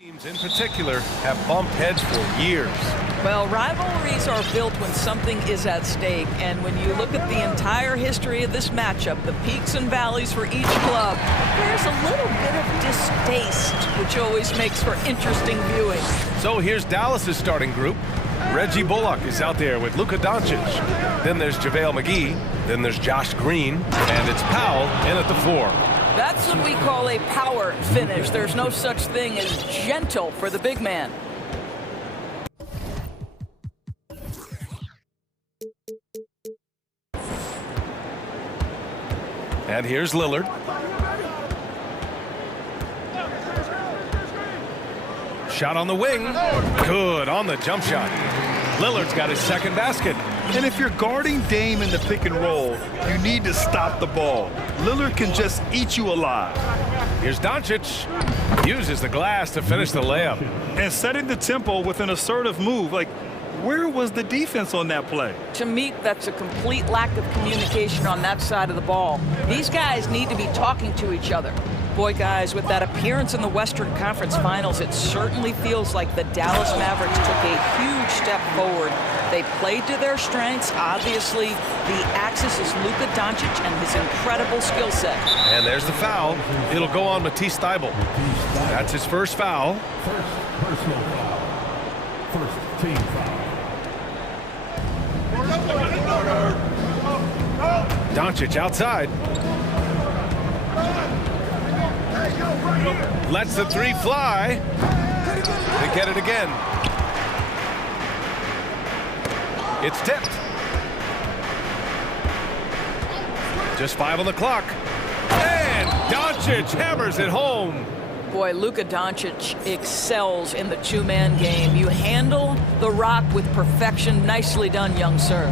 Teams in particular have bumped heads for years. Well, rivalries are built when something is at stake, and when you look at the entire history of this matchup, the peaks and valleys for each club, there's a little bit of distaste, which always makes for interesting viewing. So here's Dallas's starting group. Reggie Bullock is out there with Luka Doncic. Then there's JaVale McGee. Then there's Josh Green. And it's Powell in at the 4. That's what we call a power finish. There's no such thing as gentle for the big man. And here's Lillard. Shot on the wing. Good on the jump shot. Lillard's got his second basket. And if you're guarding Dame in the pick and roll, you need to stop the ball. Lillard can just eat you alive. Here's Doncic. Uses the glass to finish the layup. And setting the tempo with an assertive move. Like, where was the defense on that play? To me, that's a complete lack of communication on that side of the ball. These guys need to be talking to each other. Boy, guys, with that appearance in the Western Conference Finals, it certainly feels like the Dallas Mavericks took a huge step forward. They played to their strengths. Obviously, the axis is Luka Doncic and his incredible skill set. And there's the foul. It'll go on Matisse Thybulle. That's his first foul. First personal foul. First team foul. Doncic outside. Lets the 3 fly. They get it again. It's tipped. Just 5 on the clock. And Doncic hammers it home. Boy, Luka Doncic excels in the two-man game. You handle the rock with perfection. Nicely done, young sir.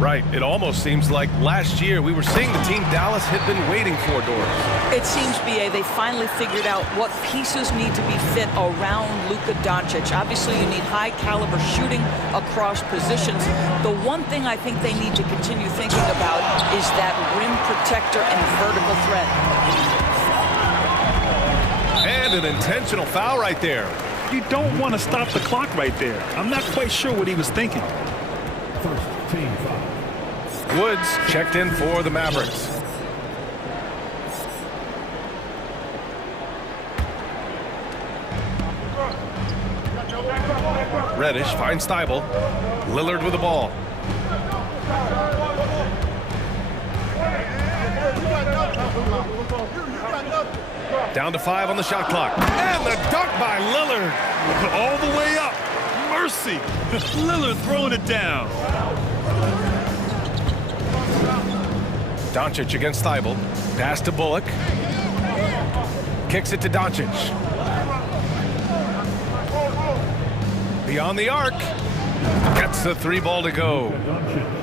Right. It almost seems like last year we were seeing the team Dallas had been waiting for, Doris. It seems, B.A., they finally figured out what pieces need to be fit around Luka Doncic. Obviously, you need high-caliber shooting across positions. The one thing I think they need to continue thinking about is that rim protector and vertical threat. And an intentional foul right there. You don't want to stop the clock right there. I'm not quite sure what he was thinking. First team foul. Woods checked in for the Mavericks. Reddish finds Thybulle. Lillard with the ball. Down to 5 on the shot clock. And the dunk by Lillard. All the way up. Mercy. Lillard throwing it down. Doncic against Thybulle. Pass to Bullock. Kicks it to Doncic. Beyond the arc. Gets the 3 ball to go.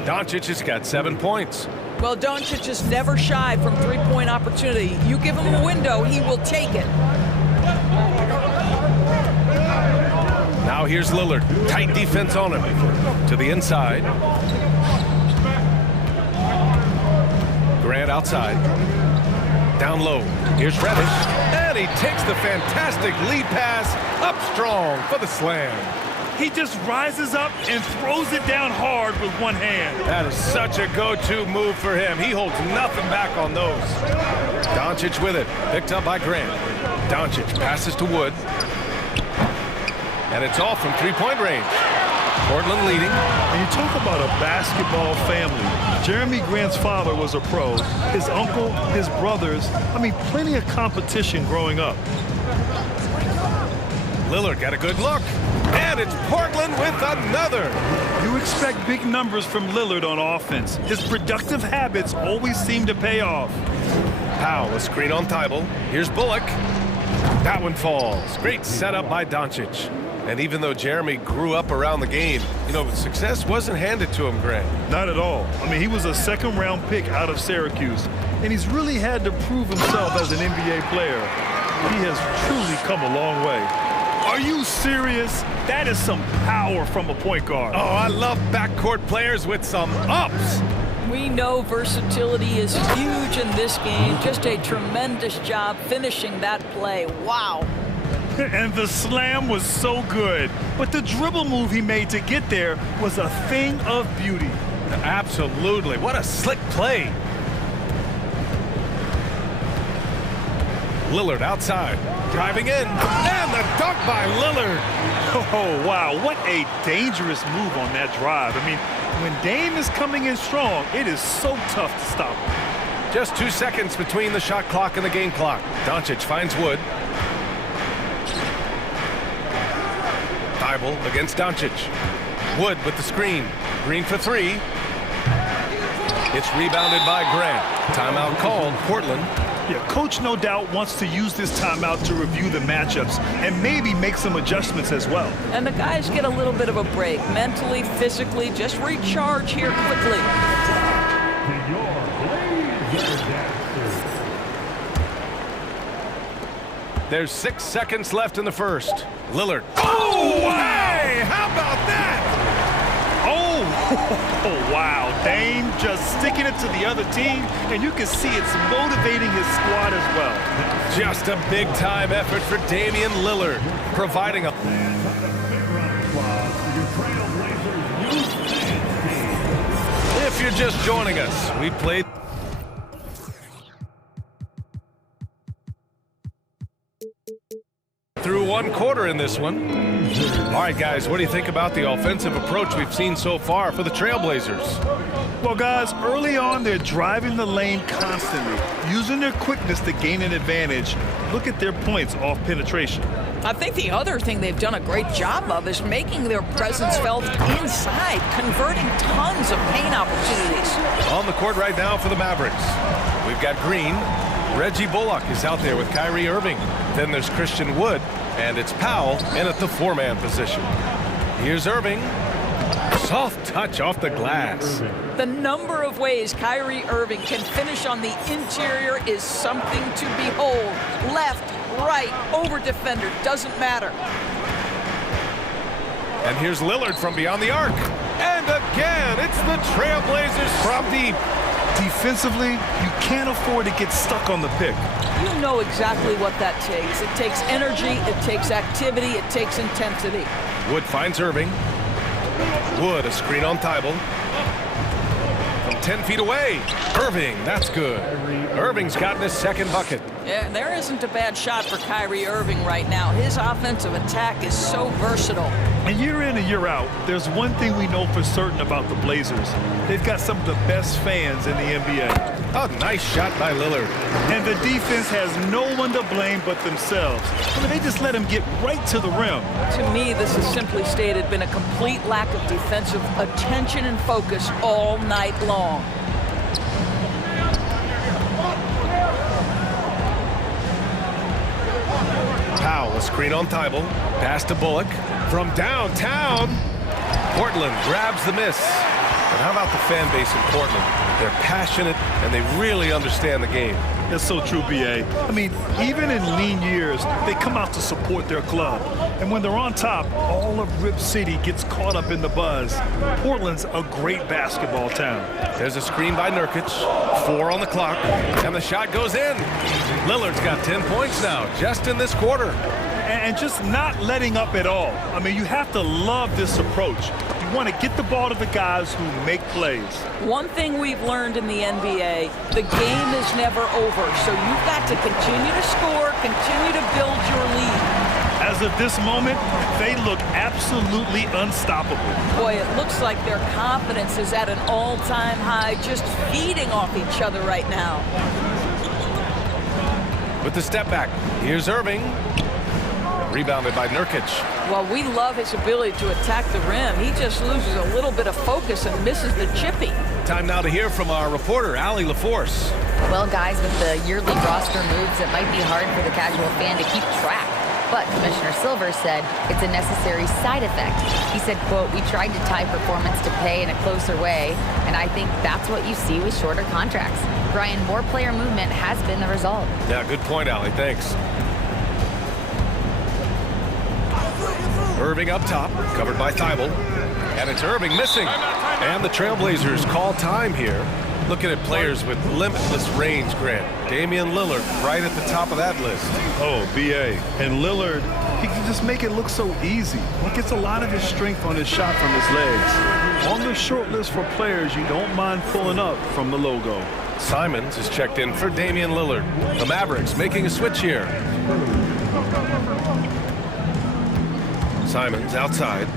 Doncic has got 7 points. Well, Doncic is never shy from three-point opportunity. You give him a window, he will take it. Now here's Lillard. Tight defense on him. To the inside. Grant outside. Down low. Here's Reddish. And he takes the fantastic lead pass up strong for the slam. He just rises up and throws it down hard with one hand. That is such a go-to move for him. He holds nothing back on those. Doncic with it. Picked up by Grant. Doncic passes to Wood. And it's off from three-point range. Portland leading. And you talk about a basketball family. Jeremy Grant's father was a pro. His uncle, his brothers. I mean, plenty of competition growing up. Lillard got a good look. And it's Portland with another. You expect big numbers from Lillard on offense. His productive habits always seem to pay off. Powell, a screen on Thybulle. Here's Bullock. That one falls. Great setup by Doncic. And even though Jeremy grew up around the game, you know, success wasn't handed to him, Grant. Not at all. I mean, he was a second-round pick out of Syracuse. And he's really had to prove himself as an NBA player. He has truly come a long way. Are you serious? That is some power from a point guard. Oh, I love backcourt players with some ups. We know versatility is huge in this game. Just a tremendous job finishing that play. Wow. And the slam was so good. But the dribble move he made to get there was a thing of beauty. Absolutely. What a slick play. Lillard outside, driving in, and the dunk by Lillard. Oh, wow, what a dangerous move on that drive. I mean, when Dame is coming in strong, it is so tough to stop him. Just 2 seconds between the shot clock and the game clock. Doncic finds Wood. Thibault against Doncic. Wood with the screen. Green for three. It's rebounded by Grant. Timeout called, Portland. Yeah, coach no doubt wants to use this timeout to review the matchups and maybe make some adjustments as well. And the guys get a little bit of a break, mentally, physically, just recharge here quickly. There's 6 seconds left in the first. Lillard. Oh, hey, how about that? Oh, wow. Dame just sticking it to the other team, and you can see it's motivating his squad as well. Just a big-time effort for Damian Lillard, providing a... If you're just joining us, we played... through one quarter in this one. All right, guys, what do you think about the offensive approach we've seen so far for the Trailblazers? Well, guys, early on, they're driving the lane constantly, using their quickness to gain an advantage. Look at their points off penetration. I think the other thing they've done a great job of is making their presence felt inside, converting tons of paint opportunities. On the court right now for the Mavericks, we've got Green. Reggie Bullock is out there with Kyrie Irving. Then there's Christian Wood, and it's Powell in at the four-man position. Here's Irving. Soft touch off the glass. The number of ways Kyrie Irving can finish on the interior is something to behold. Left, right, over defender, doesn't matter. And here's Lillard from beyond the arc. And again, it's the Trailblazers from deep. Defensively, you can't afford to get stuck on the pick. You know exactly what that takes. It takes energy, it takes activity, it takes intensity. Wood finds Irving. Wood, a screen on Thibault. From 10 feet away. Irving, that's good. Irving's gotten his second bucket. Yeah, there isn't a bad shot for Kyrie Irving right now. His offensive attack is so versatile. And year in and year out, there's one thing we know for certain about the Blazers. They've got some of the best fans in the NBA. A nice shot by Lillard. And the defense has no one to blame but themselves. I mean, they just let him get right to the rim. To me, this has simply stated been a complete lack of defensive attention and focus all night long. Powell, a screen on Thibault. Pass to Bullock. From downtown, Portland grabs the miss. And how about the fan base in Portland? They're passionate, and they really understand the game. That's so true, B.A. I mean, even in lean years, they come out to support their club. And when they're on top, all of Rip City gets caught up in the buzz. Portland's a great basketball town. There's a screen by Nurkic. 4 on the clock, and the shot goes in. Lillard's got 10 points now, just in this quarter. And just not letting up at all. I mean, you have to love this approach. You want to get the ball to the guys who make plays. One thing we've learned in the NBA, the game is never over. So you've got to continue to score, continue to build your lead. As of this moment, they look absolutely unstoppable. Boy, it looks like their confidence is at an all-time high, just feeding off each other right now. With the step back, here's Irving. Rebounded by Nurkic. Well, we love his ability to attack the rim. He just loses a little bit of focus and misses the chippy. Time now to hear from our reporter, Allie LaForce. Well, guys, with the yearly roster moves, it might be hard for the casual fan to keep track. But Commissioner Silver said it's a necessary side effect. He said, quote, "We tried to tie performance to pay in a closer way, and I think that's what you see with shorter contracts." Brian, more player movement has been the result. Yeah, good point, Allie. Thanks. Irving up top, covered by Thibault. And it's Irving missing. And the Trailblazers call time here. Looking at players with limitless range, Grant. Damian Lillard right at the top of that list. Oh, BA. And Lillard, he can just make it look so easy. He gets a lot of his strength on his shot from his legs. On the short list for players you don't mind pulling up from the logo. Simons is checked in for Damian Lillard. The Mavericks making a switch here. Simons outside.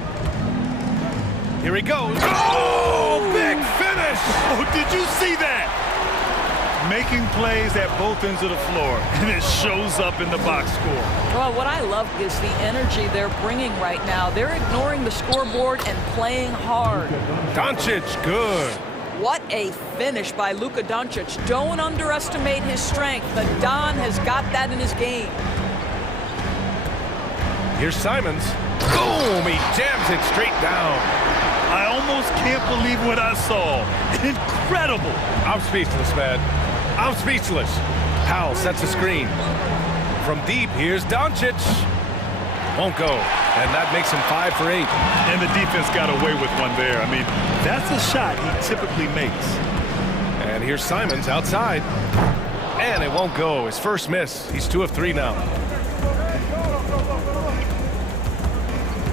Here he goes. Oh, big finish! Oh, did you see that? Making plays at both ends of the floor, and it shows up in the box score. Well, what I love is the energy they're bringing right now. They're ignoring the scoreboard and playing hard. Doncic, good. What a finish by Luka Doncic. Don't underestimate his strength. The Don has got that in his game. Here's Simons. Boom! He jams it straight down. I almost can't believe what I saw. Incredible. I'm speechless, man. I'm speechless. Powell sets a screen. From deep, here's Doncic. Won't go. And that makes him 5 for 8. And the defense got away with one there. I mean, that's a shot he typically makes. And here's Simons outside. And it won't go. His first miss. He's 2 of 3 now.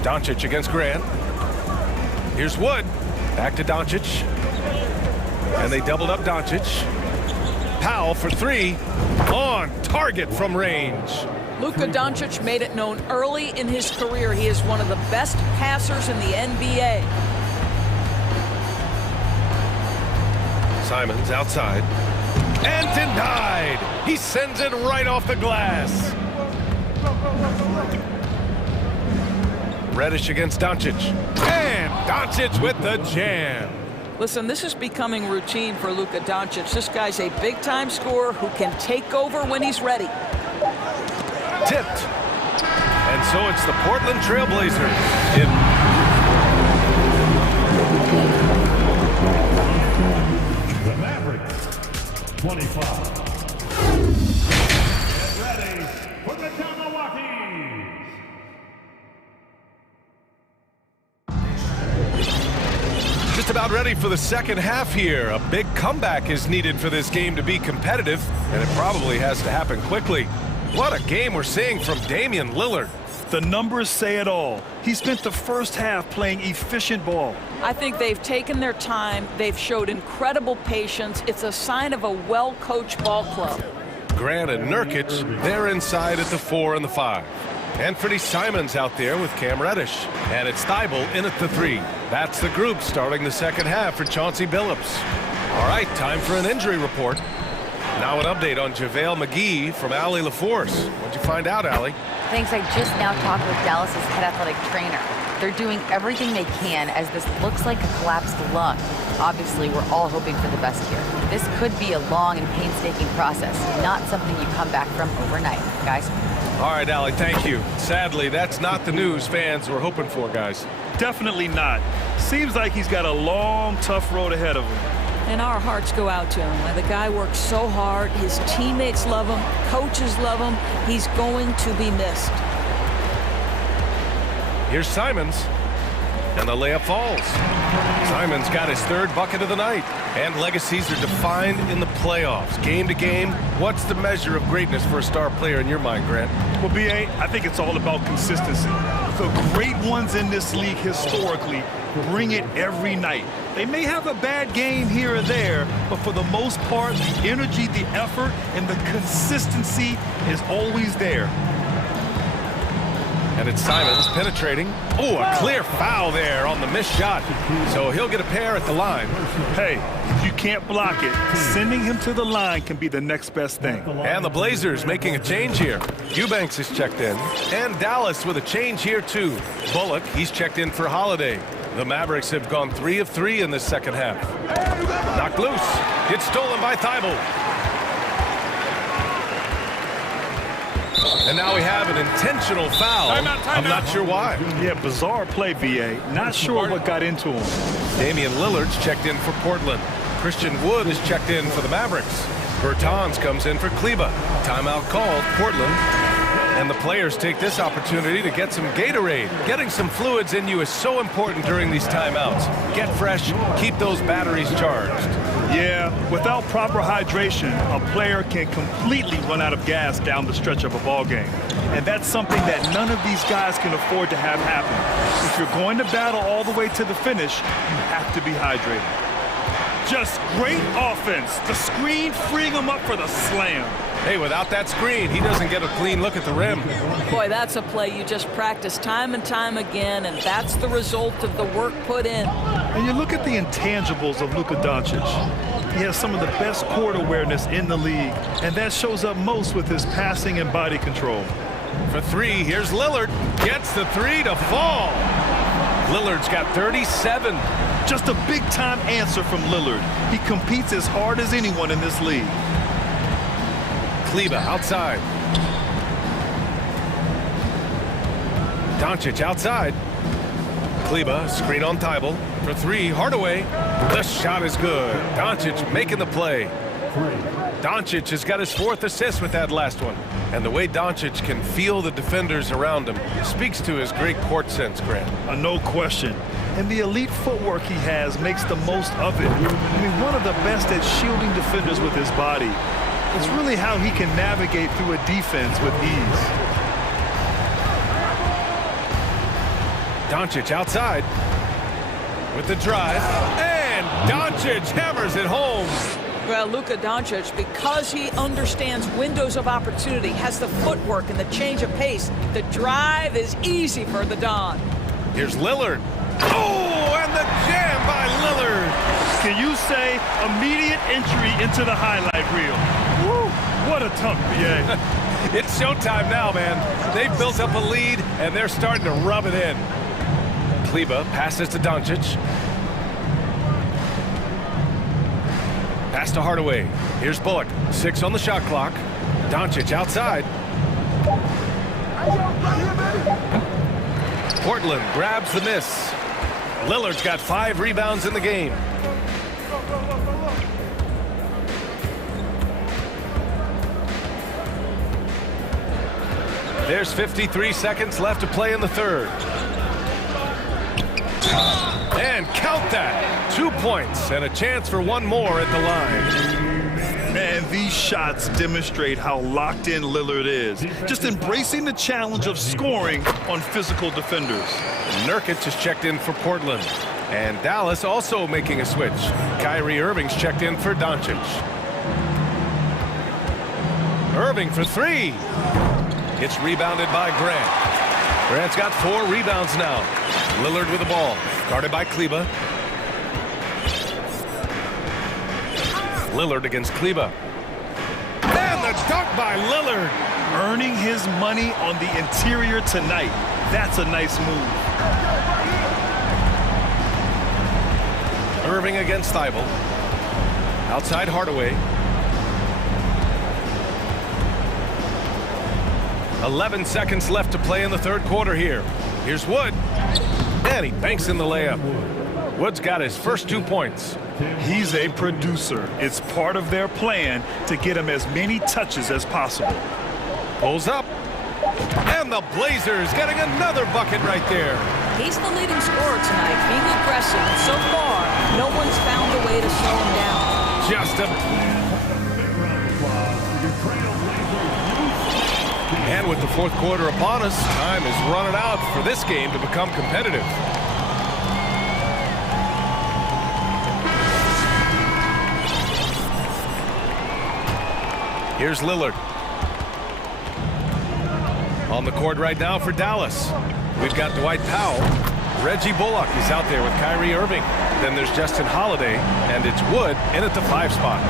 Doncic against Grant. Here's Wood. Back to Doncic. And they doubled up Doncic. Powell for 3. On target from range. Luka Doncic made it known early in his career he is one of the best passers in the NBA. Simons outside. And denied. He sends it right off the glass. Reddish against Doncic. And Doncic with the jam. Listen, this is becoming routine for Luka Doncic. This guy's a big-time scorer who can take over when he's ready. Tipped. And so it's the Portland Trailblazers. The Mavericks, 25. Get ready for the Milwaukee's. Just about ready for the second half here. A big comeback is needed for this game to be competitive, and it probably has to happen quickly. What a game we're seeing from Damian Lillard. The numbers say it all. He spent the first half playing efficient ball. I think they've taken their time. They've showed incredible patience. It's a sign of a well-coached ball club. Grant and Nurkic, they're inside at the 4 and the 5. Anthony Simons out there with Cam Reddish. And it's Thibault in at the 3. That's the group starting the second half for Chauncey Billups. All right, time for an injury report. Now an update on JaVale McGee from Allie LaForce. What'd you find out, Allie? Thanks, I just now talked with Dallas's head athletic trainer. They're doing everything they can as this looks like a collapsed lung. Obviously, we're all hoping for the best here. This could be a long and painstaking process, not something you come back from overnight, guys. All right, Allie, thank you. Sadly, that's not the news fans were hoping for, guys. Definitely not. Seems like he's got a long, tough road ahead of him. And our hearts go out to him. The guy works so hard. His teammates love him. Coaches love him. He's going to be missed. Here's Simons. And the layup falls. Simons got his 3rd bucket of the night. And legacies are defined in the playoffs. Game to game, what's the measure of greatness for a star player in your mind, Grant? Well, B.A., I think it's all about consistency. The great ones in this league historically bring it every night. They may have a bad game here or there, but for the most part, the energy, the effort, and the consistency is always there. And it's Simons penetrating. Oh, a clear foul there on the missed shot. So he'll get a pair at the line. Hey, if you can't block it, sending him to the line can be the next best thing. And the Blazers making a change here. Eubanks is checked in. And Dallas with a change here, too. Bullock, he's checked in for Holiday. The Mavericks have gone 3 of 3 in this second half. Knocked loose. Gets stolen by Thibault. And now we have an intentional foul. I'm not sure why. Yeah, bizarre play, B.A. Not sure what got into him. Damian Lillard's checked in for Portland. Christian Wood is checked in for the Mavericks. Bertans comes in for Kleba. Timeout called. Portland. And the players take this opportunity to get some Gatorade. Getting some fluids in you is so important during these timeouts. Get fresh, keep those batteries charged. Yeah, without proper hydration, a player can completely run out of gas down the stretch of a ball game. And that's something that none of these guys can afford to have happen. If you're going to battle all the way to the finish, you have to be hydrated. Just great offense. The screen freeing him up for the slam. Hey, without that screen, he doesn't get a clean look at the rim. Boy, that's a play you just practice time and time again, and that's the result of the work put in. And you look at the intangibles of Luka Doncic. He has some of the best court awareness in the league, and that shows up most with his passing and body control. For three, here's Lillard. Gets the three to fall. Lillard's got 37. Just a big-time answer from Lillard. He competes as hard as anyone in this league. Kleber outside. Doncic outside. Kleber, screen on Thibault. For three, Hardaway. The shot is good. Doncic making the play. Doncic has got his fourth assist with that last one. And the way Doncic can feel the defenders around him speaks to his great court sense, Grant. No question. And the elite footwork he has makes the most of it. I mean, one of the best at shielding defenders with his body. It's really how he can navigate through a defense with ease. Doncic outside with the drive. And Doncic hammers it home. Well, Luka Doncic, because he understands windows of opportunity, has the footwork and the change of pace, the drive is easy for the Don. Here's Lillard. Oh, and the jam by Lillard. Can you say immediate entry into the highlight reel? Woo, what a dunk, BA. It's showtime now, man. They've built up a lead, and they're starting to rub it in. Kleber passes to Doncic. Pass to Hardaway. Here's Bullock. 6 on the shot clock. Doncic outside. Portland grabs the miss. Lillard's got 5 rebounds in the game. There's 53 seconds left to play in the third. And count that. 2 points and a chance for one more at the line. Man, these shots demonstrate how locked in Lillard is. Just embracing the challenge of scoring on physical defenders. Nurkic has checked in for Portland. And Dallas also making a switch. Kyrie Irving's checked in for Doncic. Irving for 3. It's rebounded by Grant. Grant's got 4 rebounds now. Lillard with the ball. Guarded by Kleber. Lillard against Kleber. And the dunk by Lillard. Earning his money on the interior tonight. That's a nice move. Irving against Thibault. Outside Hardaway. 11 seconds left to play in the third quarter here. Here's Wood. And he banks in the layup. Wood's got his first 2 points. He's a producer. It's part of their plan to get him as many touches as possible. Pulls up. And the Blazers getting another bucket right there. He's the leading scorer tonight, being aggressive, and so far, no one's found a way to slow him down. Just a... And with the fourth quarter upon us, time is running out for this game to become competitive. Here's Lillard. On the court right now for Dallas. We've got Dwight Powell. Reggie Bullock is out there with Kyrie Irving. Then there's Justin Holiday, and it's Wood in at the 5 spot.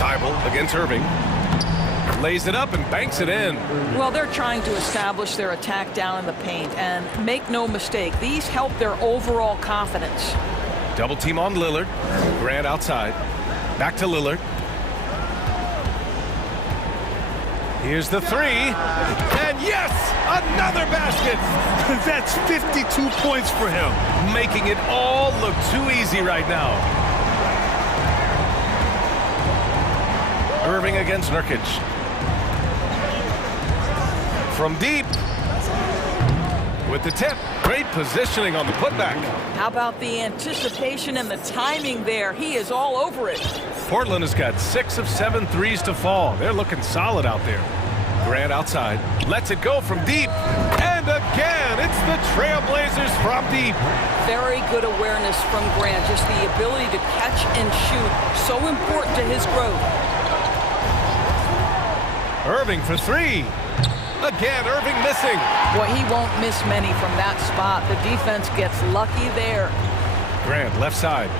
Thibault against Irving. Lays it up and banks it in. Well, they're trying to establish their attack down in the paint, and make no mistake, these help their overall confidence. Double team on Lillard. Grant outside. Back to Lillard. Here's the 3. And yes, another basket. That's 52 points for him. Making it all look too easy right now. Irving against Nurkic. From deep. With the tip. Great positioning on the putback. How about the anticipation and the timing there? He is all over it. Portland has got 6 of 7 threes to fall. They're looking solid out there. Grant outside. Lets it go from deep. And again, it's the Trailblazers from deep. Very good awareness from Grant. Just the ability to catch and shoot. So important to his growth. Irving for 3. Again, Irving missing. Boy, he won't miss many from that spot. The defense gets lucky there. Grant, left side.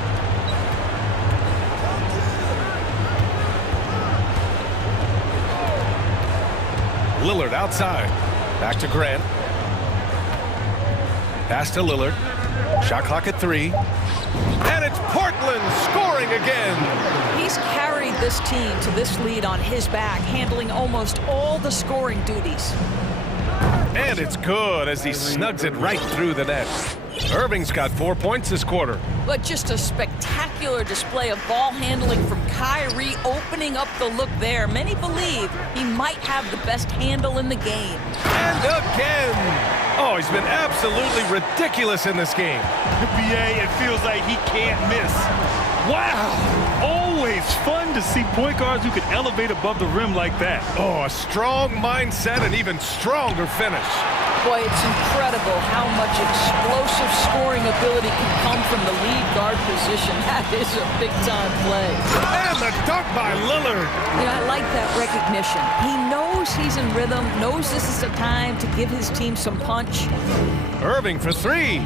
Lillard outside. Back to Grant. Pass to Lillard. Shot clock at 3. And it's Portland scoring again. He's carried this team to this lead on his back, handling almost all the scoring duties. And it's good as he snugs it right through the net. Irving's got 4 points this quarter. But just a spectacular display of ball handling from Kyrie, opening up the look there. Many believe he might have the best handle in the game. And again! Oh, he's been absolutely ridiculous in this game. NBA, it feels like he can't miss. Wow! Always fun to see point guards who can elevate above the rim like that. Oh, a strong mindset and even stronger finish. Boy, it's incredible how much explosive scoring ability can come from the lead guard position. That is a big-time play. And the dunk by Lillard. You know, I like that recognition. He knows he's in rhythm, knows this is the time to give his team some punch. Irving for 3.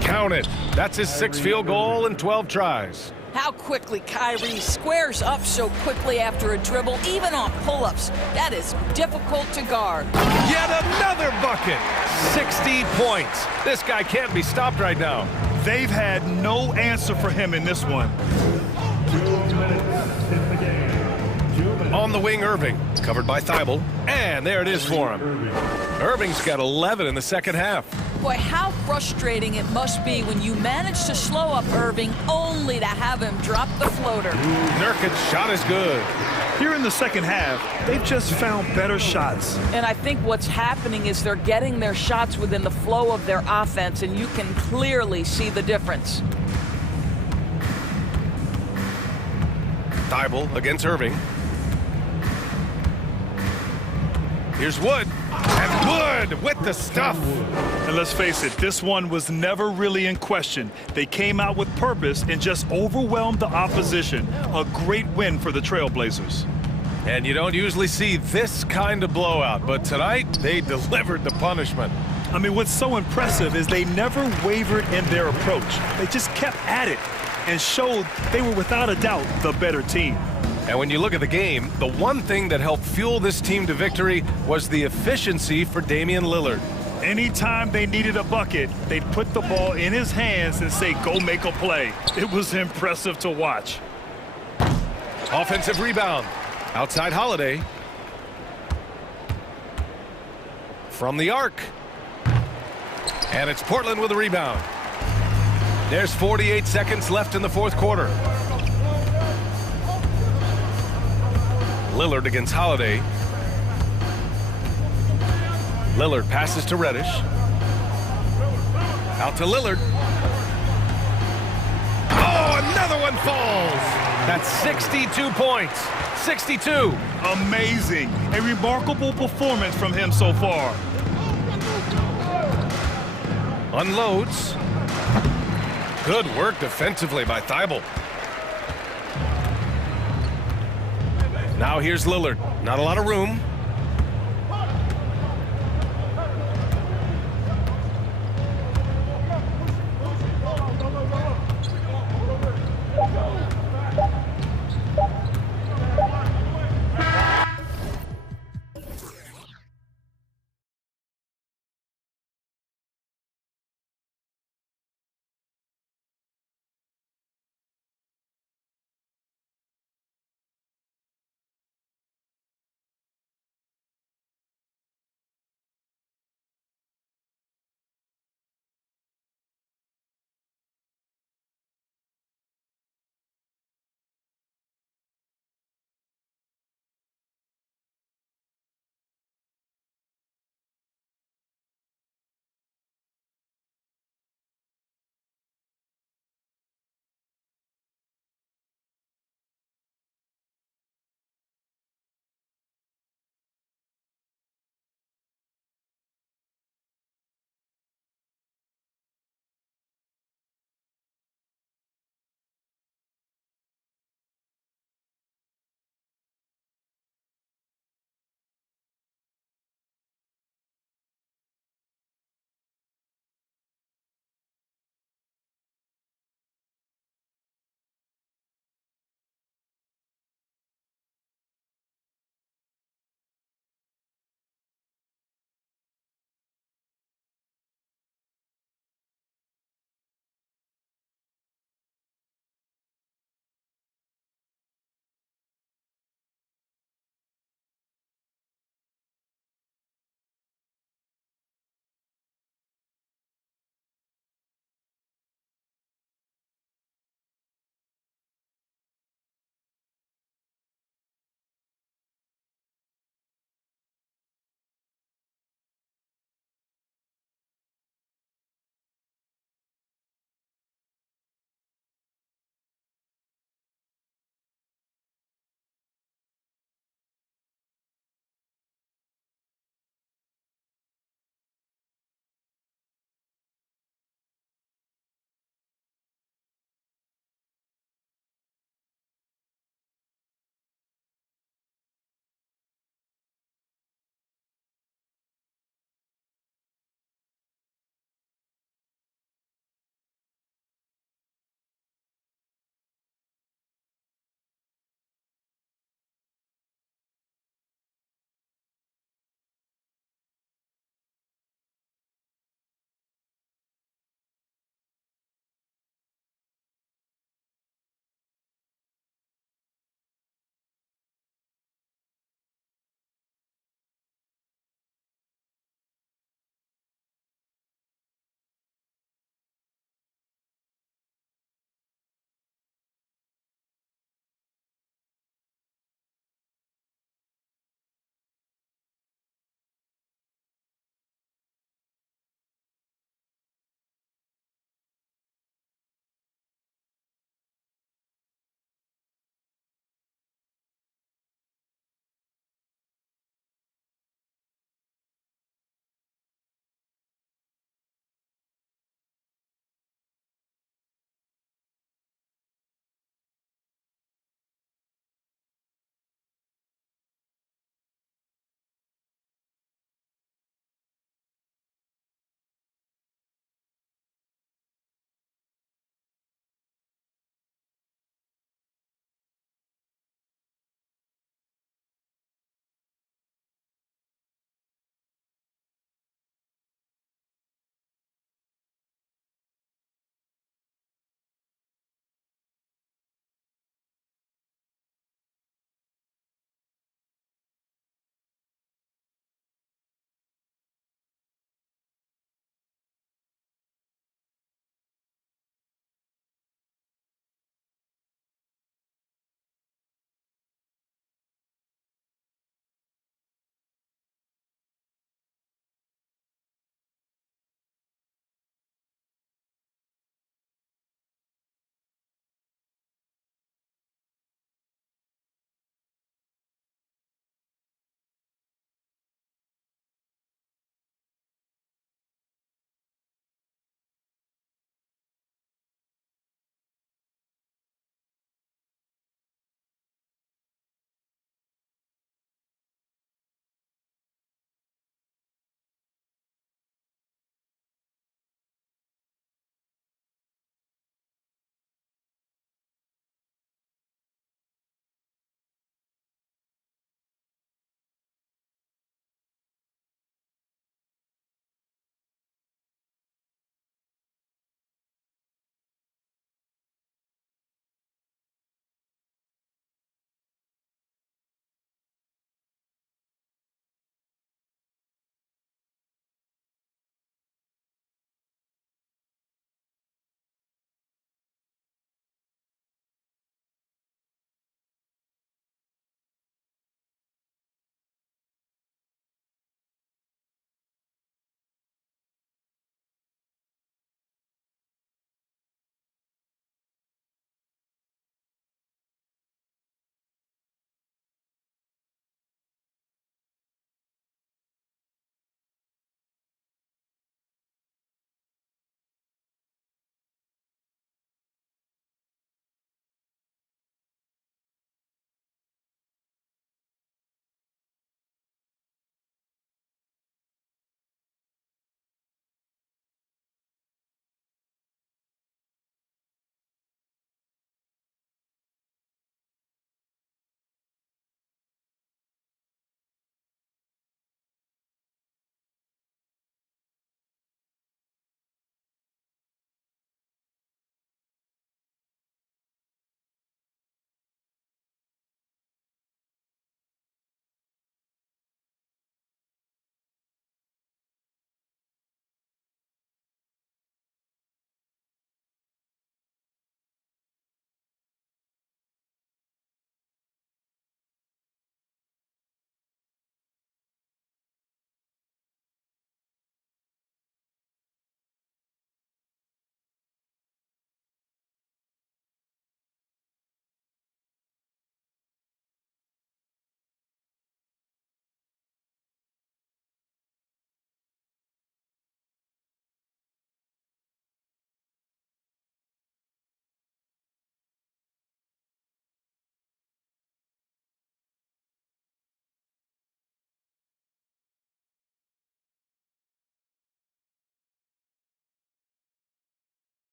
Count it. That's his 6th field goal in 12 tries. How quickly Kyrie squares up so quickly after a dribble, even on pull-ups. That is difficult to guard. Yet another bucket. 60 points. This guy can't be stopped right now. They've had no answer for him in this one. 2 minutes in the game. 2 minutes. On the wing, Irving. Covered by Thibault. And there it is for him. Irving's got 11 in the second half. Boy, how frustrating it must be when you manage to slow up Irving only to have him drop the floater. Nurkic's shot is good. Here in the second half, they've just found better shots. And I think what's happening is they're getting their shots within the flow of their offense, and you can clearly see the difference. Thibault against Irving. Here's Wood. And Wood with the stuff. And let's face it, this one was never really in question. They came out with purpose and just overwhelmed the opposition. A great win for the Trailblazers. And you don't usually see this kind of blowout, but tonight they delivered the punishment. I mean, what's so impressive is they never wavered in their approach. They just kept at it and showed they were without a doubt the better team. And when you look at the game, the one thing that helped fuel this team to victory was the efficiency for Damian Lillard. Anytime they needed a bucket, they'd put the ball in his hands and say, go make a play. It was impressive to watch. Offensive rebound. Outside Holiday. From the arc. And it's Portland with a rebound. There's 48 seconds left in the fourth quarter. Lillard against Holiday. Lillard passes to Reddish. Out to Lillard. Oh, another one falls. That's 62 points. 62. Amazing. A remarkable performance from him so far. Unloads. Good work defensively by Thibault. Now here's Lillard. Not a lot of room.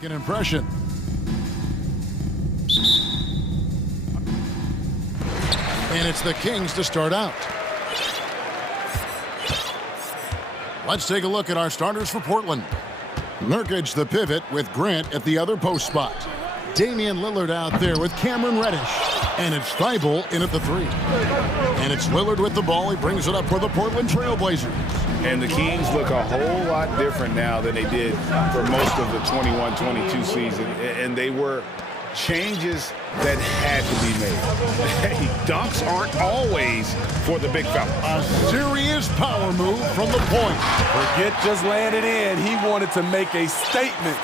An impression. And it's the Kings to start out. Let's take a look at our starters for Portland. Nurkic, the pivot, with Grant at the other post spot. Damian Lillard out there with Cameron Reddish. And it's Thibault in at the 3. And it's Lillard with the ball. He brings it up for the Portland Trailblazers. And the Kings look a whole lot different now than they did for most of the 21-22 season. And they were changes that had to be made. Hey, dunks aren't always for the big fella. A serious power move from the point. Forget just laying it in. He wanted to make a statement.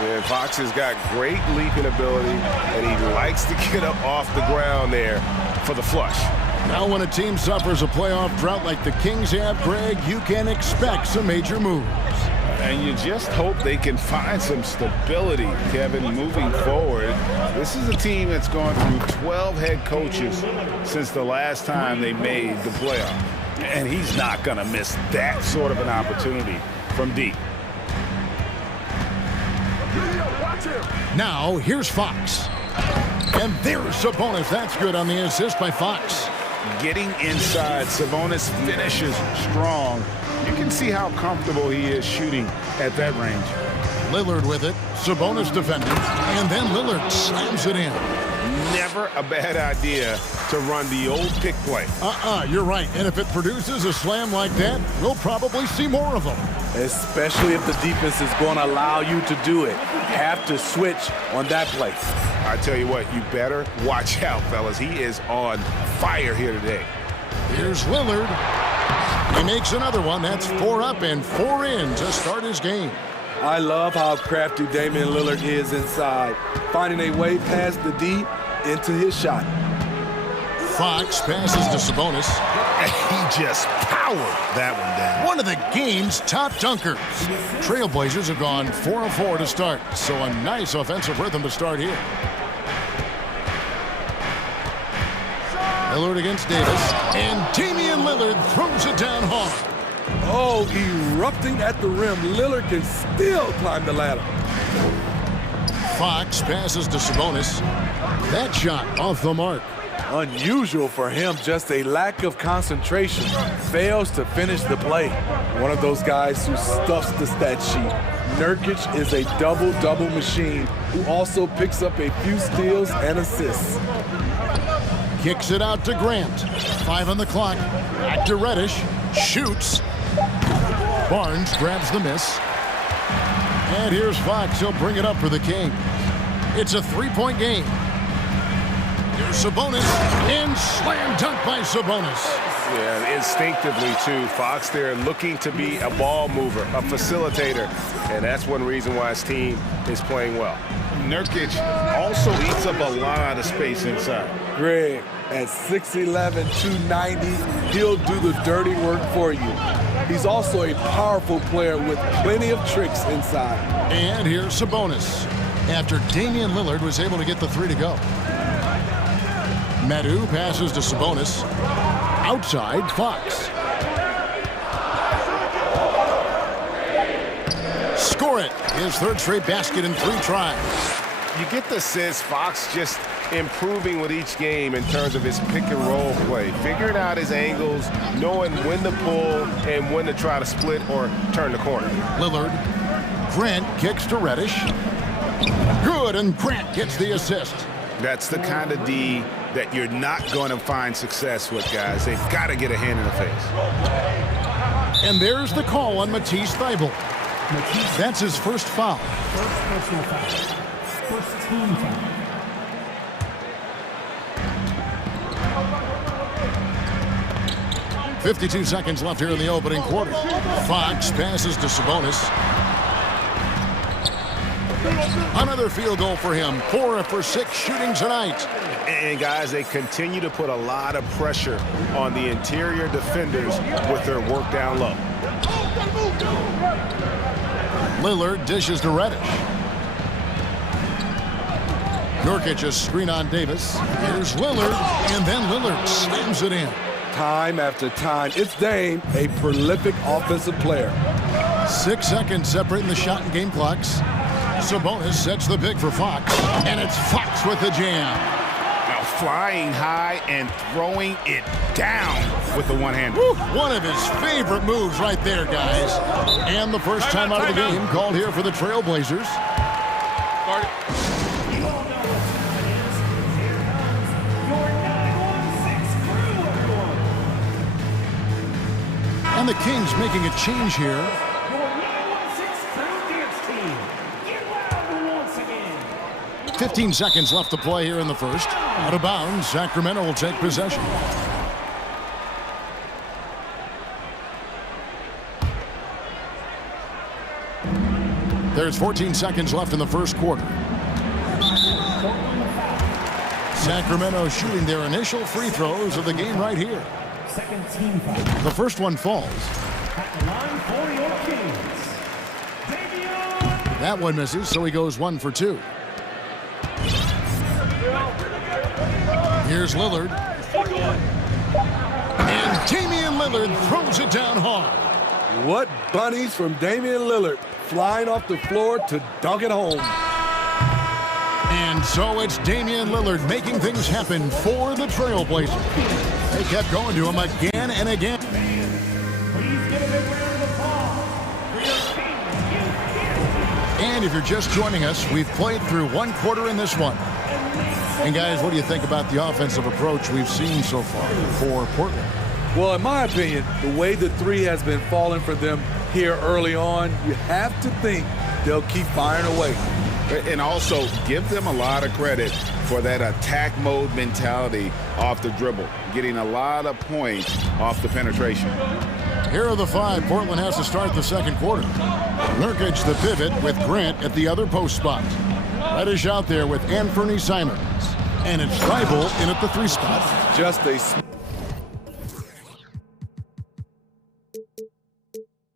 Yeah, Fox has got great leaping ability, and he likes to get up off the ground there for the flush. Now when a team suffers a playoff drought like the Kings have, Greg, you can expect some major moves. And you just hope they can find some stability, Kevin, moving forward. This is a team that's gone through 12 head coaches since the last time they made the playoff. And he's not going to miss that sort of an opportunity from deep. Now, here's Fox. And there's Sabonis. That's good on the assist by Fox. Getting inside, Sabonis finishes strong. You can see how comfortable he is shooting at that range. Lillard with it. Sabonis defending. And then Lillard slams it in. Never a bad idea to run the old pick play. You're right. And if it produces a slam like that, we'll probably see more of them. Especially if the defense is going to allow you to do it. Have to switch on that play. I tell you what, you better watch out, fellas. He is on fire here today. Here's Lillard. He makes another one. That's 4 up and 4 in to start his game. I love how crafty Damian Lillard is inside, finding a way past the D into his shot. Fox passes to Sabonis. He just powered that one down. One of the game's top dunkers. Trailblazers have gone 4 of 4 to start, so a nice offensive rhythm to start here. Lillard against Davis, and Damian Lillard throws it down hard. Oh, erupting at the rim. Lillard can still climb the ladder. Fox passes to Sabonis. That shot off the mark. Unusual for him, just a lack of concentration. Fails to finish the play. One of those guys who stuffs the stat sheet. Nurkic is a double-double machine who also picks up a few steals and assists. Kicks it out to Grant. 5 on the clock. Back to Reddish. Shoots. Barnes grabs the miss. And here's Fox. He'll bring it up for the Kings. It's a 3-point game. Here's Sabonis. And slam dunk by Sabonis. Yeah, instinctively, too. Fox there looking to be a ball mover, a facilitator. And that's one reason why his team is playing well. Nurkic also eats up a lot of space inside. Greg, at 6'11", 290, he'll do the dirty work for you. He's also a powerful player with plenty of tricks inside. And here's Sabonis. After Damian Lillard was able to get the 3 to go. Medu passes to Sabonis. Outside, Fox. Score it. His 3rd straight basket in 3 tries. You get the sense Fox just improving with each game in terms of his pick and roll play, figuring out his angles, knowing when to pull and when to try to split or turn the corner. Lillard. Grant kicks to Reddish. Good, and Grant gets the assist. That's the kind of D that you're not going to find success with, guys. They've got to get a hand in the face. And there's the call on Matisse Thibault. That's his first foul. First personal foul. First team foul. .52 seconds left here in the opening quarter. Fox passes to Sabonis. Another field goal for him. 4 for 6 shooting tonight. And guys, they continue to put a lot of pressure on the interior defenders with their work down low. Lillard dishes to Reddish. Nurkic a screen on Davis. Here's Lillard, and then Lillard slams it in. Time after time, it's Dame, a prolific offensive player. 6 seconds separating the shot and game clocks. Sabonis sets the pick for Fox, and it's Fox with the jam. Now flying high and throwing it down with the one hand. One of his favorite moves right there, guys. And the first time out of the game called here for the Trailblazers. And the Kings making a change here. 15 seconds left to play here in the first. Out of bounds, Sacramento will take possession. There's 14 seconds left in the first quarter. Sacramento shooting their initial free throws of the game right here. Second team foul. The first one falls. At the line for your Kings. That one misses, so he goes 1 for 2. Here's Lillard. And Damian Lillard throws it down hard. What bunnies from Damian Lillard, flying off the floor to dunk it home. And so it's Damian Lillard making things happen for the Trailblazers. They kept going to him again and again. Please give a big round of applause for your Kings. And if you're just joining us, we've played through one quarter in this one. And guys, what do you think about the offensive approach we've seen so far for Portland? Well, in my opinion, the way the three has been falling for them here early on, you have to think they'll keep firing away. And also give them a lot of credit for that attack mode mentality off the dribble, getting a lot of points off the penetration. Here are the 5 Portland has to start the second quarter. Nurkic the pivot with Grant at the other post spot. Reddish out there with Anthony Simons. And it's Thibault in at the 3 spot. Just a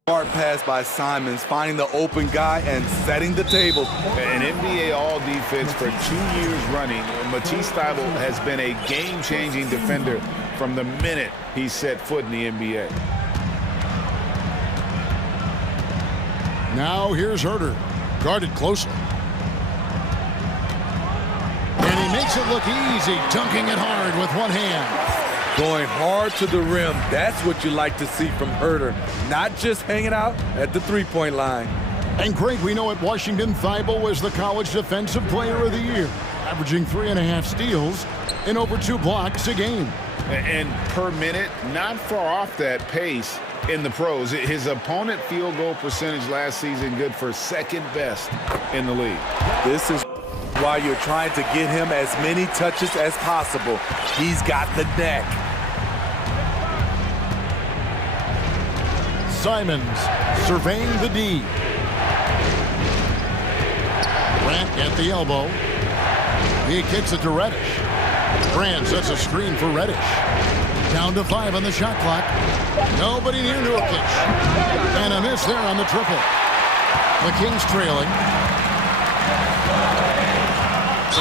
smart pass by Simons, finding the open guy and setting the table. An NBA All-Defense for 2 years running. Matisse Thybulle has been a game-changing defender from the minute he set foot in the NBA. Now here's Herter, guarded closely. And he makes it look easy, dunking it hard with one hand. Going hard to the rim, that's what you like to see from Herter, not just hanging out at the three-point line. And Craig, we know at Washington, Thibault was the College Defensive Player of the Year, averaging 3.5 steals and over 2 blocks a game. And per minute, not far off that pace in the pros. His opponent field goal percentage last season good for second best in the league. This is why you're trying to get him as many touches as possible. He's got the neck. Simons surveying the D. Grant at the elbow. He kicks it to Reddish. Grant sets a screen for Reddish. Down to 5 on the shot clock. Nobody near to a pitch. And a miss there on the triple. The Kings trailing.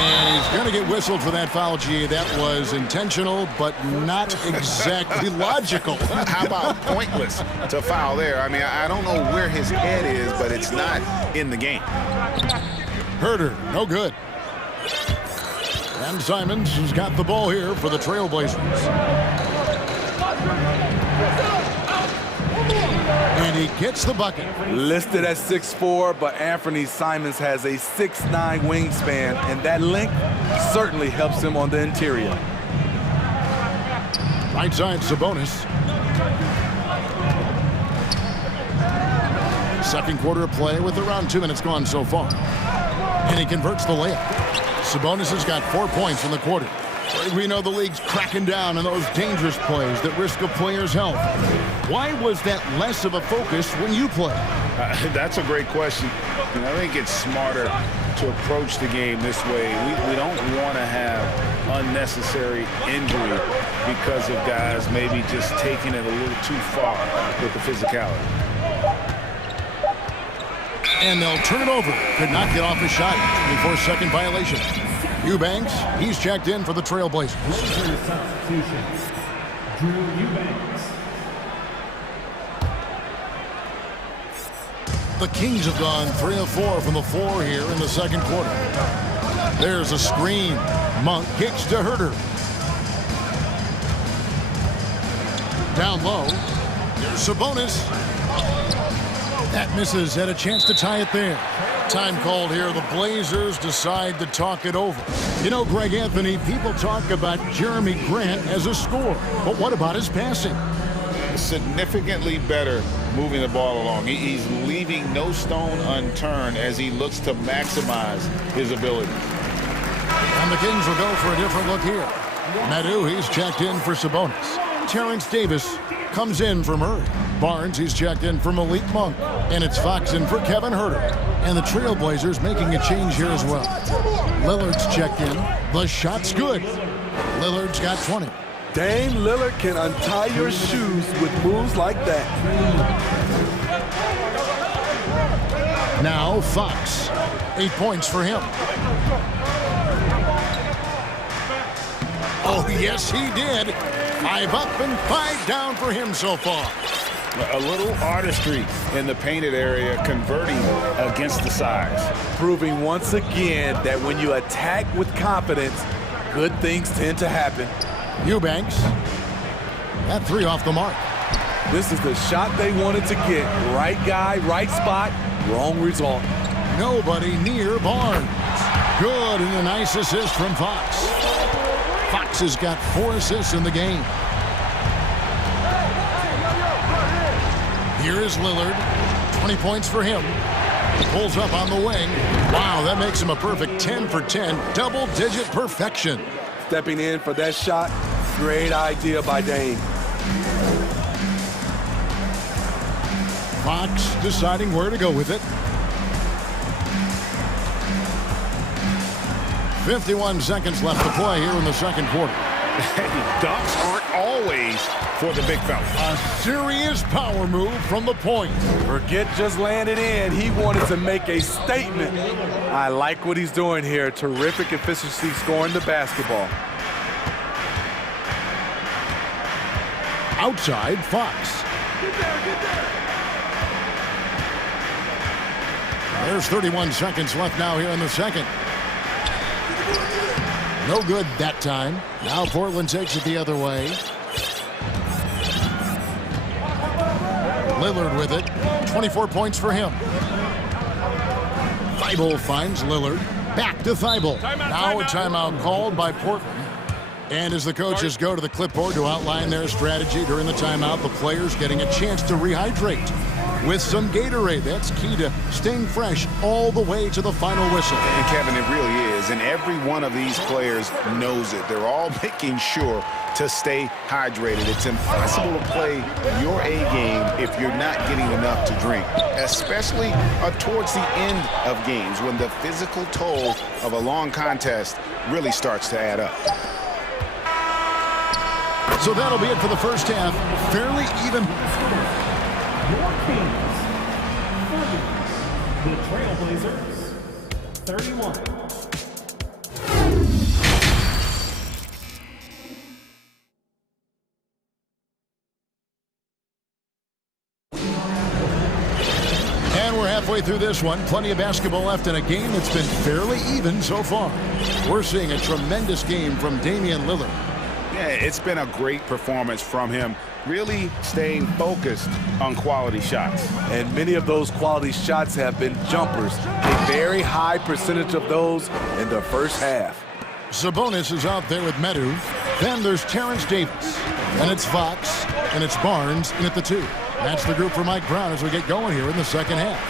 And he's going to get whistled for that foul, G. That was intentional, but not exactly logical. How about pointless to foul there? I mean, I don't know where his head is, but it's not in the game. Herter, no good. And Simons has got the ball here for the Trailblazers. And he gets the bucket. Listed at 6'4", but Anthony Simons has a 6'9" wingspan, and that length certainly helps him on the interior. Right side, Sabonis. Second quarter of play with around 2 minutes gone so far. And he converts the layup. Sabonis has got 4 points in the quarter. We know the league's cracking down on those dangerous plays that risk a player's health. Why was that less of a focus when you play? That's a great question. And I think it's smarter to approach the game this way. We don't want to have unnecessary injury because of guys maybe just taking it a little too far with the physicality. And they'll turn it over. Could not get off his shot. 24-second violation. Eubanks, he's checked in for the Trailblazers. Substitution. Drew Eubanks. The Kings have gone 3 of 4 from the floor here in the second quarter. There's a screen. Monk kicks to Herter. Down low. Here's Sabonis. That misses. Had a chance to tie it there. Time called here. The Blazers decide to talk it over. You know, Greg Anthony, people talk about Jeremy Grant as a scorer. But what about his passing? Significantly better moving the ball along. He's leaving no stone unturned as he looks to maximize his abilities. And the Kings will go for a different look here. Madu, he's checked in for Sabonis. Terrence Davis comes in for Murray. Barnes, he's checked in for Malik Monk. And it's Fox in for Kevin Herter. And the Trailblazers making a change here as well. Lillard's checked in. The shot's good. Lillard's got 20. Dame Lillard can untie your shoes with moves like that. Now Fox. 8 points for him. Oh, yes, he did. 5 up and 5 down for him so far. A little artistry in the painted area, converting against the size. Proving once again that when you attack with confidence, good things tend to happen. Eubanks. That 3 off the mark. This is the shot they wanted to get. Right guy, right spot, wrong result. Nobody near Barnes. Good, and a nice assist from Fox. Fox has got 4 assists in the game. Here is Lillard. 20 points for him. He pulls up on the wing. Wow, that makes him a perfect 10 for 10. Double-digit perfection. Stepping in for that shot. Great idea by Dame. Fox deciding where to go with it. 51 seconds left to play here in the second quarter. Dunks aren't always for the big fella. A serious power move from the point. Forget just landing in. He wanted to make a statement. I like what he's doing here. Terrific efficiency scoring the basketball. Outside, Fox. There's 31 seconds left now here in the second. No good that time. Now Portland takes it the other way. Lillard with it. 24 points for him. Thibault finds Lillard. Back to Thibault. Now a timeout called by Portland. And as the coaches go to the clipboard to outline their strategy during the timeout, the players getting a chance to rehydrate with some Gatorade. That's key to staying fresh all the way to the final whistle. And Kevin, it really is. And every one of these players knows it. They're all making sure to stay hydrated. It's impossible to play your A game if you're not getting enough to drink, especially towards the end of games when the physical toll of a long contest really starts to add up. So that'll be it for the first half. Fairly even. Your Kings 30. The Trailblazers 31. And we're halfway through this one. Plenty of basketball left in a game that's been fairly even so far. We're seeing a tremendous game from Damian Lillard. Yeah, it's been a great performance from him, really staying focused on quality shots. And many of those quality shots have been jumpers. A very high percentage of those in the first half. Sabonis is out there with Medu. Then there's Terrence Davis. And it's Fox. And it's Barnes in at the 2. That's the group for Mike Brown as we get going here in the second half.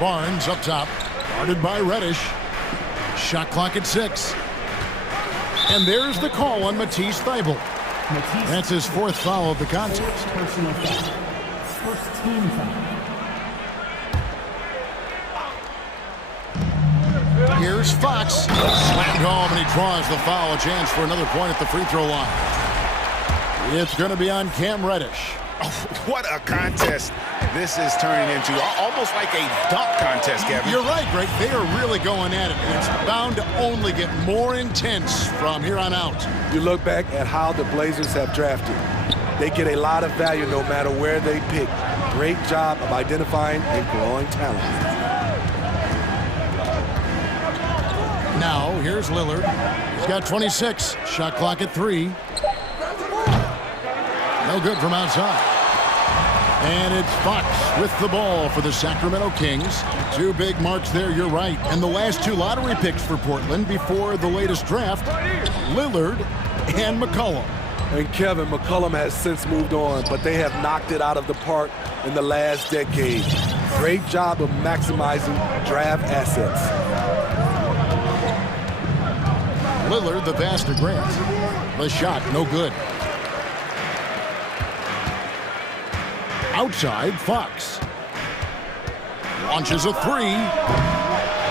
Barnes up top. Guarded by Reddish. Shot clock at 6. And there's the call on Matisse Thybulle. That's his 4th foul of the contest. Personal foul. First team foul. Here's Fox. Slammed home, and he draws the foul. A chance for another point at the free throw line. It's going to be on Cam Reddish. Oh, what a contest this is turning into. Almost like a dunk contest, Kevin. You're right, Greg. They are really going at it, and it's bound to only get more intense from here on out. You look back at how the Blazers have drafted. They get a lot of value no matter where they pick. Great job of identifying and growing talent. Now, here's Lillard. He's got 26. Shot clock at 3. No good from outside. And it's Fox with the ball for the Sacramento Kings. 2 big marks there, you're right. And the last 2 lottery picks for Portland before the latest draft, Lillard and McCollum. And Kevin, McCollum has since moved on, but they have knocked it out of the park in the last decade. Great job of maximizing draft assets. Lillard, the pass to Grant. The shot, no good. Outside, Fox. Launches a 3.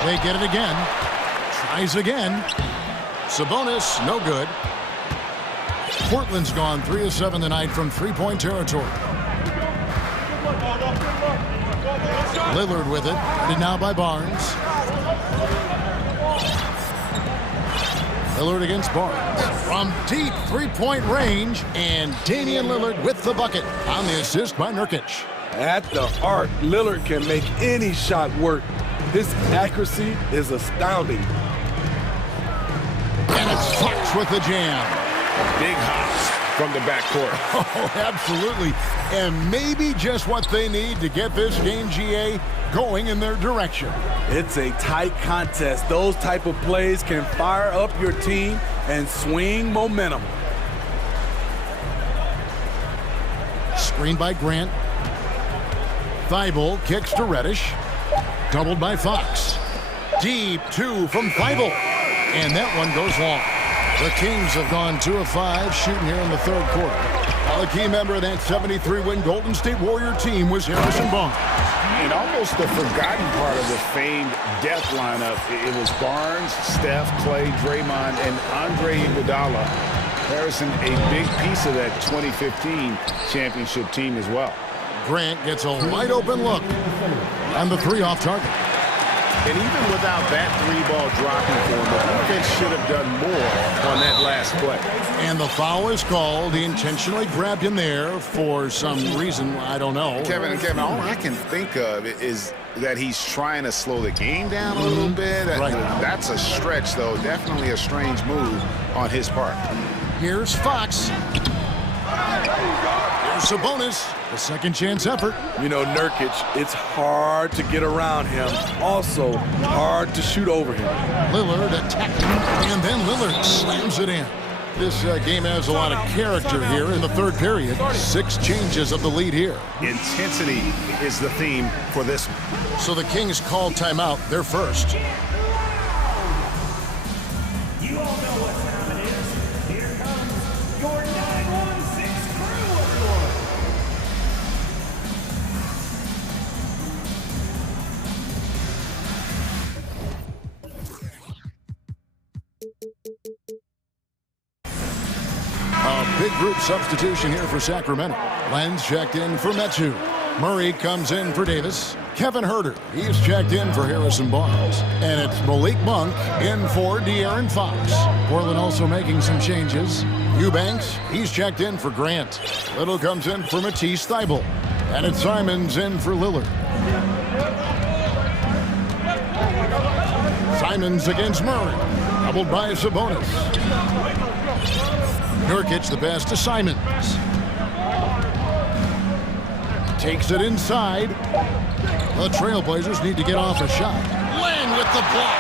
They get it again. Tries again. Sabonis, no good. Portland's gone 3 of 7 tonight from three-point territory. Lillard with it. And now by Barnes. Lillard against Barnes. From deep three-point range, and Damian Lillard with the bucket on the assist by Nurkic. At the arc, Lillard can make any shot work. His accuracy is astounding. And it's Fox with the jam. Big hops from the backcourt. Oh, absolutely. And maybe just what they need to get this game, GA, going in their direction. It's a tight contest. Those type of plays can fire up your team and swing momentum. Screen by Grant. Thibault kicks to Reddish. Doubled by Fox. Deep 2 from Thibault. And that one goes long. The Kings have gone 2 of 5 shooting here in the third quarter. A key member of that 73-win Golden State Warrior team was Harrison Barnes. And almost the forgotten part of the famed death lineup, it was Barnes, Steph, Clay, Draymond, and Andre Iguodala. Harrison, a big piece of that 2015 championship team as well. Grant gets a wide-open look. And the 3 off target. And even without that 3-ball dropping for him, the defense should have done more on that last play. And the foul is called. He intentionally grabbed him there for some reason, I don't know. Kevin, all I can think of is that he's trying to slow the game down a little bit. Right. That's a stretch, though. Definitely a strange move on his part. Here's Fox. Here's Sabonis. A second chance effort. You know, Nurkic, it's hard to get around him. Also, hard to shoot over him. Lillard attacking, and then Lillard slams it in. This game has a lot of character here in the third period. 6 changes of the lead here. Intensity is the theme for this one. So the Kings call timeout. They're first. You all know what time it is. Here comes your 916 crew report. A big group substitution here for Sacramento. Lenz checked in for Metsu. Murray comes in for Davis. Kevin Huerter, he's checked in for Harrison Barnes. And it's Malik Monk in for De'Aaron Fox. Portland also making some changes. Eubanks, he's checked in for Grant. Little comes in for Matisse Thybulle. And it's Simons in for Lillard. Simons against Murray. Doubled by Sabonis. Nurkic the pass to Simons. Takes it inside. The Trailblazers need to get off a shot. Lane with the block.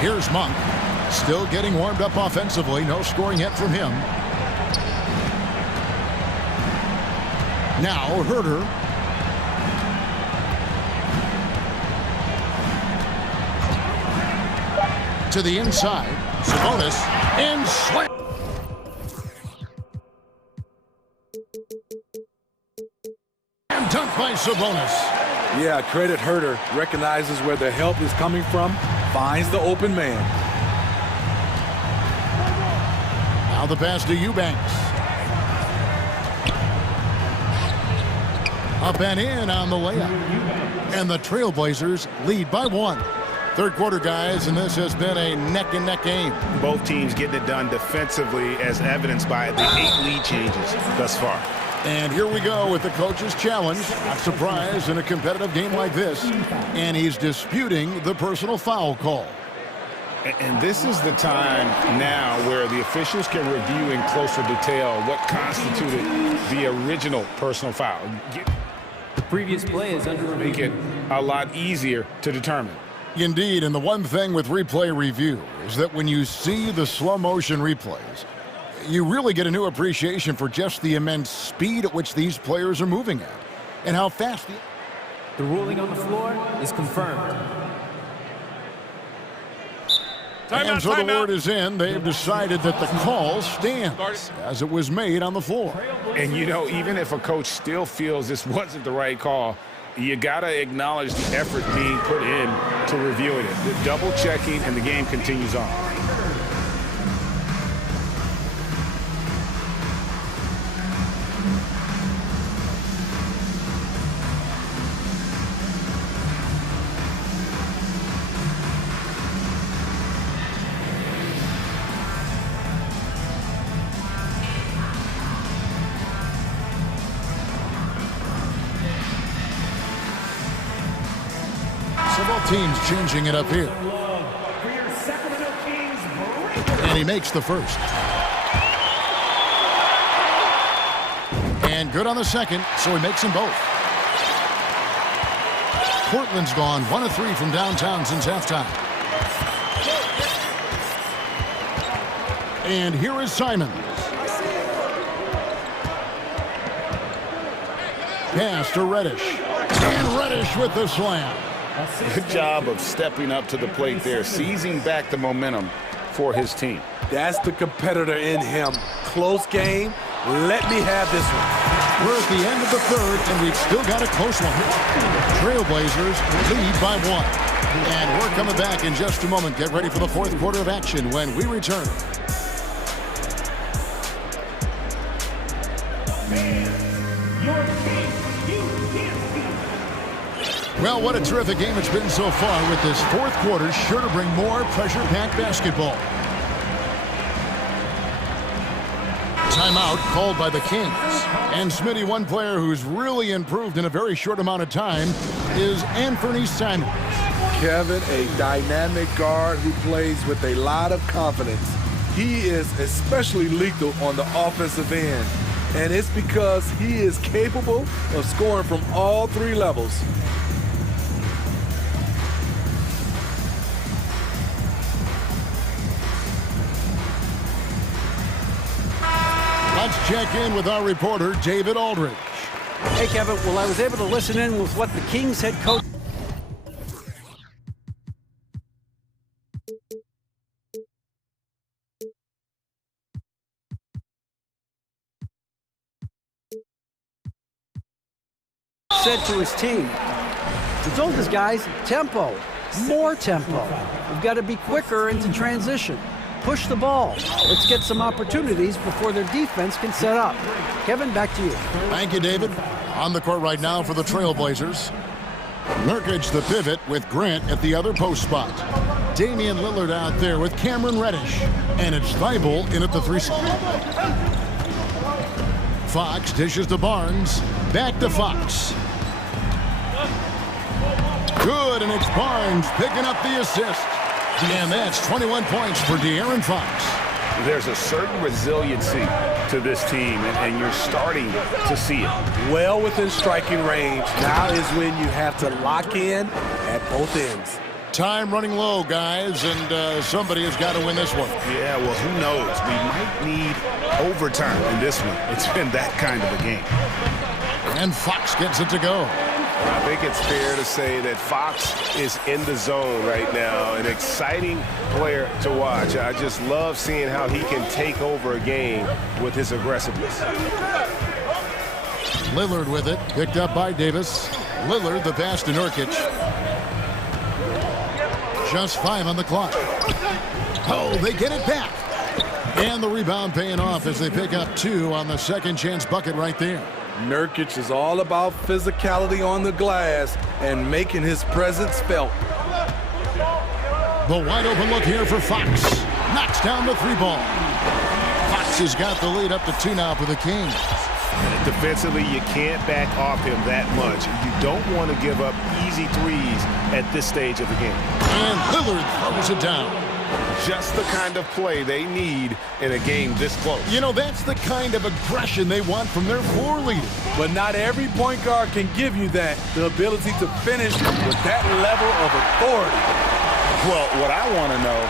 Here's Monk. Still getting warmed up offensively. No scoring yet from him. Now Huerter. To the inside. Sabonis. And slam. And dunked by Sabonis. Yeah, credit Huerter. Recognizes where the help is coming from. Finds the open man. Now the pass to Eubanks. Up and in on the layup. And the Trailblazers lead by 1. Third quarter, guys, and this has been a neck-and-neck game. Both teams getting it done defensively, as evidenced by the 8 lead changes thus far. And here we go with the coach's challenge. Not surprised in a competitive game like this. And he's disputing the personal foul call. And this is the time now where the officials can review in closer detail what constituted the original personal foul. The previous play is under review. Make it a lot easier to determine. Indeed, and the one thing with replay review is that when you see the slow motion replays, you really get a new appreciation for just the immense speed at which these players are moving at and how fast the ruling on the floor is confirmed. And so the word is in. They've decided that the call stands as it was made on the floor. And, you know, even if a coach still feels this wasn't the right call, you got to acknowledge the effort being put in to reviewing it. The double checking, and the game continues on. Several teams changing it up here. And he makes the first. And good on the second, so he makes them both. Portland's gone 1 of 3 from downtown since halftime. And here is Simons. Pass to Reddish. And Reddish with the slam. Good job of stepping up to the plate there, seizing back the momentum for his team. That's the competitor in him. Close game. Let me have this one. We're at the end of the third, and we've still got a close one. Trailblazers lead by 1. And we're coming back in just a moment. Get ready for the fourth quarter of action when we return. Well, what a terrific game it's been so far, with this fourth quarter sure to bring more pressure-packed basketball. Timeout called by the Kings. And Smitty, one player who's really improved in a very short amount of time is Anthony Simons. Kevin, a dynamic guard who plays with a lot of confidence. He is especially lethal on the offensive end. And it's because he is capable of scoring from all 3 levels. Let's check in with our reporter, David Aldridge. Hey, Kevin. Well, I was able to listen in with what the Kings head coach said to his team. He told his guys, tempo, more tempo. We've got to be quicker into transition. Push the ball. Let's get some opportunities before their defense can set up. Kevin, back to you. Thank you, David. On the court right now for the Trailblazers. Nurkic the pivot with Grant at the other post spot. Damian Lillard out there with Cameron Reddish. And it's Thibault in at the 3 spot. Fox dishes to Barnes. Back to Fox. Good, and it's Barnes picking up the assist. And that's 21 points for De'Aaron Fox. There's a certain resiliency to this team, and you're starting to see it. Well within striking range. Now is when you have to lock in at both ends. Time running low, guys, and somebody has got to win this one. Yeah, well, who knows? We might need overtime in this one. It's been that kind of a game. And Fox gets it to go. I think it's fair to say that Fox is in the zone right now, an exciting player to watch. I just love seeing how he can take over a game with his aggressiveness. Lillard with it, picked up by Davis. Lillard the pass to Nurkic. Just 5 on the clock. Oh, they get it back. And the rebound paying off as they pick up 2 on the second chance bucket right there. Nurkic is all about physicality on the glass and making his presence felt. The wide open look here for Fox. Knocks down the three ball. Fox has got the lead up to 2 now for the Kings. Defensively, you can't back off him that much. You don't want to give up easy threes at this stage of the game. And Lillard throws it down. Just the kind of play they need in a game this close. You know, that's the kind of aggression they want from their floor leader. But not every point guard can give you that, the ability to finish with that level of authority. Well, what I want to know,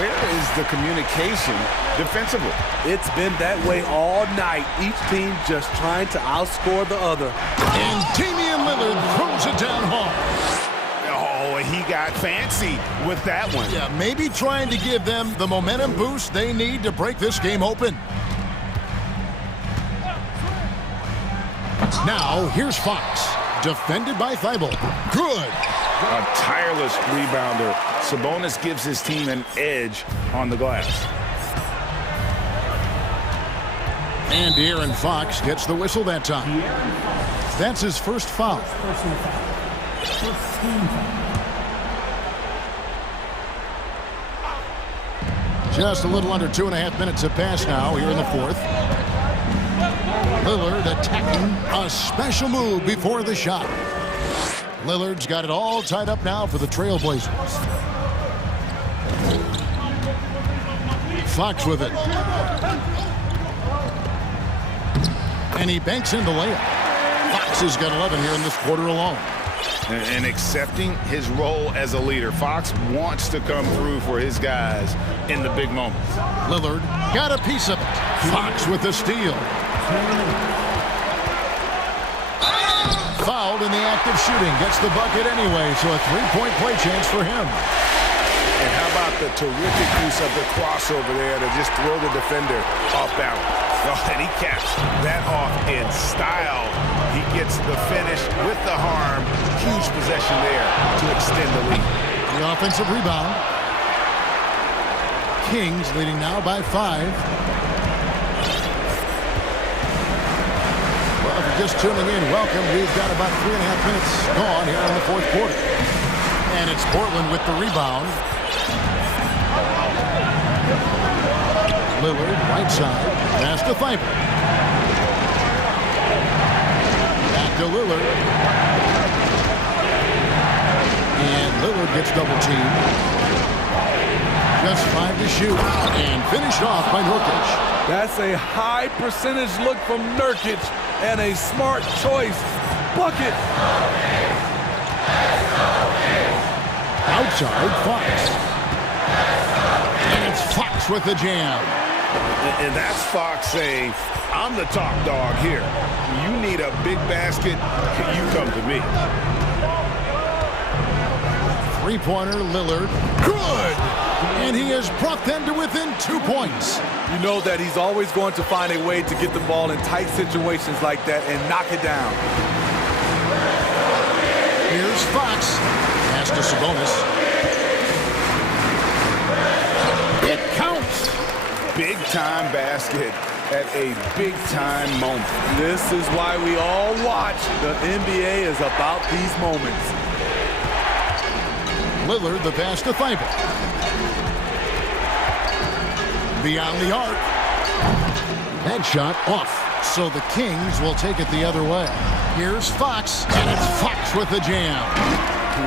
where is the communication defensively? It's been that way all night. Each team just trying to outscore the other. And Damian Lillard throws it down hard. Oh, he got fancy with that one. Yeah, maybe trying to give them the momentum boost they need to break this game open. Now, here's Fox. Defended by Thibault. Good. A tireless rebounder. Sabonis gives his team an edge on the glass. And Aaron Fox gets the whistle that time. That's his first foul. Just a little under 2.5 minutes have passed now here in the fourth. Lillard attacking a special move before the shot. Lillard's got it all tied up now for the Trailblazers. Fox with it. And he banks in the layup. Fox has got 11 here in this quarter alone. And accepting his role as a leader. Fox wants to come through for his guys in the big moments. Lillard got a piece of it. Fox with the steal. Fouled in the act of shooting. Gets the bucket anyway, so a three-point play chance for him. And how about the terrific use of the crossover there to just throw the defender off balance. Oh, and he caps that off in style. He gets the finish with the harm. Huge possession there to extend the lead. The offensive rebound. Kings leading now by 5. Well, if you're just tuning in, welcome. We've got about 3.5 minutes gone here in the fourth quarter. And it's Portland with the rebound. Lillard, right side. Pass to Thibault. Back to Lillard. And Lillard gets double teamed. Just 5 to shoot. And finished off by Nurkic. That's a high percentage look from Nurkic and a smart choice. Bucket. Outside, Fox. And it's Fox with the jam. And that's Fox saying, I'm the top dog here. You need a big basket, you come to me. Three-pointer, Lillard. Good! And he has brought them to within 2 points. You know that he's always going to find a way to get the ball in tight situations like that and knock it down. Here's Fox. Pass to Sabonis. It counts. Big-time basket at a big-time moment. This is why we all watch. The NBA is about these moments. Lillard, the pass to Thibault. Beyond the arc. That shot off. So the Kings will take it the other way. Here's Fox, and it's Fox with the jam.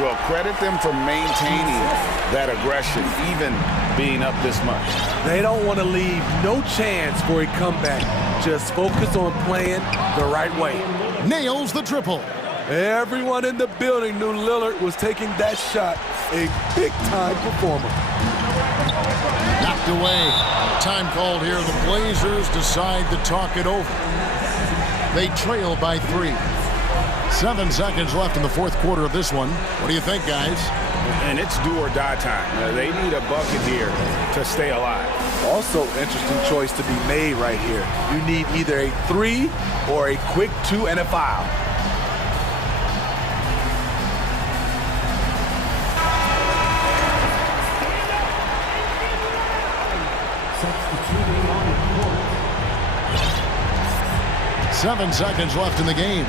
Well, credit them for maintaining that aggression, even being up this much. They don't want to leave no chance for a comeback. Just focus on playing the right way. Nails the triple. Everyone in the building knew Lillard was taking that shot. A big-time performer. Knocked away. Time called here. The Blazers decide to talk it over. They trail by 3. 7 seconds left in the fourth quarter of this one. What do you think, guys? And it's do or die time. They need a bucket here to stay alive. Also, interesting choice to be made right here. You need either a 3 or a quick 2 and a foul. Substituting on the court. 7 seconds left in the game.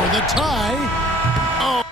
For the tie. Oh.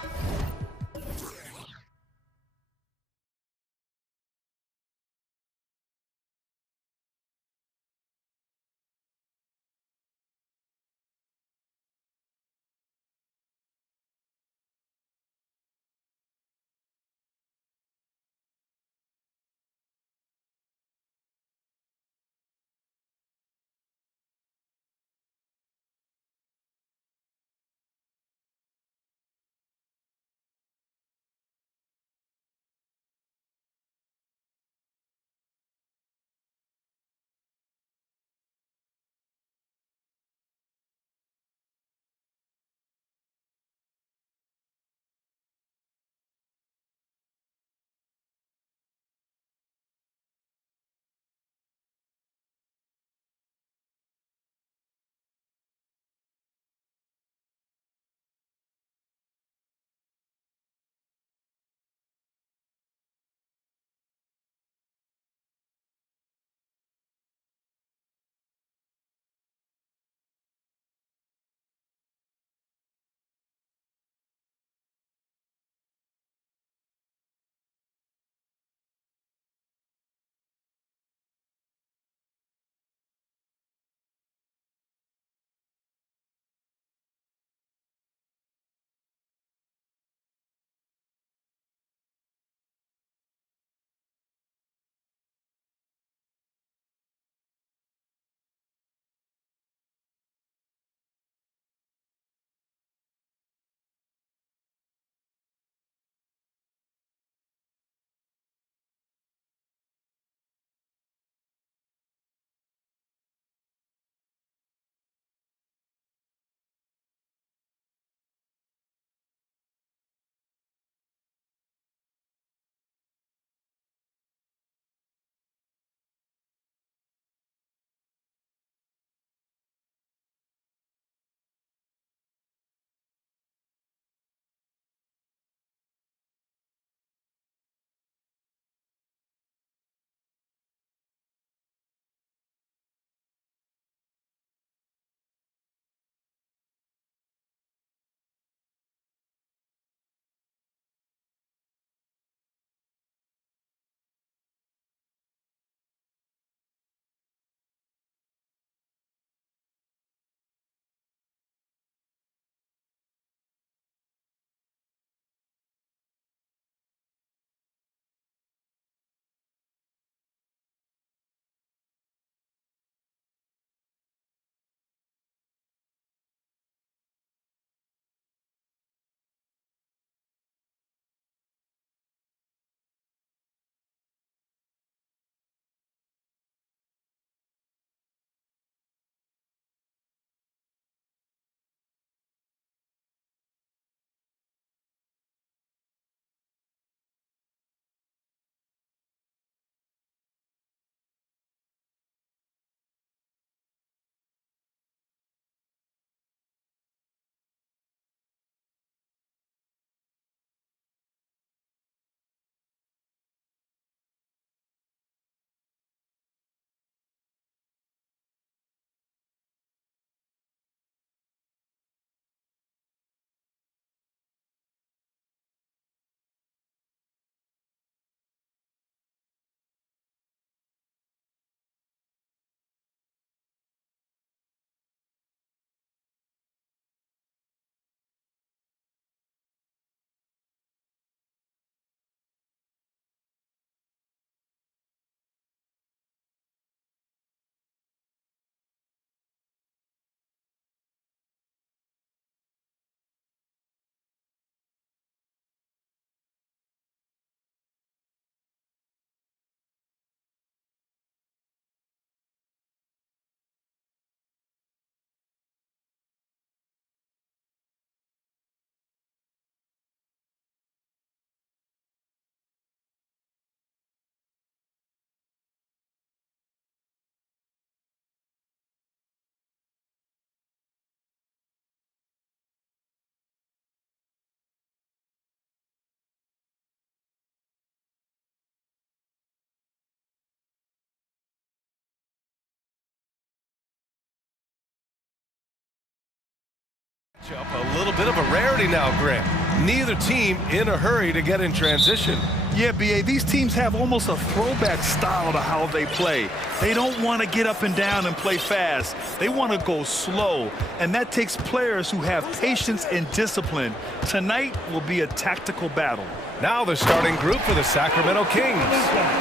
little bit of a rarity now, Grant. Neither team in a hurry to get in transition. Yeah, B.A., these teams have almost a throwback style to how they play. They don't want to get up and down and play fast. They want to go slow, and that takes players who have patience and discipline. Tonight will be a tactical battle. Now the starting group for the Sacramento Kings.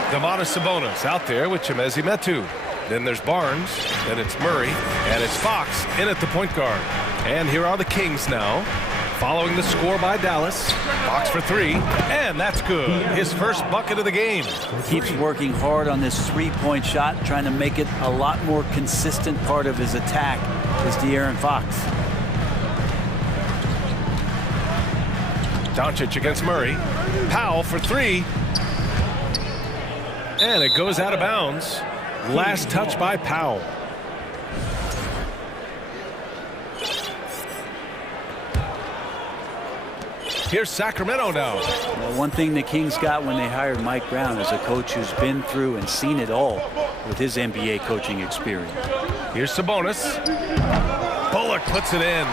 Domantas Sabonis out there with Chimezie Metu. Then there's Barnes, then it's Murray, and it's Fox in at the point guard. And here are the Kings now, following the score by Dallas. Fox for three, and that's good. His first bucket of the game. Keeps working hard on this three-point shot, trying to make it a lot more consistent part of his attack is De'Aaron Fox. Doncic against Murray. Powell for three. And it goes out of bounds. Last touch by Powell. Here's Sacramento now. Well, one thing the Kings got when they hired Mike Brown is a coach who's been through and seen it all with his NBA coaching experience. Here's Sabonis. Bullock puts it in.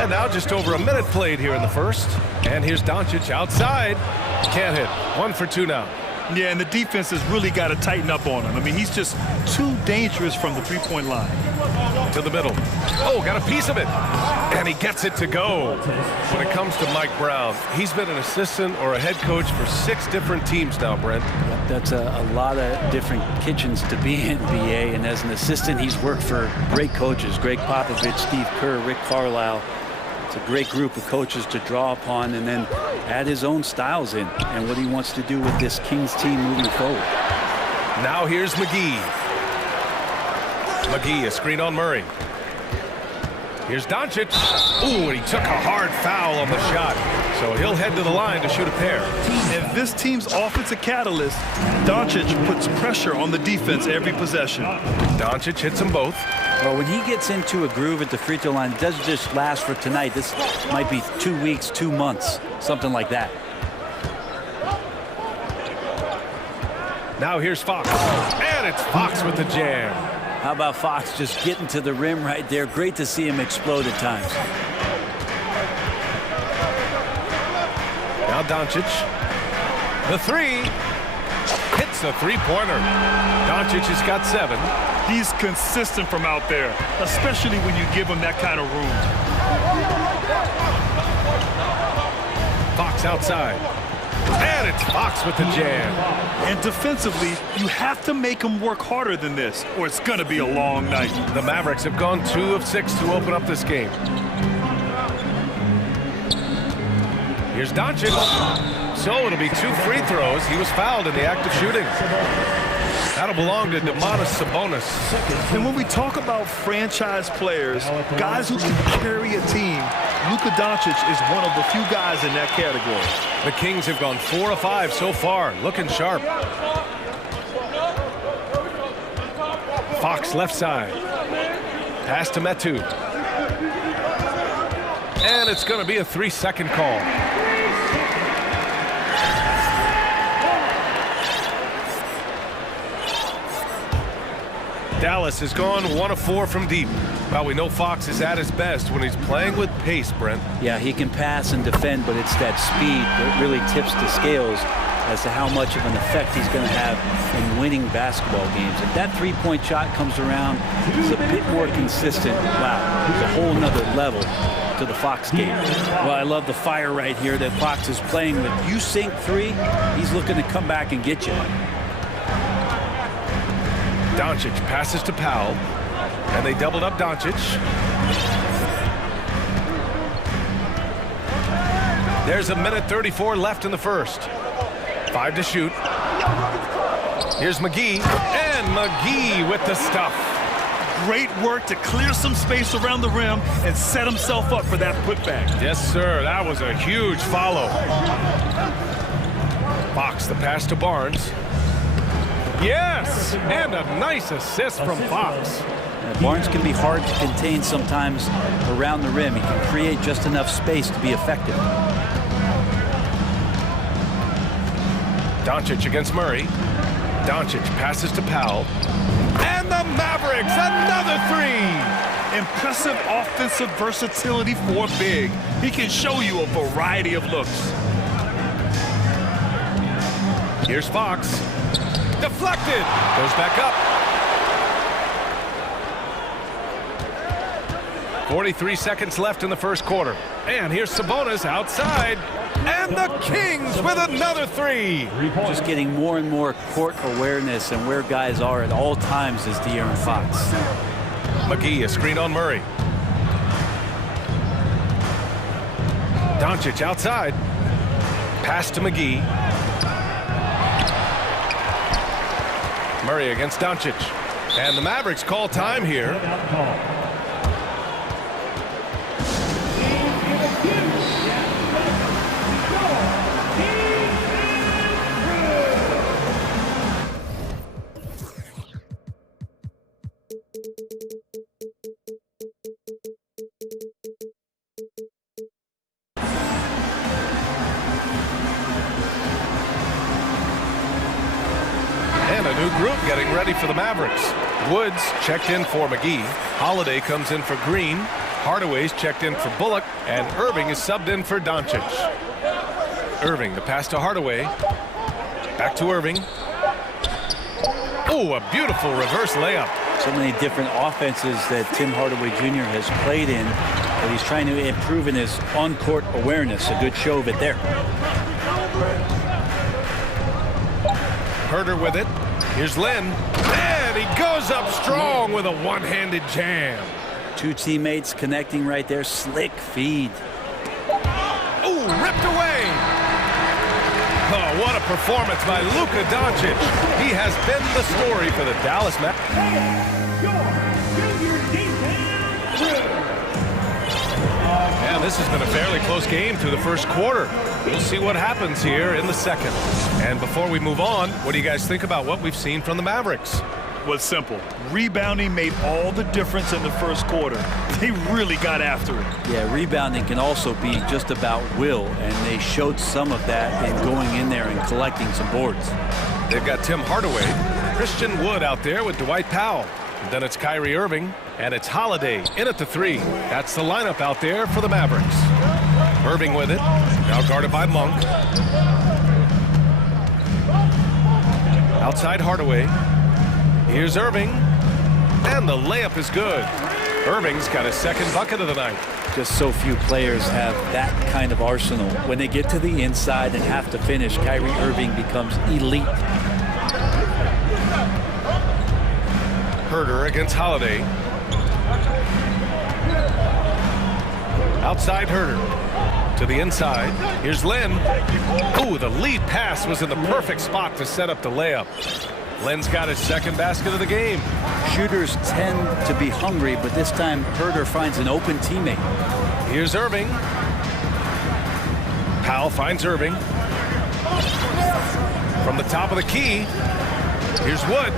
And now just over a minute played here in the first. And here's Doncic outside. Can't hit. 1 for 2 now. Yeah, and the defense has really got to tighten up on him. I mean, he's just too dangerous from the three-point line. To the middle. Oh, got a piece of it. And he gets it to go. When it comes to Mike Brown, he's been an assistant or a head coach for 6 different teams now, Brent. That's a lot of different kitchens to be in, BA. And as an assistant, he's worked for great coaches. Greg Popovich, Steve Kerr, Rick Carlisle. It's a great group of coaches to draw upon and then add his own styles in and what he wants to do with this Kings team moving forward. Now here's McGee. McGee, a screen on Murray. Here's Doncic. Ooh, and he took a hard foul on the shot. So he'll head to the line to shoot a pair. And this team's offensive catalyst, Doncic puts pressure on the defense every possession. Doncic hits them both. Well, when he gets into a groove at the free throw line, it doesn't just last for tonight. This might be 2 weeks, 2 months, something like that. Now here's Fox. And it's Fox with the jam. How about Fox just getting to the rim right there? Great to see him explode at times. Now Doncic. The three. Hits a three-pointer. Doncic has got 7. He's consistent from out there, especially when you give him that kind of room. Fox outside. And it's Fox with the jam. And defensively, you have to make him work harder than this, or it's going to be a long night. The Mavericks have gone 2 of 6 to open up this game. Here's Doncic. So it'll be 2 free throws. He was fouled in the act of shooting. That'll belong to Domantas Sabonis. And when we talk about franchise players, guys who can carry a team, Luka Doncic is one of the few guys in that category. The Kings have gone 4 of 5 so far, looking sharp. Fox left side. Pass to Metu. And it's going to be a 3-second call. Dallas has gone 1 of 4 from deep. Well, we know Fox is at his best when he's playing with pace, Brent. Yeah, he can pass and defend, but it's that speed that really tips the scales as to how much of an effect he's going to have in winning basketball games. If that three-point shot comes around, it's a bit more consistent. Wow, it's a whole nother level to the Fox game. Well, I love the fire right here that Fox is playing with. You sink 3, he's looking to come back and get you. Doncic passes to Powell, and they doubled up Doncic. There's a minute 34 left in the first. 5 to shoot. Here's McGee, and McGee with the stuff. Great work to clear some space around the rim and set himself up for that putback. Yes, sir. That was a huge follow. Fox, the pass to Barnes. Yes, and a nice assist from Fox. Barnes can be hard to contain sometimes around the rim. He can create just enough space to be effective. Doncic against Murray. Doncic passes to Powell. And the Mavericks, another three! Impressive offensive versatility for a big. He can show you a variety of looks. Here's Fox. Deflected. Goes back up. 43 seconds left in the first quarter. And here's Sabonis outside. And the Kings with another three. Just getting more and more court awareness and where guys are at all times is De'Aaron Fox. McGee, a screen on Murray. Doncic outside. Pass to McGee. Murray against Doncic. And the Mavericks call time here. And a new group getting ready for the Mavericks. Woods checked in for McGee. Holiday comes in for Green. Hardaway's checked in for Bullock. And Irving is subbed in for Doncic. Irving, the pass to Hardaway. Back to Irving. Oh, a beautiful reverse layup. So many different offenses that Tim Hardaway Jr. has played in, but he's trying to improve in his on-court awareness. A good show of it there. Herter with it. Here's Lynn. And he goes up strong with a one-handed jam. Two teammates connecting right there. Slick feed. Oh, ripped away. Oh, what a performance by Luka Doncic. He has been the story for the Dallas Mavericks. And this has been a fairly close game through the first quarter. We'll see what happens here in the second. And before we move on, what do you guys think about what we've seen from the Mavericks? Well, it's simple. Rebounding made all the difference in the first quarter. They really got after it. Yeah, rebounding can also be just about will, and they showed some of that in going in there and collecting some boards. They've got Tim Hardaway, Christian Wood out there with Dwight Powell. And then it's Kyrie Irving, and it's Holiday in at the three. That's the lineup out there for the Mavericks. Irving with it, now guarded by Monk. Outside Hardaway. Here's Irving, and the layup is good. Irving's got his second bucket of the night. Just so few players have that kind of arsenal. When they get to the inside and have to finish, Kyrie Irving becomes elite. Herter against Holiday. Outside Herter. To the inside. Here's Lynn. Ooh, the lead pass was in the perfect spot to set up the layup. Lynn's got his second basket of the game. Shooters tend to be hungry, but this time Herter finds an open teammate. Here's Irving. Powell finds Irving. From the top of the key. Here's Wood.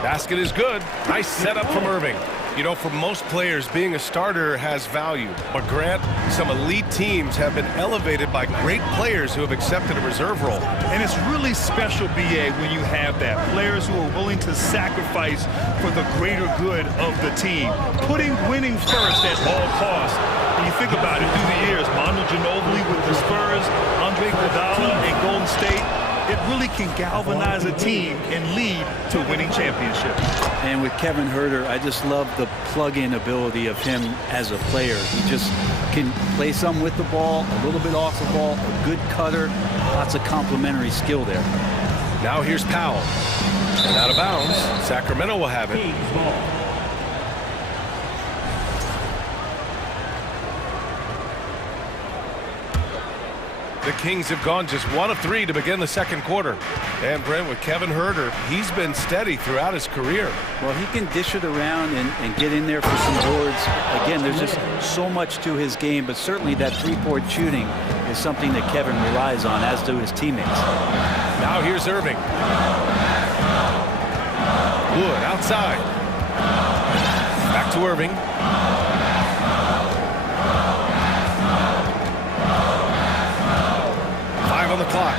Basket is good. Nice setup from Irving. You know, for most players, being a starter has value. But Grant, some elite teams have been elevated by great players who have accepted a reserve role. And it's really special, BA, when you have that. Players who are willing to sacrifice for the greater good of the team. Putting winning first at all costs. When you think about it through the years, Manu Ginobili with the Spurs, Andre Iguodala and Golden State, it really can galvanize a team and lead to winning championships. And with Kevin Herter, I just love the plug-in ability of him as a player. He just can play some with the ball, a little bit off the ball, a good cutter, lots of complementary skill there. Now here's Powell. And out of bounds, Sacramento will have it. The Kings have gone just 1 of 3 to begin the second quarter. And Brent, with Kevin Herter, he's been steady throughout his career. Well, he can dish it around and get in there for some boards. Again, there's just so much to his game, but certainly that three-point shooting is something that Kevin relies on, as do his teammates. Now here's Irving. Wood outside. Back to Irving. On the clock.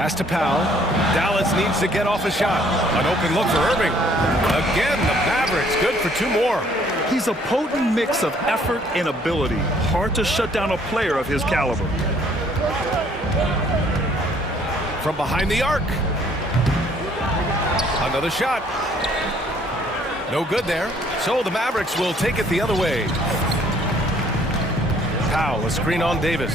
Pass to Powell. Dallas needs to get off a shot. An open look for Irving. Again, the Mavericks good for 2 more. He's a potent mix of effort and ability. Hard to shut down a player of his caliber. From behind the arc. Another shot. No good there. So the Mavericks will take it the other way. Powell, a screen on Davis.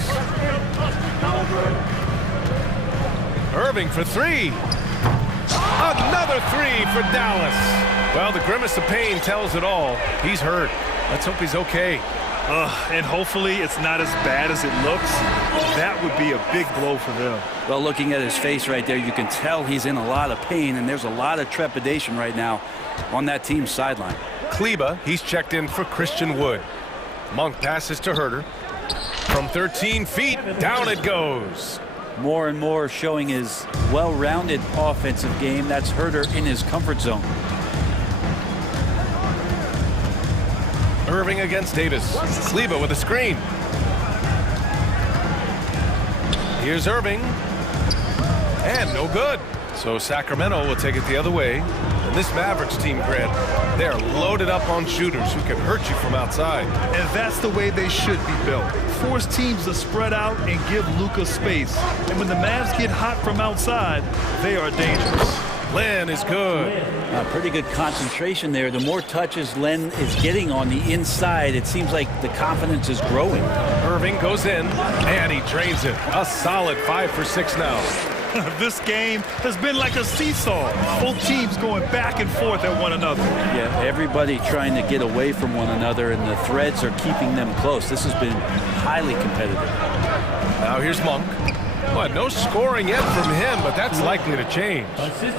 Irving for 3. Another 3 for Dallas. Well, the grimace of pain tells it all. He's hurt. Let's hope he's okay. And hopefully it's not as bad as it looks. That would be a big blow for them. Well, looking at his face right there, you can tell he's in a lot of pain, and there's a lot of trepidation right now on that team's sideline. Kleba, he's checked in for Christian Wood. Monk passes to Herter. From 13 feet, down it goes. More and more showing his well-rounded offensive game. That's Herter in his comfort zone. Irving against Davis. Kleba with a screen. Here's Irving. And no good. So Sacramento will take it the other way. And this Mavericks team, Grant, they're loaded up on shooters who can hurt you from outside. And that's the way they should be built. Force teams to spread out and give Luka space. And when the Mavs get hot from outside, they are dangerous. Len is good. Pretty good concentration there. The more touches Len is getting on the inside, it seems like the confidence is growing. Irving goes in, and he drains it. A solid 5 for 6 now. This game has been like a seesaw. Both teams going back and forth at one another. Yeah, everybody trying to get away from one another, and the threads are keeping them close. This has been highly competitive. Now here's Monk. Well, no scoring yet from him, but that's likely to change.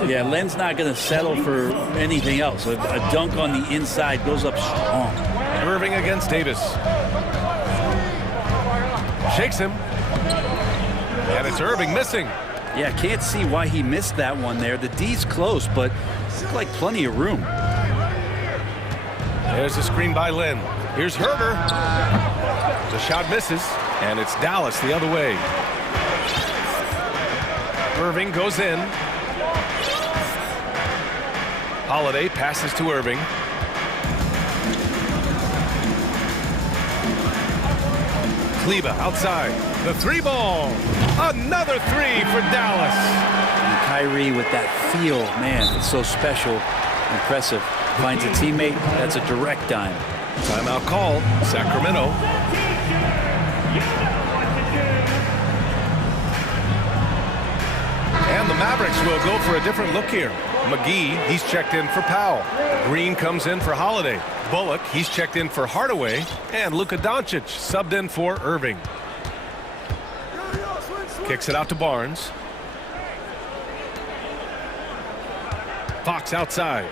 Yeah, Len's not going to settle for anything else. A dunk on the inside goes up strong. Irving against Davis. Shakes him. And it's Irving missing. Yeah, can't see why he missed that one there. The D's close, but looks like plenty of room. There's a screen by Len. Here's Herter. The shot misses, and it's Dallas the other way. Irving goes in. Holiday passes to Irving. Kleba outside. The 3 ball. Another 3 for Dallas. And Kyrie with that feel, man, it's so special, impressive. Finds a teammate, that's a direct dime. Timeout call, Sacramento. And the Mavericks will go for a different look here. McGee, he's checked in for Powell. Green comes in for Holiday. Bullock, he's checked in for Hardaway. And Luka Doncic subbed in for Irving. Kicks it out to Barnes. Fox outside.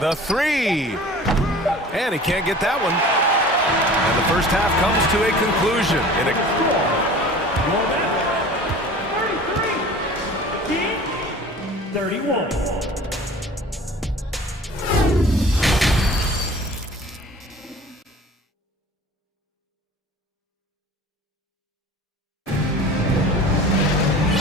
The 3. And he can't get that one. And the first half comes to a conclusion. 31.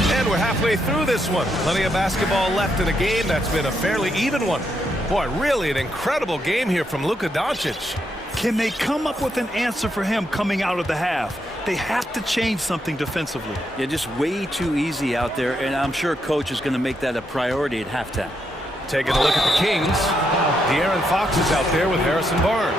And we're halfway through this one. Plenty of basketball left in a game that's been a fairly even one. Boy, really an incredible game here from Luka Doncic. Can they come up with an answer for him coming out of the half? They have to change something defensively. Yeah, just way too easy out there, and I'm sure coach is going to make that a priority at halftime. Taking a look at the Kings. De'Aaron Fox is out there with Harrison Barnes.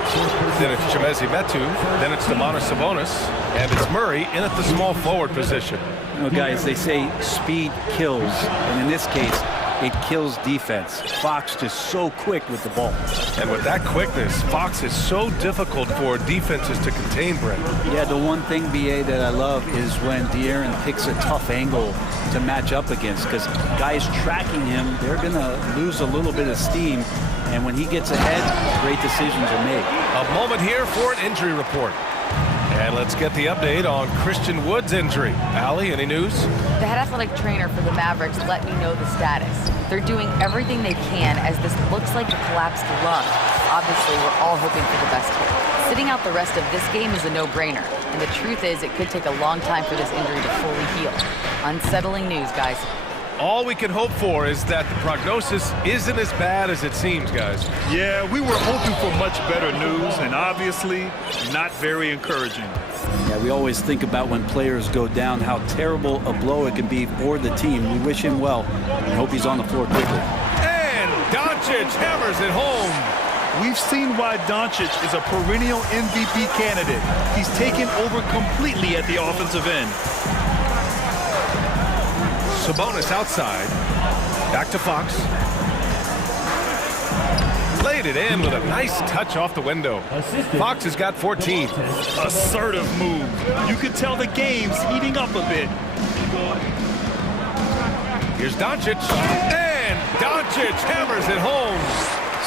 Then it's Chimezie Metu. Then it's Domantas Sabonis. And it's Murray in at the small forward position. You know, guys, they say speed kills, and in this case, it kills defense. Fox just so quick with the ball. And with that quickness, Fox is so difficult for defenses to contain, Brent. Yeah, the one thing, BA, that I love is when De'Aaron picks a tough angle to match up against, because guys tracking him, they're going to lose a little bit of steam. And when he gets ahead, great decisions are made. A moment here for an injury report. And let's get the update on Christian Wood's injury. Allie, any news? The head athletic trainer for the Mavericks let me know the status. They're doing everything they can as this looks like a collapsed lung. Obviously, we're all hoping for the best here. Sitting out the rest of this game is a no-brainer, and the truth is it could take a long time for this injury to fully heal. Unsettling news, guys. All we can hope for is that the prognosis isn't as bad as it seems, guys. Yeah, we were hoping for much better news, and obviously not very encouraging. Yeah, we always think about when players go down, how terrible a blow it can be for the team. We wish him well and hope he's on the floor quickly. And Doncic hammers it home. We've seen why Doncic is a perennial MVP candidate. He's taken over completely at the offensive end. Sabonis outside. Back to Fox. Laid it in with a nice touch off the window. Fox has got 14. Assertive move. You could tell the game's heating up a bit. Here's Doncic. And Doncic hammers it home.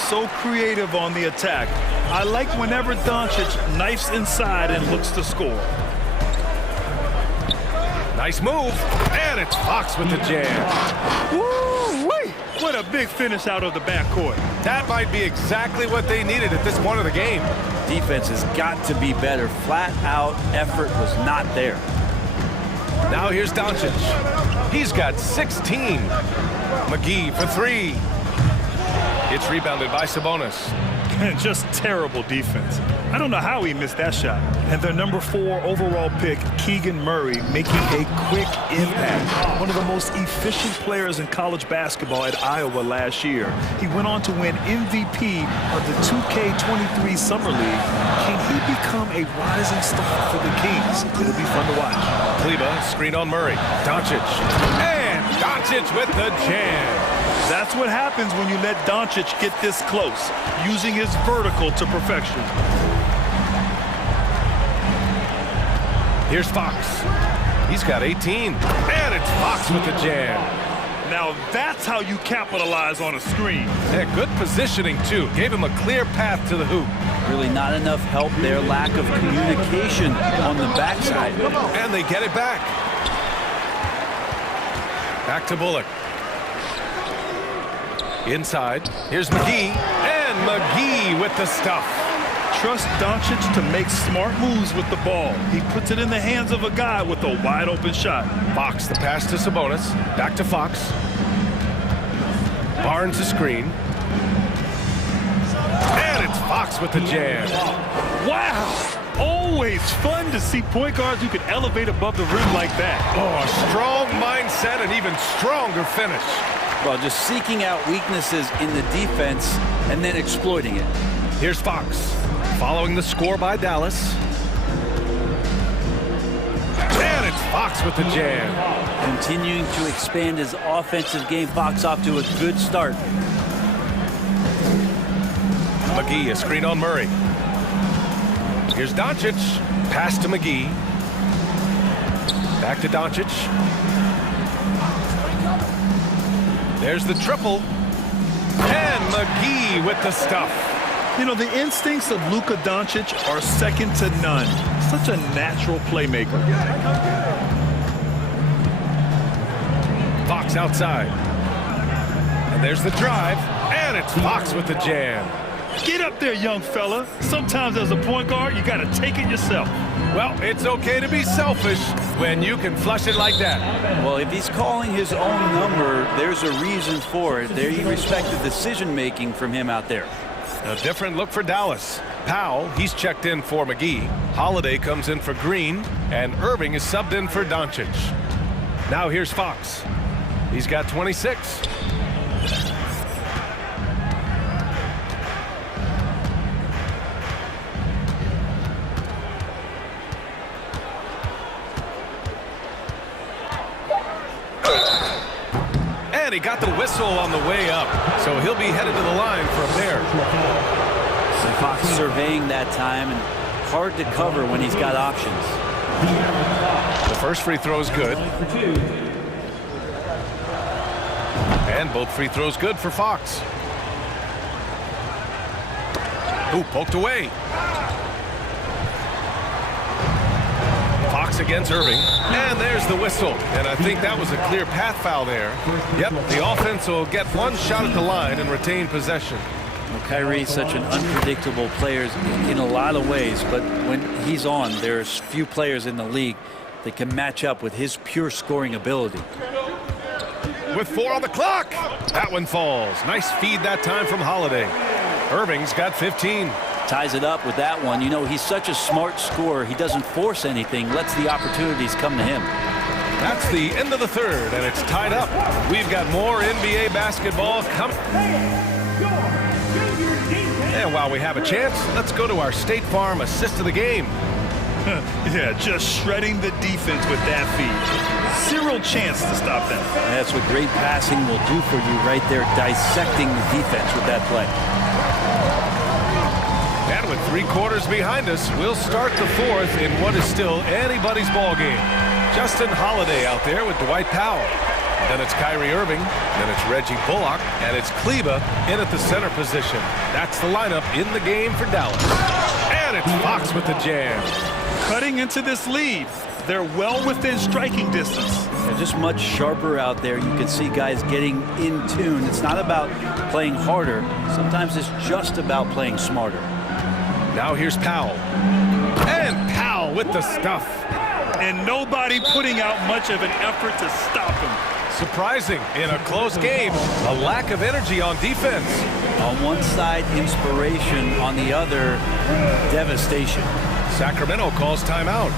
So creative on the attack. I like whenever Doncic knifes inside and looks to score. Nice move. And it's Fox with the jam. Woo-wee! What a big finish out of the backcourt. That might be exactly what they needed at this point of the game. Defense has got to be better. Flat out effort was not there. Now here's Doncic. He's got 16. McGee for three. It's rebounded by Sabonis. Just terrible defense. I don't know how he missed that shot. And their number 4 overall pick, Keegan Murray, making a quick impact. One of the most efficient players in college basketball at Iowa last year. He went on to win MVP of the 2K23 Summer League. Can he become a rising star for the Kings? It'll be fun to watch. Kleba, screen on Murray. Doncic. And Doncic with the jam. That's what happens when you let Doncic get this close, using his vertical to perfection. Here's Fox. He's got 18. And it's Fox with the jam. Now that's how you capitalize on a screen. Yeah, good positioning, too. Gave him a clear path to the hoop. Really not enough help there. Lack of communication on the backside. And they get it back. Back to Bullock. Inside, here's McGee, and McGee with the stuff. Trust Doncic to make smart moves with the ball. He puts it in the hands of a guy with a wide open shot. Fox, the pass to Sabonis, back to Fox. Barnes the screen. And it's Fox with the jam. Wow! Always fun to see point guards who can elevate above the rim like that. Oh, a strong mindset and even stronger finish. Well, just seeking out weaknesses in the defense and then exploiting it. Here's Fox, following the score by Dallas. And it's Fox with the jam. Continuing to expand his offensive game. Fox off to a good start. McGee, a screen on Murray. Here's Doncic, pass to McGee. Back to Doncic. There's the triple. And McGee with the stuff. You know, the instincts of Luka Doncic are second to none. Such a natural playmaker. Fox outside. And there's the drive. And it's Fox with the jam. Get up there, young fella. Sometimes as a point guard, you got to take it yourself. Well, it's okay to be selfish when you can flush it like that. Well, if he's calling his own number, there's a reason for it. There you respect the decision-making from him out there. A different look for Dallas. Powell, he's checked in for McGee. Holiday comes in for Green. And Irving is subbed in for Doncic. Now here's Fox. He's got 26. And he got the whistle on the way up, so he'll be headed to the line from there. Fox surveying that time, and hard to cover when he's got options. The first free throw is good. And both free throws good for Fox. Ooh, poked away. Fox against Irving. And there's the whistle. And I think that was a clear path foul there. Yep, the offense will get one shot at the line and retain possession. Well, Kyrie's such an unpredictable player in a lot of ways, but when he's on, there's few players in the league that can match up with his pure scoring ability. With 4 on the clock. That one falls. Nice feed that time from Holiday. Irving's got 15. Ties it up with that one. You know, he's such a smart scorer. He doesn't force anything, lets the opportunities come to him. That's the end of the third, and it's tied up. We've got more NBA basketball coming. And while we have a chance, let's go to our State Farm assist of the game. Yeah, just shredding the defense with that feed. Zero chance to stop that. That's what great passing will do for you right there, dissecting the defense with that play. And with 3 quarters behind us, we'll start the fourth in what is still anybody's ball game. Justin Holiday out there with Dwight Powell. Then it's Kyrie Irving, then it's Reggie Bullock, and it's Kleba in at the center position. That's the lineup in the game for Dallas. And it's Fox with the jam. Cutting into this lead. They're well within striking distance. They're just much sharper out there. You can see guys getting in tune. It's not about playing harder. Sometimes it's just about playing smarter. Now here's Powell. And Powell with the stuff. And nobody putting out much of an effort to stop him. Surprising in a close game, a lack of energy on defense. On one side, inspiration. On the other, devastation. Sacramento calls timeout.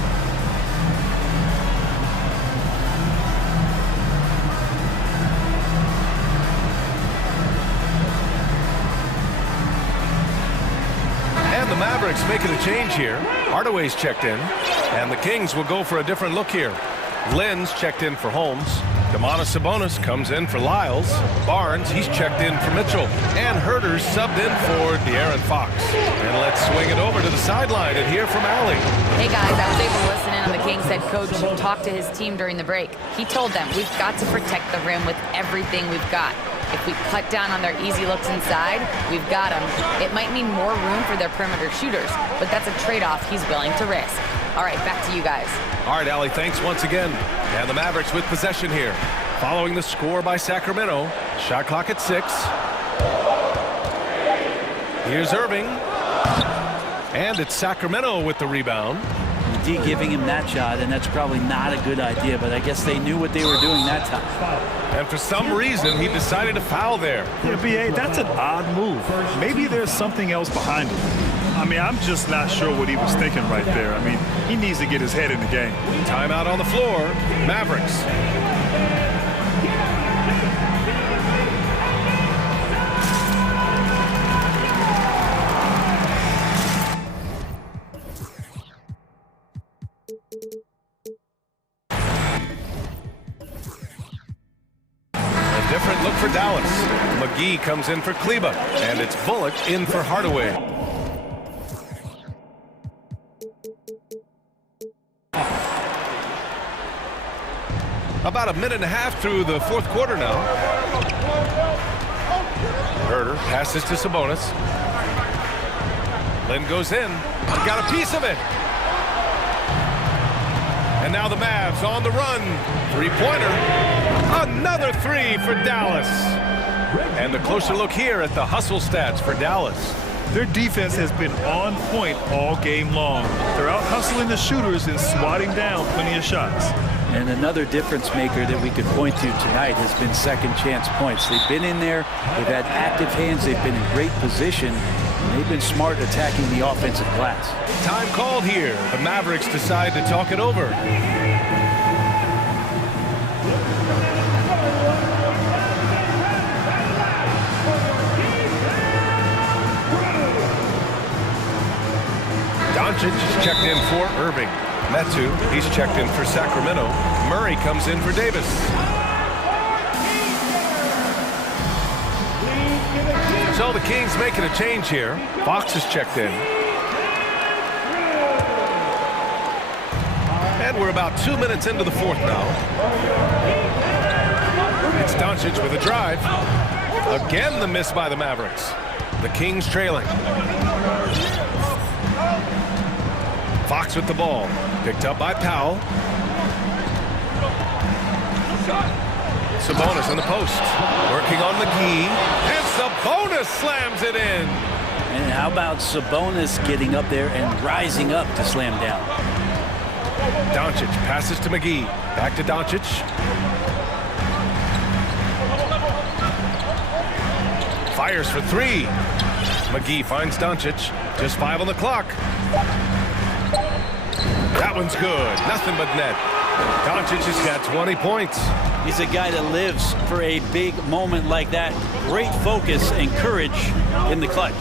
And the Mavericks making a change here. Hardaway's checked in, and the Kings will go for a different look here. Lynn's checked in for Holmes. Domantas Sabonis comes in for Lyles. Barnes, he's checked in for Mitchell. And Herter's subbed in for De'Aaron Fox. And let's swing it over to the sideline and hear from Allie. Hey guys, I was able to listen in on the Kings head coach talk to his team during the break. He told them, we've got to protect the rim with everything we've got. If we cut down on their easy looks inside, we've got them. It might mean more room for their perimeter shooters, but that's a trade-off he's willing to risk. All right, back to you guys. All right, Allie, thanks once again. And the Mavericks with possession here. Following the score by Sacramento. Shot clock at 6. Here's Irving. And it's Sacramento with the rebound. D giving him that shot, and that's probably not a good idea, but I guess they knew what they were doing that time. And for some reason, he decided to foul there. Yeah, B.A., that's an odd move. Maybe there's something else behind it. I mean, I'm just not sure what he was thinking right there. I mean, he needs to get his head in the game. Timeout on the floor. Mavericks. A different look for Dallas. McGee comes in for Kleba, and it's Bullock in for Hardaway. About a minute and a half through the fourth quarter now. Herter passes to Sabonis. Lynn goes in. He got a piece of it. And now the Mavs on the run. Three-pointer. Another 3 for Dallas. And a closer look here at the hustle stats for Dallas. Their defense has been on point all game long. They're out hustling the shooters and swatting down plenty of shots. And another difference maker that we could point to tonight has been second chance points. They've been in there, they've had active hands, they've been in great position, and they've been smart attacking the offensive glass. Time called here. The Mavericks decide to talk it over. Doncic is checked in for Irving. Metu, he's checked in for Sacramento. Murray comes in for Davis. So the Kings making a change here. Fox is checked in. And we're about 2 minutes into the fourth now. It's Doncic with a drive. Again, the miss by the Mavericks. The Kings trailing. Fox with the ball. Picked up by Powell. Sabonis in the post. Working on McGee. And Sabonis slams it in. And how about Sabonis getting up there and rising up to slam down? Doncic passes to McGee. Back to Doncic. Fires for three. McGee finds Doncic. Just 5 on the clock. That one's good. Nothing but net. Doncic has got 20 points. He's a guy that lives for a big moment like that. Great focus and courage in the clutch.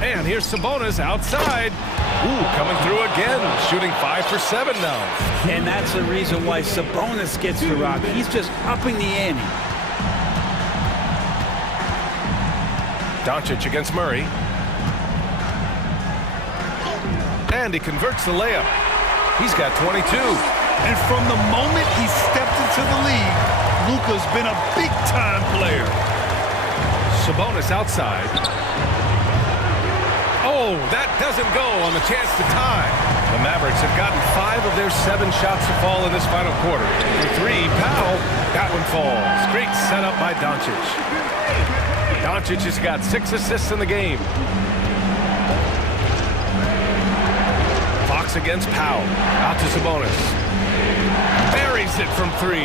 And here's Sabonis outside. Ooh, coming through again. Shooting 5 for 7 now. And that's the reason why Sabonis gets the rock. He's just upping the ante. Doncic against Murray. And he converts the layup. He's got 22. And from the moment he stepped into the league, Luka's been a big-time player. Sabonis outside. Oh, that doesn't go on the chance to tie. The Mavericks have gotten 5 of their 7 shots to fall in this final quarter. For 3, Powell. That one falls. Great setup by Doncic. Doncic has got 6 assists in the game. Fox against Powell. Out to Sabonis. Buries it from 3.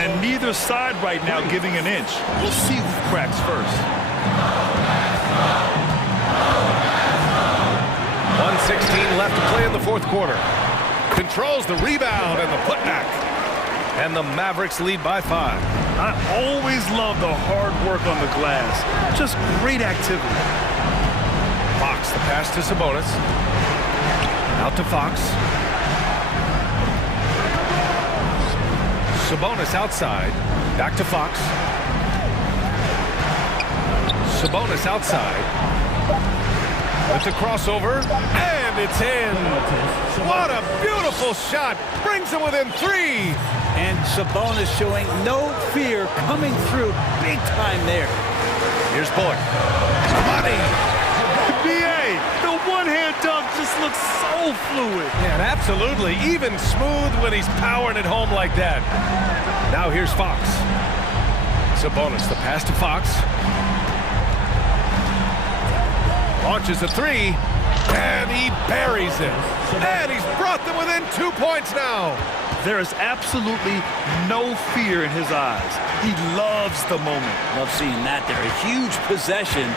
And neither side right now giving an inch. We'll see who cracks first. 1:16 left to play in the fourth quarter. Controls the rebound and the putback. And the Mavericks lead by 5. I always love the hard work on the glass. Just great activity. Fox, the pass to Sabonis. Out to Fox. Sabonis outside. Back to Fox. Sabonis outside. With the crossover. And it's in. What a beautiful shot. Brings him within 3. And Sabonis showing no fear coming through big time there. Here's Bullock. Money. BA, the one-hand dunk just looks so fluid. Yeah, absolutely. Even smooth when he's powering it home like that. Now here's Fox. Sabonis, the pass to Fox. Launches a 3. And he buries it. And he's brought them within 2 points now. There is absolutely no fear in his eyes. He loves the moment. Love seeing that there. A huge possession,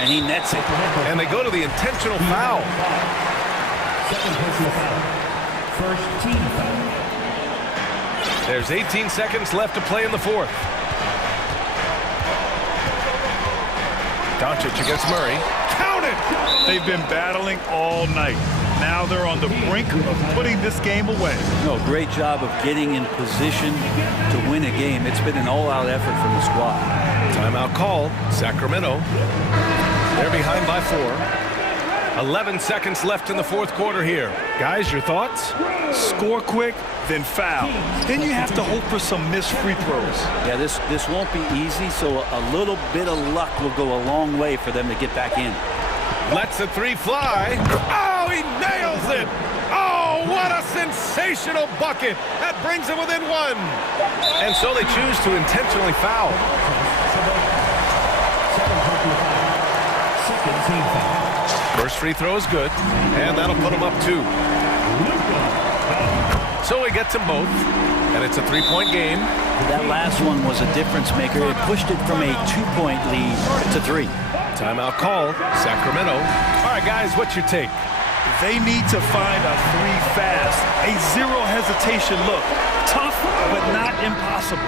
and he nets it. And they go to the intentional foul. Second personal foul. First team foul. There's 18 seconds left to play in the fourth. Doncic against Murray. Count it! They've been battling all night. Now they're on the brink of putting this game away. No, great job of getting in position to win a game. It's been an all-out effort from the squad. Timeout call, Sacramento. They're behind by 4. 11 seconds left in the fourth quarter here. Guys, your thoughts? Score quick, then foul. Then you have to hope for some missed free throws. Yeah, this won't be easy, so a little bit of luck will go a long way for them to get back in. Lets the 3 fly. Oh, he nails it! Oh, what a sensational bucket! That brings him within 1. And so they choose to intentionally foul. Second team foul. First free throw is good, and that'll put him up 2. So he gets them both, and it's a 3-point game. That last one was a difference maker. It pushed it from a 2-point lead to 3. Timeout call, Sacramento. All right, guys, what's your take? They need to find a 3 fast, a zero hesitation look. Tough, but not impossible.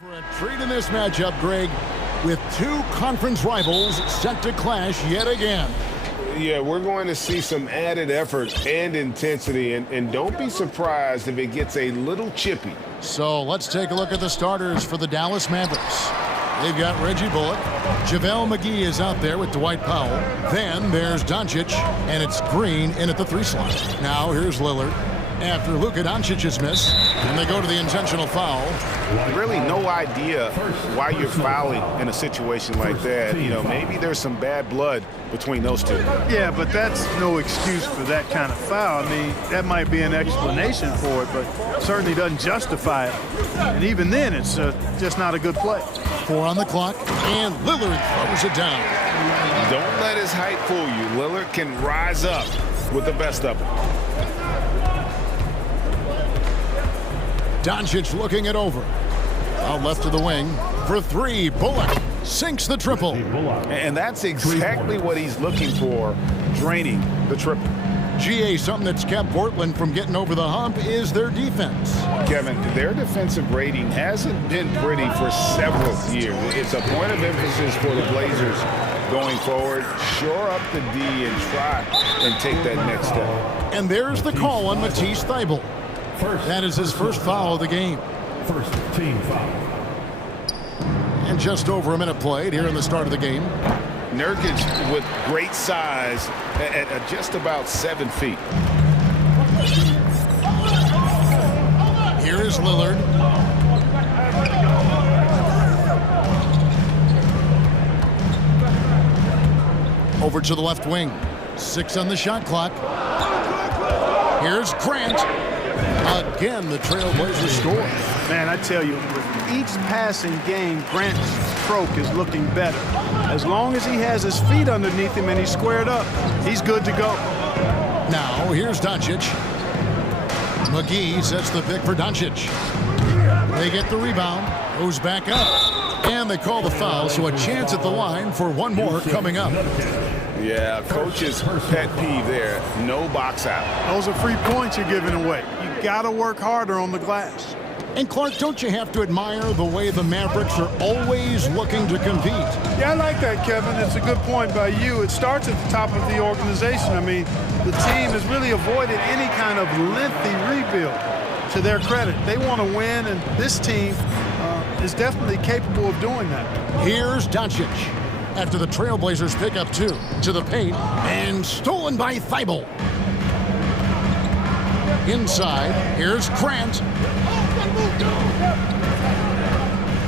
For a treat in this matchup, Greg, with two conference rivals set to clash yet again. Yeah, we're going to see some added effort and intensity, and don't be surprised if it gets a little chippy. So let's take a look at the starters for the Dallas Mavericks. They've got Reggie Bullock. JaVale McGee is out there with Dwight Powell. Then there's Doncic, and it's Green in at the 3 slot. Now here's Lillard. After Luka Doncic's miss, and they go to the intentional foul. Really no idea why you're fouling in a situation like that. You know, maybe there's some bad blood between those two. Yeah, but that's no excuse for that kind of foul. I mean, that might be an explanation for it, but certainly doesn't justify it. And even then, it's just not a good play. 4 on the clock, and Lillard throws it down. Don't let his height fool you. Lillard can rise up with the best of them. Doncic looking it over. Out left to the wing for 3. Bullock sinks the triple. And that's exactly what he's looking for, draining the triple. GA, something that's kept Portland from getting over the hump is their defense. Kevin, their defensive rating hasn't been pretty for several years. It's a point of emphasis for the Blazers going forward. Shore up the D and try and take that next step. And there's the call on Matisse Thybulle. That is his first foul of the game. First team foul. And just over a minute played here in the start of the game. Nurkic with great size at just about 7 feet. Here is Lillard. Over to the left wing. 6 on the shot clock. Here's Grant. Again, the Trailblazers score. Man, I tell you, with each passing game, Grant's stroke is looking better. As long as he has his feet underneath him and he's squared up, he's good to go. Now, here's Doncic. McGee sets the pick for Doncic. They get the rebound, goes back up, and they call the foul, so a chance at the line for one more coming up. Yeah, coach's pet peeve there, no box out. Those are free points you're giving away. You got to work harder on the glass. And Clark, don't you have to admire the way the Mavericks are always looking to compete? Yeah, I like that, Kevin. It's a good point by you. It starts at the top of the organization. I mean, the team has really avoided any kind of lengthy rebuild. To their credit, they want to win, and this team is definitely capable of doing that. Here's Doncic. After the Trailblazers pick up 2 to the paint, and stolen by Thybulle. Inside, here's Grant.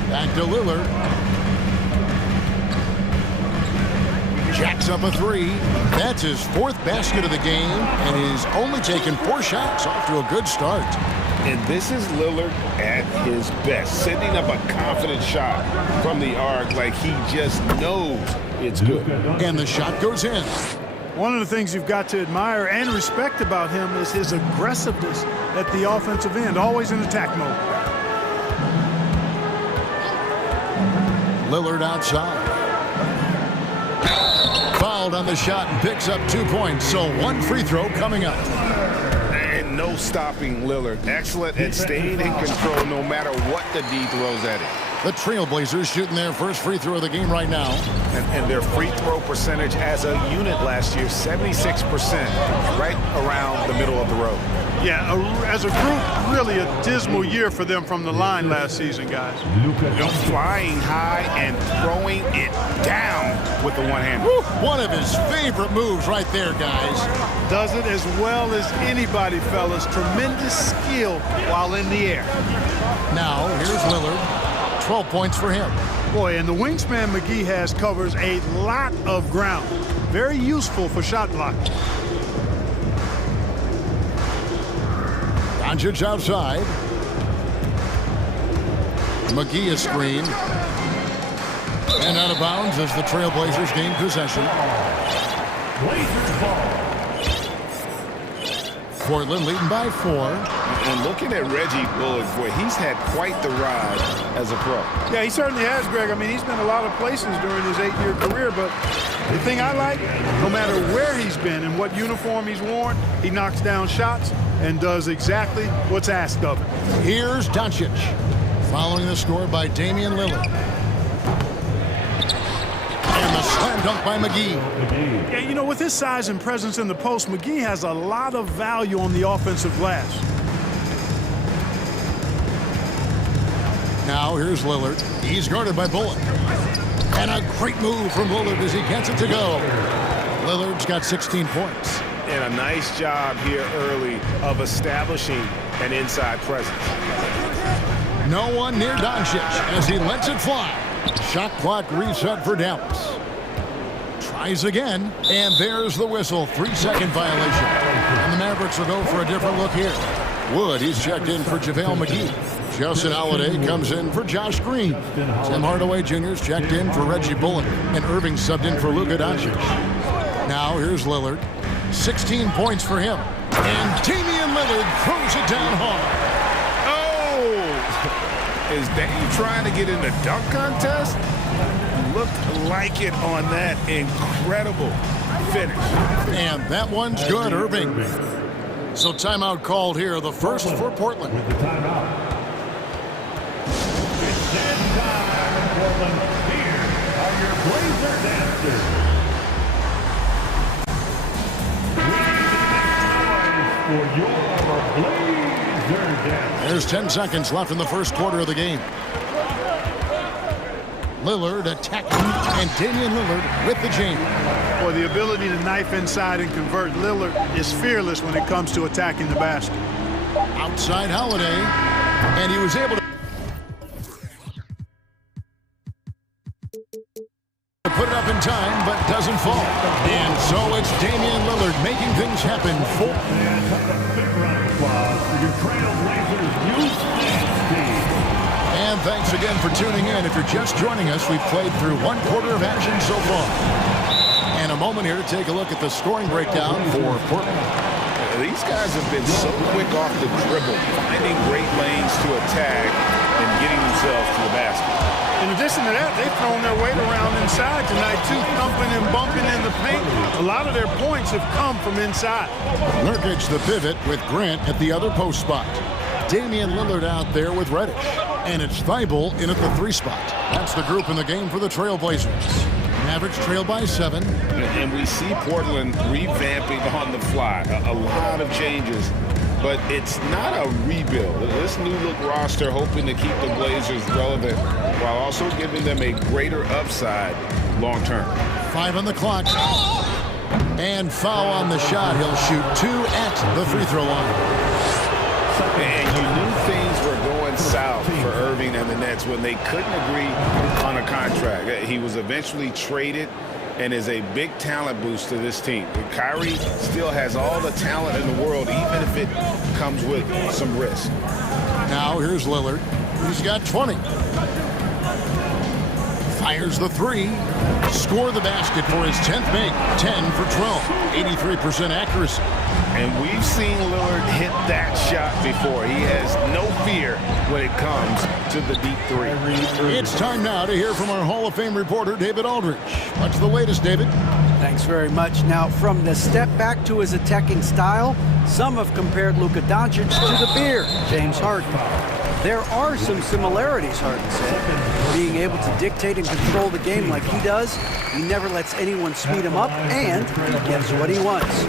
Back to Lillard. Jacks up a 3. That's his 4th basket of the game, and he's only taken 4 shots. Off to a good start. And this is Lillard at his best, sending up a confident shot from the arc like he just knows it's good. And the shot goes in. One of the things you've got to admire and respect about him is his aggressiveness at the offensive end, always in attack mode. Lillard outside. Fouled on the shot and picks up 2 points, so 1 free throw coming up. And no stopping Lillard. Excellent at staying in control no matter what the D throws at him. The Trailblazers shooting their first free throw of the game right now. And their free throw percentage as a unit last year, 76%, right around the middle of the road. Yeah, as a group, really a dismal year for them from the line last season, guys. You know, flying high and throwing it down with the one hand. One of his favorite moves right there, guys. Does it as well as anybody, fellas. Tremendous skill while in the air. Now, here's Lillard. 12 points for him. Boy, and the wingspan McGee has covers a lot of ground. Very useful for shot blocking. Doncic outside. McGee is screened. And out of bounds as the Trailblazers gain possession. Blazers ball. Portland leading by 4. And looking at Reggie Bullock, boy, he's had quite the ride as a pro. Yeah, he certainly has, Greg. I mean, he's been a lot of places during his 8-year career, but the thing I like, no matter where he's been and what uniform he's worn, he knocks down shots and does exactly what's asked of him. Here's Doncic. Following the score by Damian Lillard. And the slam dunk by McGee. Yeah, you know, with his size and presence in the post, McGee has a lot of value on the offensive glass. Now here's Lillard. He's guarded by Bullock. And a great move from Lillard as he gets it to go. Lillard's got 16 points. And a nice job here early of establishing an inside presence. No one near Doncic as he lets it fly. Shot clock reset for Dallas. Tries again, and there's the whistle. 3-second violation. And the Mavericks will go for a different look here. Wood, he's checked in for JaVale McGee. Justin Holiday comes in for Josh Green. Tim Hardaway Jr.'s checked in for Reggie Bullock. And Irving subbed in for Luka Doncic. Now here's Lillard. 16 points for him. And Damian Lillard throws it down hard. Is Dame trying to get in the dunk contest? Looked like it on that incredible finish. And that one's good, Irving. So timeout called here, the first for Portland. With the timeout. It's time, Portland. Here are your Blazer dancers. We need to make noise for your Blazer dancers. There's 10 seconds left in the first quarter of the game. Lillard attacking, and Damian Lillard with the jam. Boy, the ability to knife inside and convert. Lillard is fearless when it comes to attacking the basket. Outside Holiday, and he was able to put it up in time, but doesn't fall. And so it's Damian Lillard making things happen for. And thanks again for tuning in. If you're just joining us, we've played through one quarter of action so far. And a moment here to take a look at the scoring breakdown for Portland. These guys have been so quick off the dribble, finding great lanes to attack and getting themselves to the basket. In addition to that, they've thrown their weight around inside tonight, too, thumping and bumping in the paint. A lot of their points have come from inside. Nurkic the pivot with Grant at the other post spot. Damian Lillard out there with Reddish. And it's Thibault in at the 3 spot. That's the group in the game for the Trailblazers. Mavericks trail by 7. And we see Portland revamping on the fly. A lot of changes. But it's not a rebuild. This new look roster hoping to keep the Blazers relevant while also giving them a greater upside long term. 5 on the clock. And foul on the shot. He'll shoot 2 at the free throw line. And you knew things were going south for Irving and the Nets when they couldn't agree on a contract. He was eventually traded and is a big talent boost to this team. Kyrie still has all the talent in the world, even if it comes with some risk. Now here's Lillard. He's got 20. Fires the 3. Score the basket for his 10th make. 10 for 12. 83% accuracy. And we've seen Lillard hit that shot before. He has no fear when it comes to the deep 3. It's time now to hear from our Hall of Fame reporter, David Aldridge. What's the latest, David? Thanks very much. Now, from the step back to his attacking style, some have compared Luka Doncic to the bear, James Harden. There are some similarities, Harden said. Being able to dictate and control the game like he does, he never lets anyone speed him up, and he gets what he wants.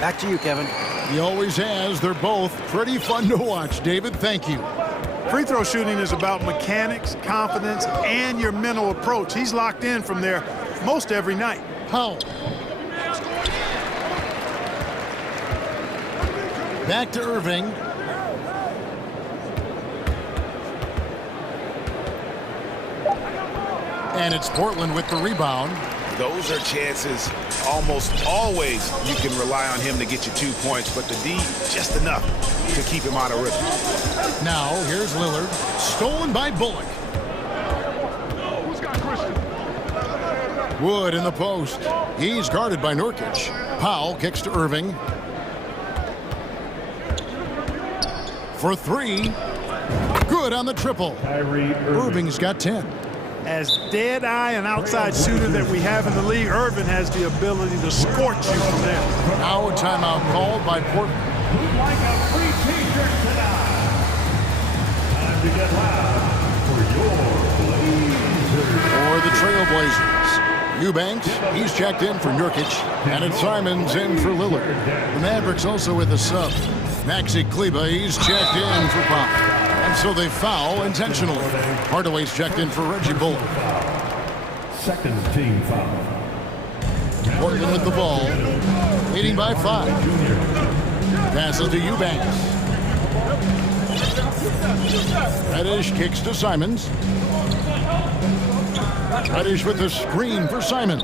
Back to you, Kevin. He always has. They're both pretty fun to watch. David, thank you. Free throw shooting is about mechanics, confidence, and your mental approach. He's locked in from there most every night. Powell. Back to Irving. And it's Portland with the rebound. Those are chances almost always you can rely on him to get you 2 points, but the D just enough to keep him out of rhythm. Now here's Lillard, stolen by Bullock. Wood in the post. He's guarded by Nurkic. Powell kicks to Irving. For 3. Good on the triple. Irving's got 10. As dead-eye and outside shooter that we have in the league, Irving has the ability to scorch you from there. Now a timeout called by Portland. Who'd like a free t-shirt tonight? Time to get loud. for the Trailblazers. Eubanks, he's checked in for Nurkic, and it's Simons in for Lillard. The Mavericks also with a sub. Maxi Kleber, he's checked in for Pop. And so they foul intentionally. Hardaway's checked in for Reggie Bullock. Second team foul. Portland with the ball, leading by 5. Passes to Eubanks. Reddish kicks to Simons. Reddish with the screen for Simons.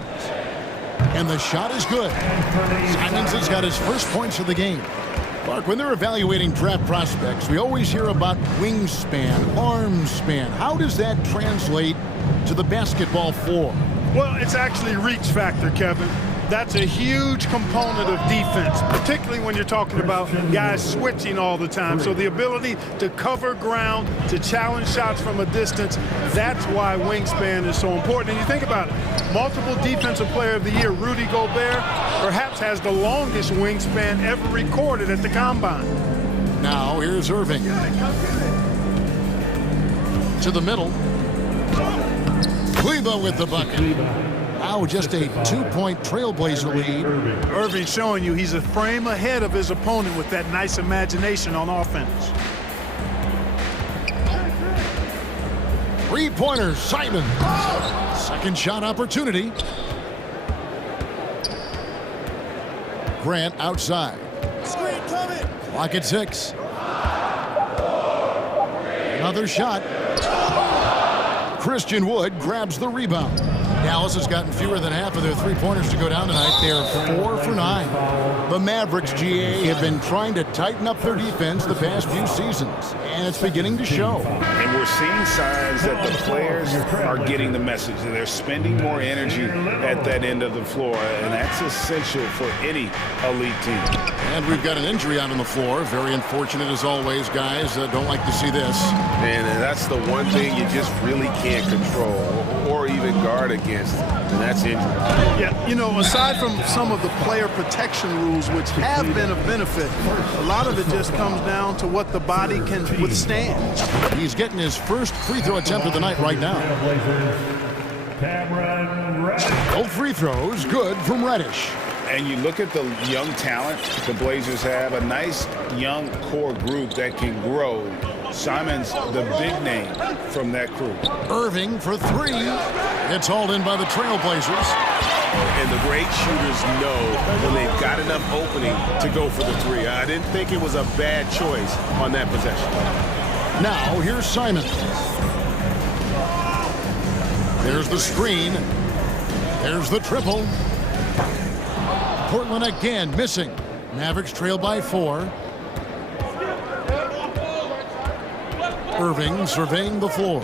And the shot is good. Simons has got his first points of the game. Mark, when they're evaluating draft prospects, we always hear about wingspan, arm span. How does that translate to the basketball floor? Well, it's actually reach factor, Kevin. That's a huge component of defense, particularly when you're talking about guys switching all the time. So the ability to cover ground, to challenge shots from a distance, that's why wingspan is so important. And you think about it, multiple Defensive Player of the Year, Rudy Gobert, perhaps has the longest wingspan ever recorded at the Combine. Now here's Irving. To the middle. Kleber with the bucket. Now just a 2-point Trailblazer lead. Irving showing you he's a frame ahead of his opponent with that nice imagination on offense. Three-pointers, Simon. Second shot opportunity. Grant outside. Screen coming. Clock at 6. Another shot. Christian Wood grabs the rebound. Dallas has gotten fewer than half of their three-pointers to go down tonight. They are 4 for 9. The Mavericks, GA, have been trying to tighten up their defense the past few seasons, and it's beginning to show. And we're seeing signs that the players are getting the message, and they're spending more energy at that end of the floor, and that's essential for any elite team. And we've got an injury out on the floor. Very unfortunate as always, guys. Don't like to see this. And that's the one thing you just really can't control or even guard against, and that's injury. Yeah, you know, aside from some of the player protection rules, which have been of benefit, a lot of it just comes down to what the body can withstand. He's getting his first free throw attempt of the night right now. Both free throws good from Reddish. And you look at the young talent the Blazers have, a nice young core group that can grow. Simons, the big name from that crew. Irving for 3. It's hauled in by the Trailblazers. And the great shooters know when they've got enough opening to go for the 3. I didn't think it was a bad choice on that possession. Now here's Simons. There's the screen. There's the triple. Portland again missing. Mavericks trail by 4. Irving surveying the floor.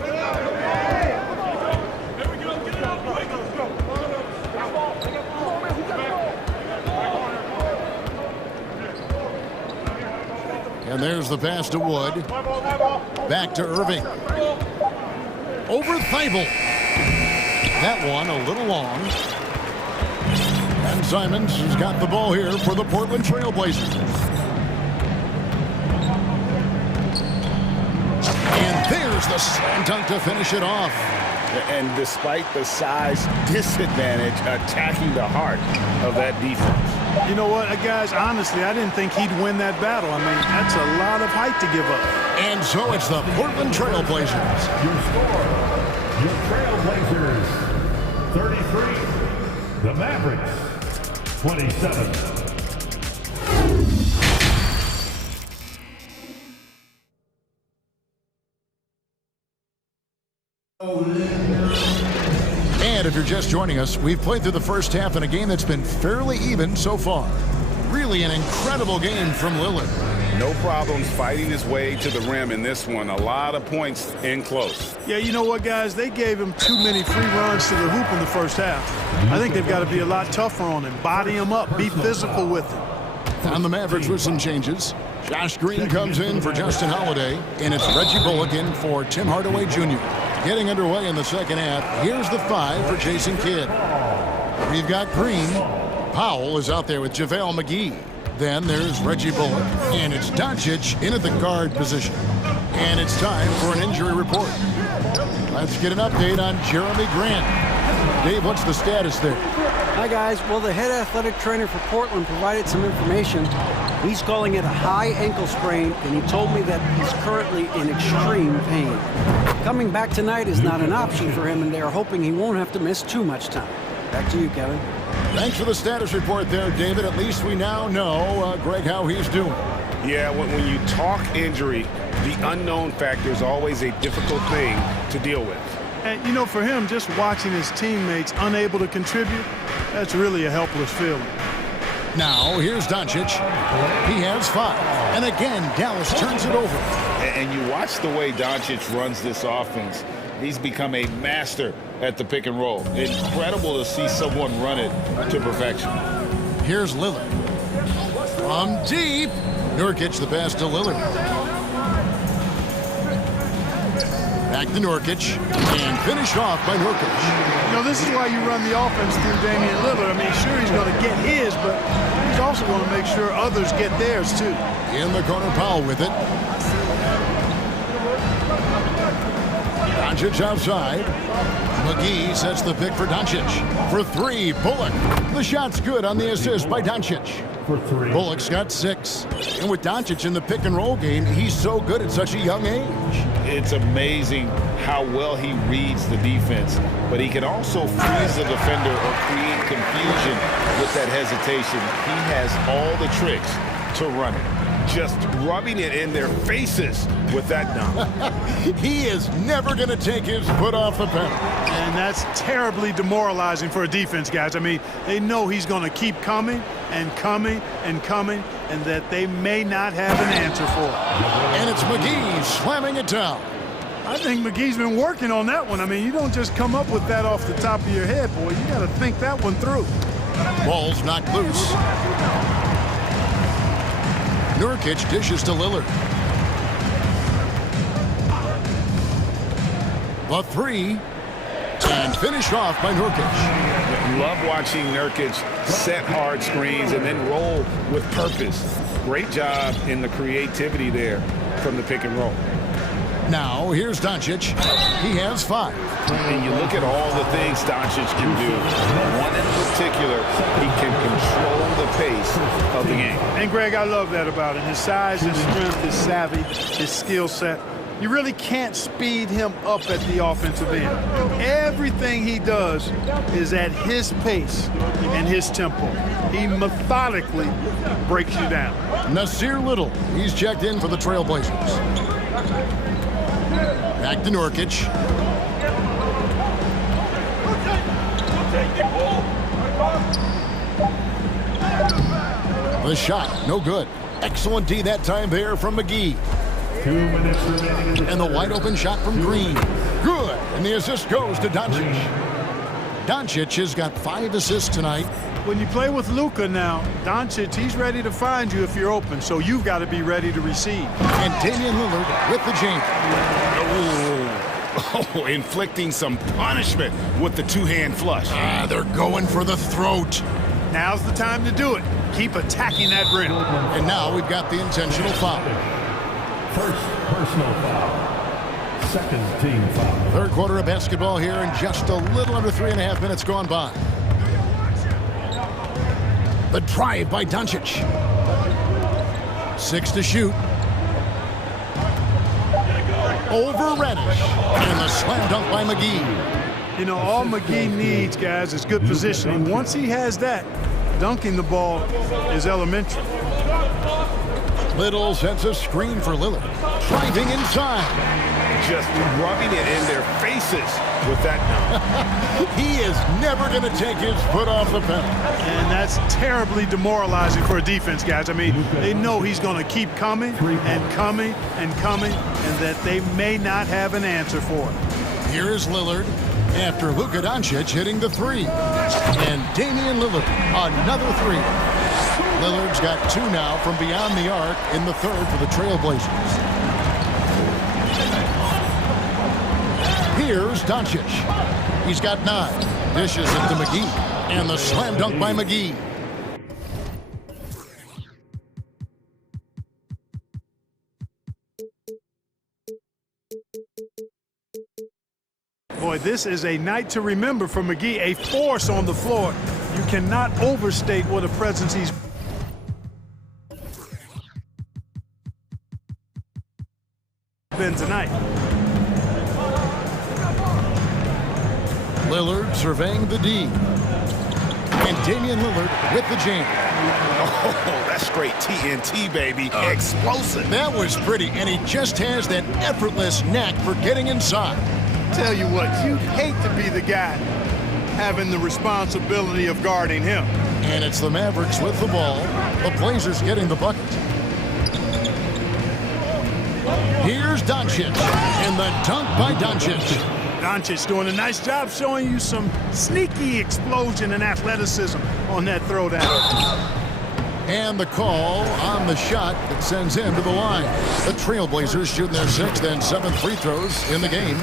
And there's the pass to Wood. Back to Irving. Over Thibault. That one a little long. And Simons has got the ball here for the Portland Trailblazers. And there's the slam dunk to finish it off. And despite the size disadvantage, attacking the heart of that defense. You know what, guys, honestly, I didn't think he'd win that battle. I mean, that's a lot of height to give up. And so it's the Portland Trailblazers. Your score, your Trailblazers, 33. The Mavericks, 27. And if you're just joining us, we've played through the first half in a game that's been fairly even so far. Really an incredible game from Lillard. No problems fighting his way to the rim in this one. A lot of points in close. Yeah, you know what, guys? They gave him too many free runs to the hoop in the first half. I think they've got to be a lot tougher on him. Body him up. Be physical with him. And the Mavericks with some changes. Josh Green comes in for Justin Holiday, and it's Reggie Bullock in for Tim Hardaway Jr. Getting underway in the second half. Here's the 5 for Jason Kidd. We've got Green. Powell is out there with JaVale McGee. Then there's Reggie Bullock, and it's Doncic in at the guard position. And it's time for an injury report. Let's get an update on Jeremy Grant. Dave, what's the status there? Hi, guys. Well, the head athletic trainer for Portland provided some information. He's calling it a high ankle sprain, and he told me that he's currently in extreme pain. Coming back tonight is not an option for him, and they are hoping he won't have to miss too much time. Back to you, Kevin. Thanks for the status report there, David. At least we now know, Greg, how he's doing. Yeah, when you talk injury, the unknown factor is always a difficult thing to deal with. And, you know, for him, just watching his teammates unable to contribute, that's really a helpless feeling. Now, here's Doncic. He has 5. And again, Dallas turns it over. And you watch the way Doncic runs this offense. He's become a master at the pick and roll. Incredible to see someone run it to perfection. Here's Lillard. From deep. Nurkic the pass to Lillard. Back to Nurkic. And finished off by Nurkic. You know, this is why you run the offense through Damian Lillard. I mean, sure, he's going to get his, but he's also going to make sure others get theirs, too. In the corner, Powell with it. Doncic outside. McGee sets the pick for Doncic. For 3, Bullock. The shot's good on the assist by Doncic. Bullock's got 6. And with Doncic in the pick and roll game, he's so good at such a young age. It's amazing how well he reads the defense, but he can also freeze the defender or create confusion with that hesitation. He has all the tricks to run it. Just rubbing it in their faces with that dunk. He is never going to take his foot off the pedal. And that's terribly demoralizing for a defense, guys. I mean, they know he's going to keep coming and coming and coming, and that they may not have an answer for it. And it's McGee slamming it down. I think McGee's been working on that one. I mean, you don't just come up with that off the top of your head, boy. You got to think that one through. Ball's knocked loose. Nurkic dishes to Lillard. The 3. And finished off by Nurkic. Love watching Nurkic set hard screens and then roll with purpose. Great job in the creativity there from the pick and roll. Now, here's Doncic. He has 5. And you look at all the things Doncic can do. One in particular, he can control the pace of the game. And, Greg, I love that about him. His size, his strength, his savvy, his skill set. You really can't speed him up at the offensive end. Everything he does is at his pace and his tempo. He methodically breaks you down. Nasir Little, he's checked in for the Trailblazers. Back to Nurkic. The shot, no good. Excellent D that time there from McGee. 2 minutes remaining. And the wide open shot from Green. Good. And the assist goes to Doncic. Doncic has got 5 assists tonight. When you play with Luka now, Doncic, he's ready to find you if you're open, so you've got to be ready to receive. And Damian Lillard with the jam. Oh, inflicting some punishment with the 2-hand flush. They're going for the throat. Now's the time to do it. Keep attacking that rim. And now we've got the intentional foul. First personal foul. Second team foul. Third quarter of basketball here, and just a little under 3.5 minutes gone by. The drive by Doncic. 6 to shoot. Over Reddish. And the slam dunk by McGee. You know, all McGee needs, guys, is good positioning. Once he has that, dunking the ball is elementary. Little sets a screen for Lillard. Driving inside. Just rubbing it in their faces with that dunk. He is never going to take his foot off the pedal. And that's terribly demoralizing for a defense, guys. I mean, they know he's going to keep coming and coming and coming, and that they may not have an answer for it. Here's Lillard after Luka Doncic hitting the 3. And Damian Lillard, another 3. Lillard's got 2 now from beyond the arc in the third for the Trailblazers. Here's Doncic. He's got 9. Dishes it to McGee. And the slam dunk by McGee. Boy, this is a night to remember for McGee, a force on the floor. You cannot overstate what a presence he's been tonight. Lillard surveying the D. And Damian Lillard with the jam. Oh, that's straight TNT, baby. Explosive. That was pretty, and he just has that effortless knack for getting inside. Tell you what, you'd hate to be the guy having the responsibility of guarding him. And it's the Mavericks with the ball. The Blazers getting the bucket. Here's Doncic, and the dunk by Doncic. Doncic doing a nice job showing you some sneaky explosion and athleticism on that throwdown. And the call on the shot that sends him to the line. The Trailblazers shooting their 6th and 7th free throws in the game.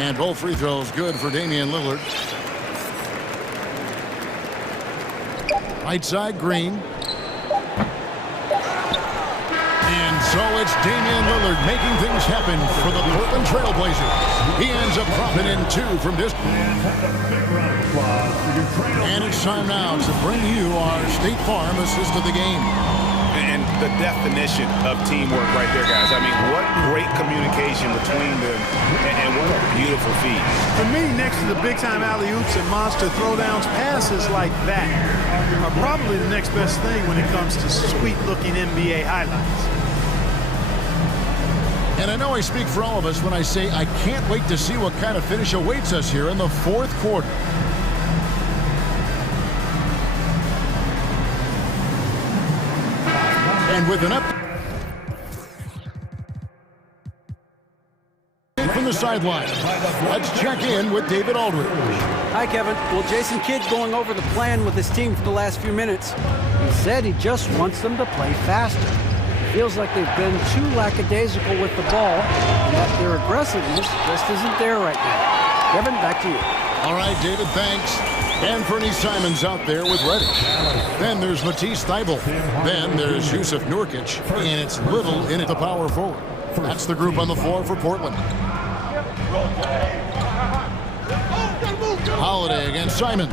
And both free throws good for Damian Lillard. Right side, Green. And so it's Damian Lillard making things happen for the Portland Trailblazers. He ends up dropping in 2 from distance. And it's time now to bring you our State Farm assist of the game. And the definition of teamwork right there, guys. I mean, what great communication between them, and what a beautiful feat. For me, next to the big-time alley-oops and monster throwdowns, passes like that are probably the next best thing when it comes to sweet-looking NBA highlights. And I know I speak for all of us when I say I can't wait to see what kind of finish awaits us here in the 4th quarter. And with an up from the sideline, let's check in with David Aldridge. Hi, Kevin. Well, Jason Kidd going over the plan with his team for the last few minutes. He said he just wants them to play faster. Feels like they've been too lackadaisical with the ball, and that their aggressiveness just isn't there right now. Kevin, back to you. All right, David, thanks. And Fernie Simons out there with Reddish. Then there's Matisse Thybulle. Then there's Yusuf Nurkic. And it's Little in at the power forward. That's the group on the floor for Portland. Holiday against Simons.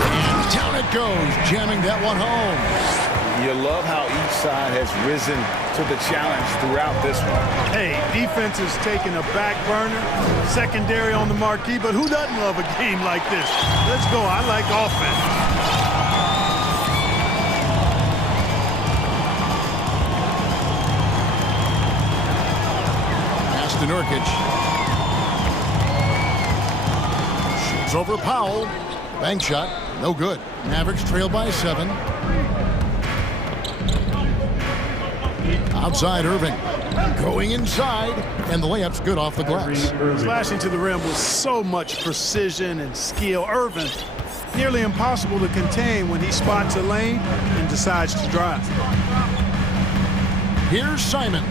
And down it goes, jamming that one home. You love how each side has risen to the challenge throughout this one. Hey, defense is taking a back burner, secondary on the marquee, but who doesn't love a game like this? Let's go. I like offense. Pass to Nurkic. Shoots over Powell. Bank shot, no good. Mavericks trail by 7. Outside Irving, going inside, and the layup's good off the glass. Slashing to the rim with so much precision and skill. Irving, nearly impossible to contain when he spots a lane and decides to drive. Here's Simons.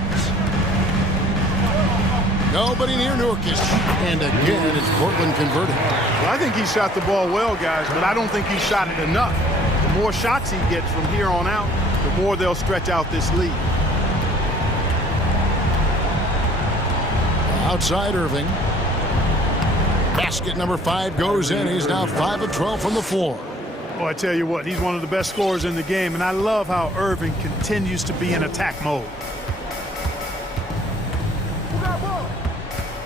Nobody near Nurkic. And again, it's Portland converting. Well, I think he shot the ball well, guys, but I don't think he shot it enough. The more shots he gets from here on out, the more they'll stretch out this lead. Outside Irving. Basket number 5 goes in. He's now 5 of 12 from the floor. Well, I tell you what, he's one of the best scorers in the game, and I love how Irving continues to be in attack mode.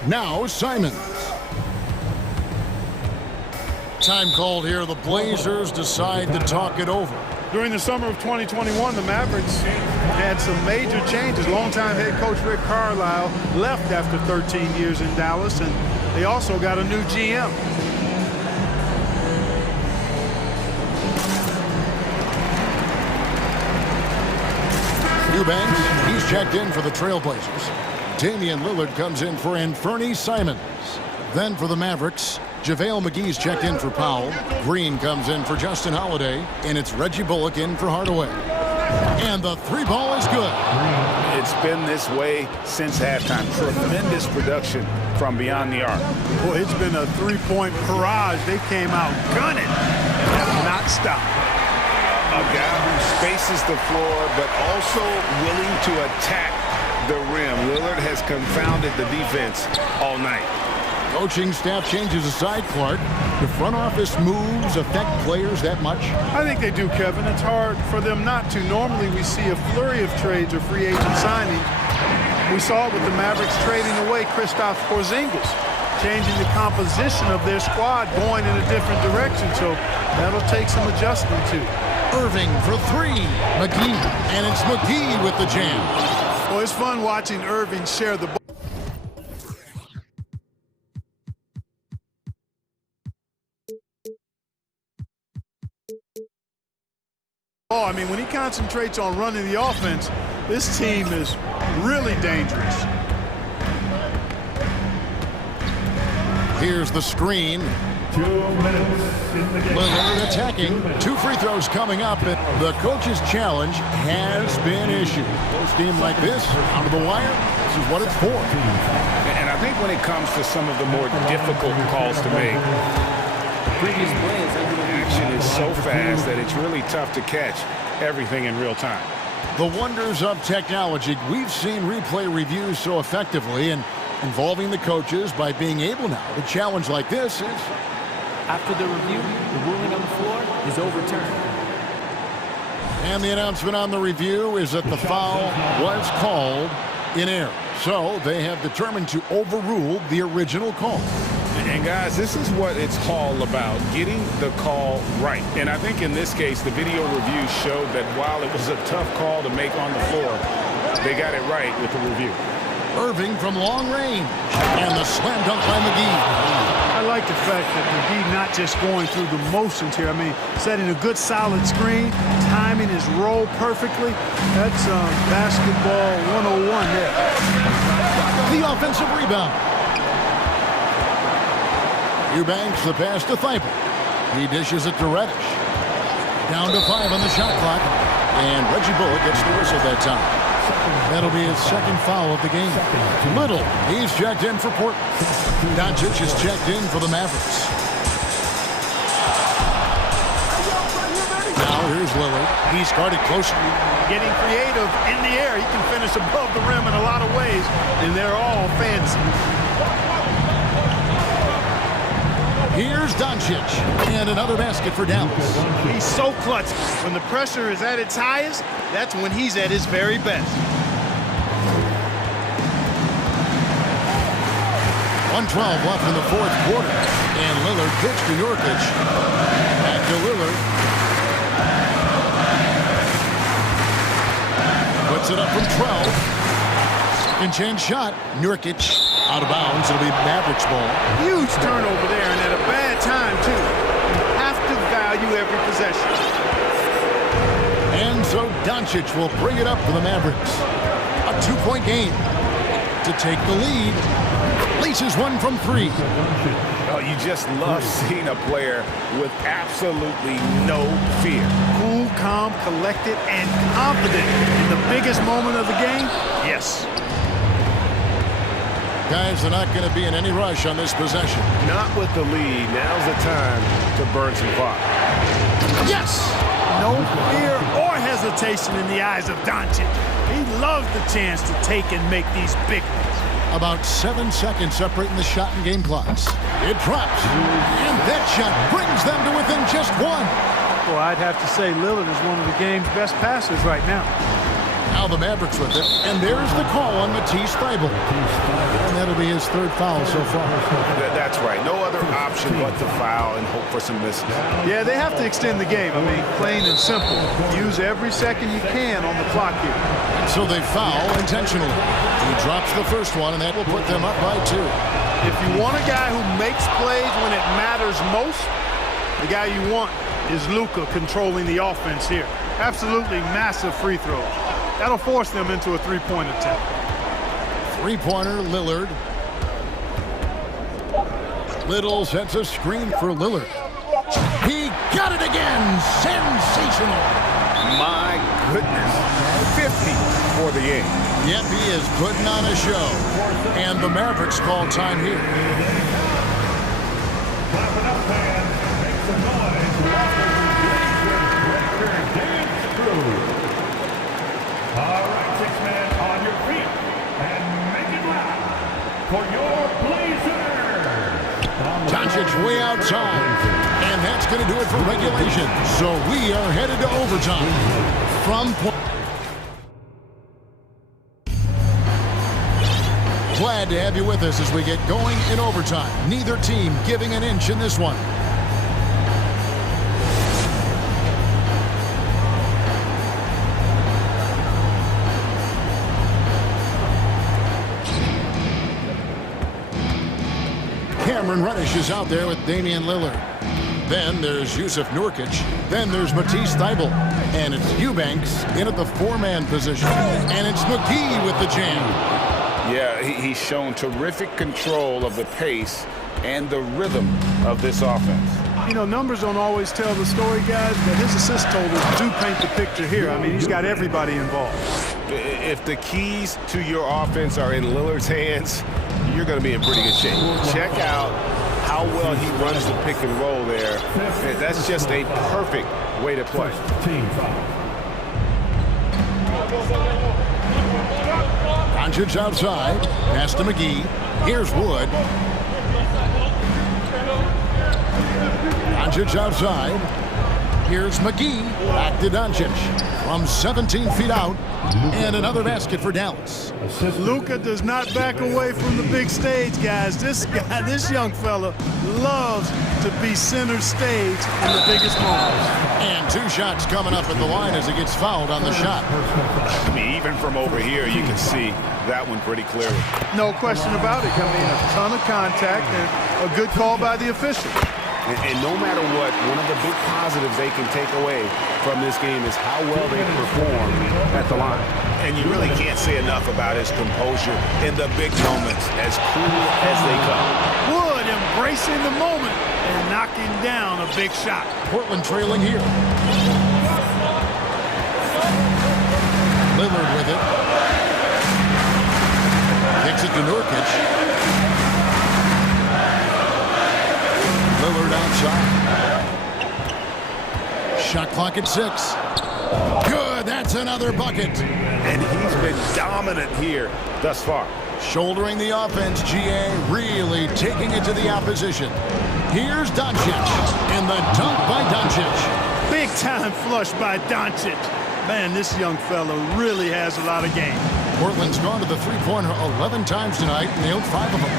Now Simons. Time called here. The Blazers decide to talk it over. During the summer of 2021, the Mavericks had some major changes. Longtime head coach Rick Carlisle left after 13 years in Dallas, and they also got a new GM. Eubanks, he's checked in for the Trailblazers. Damian Lillard comes in for Fernie Simons. Then for the Mavericks, JaVale McGee's checked in for Powell. Green comes in for Justin Holiday. And it's Reggie Bullock in for Hardaway. And the 3-ball is good. It's been this way since halftime. Tremendous production from beyond the arc. Boy, it's been a 3-point barrage. They came out gunning and have not stopped. A guy who spaces the floor, but also willing to attack the rim. Lillard has confounded the defense all night. Coaching staff changes aside, Clark. The front office moves affect players that much? I think they do, Kevin. It's hard for them not to. Normally we see a flurry of trades or free agent signings. We saw it with the Mavericks trading away Kristaps Porzingis, changing the composition of their squad, going in a different direction. So that'll take some adjusting to. Irving for three. McGee. And it's McGee with the jam. Well, it's fun watching Irving share the ball. I mean, when he concentrates on running the offense, this team is really dangerous. Here's the screen. 2 minutes in the game. Lillard attacking. 2 free throws coming up. And the coach's challenge has been issued. Close game like this, out of the wire, this is what it's for. And I think when it comes to some of the more difficult calls to make, action is so fast that it's really tough to catch everything in real time. The wonders of technology. We've seen replay reviews so effectively and involving the coaches by being able now to challenge like this is... After the review, the ruling on the floor is overturned. And the announcement on the review is that the foul was called in error. So they have determined to overrule the original call. And guys, this is what it's all about, getting the call right. And I think in this case, the video review showed that while it was a tough call to make on the floor, they got it right with the review. Irving from long range. And the slam dunk by McGee. I like the fact that McGee not just going through the motions here. I mean, setting a good solid screen, timing his roll perfectly. That's basketball 101 there. The offensive rebound. Eubanks the pass to Thibault. He dishes it to Reddish. Down to 5 on the shot clock. And Reggie Bullock gets the whistle that time. That'll be his second foul of the game. Little, he's checked in for Portland. Doncic is checked in for the Mavericks. Now here's Lillard. He's guarded closely. Getting creative in the air. He can finish above the rim in a lot of ways, and they're all fancy. Here's Doncic, and another basket for Dallas. He's so clutch. When the pressure is at its highest, that's when he's at his very best. 1:12 left in the fourth quarter, and Lillard pitched to Nurkic. Back to Lillard. Puts it up from 12. Second chance shot. Nurkic out of bounds. It'll be Mavericks ball. Huge turnover there, and at a bad time, too. You have to value every possession. And so Doncic will bring it up for the Mavericks. A 2-point game to take the lead. Laces one from 3. Oh, you just love seeing a player with absolutely no fear. Cool, calm, collected, and confident in the biggest moment of the game. Yes. Guys are not going to be in any rush on this possession. Not with the lead. Now's the time to burn some clock. Yes! No fear or hesitation in the eyes of Doncic. He loves the chance to take and make these big ones. About 7 seconds separating the shot and game clocks. It drops. And that shot brings them to within just 1. Well, I'd have to say Lillard is one of the game's best passers right now. Now the Mavericks with it. And there's the call on Matisse Thybulle. And that'll be his 3rd foul so far. That's right. No other option but to foul and hope for some misses. Yeah, they have to extend the game. I mean, plain and simple. Use every second you can on the clock here. So they foul intentionally. He drops the first one, and that will put them up by 2. If you want a guy who makes plays when it matters most, the guy you want is Luka controlling the offense here. Absolutely massive free throws. That'll force them into a 3-point attempt. 3-pointer, Lillard. Little sets a screen for Lillard. He got it again! Sensational! My goodness. 50 for the game. Yep, he is putting on a show. And the Mavericks call time here. Clap it up, fans. Make some noise. Record dance crew. All right, 6 men on your feet. for your Blazers. Doncic way outside. And that's going to do it for regulation. So we are headed to overtime. From point. Glad to have you with us as we get going in overtime. Neither team giving an inch in this one. Cameron Reddish is out there with Damian Lillard. Then there's Yusuf Nurkic. Then there's Matisse Thybulle. And it's Eubanks in at the four-man position. And it's McGee with the jam. Yeah, he's shown terrific control of the pace and the rhythm of this offense. You know, numbers don't always tell the story, guys, but his assist totals do paint the picture here. I mean, he's got everybody involved. If the keys to your offense are in Lillard's hands, you're going to be in pretty good shape. Check out how well he runs the pick and roll there. That's just a perfect way to play. Team foul. Doncic outside. Pass to McGee. Here's Wood. Doncic outside. Here's McGee. Back to Doncic. From 17 feet out. And another basket for Dallas. Luka does not back away from the big stage, guys. This guy, this young fella, loves to be center stage in the biggest moments. And two shots coming up at the line as he gets fouled on the shot. I mean, even from over here, you can see that one pretty clearly. No question about it. I mean, a ton of contact and a good call by the official. And no matter what, one of the big positives they can take away from this game is how well they perform at the line. And you really can't say enough about his composure in the big moments, as cool as they come. Wood embracing the moment and knocking down a big shot. Portland trailing here. Lillard with it. Kicks it to Nurkic. Lillard outside. Shot clock at 6. Good, that's another bucket. And he's been dominant here thus far. Shouldering the offense, GA really taking it to the opposition. Here's Doncic, and the dunk by Doncic. Big time flush by Doncic. Man, this young fella really has a lot of game. Portland's gone to the three-pointer 11 times tonight, nailed 5 of them.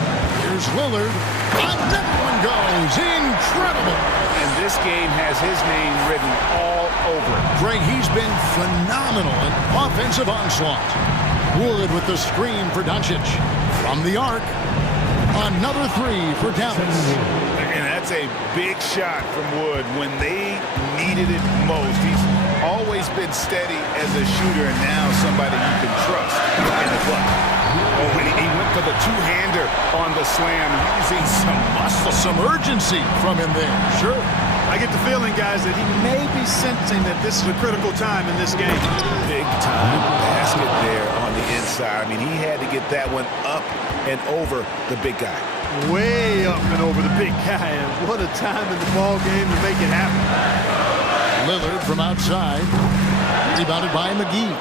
Here's Lillard. Another one goes. Incredible. And this game has his name written all over it. Greg, he's been phenomenal in offensive onslaught. Wood with the screen for Doncic. From the arc, another three for Dallas. And that's a big shot from Wood when they needed it most. He's always been steady as a shooter, and now somebody you can trust in the clutch. Oh, and he went for the two-hander on the slam, using some muscle. Some urgency from him there. Sure. I get the feeling, guys, that he may be sensing that this is a critical time in this game. Big-time basket there on the inside. I mean, he had to get that one up and over the big guy. Way up and over the big guy, and what a time in the ball game to make it happen. Lillard from outside, rebounded by McGee.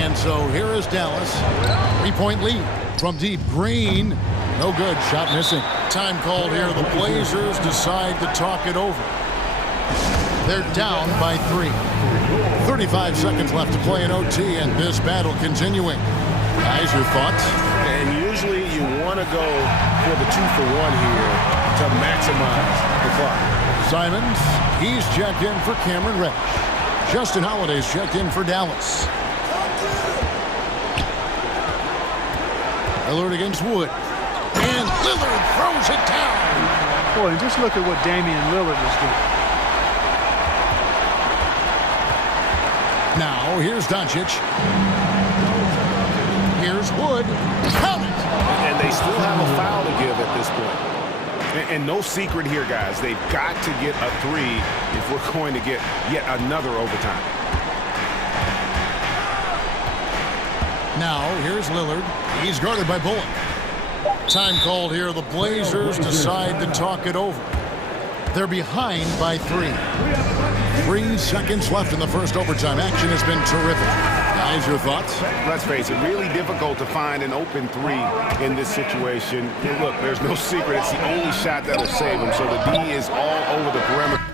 And so here is Dallas, 3-point lead from deep. Green, no good, shot missing. Time called here. The Blazers decide to talk it over. They're down by 3. 35 seconds left to play in OT, and this battle continuing. Guys, your thoughts? And usually you want to go for the 2-for-1 here to maximize the clock. Simons, he's checked in for Cameron Reddish. Justin Holiday's checked in for Dallas. Lillard against Wood. And Lillard throws it down. Boy, and just look at what Damian Lillard is doing. Now, here's Doncic. Here's Wood. Count it! And they still have a foul to give at this point. And no secret here, guys. They've got to get a 3 if we're going to get yet another overtime. Now, here's Lillard. He's guarded by Bullock. Time called here. The Blazers decide to talk it over. They're behind by 3. 3 seconds left in the first overtime. Action has been terrific. Guys, your thoughts? Let's face it, really difficult to find an open three in this situation. And look, there's no secret. It's the only shot that'll save him. So the D is all over the perimeter.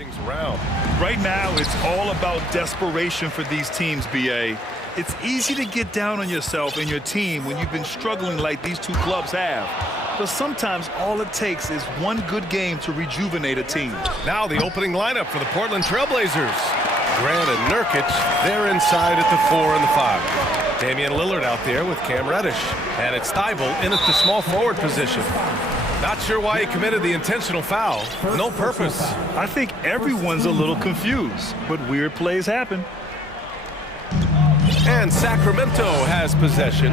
things around. Right now, it's all about desperation for these teams, B.A. It's easy to get down on yourself and your team when you've been struggling like these two clubs have. But sometimes all it takes is one good game to rejuvenate a team. Now the opening lineup for the Portland Trailblazers. Grant and Nurkic, they're inside at the 4 and the 5. Damian Lillard out there with Cam Reddish. And it's Thibault in at the small forward position. Not sure why he committed the intentional foul. No purpose. I think everyone's a little confused, but weird plays happen. And Sacramento has possession.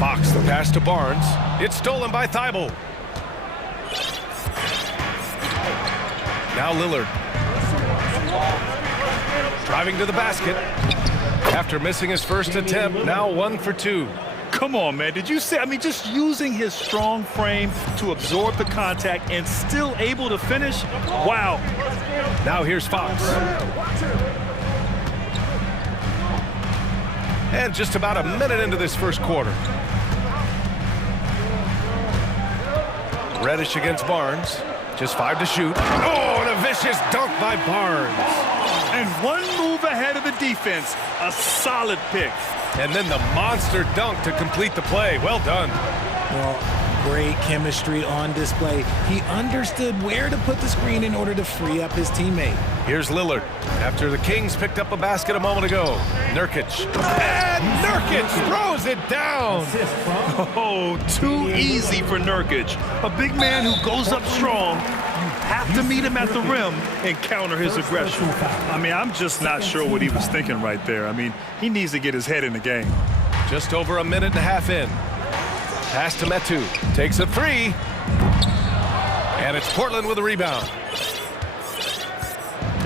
Fox the pass to Barnes. It's stolen by Thibault. Now Lillard. Driving to the basket. After missing his first attempt, now 1 for 2. Come on, man. Did you see? I mean, just using his strong frame to absorb the contact and still able to finish? Wow. Now here's Fox. And just about a minute into this first quarter. Reddish against Barnes. Just 5 to shoot. Oh, and a vicious dunk by Barnes. And one move ahead of the defense. A solid pick. And then the monster dunk to complete the play. Well done. Well, great chemistry on display. He understood where to put the screen in order to free up his teammate. Here's Lillard. After the Kings picked up a basket a moment ago. Nurkic. And Nurkic throws it down. Oh, too easy for Nurkic. A big man who goes up strong. You have to meet him at the rim and counter his aggression. I mean, I'm just not sure what he was thinking right there. I mean, he needs to get his head in the game. Just over a minute and a half in. Pass to Metu. Takes a 3. And it's Portland with a rebound.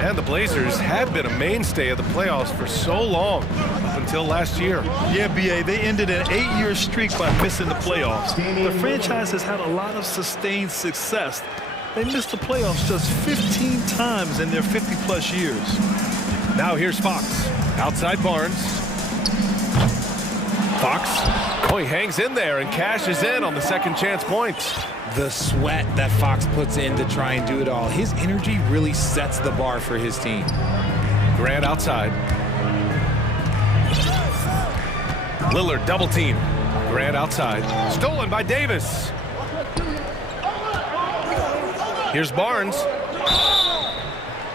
And the Blazers had been a mainstay of the playoffs for so long, up until last year. Yeah, B.A., they ended an 8-year streak by missing the playoffs. The franchise has had a lot of sustained success. They missed the playoffs just 15 times in their 50-plus years. Now here's Fox. Outside Barnes. Fox. Oh, he hangs in there and cashes in on the second chance points. The sweat that Fox puts in to try and do it all. His energy really sets the bar for his team. Grant outside. Lillard double team. Grant outside. Stolen by Davis. Here's Barnes.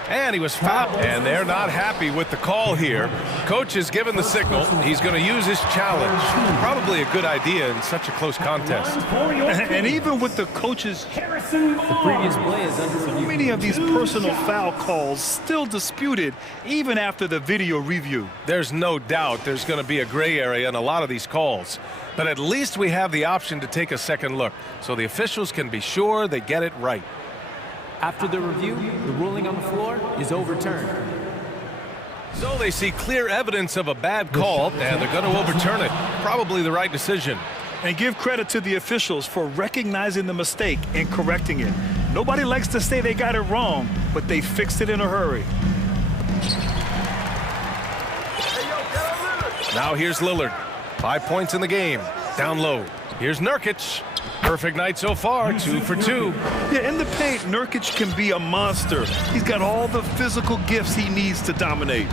And he was fouled. And they're not happy with the call here. Coach has given the signal. He's going to use his challenge. Probably a good idea in such a close contest. And even with the coaches, The previous play is under so review. many of these personal foul calls still disputed even after the video review. There's no doubt there's going to be a gray area in a lot of these calls. But at least we have the option to take a second look so the officials can be sure they get it right. After the review, the ruling on the floor is overturned. So they see clear evidence of a bad call, and they're going to overturn it. Probably the right decision. And give credit to the officials for recognizing the mistake and correcting it. Nobody likes to say they got it wrong, but they fixed it in a hurry. Now here's Lillard. 5 points in the game. Down low. Here's Nurkic. Perfect night so far, 2 for 2. Yeah, in the paint, Nurkic can be a monster. He's got all the physical gifts he needs to dominate.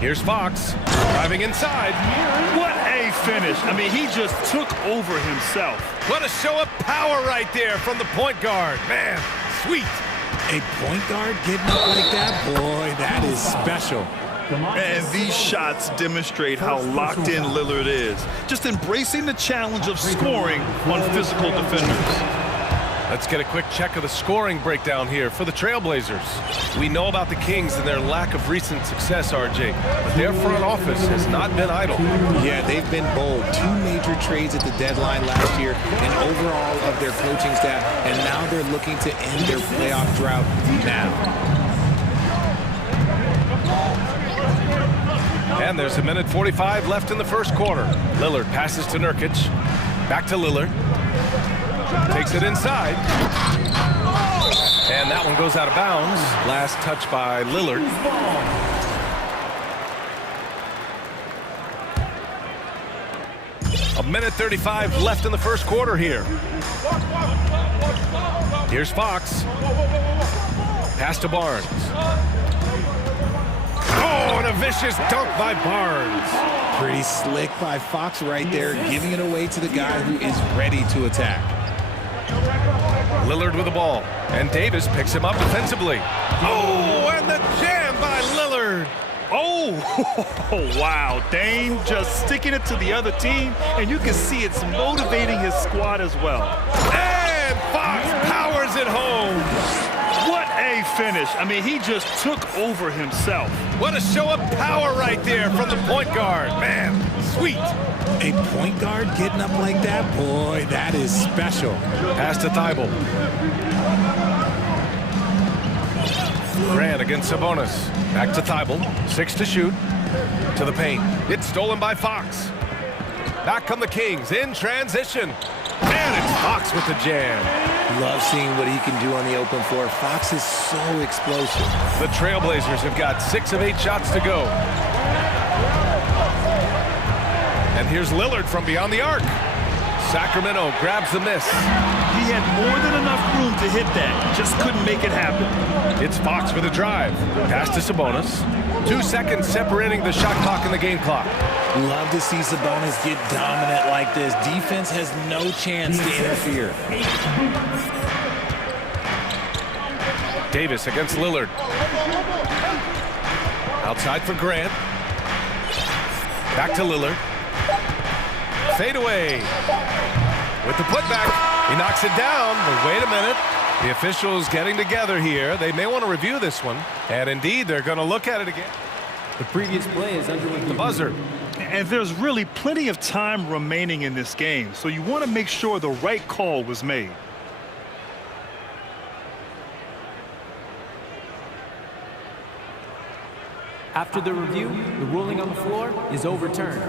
Here's Fox, driving inside. What a finish. I mean, he just took over himself. What a show of power right there from the point guard. Man, sweet. A point guard getting up like that? Boy, that is special. And these shots demonstrate how locked in Lillard is. Just embracing the challenge of scoring on physical defenders. Let's get a quick check of the scoring breakdown here for the Trailblazers. We know about the Kings and their lack of recent success, RJ, but their front office has not been idle. Yeah, they've been bold. 2 major trades at the deadline last year, and overall of their coaching staff, and now they're looking to end their playoff drought now. And there's 1:45 left in the first quarter. Lillard passes to Nurkic. Back to Lillard. Takes it inside. And that one goes out of bounds. Last touch by Lillard. 1:35 left in the first quarter here. Here's Fox. Pass to Barnes. Oh, and a vicious dunk by Barnes. Pretty slick by Fox right there, giving it away to the guy who is ready to attack. Lillard with the ball, and Davis picks him up defensively. Oh, and the jam by Lillard. Oh, wow. Dame just sticking it to the other team, and you can see it's motivating his squad as well. And Fox powers it home. What a finish. I mean, he just took over himself. What a show of power right there from the point guard. Man, sweet. A point guard getting up like that? Boy, that is special. Pass to Thibault. Grant against Sabonis. Back to Thibault. 6 to shoot. To the paint. It's stolen by Fox. Back come the Kings in transition. And it's Fox with the jam. Love seeing what he can do on the open floor. Fox is so explosive. The Trailblazers have got 6 of 8 shots to go. And here's Lillard from beyond the arc. Sacramento grabs the miss. He had more than enough room to hit that. Just couldn't make it happen. It's Fox with a drive. Pass to Sabonis. 2 seconds separating the shot clock and the game clock. Love to see Sabonis get dominant like this. Defense has no chance to interfere. Davis against Lillard. Outside for Grant. Back to Lillard. Fade away. With the putback, he knocks it down. But wait a minute. The officials getting together here. They may want to review this one. And indeed, they're going to look at it again. The previous play is under the buzzer. And there's really plenty of time remaining in this game, so you want to make sure the right call was made. After the review, the ruling on the floor is overturned.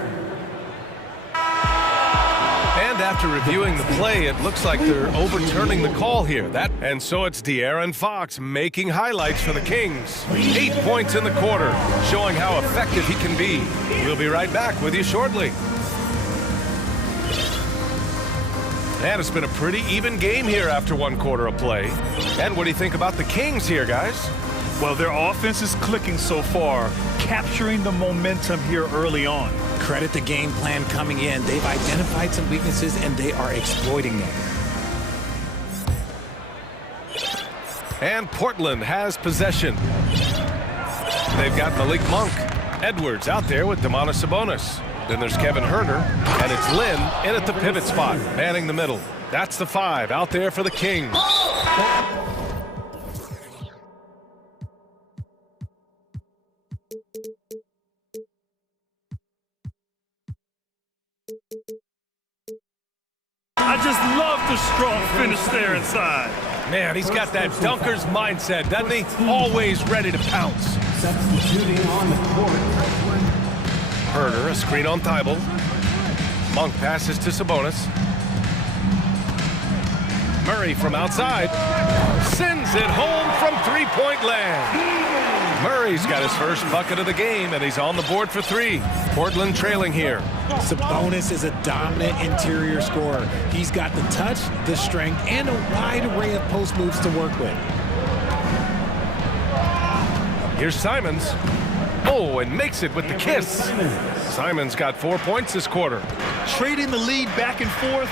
And after reviewing the play, it looks like they're overturning the call here. And so it's De'Aaron Fox making highlights for the Kings. 8 points in the quarter, showing how effective he can be. We'll be right back with you shortly. And it's been a pretty even game here after 1 quarter of play. And what do you think about the Kings here, guys? Well, their offense is clicking so far, capturing the momentum here early on. Credit the game plan coming in. They've identified some weaknesses, and they are exploiting them. And Portland has possession. They've got Malik Monk. Edwards out there with Domantas Sabonis. Then there's Kevin Huerter, and it's Lynn in at the pivot spot, manning the middle. That's the 5 out there for the Kings. I just love the strong finish there inside. Man, he's got that dunker's mindset, doesn't he? Always ready to pounce. Substituting on the court. Huerter, a screen on Thibault. Monk passes to Sabonis. Murray from outside sends it home from three-point land. Murray's got his first bucket of the game, and he's on the board for 3. Portland trailing here. Sabonis is a dominant interior scorer. He's got the touch, the strength, and a wide array of post moves to work with. Here's Simons. Oh, and makes it with the kiss. Simons got 4 points this quarter. Trading the lead back and forth,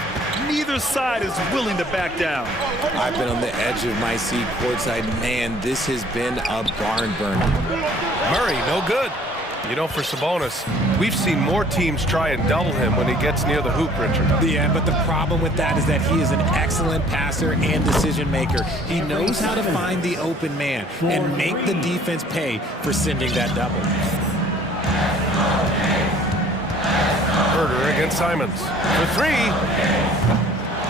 neither side is willing to back down. I've been on the edge of my seat courtside. Man, this has been a barn burner. Murray, no good. You know, for Sabonis, we've seen more teams try and double him when he gets near the hoop, Richard. Yeah, but the problem with that is that he is an excellent passer and decision maker. He knows how to find the open man and make the defense pay for sending that double. Huerter against Simons for 3.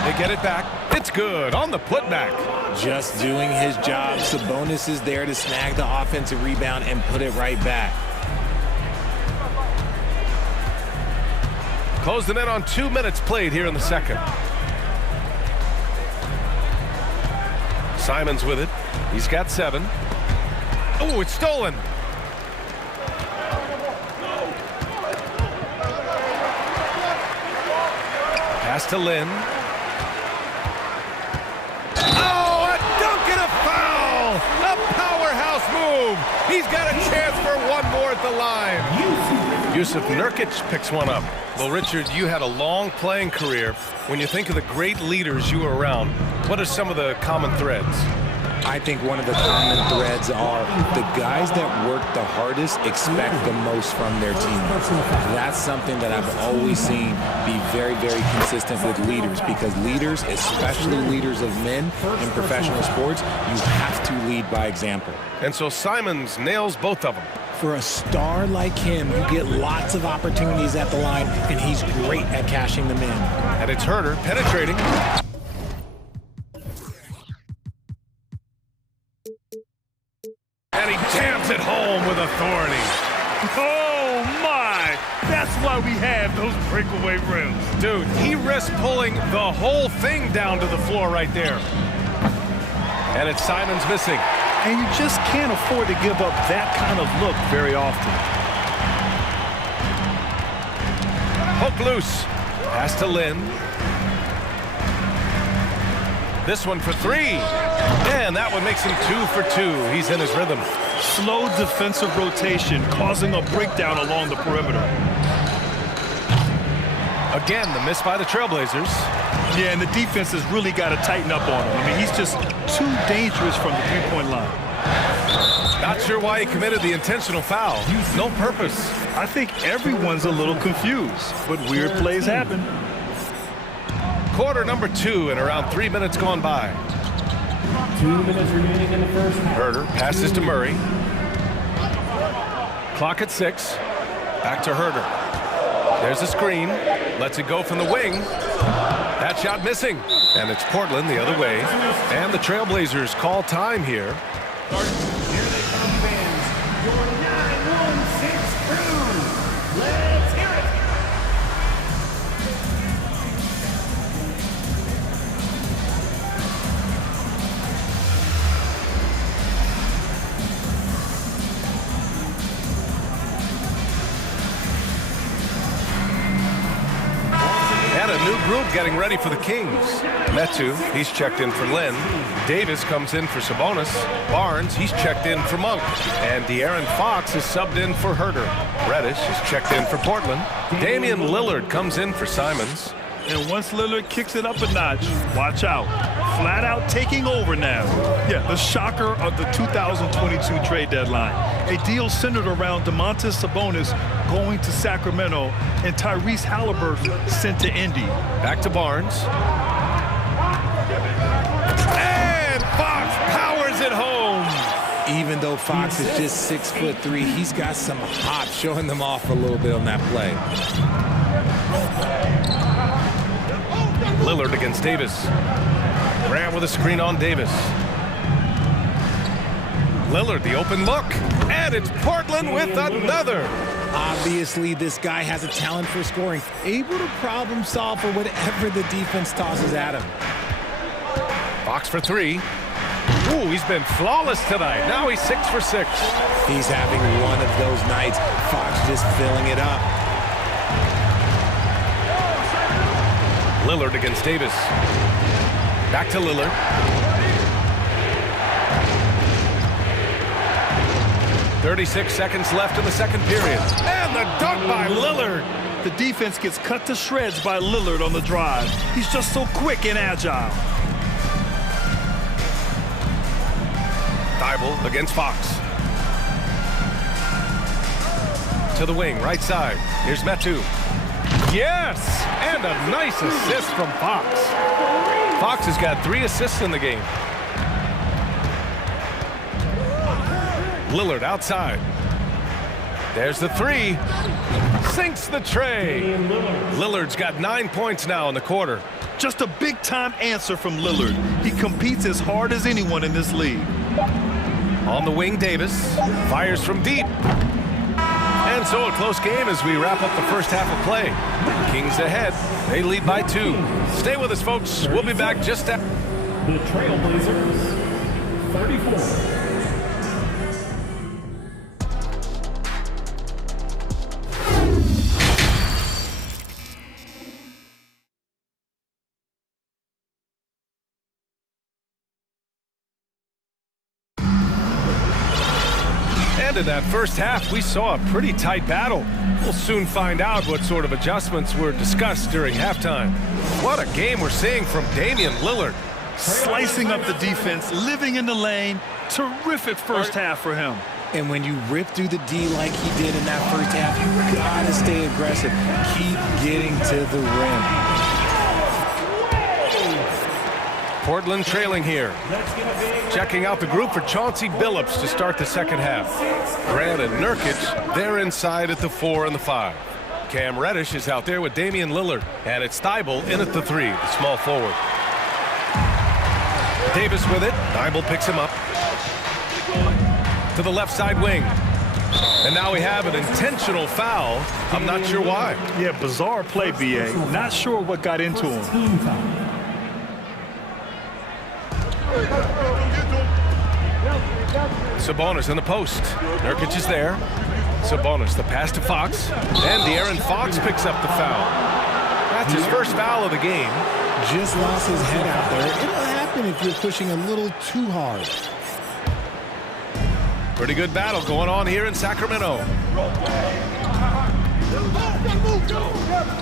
They get it back. It's good on the putback. Just doing his job. Sabonis is there to snag the offensive rebound and put it right back. Closing in on 2 minutes played here in the second. Simons with it. He's got 7. Oh, it's stolen. Pass to Lynn. Oh, a dunk and a foul! A powerhouse move! He's got a chance for one more at the line. Yusuf Nurkic picks one up. Well, Richard, you had a long playing career. When you think of the great leaders you were around, what are some of the common threads? I think one of the common threads are the guys that work the hardest expect the most from their teammates. That's something that I've always seen be very, very consistent with leaders, because leaders, especially leaders of men in professional sports, you have to lead by example. And so Simons nails both of them. For a star like him, you get lots of opportunities at the line, and he's great at cashing them in. And it's Herder penetrating. And he jams it home with authority. Oh, my! That's why we have those breakaway rims. Dude, he risks pulling the whole thing down to the floor right there. And it's Simons missing. And you just can't afford to give up that kind of look very often. Hook loose. Pass to Lynn. This one for three. And that one makes him 2 for 2. He's in his rhythm. Slow defensive rotation causing a breakdown along the perimeter. Again, the miss by the Trailblazers. Yeah, and the defense has really got to tighten up on him. I mean, he's just too dangerous from the three-point line. Not sure why he committed the intentional foul. No purpose. I think everyone's a little confused, but weird plays happen. Quarter number 2 and around 3 minutes gone by. 2 minutes remaining in the first half. Herder passes to Murray. Clock at 6. Back to Herder. There's a screen. Lets it go from the wing. That shot missing. And it's Portland the other way. And the Trailblazers call time here. Here they come, fans. Your 916 crew. Let's hear it. And a new group getting ready for the Kings. Metu, he's checked in for Lynn. Davis comes in for Sabonis. Barnes, he's checked in for Monk. And De'Aaron Fox is subbed in for Herder. Reddish is checked in for Portland. Damian Lillard comes in for Simons. And once Lillard kicks it up a notch, watch out. Flat out taking over now. Yeah, the shocker of the 2022 trade deadline. A deal centered around Domantas Sabonis going to Sacramento and Tyrese Halliburton sent to Indy. Back to Barnes. And Fox powers it home. Even though Fox is just 6'3", he's got some hop, showing them off a little bit on that play. Lillard against Davis. Grant with a screen on Davis. Lillard, the open look. And it's Portland with another. Obviously, this guy has a talent for scoring, able to problem solve for whatever the defense tosses at him. Fox for 3. Ooh, he's been flawless tonight. Now he's 6 for 6. He's having one of those nights. Fox just filling it up. Lillard against Davis. Back to Lillard. .36 seconds left in the second period. And the dunk by Lillard. The defense gets cut to shreds by Lillard on the drive. He's just so quick and agile. Thibault against Fox. To the wing, right side. Here's Metu. Yes! And a nice assist from Fox. Fox has got 3 assists in the game. Lillard outside. There's the 3. Sinks the tray. Lillard's got 9 points now in the quarter. Just a big-time answer from Lillard. He competes as hard as anyone in this league. On the wing, Davis fires from deep. And so a close game as we wrap up the first half of play. Kings ahead. They lead by 2. Stay with us, folks. We'll be back just after. The Trailblazers, 34. that first half, we saw a pretty tight battle. We'll soon find out what sort of adjustments were discussed during halftime. What a game we're seeing from Damian Lillard. Slicing up the defense, living in the lane. Terrific first half for him. And when you rip through the D like he did in that first half, you gotta stay aggressive. Keep getting to the rim. Portland trailing here. Checking out the group for Chauncey Billups to start the second half. Grant and Nurkic, they're inside at the 4 and the 5. Cam Reddish is out there with Damian Lillard. And it's Thibault in at the 3, the small forward. Davis with it. Thibault picks him up. To the left side wing. And now we have an intentional foul. I'm not sure why. Yeah, bizarre play, B.A. Not sure what got into him. Sabonis in the post. Nurkic is there. Sabonis, the pass to Fox. And De'Aaron Fox picks up the foul. That's his first foul of the game. Just lost his head out there. It'll happen if you're pushing a little too hard. Pretty good battle going on here in Sacramento.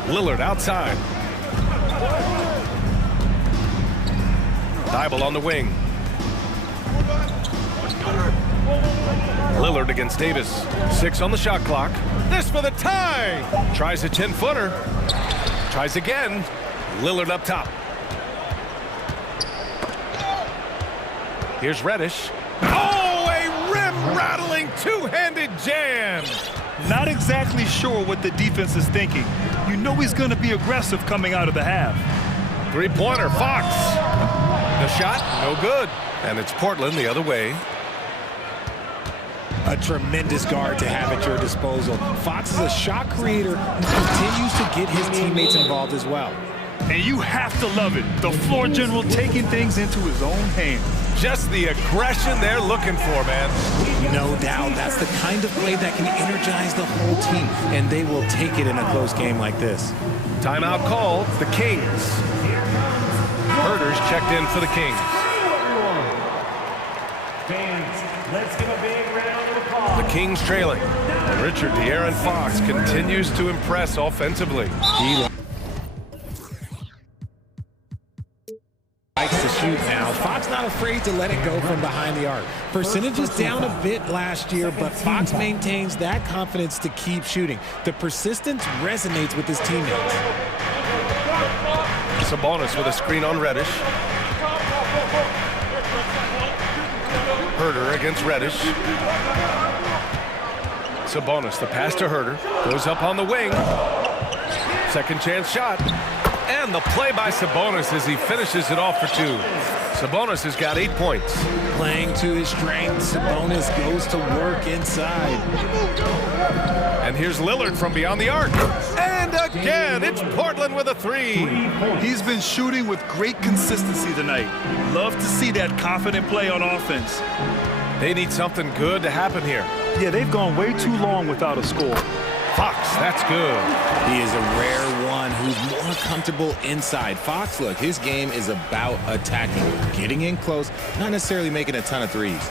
Lillard outside. Thibault on the wing. Lillard against Davis. 6 on the shot clock. This for the tie. Tries a 10-footer. Tries again. Lillard up top. Here's Reddish. Oh, a rim-rattling two-handed jam. Not exactly sure what the defense is thinking. You know he's going to be aggressive coming out of the half. Three-pointer, Fox. The shot, no good. And it's Portland the other way. A tremendous guard to have at your disposal. Fox is a shot creator who continues to get his teammates involved as well. And you have to love it. The floor general taking things into his own hands. Just the aggression they're looking for, man. No doubt. That's the kind of play that can energize the whole team, and they will take it in a close game like this. Timeout called, the Kings. Herders checked in for the Kings. Fans, let's give a big round of applause. The Kings trailing. And Richard De'Aaron Fox continues to impress offensively. He likes to shoot now. Fox not afraid to let it go from behind the arc. Percentage is down a bit last year, but Fox maintains that confidence to keep shooting. The persistence resonates with his teammates. Sabonis with a screen on Reddish. Herder against Reddish. Sabonis, the pass to Herder. Goes up on the wing. Second chance shot. And the play by Sabonis as he finishes it off for 2. Sabonis has got 8 points. Playing to his strength, Sabonis goes to work inside. And here's Lillard from beyond the arc. And again, it's Portland with a 3. He's been shooting with great consistency tonight. Love to see that confident play on offense. They need something good to happen here. Yeah, they've gone way too long without a score. Fox, that's good. He is a rare one who's more comfortable inside. Fox, look, his game is about attacking, getting in close, not necessarily making a ton of threes.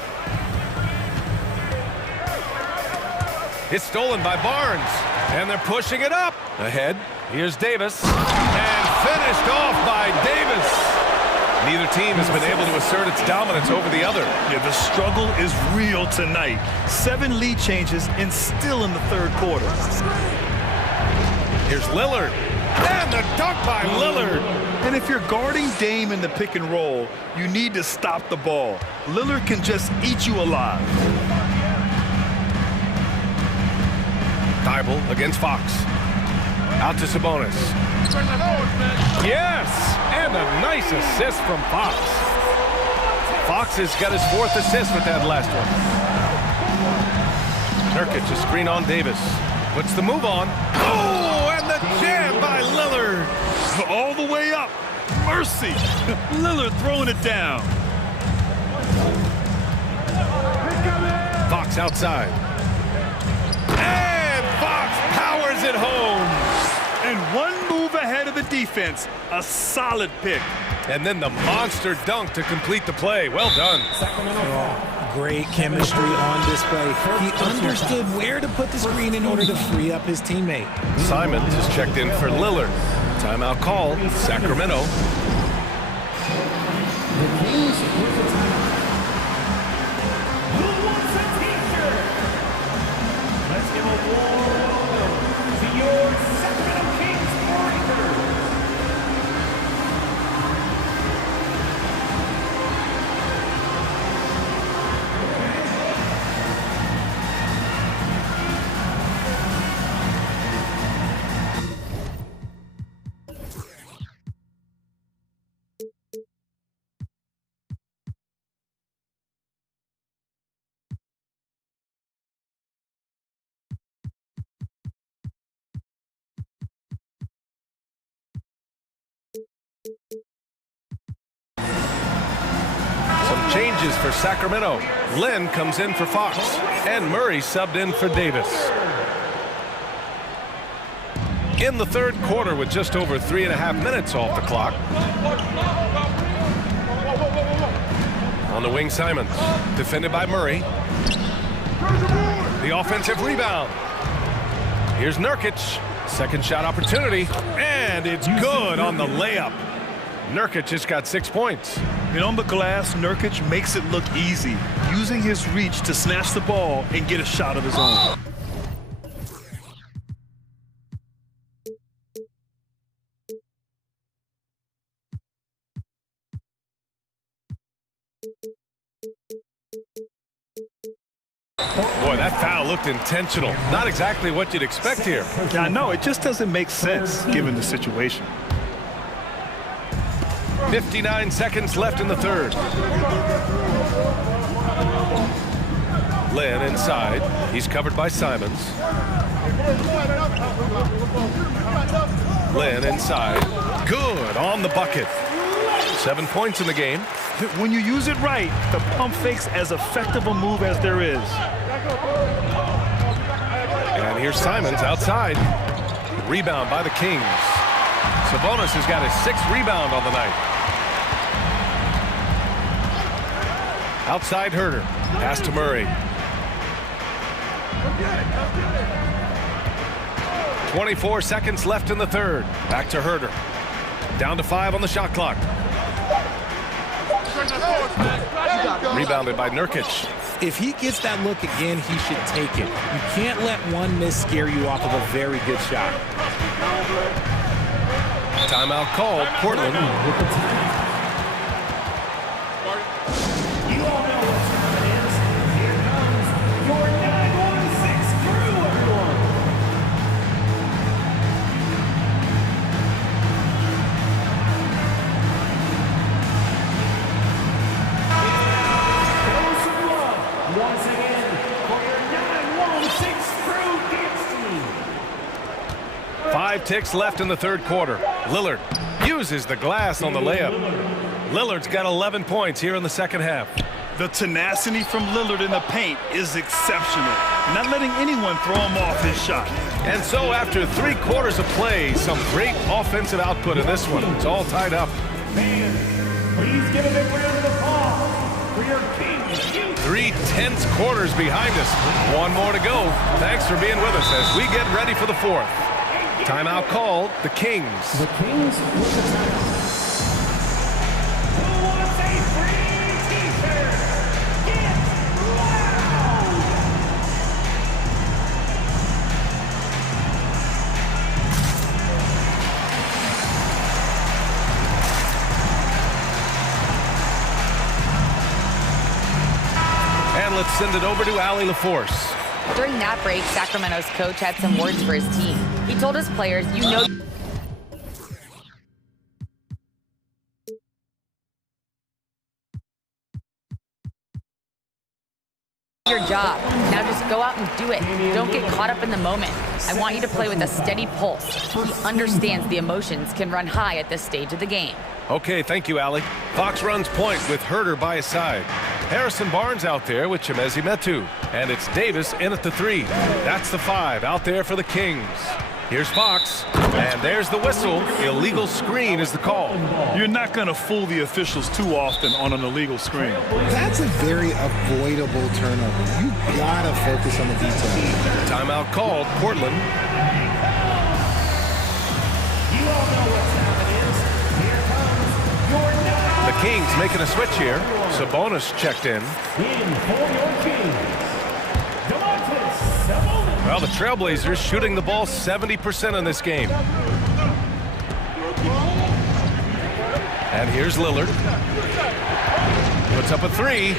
It's stolen by Barnes, and they're pushing it up. Ahead, here's Davis, and finished off by Davis. Neither team has been able to assert its dominance over the other. Yeah, the struggle is real tonight. 7 lead changes and still in the third quarter. Here's Lillard, and the dunk by Lillard. And if you're guarding Dame in the pick and roll, you need to stop the ball. Lillard can just eat you alive. Thibault against Fox. Out to Sabonis. Yes! And a nice assist from Fox. Fox has got his 4th assist with that last one. Nurkic, a screen on Davis. Puts the move on. Oh, and the jam by Lillard. All the way up. Mercy. Lillard throwing it down. Fox outside. And Fox powers it home. And one move ahead of the defense. A solid pick. And then the monster dunk to complete the play. Well done. Great chemistry on display. He understood where to put the screen in order to free up his teammate. Simons is checked in for Lillard. Timeout called, Sacramento. Let's give a warm welcome to your Sacramento Kings Warriors. Some changes for Sacramento. Lynn comes in for Fox, and Murray subbed in for Davis. In the third quarter with just over 3.5 minutes off the clock. On the wing, Simons, defended by Murray. The offensive rebound. Here's Nurkic, second shot opportunity, and it's good on the layup. Nurkic just got 6 points. And on the glass, Nurkic makes it look easy, using his reach to snatch the ball and get a shot of his own. Boy, that foul looked intentional. Not exactly what you'd expect here. Yeah, I know, it just doesn't make sense given the situation. 59 seconds left in the third. Lynn inside. He's covered by Simons. Lynn inside. Good on the bucket. 7 points in the game. When you use it right, the pump fake's as effective a move as there is. And here's Simons outside. Rebound by the Kings. Sabonis has got his 6th rebound on the night. Outside Herder. Pass to Murray. 24 seconds left in the third. Back to Herder. Down to 5 on the shot clock. Rebounded by Nurkic. If he gets that look again, he should take it. You can't let one miss scare you off of a very good shot. Timeout called, Portland. You all know what time it is. Here comes your 916 crew, everyone. Show some love once again for your 916 crew dance team. 5 ticks left in the third quarter. Lillard uses the glass on the layup. Lillard's got 11 points here in the second half. The tenacity from Lillard in the paint is exceptional, not letting anyone throw him off his shot. And so after 3 quarters of play, some great offensive output in this one. It's all tied up. Fans, please give a big round of applause for your Kings. 3 tense quarters behind us. 1 more to go. Thanks for being with us as we get ready for the 4th. Timeout called, the Kings. The Kings with the timeout. Who wants a free t-shirt? Get loud! And let's send it over to Allie LaForce. During that break, Sacramento's coach had some words for his team. He told his players, you know your job. Now just go out and do it. Don't get caught up in the moment. I want you to play with a steady pulse. He understands the emotions can run high at this stage of the game. Okay, thank you, Allie. Fox runs point with Herder by his side. Harrison Barnes out there with Chimezi Metu. And it's Davis in at the 3. That's the 5 out there for the Kings. Here's Fox, and there's the whistle. Illegal screen is the call. You're not going to fool the officials too often on an illegal screen. That's a very avoidable turnover. You gotta focus on the detail. Timeout called, Portland. You all know what time it is. Here comes your The Kings making a switch here. Sabonis checked in. in for your Kings. Sabonis. Well, the Trailblazers shooting the ball 70% in this game. And here's Lillard. Puts up a three.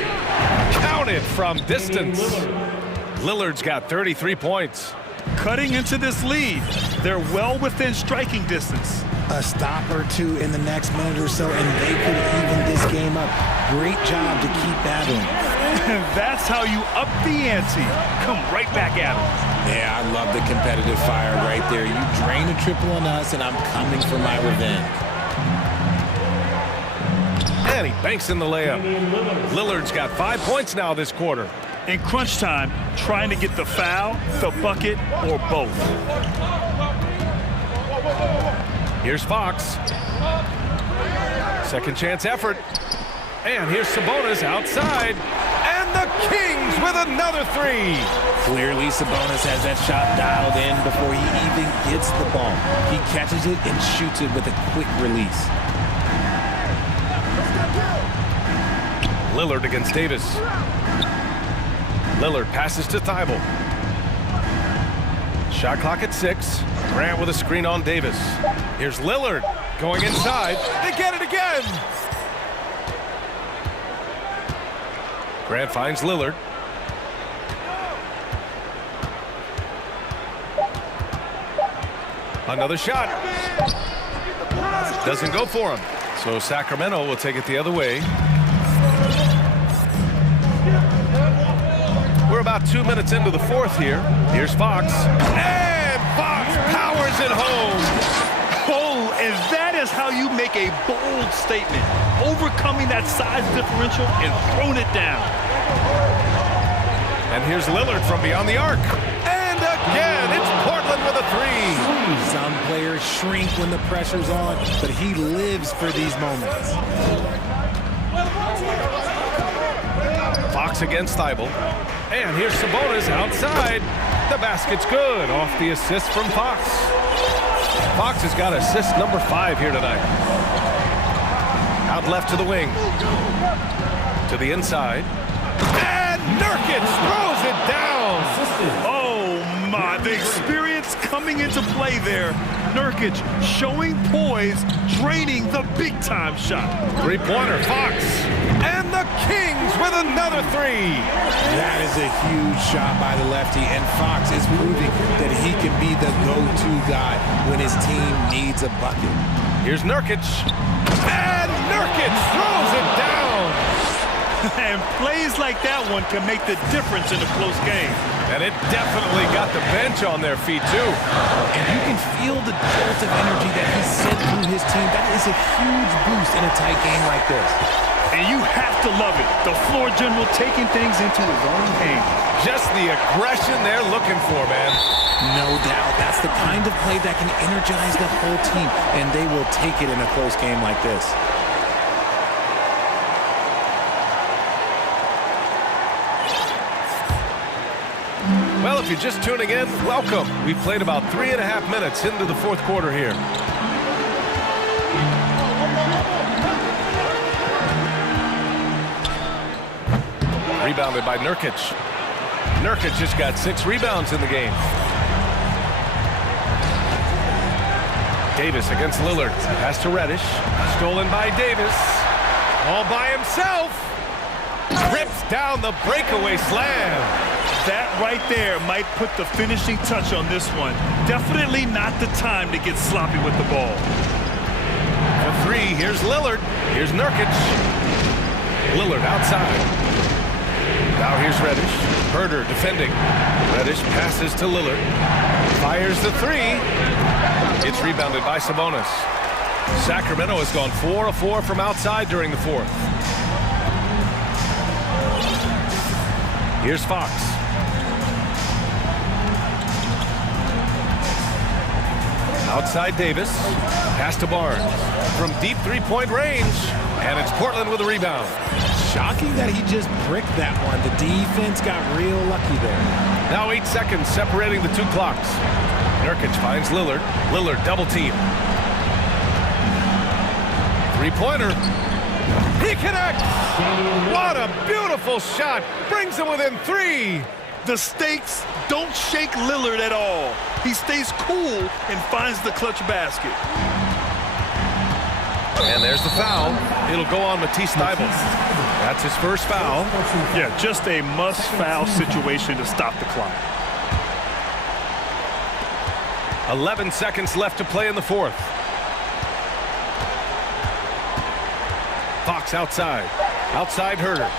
Counted from distance. Lillard's got 33 points. Cutting into this lead. They're well within striking distance. A stop or two in the next minute or so, and they could even this game up. Great job to keep battling. And that's how you up the ante. Come right back at them. Yeah, I love the competitive fire right there. You drain a triple on us, and I'm coming for my revenge. And he banks in the layup. Lillard's got 5 points now this quarter. In crunch time, trying to get the foul, the bucket, or both. Here's Fox. Second chance effort. And here's Sabonis outside. And the Kings with another three. Clearly, Sabonis has that shot dialed in before he even gets the ball. He catches it and shoots it with a quick release. Lillard against Davis. Lillard passes to Thibault. Shot clock at 6. Grant with a screen on Davis. Here's Lillard going inside. They get it again. Grant finds Lillard. Another shot. Doesn't go for him. So Sacramento will take it the other way. We're about 2 minutes into the fourth here. Here's Fox. And Fox powers it home. Oh, and that is how you make a bold statement. Overcoming that size differential and throwing it down. And here's Lillard from beyond the arc. And again, it's Portland with a three. Some players shrink when the pressure's on, but he lives for these moments. Fox against Thibault. And here's Sabonis outside. The basket's good off the assist from Fox. Fox has got assist number 5 here tonight. Out left to the wing. To the inside. And Nurkic throws it down. Oh my, the experience coming into play there. Nurkic showing poise, draining the big-time shot. Three-pointer, Fox. And the Kings with another three. That is a huge shot by the lefty, and Fox is proving that he can be the go-to guy when his team needs a bucket. Here's Nurkic. And Nurkic throws it down. And plays like that one can make the difference in a close game. And it definitely got the bench on their feet, too. And you can feel the jolt of energy that he sent through his team. That is a huge boost in a tight game like this. And you have to love it. The floor general taking things into his own hands. Just the aggression they're looking for, man. No doubt. That's the kind of play that can energize the whole team, and they will take it in a close game like this. Well, if you're just tuning in, welcome. We've played about 3.5 minutes into the fourth quarter here. Rebounded by Nurkic. Nurkic just got 6 rebounds in the game. Davis against Lillard. Pass to Reddish. Stolen by Davis. All by himself. Rips down the breakaway slam. That right there might put the finishing touch on this one. Definitely not the time to get sloppy with the ball. For 3, here's Lillard. Here's Nurkic. Lillard outside. Now here's Reddish. Herder defending. Reddish passes to Lillard. Fires the 3. It's rebounded by Sabonis. Sacramento has gone 4 of 4 from outside during the fourth. Here's Fox. Outside Davis. Pass to Barnes. From deep three-point range. And it's Portland with a rebound. Shocking that he just bricked that one. The defense got real lucky there. Now 8 seconds separating the two clocks. Nurkic finds Lillard. Lillard double team. Three-pointer. He connects! What a beautiful shot! Brings him within 3. The stakes don't shake Lillard at all. He stays cool and finds the clutch basket. And there's the foul. It'll go on Matisse Thybulle. That's his first foul. Yeah, just a must-foul situation to stop the clock. 11 seconds left to play in the fourth. Fox outside. Outside Herter.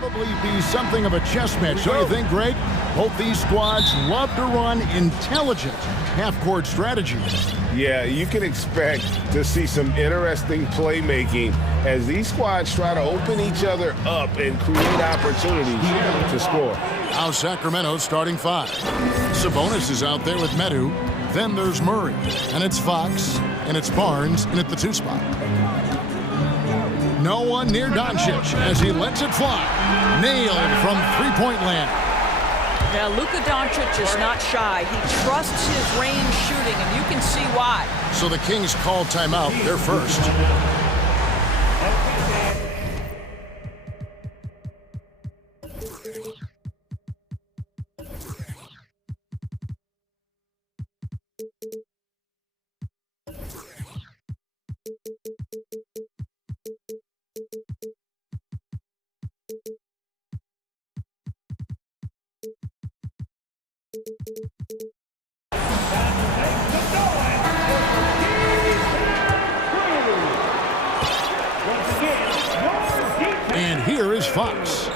Probably be something of a chess match, don't you think, Greg? Both these squads love to run intelligent half-court strategies. Yeah, you can expect to see some interesting playmaking as these squads try to open each other up and create opportunities to score. Now Sacramento's starting five. Sabonis is out there with Medu. Then there's Murray. And it's Fox. And it's Barnes in at the 2 spot. No one near Doncic as he lets it fly. Nailed from three-point land. Now, Luka Doncic is not shy. He trusts his range shooting, and you can see why. So the Kings call timeout. They're first. And here is Fox.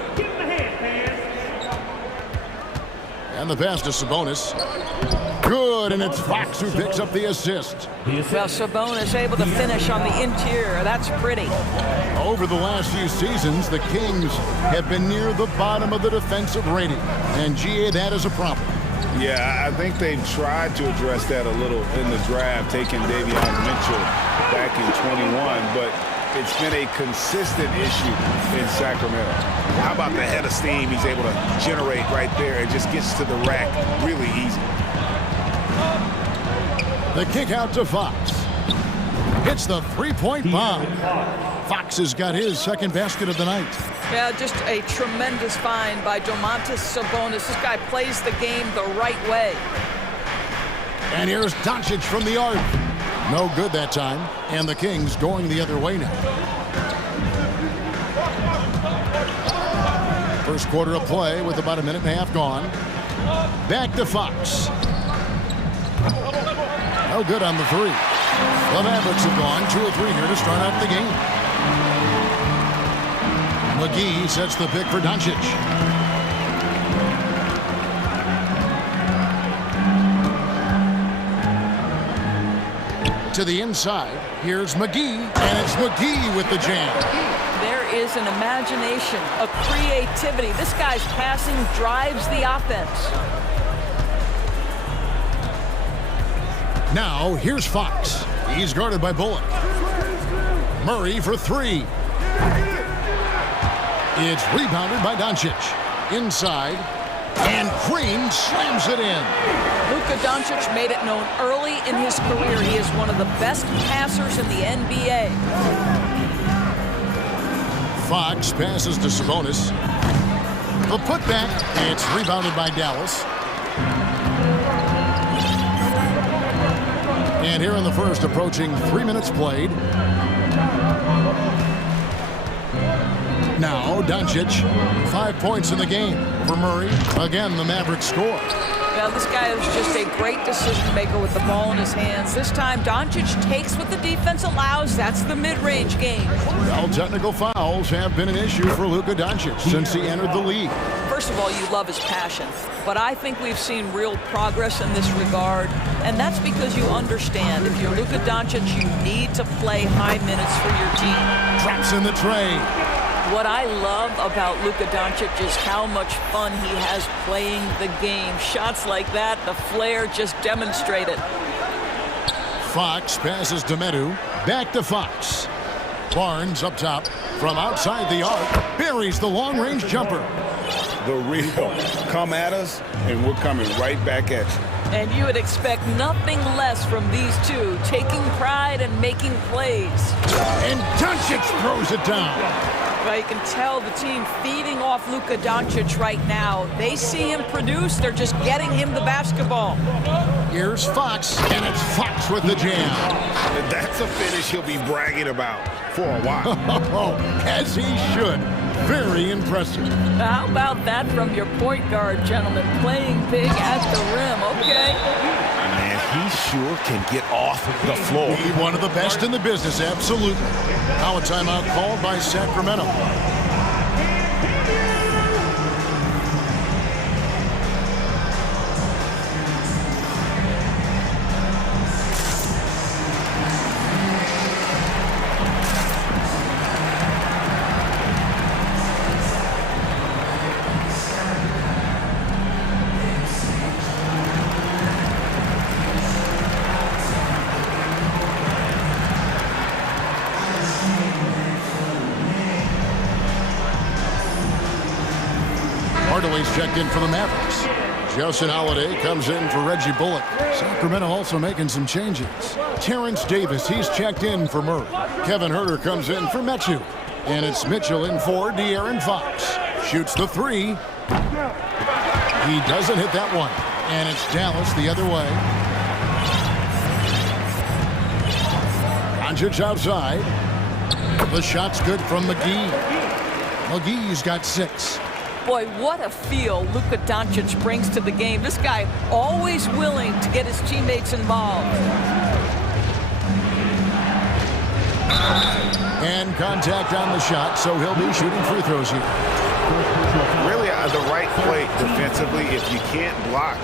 And the pass to Sabonis. Good, and it's Fox who picks up the assist. Well, Sabonis able to finish on the interior. That's pretty. Over the last few seasons, the Kings have been near the bottom of the defensive rating. And GA, that is a problem. Yeah, I think they've tried to address that a little in the draft, taking Davion Mitchell back in 21, but it's been a consistent issue in Sacramento. How about the head of steam he's able to generate right there? It just gets to the rack really easy. The kick out to Fox. Hits the three-point bomb. Fox has got his second basket of the night. Yeah, just a tremendous find by Domantas Sabonis. This guy plays the game the right way. And here's Doncic from the arc. No good that time. And the Kings going the other way now. First quarter of play with about a minute and a half gone. Back to Fox. No good on the three. The Mavericks have gone 2 of 3 here to start out the game. McGee sets the pick for Doncic. To the inside, here's McGee, and it's McGee with the jam. There is an imagination, a creativity. This guy's passing drives the offense. Now, here's Fox. He's guarded by Bullock. Murray for 3. It's rebounded by Doncic. Inside, and Green slams it in. Luka Doncic made it known early in his career he is one of the best passers in the NBA. Fox passes to Sabonis. The putback, it's rebounded by Dallas. And here in the first, approaching 3 minutes played. Now, Doncic, 5 points in the game over Murray. Again, the Mavericks score. Well, this guy is just a great decision maker with the ball in his hands. This time, Doncic takes what the defense allows. That's the mid-range game. Well, technical fouls have been an issue for Luka Doncic since he entered the league. First of all, you love his passion. But I think we've seen real progress in this regard. And that's because you understand, if you're Luka Doncic, you need to play high minutes for your team. Traps in the tray. What I love about Luka Doncic is how much fun he has playing the game. Shots like that, the flair just demonstrated. Fox passes to Medu. Back to Fox. Barnes up top from outside the arc. Buries the long-range jumper. The real come at us, and we're coming right back at you. And you would expect nothing less from these two, taking pride and making plays. And Doncic throws it down. Well, you can tell the team feeding off Luka Doncic right now. They see him produce, they're just getting him the basketball. Here's Fox, and it's Fox with the jam. That's a finish he'll be bragging about for a while. As he should. Very impressive. How about that from your point guard, gentlemen? Playing big at the rim, okay? Man, he sure can get off the floor. He's one of the best in the business, absolutely. Now a timeout called by Sacramento. checked in for the Mavericks. Justin Holiday comes in for Reggie Bullock. Sacramento also making some changes. Terrence Davis, he's checked in for Murray. Kevin Huerter comes in for Matthew. And it's Mitchell in for De'Aaron Fox. Shoots the three. He doesn't hit that one. And it's Dallas the other way. Doncic outside. The shot's good from McGee. McGee's got 6. Boy, what a feel Luka Doncic brings to the game. This guy always willing to get his teammates involved. And contact on the shot, so he'll be shooting free throws here. Really the right play defensively. If you can't block,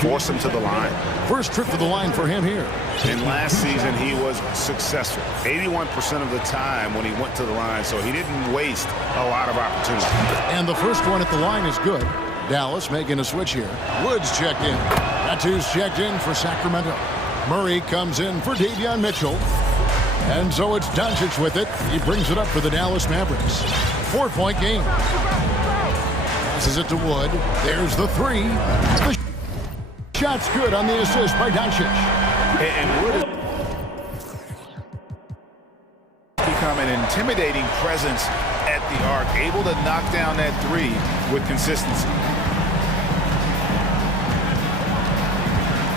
force him to the line. First trip to the line for him here. And last season he was successful 81% of the time when he went to the line, so he didn't waste a lot of opportunity. And the first one at the line is good. Dallas making a switch here. Woods checked in. Tattoo's checked in for Sacramento. Murray comes in for Davion Mitchell. And so it's Doncic with it. He brings it up for the Dallas Mavericks. 4-point game. Passes it to Wood. There's the three. The shot's good on the assist by Doncic. And Wood has become an intimidating presence at the arc, able to knock down that three with consistency.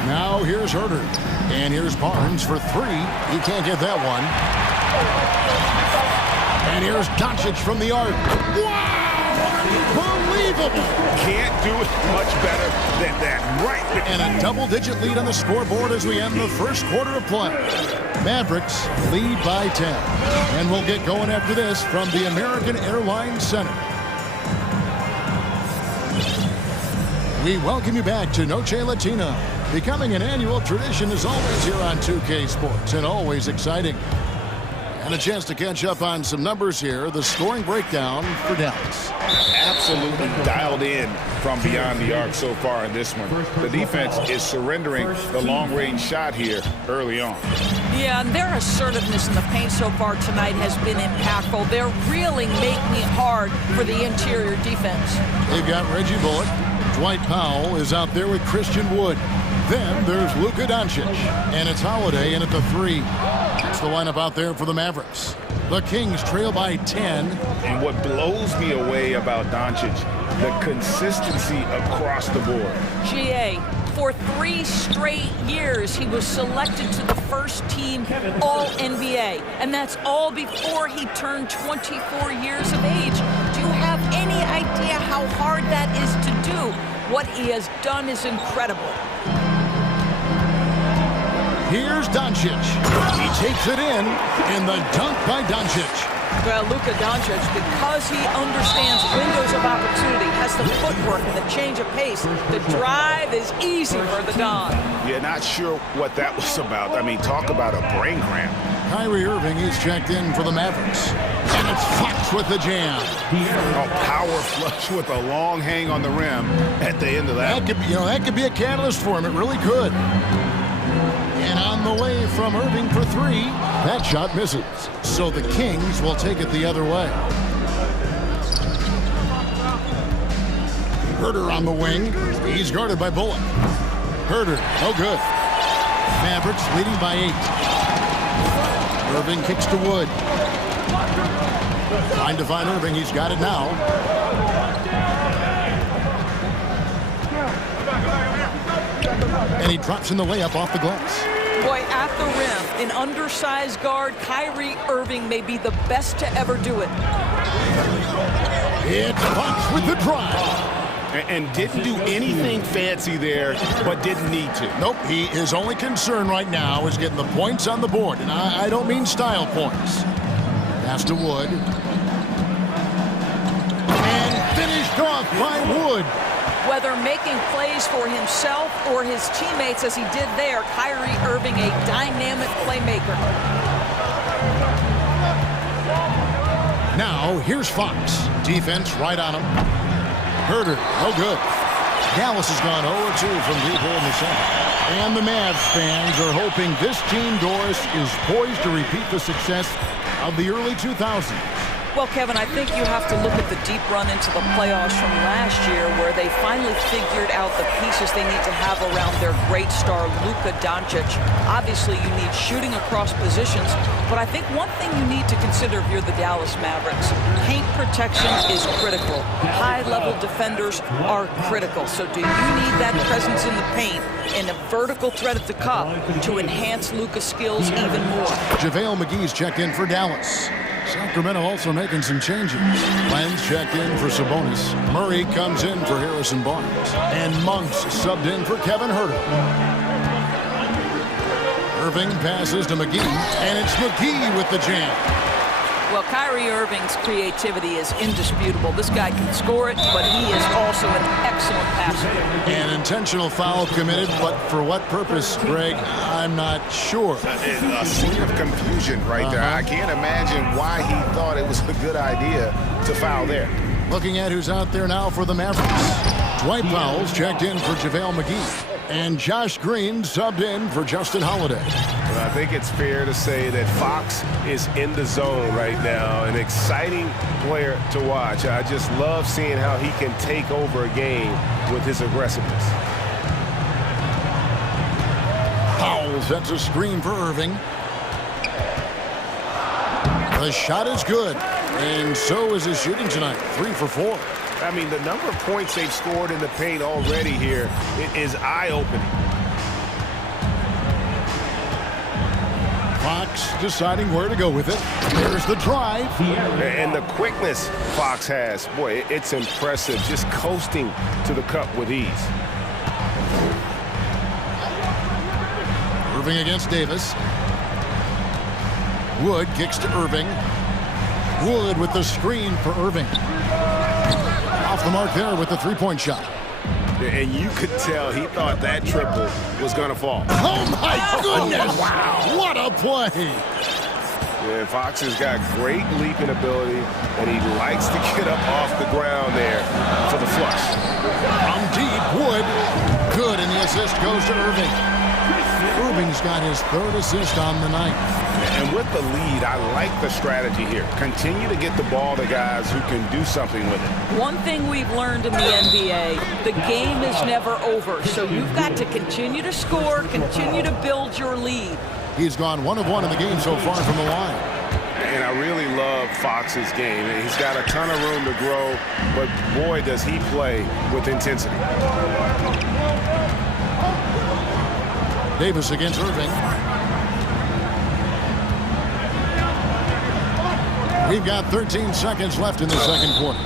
Now here's Huerter. And here's Barnes for three. He can't get that one. And here's Doncic from the arc. Wow! Unbelievable! Can't do it much better than that. Right. And a double-digit lead on the scoreboard as we end the first quarter of play. Mavericks lead by 10. And we'll get going after this from the American Airlines Center. We welcome you back to Noche Latina. Becoming an annual tradition is always here on 2K Sports and always exciting. And a chance to catch up on some numbers here. The scoring breakdown for Dallas. Absolutely dialed in from beyond the arc so far in this one. The defense is surrendering the long-range shot here early on. Yeah, and their assertiveness in the paint so far tonight has been impactful. They're really making it hard for the interior defense. They've got Reggie Bullock. Dwight Powell is out there with Christian Wood. Then there's Luka Doncic. And it's Holiday in at the three. That's the lineup out there for the Mavericks. The Kings trail by 10. And what blows me away about Doncic, the consistency across the board. GA, for 3 straight years, he was selected to the first team All-NBA. And that's all before he turned 24 years of age. Do you have any idea how hard that is to do? What he has done is incredible. Here's Doncic. He takes it in the dunk by Doncic. Well, Luka Doncic, because he understands windows of opportunity, has the footwork and the change of pace. The drive is easy for the Don. Yeah, not sure what that was about. I mean, talk about a brain cramp. Kyrie Irving is checked in for the Mavericks. And it's Fox with the jam. A power flush with a long hang on the rim at the end of that. That could be a catalyst for him. It really could. And on the way from Irving for three, that shot misses. So the Kings will take it the other way. Huerter on the wing. He's guarded by Bullock. Huerter, no good. Mavericks leading by 8. Irving kicks to Wood. Trying to find Irving. He's got it now. And he drops in the layup off the glass. Boy, at the rim, an undersized guard, Kyrie Irving may be the best to ever do it. It's Fox with the drive. And didn't do anything fancy there, but didn't need to. Nope, his only concern right now is getting the points on the board. And I don't mean style points. Pass to Wood. And finished off by Wood. Whether making plays for himself or his teammates as he did there, Kyrie Irving, a dynamic playmaker. Now, here's Fox. Defense right on him. Huerter, no good. Dallas has gone 0-2 from deep here in the center. And the Mavs fans are hoping this team, Doris, is poised to repeat the success of the early 2000s. Well, Kevin, I think you have to look at the deep run into the playoffs from last year where they finally figured out the pieces they need to have around their great star, Luka Doncic. Obviously, you need shooting across positions, but I think one thing you need to consider if you're the Dallas Mavericks, paint protection is critical. High-level defenders are critical. So do you need that presence in the paint and a vertical threat at the cup to enhance Luka's skills even more? JaVale McGee's checked in for Dallas. Sacramento also making some changes. Lenz checked in for Sabonis. Murray comes in for Harrison Barnes. And Monks subbed in for Kevin Huerter. Irving passes to McGee, and it's McGee with the jam. Well, Kyrie Irving's creativity is indisputable. This guy can score it, but he is also an excellent passer. An intentional foul committed, but for what purpose, Greg? I'm not sure. A scene of confusion right there. I can't imagine why he thought it was a good idea to foul there. Looking at who's out there now for the Mavericks. Dwight Powell's checked in for JaVale McGee. And Josh Green subbed in for Justin Holiday. Well, I think it's fair to say that Fox is in the zone right now. An exciting player to watch. I just love seeing how he can take over a game with his aggressiveness. Powell sets a screen for Irving. The shot is good, and so is his shooting tonight. 3 for 4. I mean, the number of points they've scored in the paint already here is eye-opening. Fox deciding where to go with it. There's the drive. And the quickness Fox has, boy, it's impressive. Just coasting to the cup with ease. Irving against Davis. Wood kicks to Irving. Wood with the screen for Irving. Off the mark there with the three-point shot. And you could tell he thought that triple was going to fall. Oh, my goodness! Wow. What a play! Yeah, Fox has got great leaping ability, and he likes to get up off the ground there for the flush. From deep, Wood. Good, and the assist goes to Irving. Irving's got his 3rd assist on the night. And with the lead, I like the strategy here. Continue to get the ball to guys who can do something with it. One thing we've learned in the NBA, the game is never over. So you've got to continue to score, continue to build your lead. He's gone 1 of 1 in the game so far from the line. And I really love Fox's game. He's got a ton of room to grow, but boy, does he play with intensity. Davis against Irving. We've got 13 seconds left in the second quarter.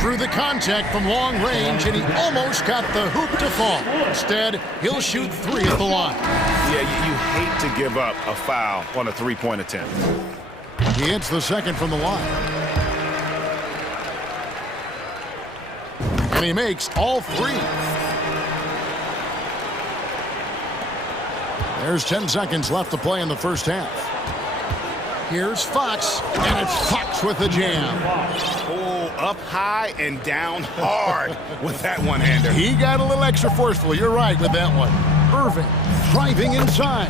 Through the contact from long range, and he almost got the hoop to fall. Instead, he'll shoot 3 at the line. Yeah, you hate to give up a foul on a three-point attempt. He hits the second from the line. And he makes all 3. There's 10 seconds left to play in the first half. Here's Fox, and it's Fox with the jam. Oh, up high and down hard with that one-hander. He got a little extra forceful. You're right with that one. Irving driving inside.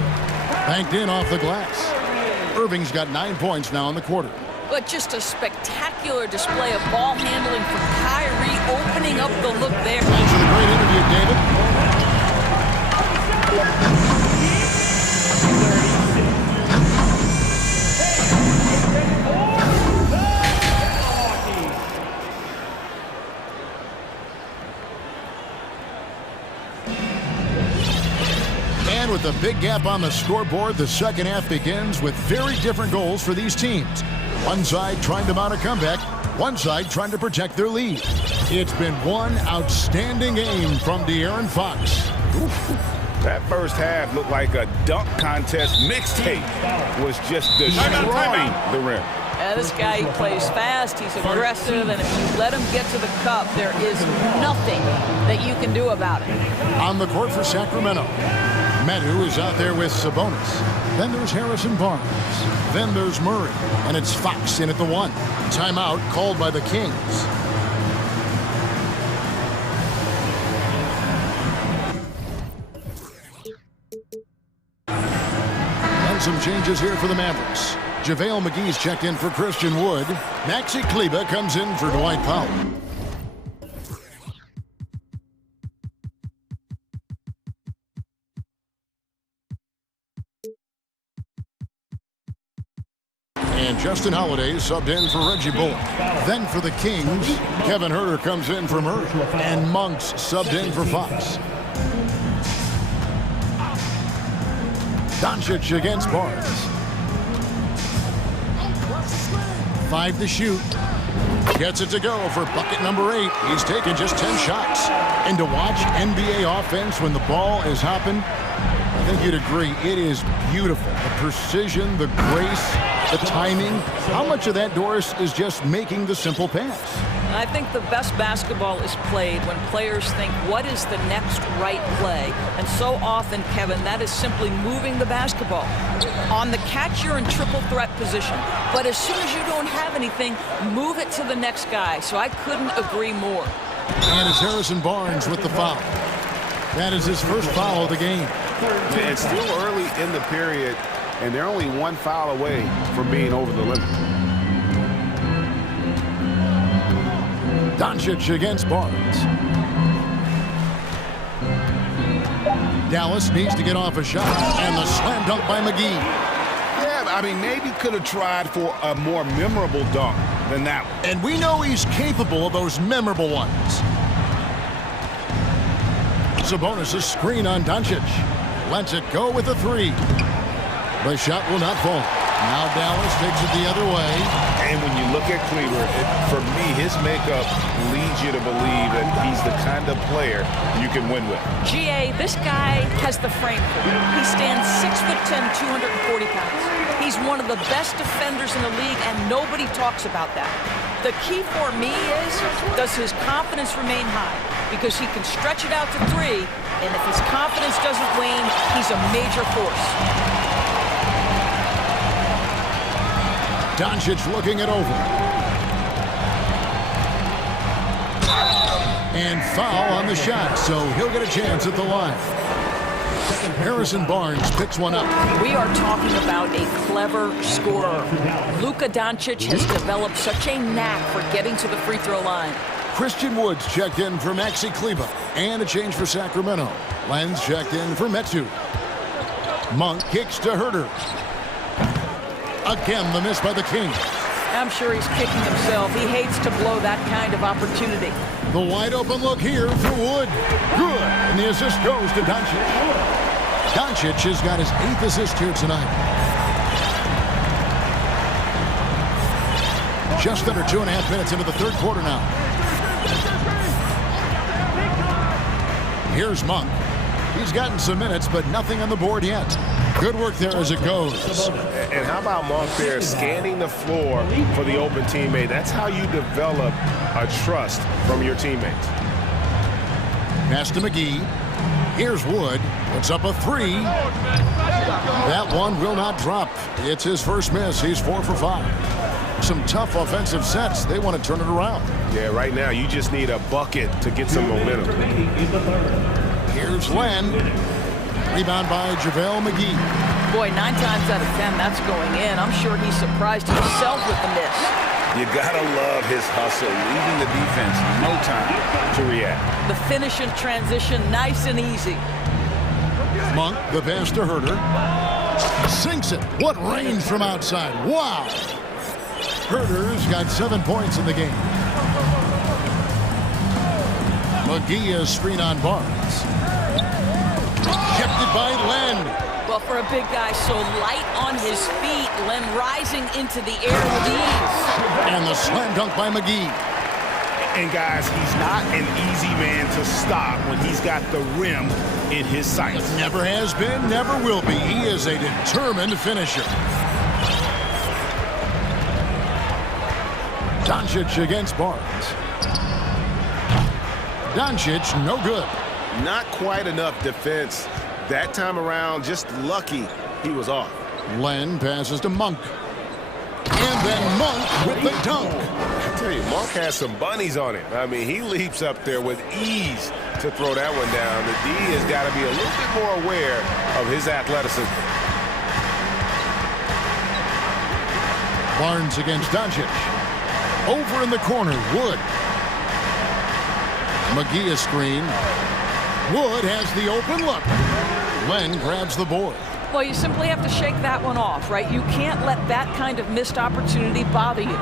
Banked in off the glass. Irving's got 9 points now in the quarter. But just a spectacular display of ball handling from Kyrie, opening up the look there. Thanks for the great interview, David. And with a big gap on the scoreboard, the second half begins with very different goals for these teams. One side trying to mount a comeback, one side trying to protect their lead. It's been one outstanding game from De'Aaron Fox. That first half looked like a dunk contest mixtape. Was just destroying the rim. This guy, he plays fast, he's aggressive, and if you let him get to the cup, there is nothing that you can do about it. On the court for Sacramento, Metu is out there with Sabonis. Then there's Harrison Barnes. Then there's Murray, and it's Fox in at the 1. Timeout called by the Kings. And some changes here for the Mavericks. JaVale McGee's checked in for Christian Wood. Maxi Kleber comes in for Dwight Powell. And Justin Holiday subbed in for Reggie Bullock. Then for the Kings, Kevin Huerter comes in for Murray. And Monks subbed in for Fox. Doncic against Barnes. 5 to shoot. Gets it to go for bucket number 8. He's taken just 10 shots. And to watch NBA offense when the ball is hopping, I think you'd agree, it is beautiful. The precision, the grace, the timing. How much of that, Doris, is just making the simple pass? I think the best basketball is played when players think, what is the next right play? And so often, Kevin, that is simply moving the basketball. On the catch, you're in triple threat position. But as soon as you don't have anything, move it to the next guy. So I couldn't agree more. And it's Harrison Barnes with the foul. That is his first foul of the game. It's still early in the period, and they're only one foul away from being over the limit. Doncic against Barnes. Dallas needs to get off a shot, and the slam dunk by McGee. Yeah, I mean, maybe could have tried for a more memorable dunk than that one. And we know he's capable of those memorable ones. Sabonis' screen on Doncic. Lets it go with a 3. The shot will not fall. Now Dallas takes it the other way. And when you look at Kleber, for me, his makeup leads you to believe that he's the kind of player you can win with. GA, this guy has the frame for it. He stands 6'10", 240 pounds. He's one of the best defenders in the league, and nobody talks about that. The key for me is, does his confidence remain high? Because he can stretch it out to 3, and if his confidence doesn't wane, he's a major force. Doncic looking it over. And foul on the shot, so he'll get a chance at the line. Harrison Barnes picks one up. We are talking about a clever scorer. Luka Doncic has developed such a knack for getting to the free throw line. Christian Woods checked in for Maxi Kleber. And a change for Sacramento. Lenz checked in for Metu. Monk kicks to Huerter. Again, the miss by the Kings. I'm sure he's kicking himself. He hates to blow that kind of opportunity. The wide open look here for Wood. Good. And the assist goes to Doncic. Doncic has got his 8th assist here tonight. Just under 2.5 minutes into the third quarter now. Here's Monk. He's gotten some minutes, but nothing on the board yet. Good work there as it goes. And how about Monk there scanning the floor for the open teammate? That's how you develop a trust from your teammates. Pass to McGee. Here's Wood. Puts up a 3. That one will not drop. It's his first miss. He's 4 for 5. Some tough offensive sets. They want to turn it around. Yeah, right now you just need a bucket to get some momentum. Here's Len. Rebound by JaVale McGee. Boy, 9 times out of 10, that's going in. I'm sure he's surprised himself with the miss. You gotta love his hustle, leaving the defense no time to react. The finish in transition, nice and easy. Monk, the pass to Huerter. Sinks it. What range from outside. Wow. Huerter's got 7 points in the game. McGee is screen on Barnes. Kept it by Len. Well, for a big guy so light on his feet, Len rising into the air with ease. And the slam dunk by McGee. And guys, he's not an easy man to stop when he's got the rim in his sights. Never has been, never will be. He is a determined finisher. Doncic against Barnes. Doncic, no good. Not quite enough defense. That time around, just lucky he was off. Len passes to Monk. And then Monk with the dunk. I tell you, Monk has some bunnies on him. I mean, he leaps up there with ease to throw that one down. The D has got to be a little bit more aware of his athleticism. Barnes against Doncic. Over in the corner, Wood. McGee a screen. Wood has the open look. Len grabs the board. Well, you simply have to shake that one off, right? You can't let that kind of missed opportunity bother you.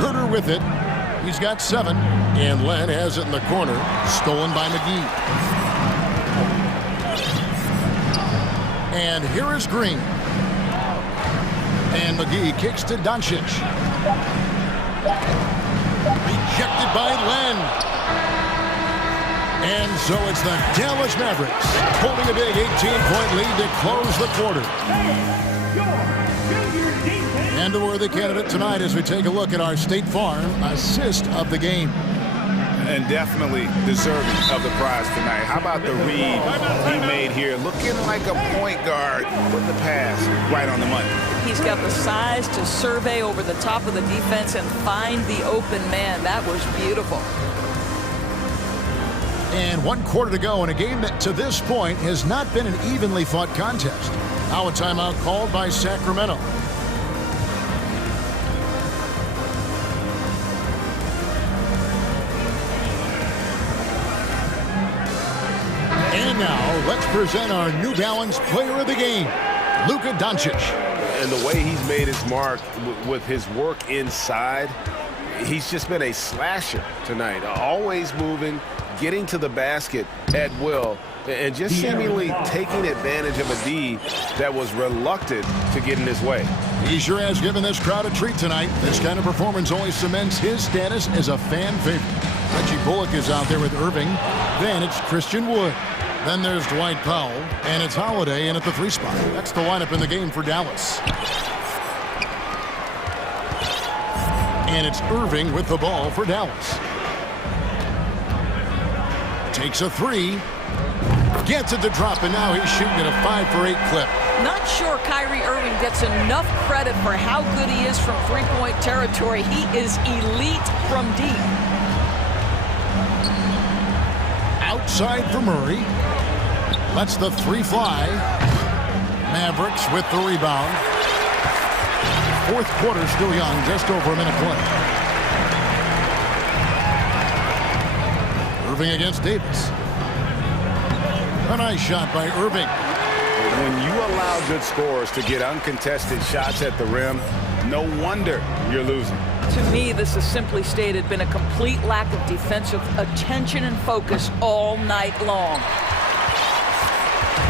Herter with it. He's got 7. And Len has it in the corner. Stolen by McGee. And here is Green. And McGee kicks to Doncic. Rejected by Len. And so it's the Dallas Mavericks holding a big 18-point lead to close the quarter. And a worthy candidate tonight as we take a look at our State Farm assist of the game. And definitely deserving of the prize tonight. How about the read he made here? Looking like a point guard with the pass right on the money. He's got the size to survey over the top of the defense and find the open man. That was beautiful. And 1 quarter to go in a game that to this point has not been an evenly fought contest. Now a timeout called by Sacramento. And now, let's present our New Balance player of the game, Luka Doncic. And the way he's made his mark with his work inside, he's just been a slasher tonight. Always moving, getting to the basket at will, and just seemingly taking advantage of a D that was reluctant to get in his way. He sure has given this crowd a treat tonight. This kind of performance only cements his status as a fan favorite. Reggie Bullock is out there with Irving. Then it's Christian Wood. Then there's Dwight Powell, and it's Holiday in at the 3 spot. That's the lineup in the game for Dallas. And it's Irving with the ball for Dallas. Takes a 3. Gets it to drop, and now he's shooting at a 5 for 8 clip. Not sure Kyrie Irving gets enough credit for how good he is from three-point territory. He is elite from deep. Outside for Murray. Lets the 3 fly. Mavericks with the rebound. 4th quarter still young, just over a minute play. Irving against Davis. A nice shot by Irving. When you allow good scorers to get uncontested shots at the rim, no wonder you're losing. To me, this has simply stated been a complete lack of defensive attention and focus all night long.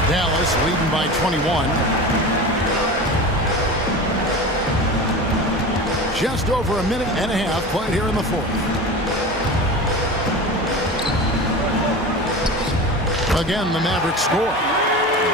Dallas leading by 21. Just over a minute and a half played here in the 4th. Again, the Mavericks score.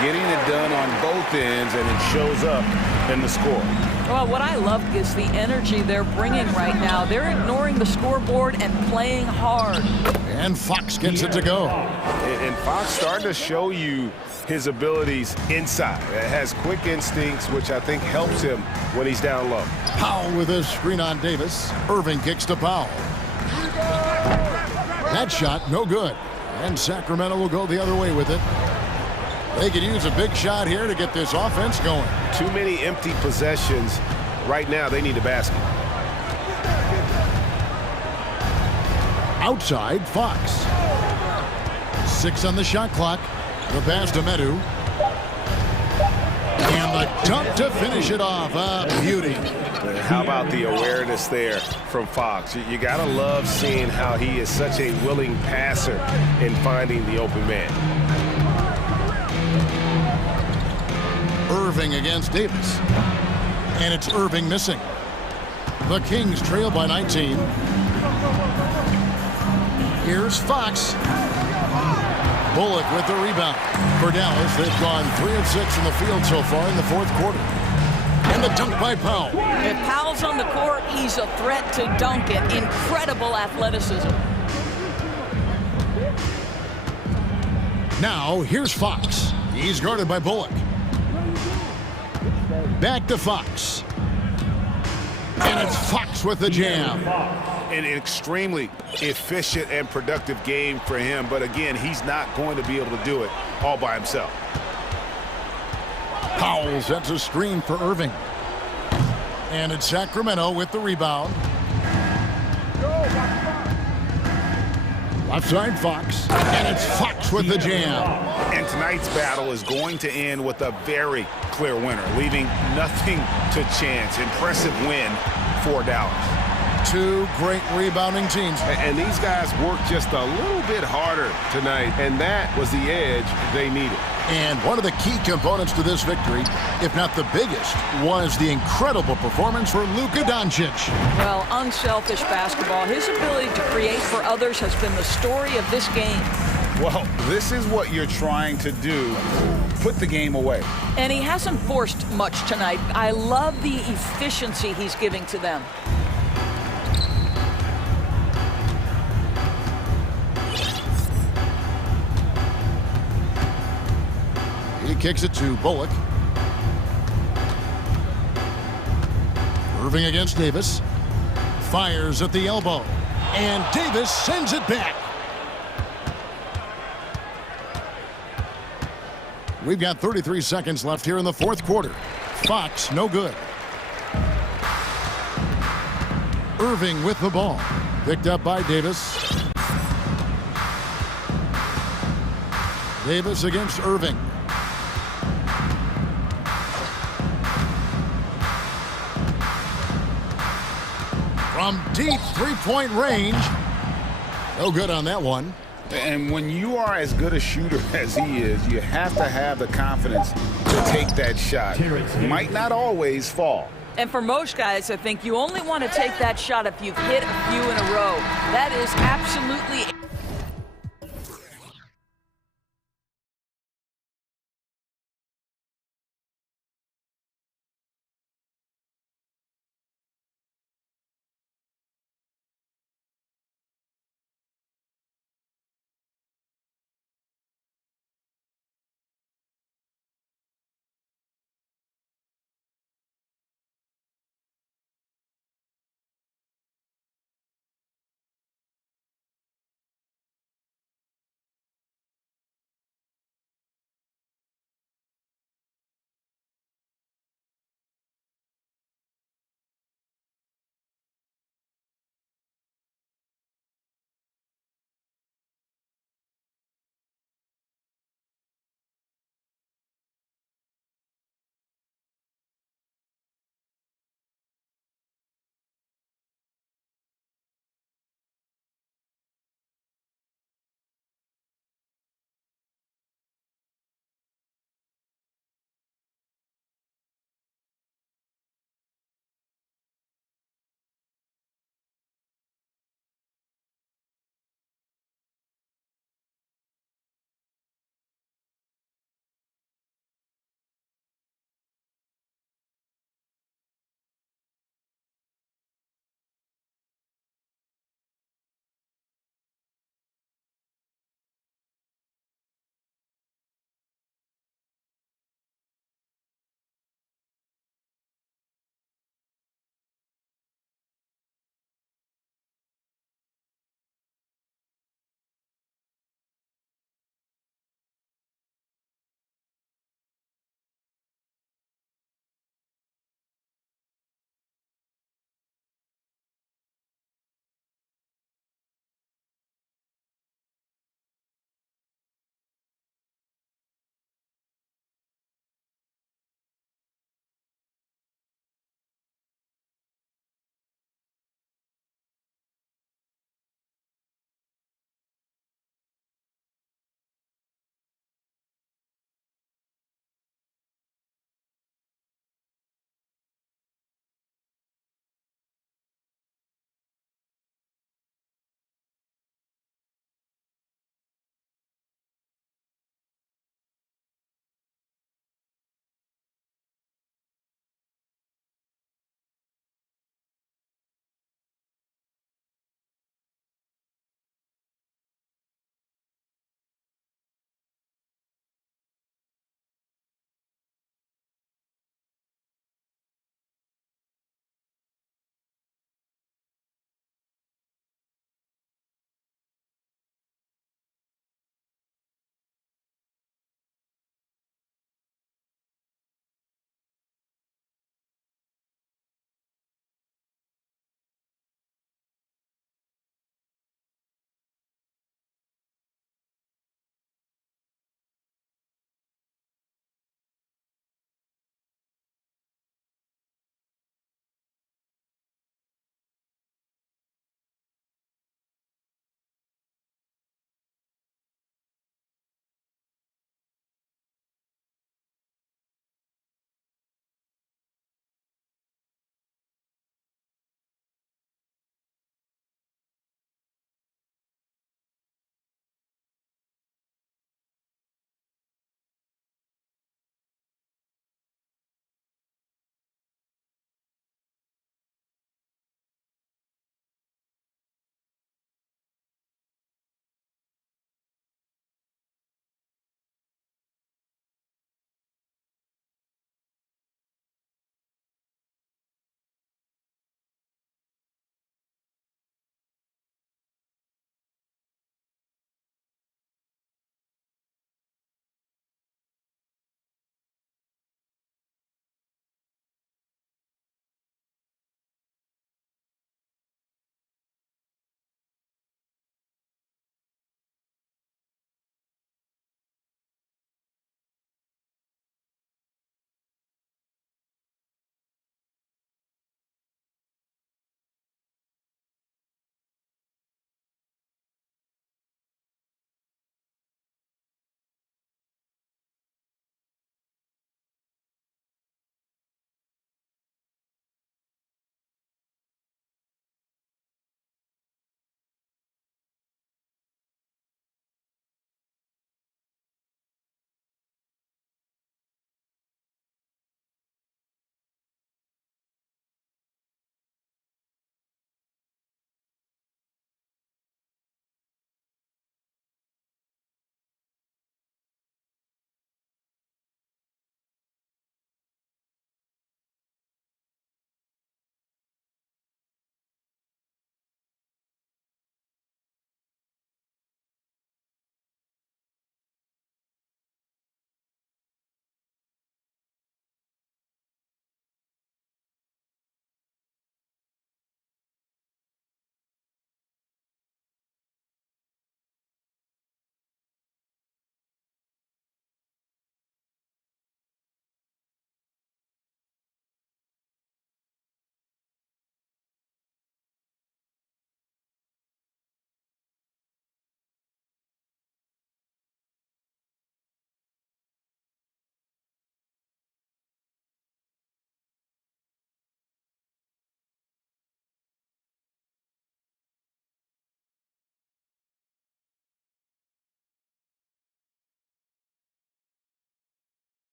Getting it done on both ends, and it shows up in the score. Well, what I love is the energy they're bringing right now. They're ignoring the scoreboard and playing hard. And Fox gets it to go. And Fox starting to show you his abilities inside. Has quick instincts, which I think helps him when he's down low. Powell with a screen on Davis. Irving kicks to Powell. That shot, no good. And Sacramento will go the other way with it. They could use a big shot here to get this offense going. Too many empty possessions. Right now, they need a basket. Outside, Fox. 6 on the shot clock. The pass to Medu. And the dunk to finish it off. Beauty. How about the awareness there from Fox? You gotta love seeing how he is such a willing passer in finding the open man. Irving against Davis. And it's Irving missing. The Kings trail by 19. Here's Fox. Bullock with the rebound. For Dallas, they've gone 3 of 6 in the field so far in the 4th quarter. And the dunk by Powell. If Powell's on the court, he's a threat to dunk it. Incredible athleticism. Now, here's Fox. He's guarded by Bullock. Back to Fox. And it's Fox with the jam. An extremely efficient and productive game for him. But again, he's not going to be able to do it all by himself. Powell sets a screen for Irving. And it's Sacramento with the rebound. Left side Fox. And it's Fox with the jam. And tonight's battle is going to end with a very clear winner, leaving nothing to chance. Impressive win for Dallas. Two great rebounding teams. And these guys worked just a little bit harder tonight, and that was the edge they needed. And one of the key components to this victory, if not the biggest, was the incredible performance for Luka Doncic. Well, unselfish basketball. His ability to create for others has been the story of this game. Well, this is what you're trying to do. Put the game away. And he hasn't forced much tonight. I love the efficiency he's giving to them. He kicks it to Bullock. Irving against Davis. Fires at the elbow. And Davis sends it back. We've got 33 seconds left here in the fourth quarter. Fox, no good. Irving with the ball. Picked up by Davis. Davis against Irving. From deep three-point range. No good on that one. And when you are as good a shooter as he is, you have to have the confidence to take that shot. Might not always fall. And for most guys, I think you only want to take that shot if you've hit a few in a row. That is absolutely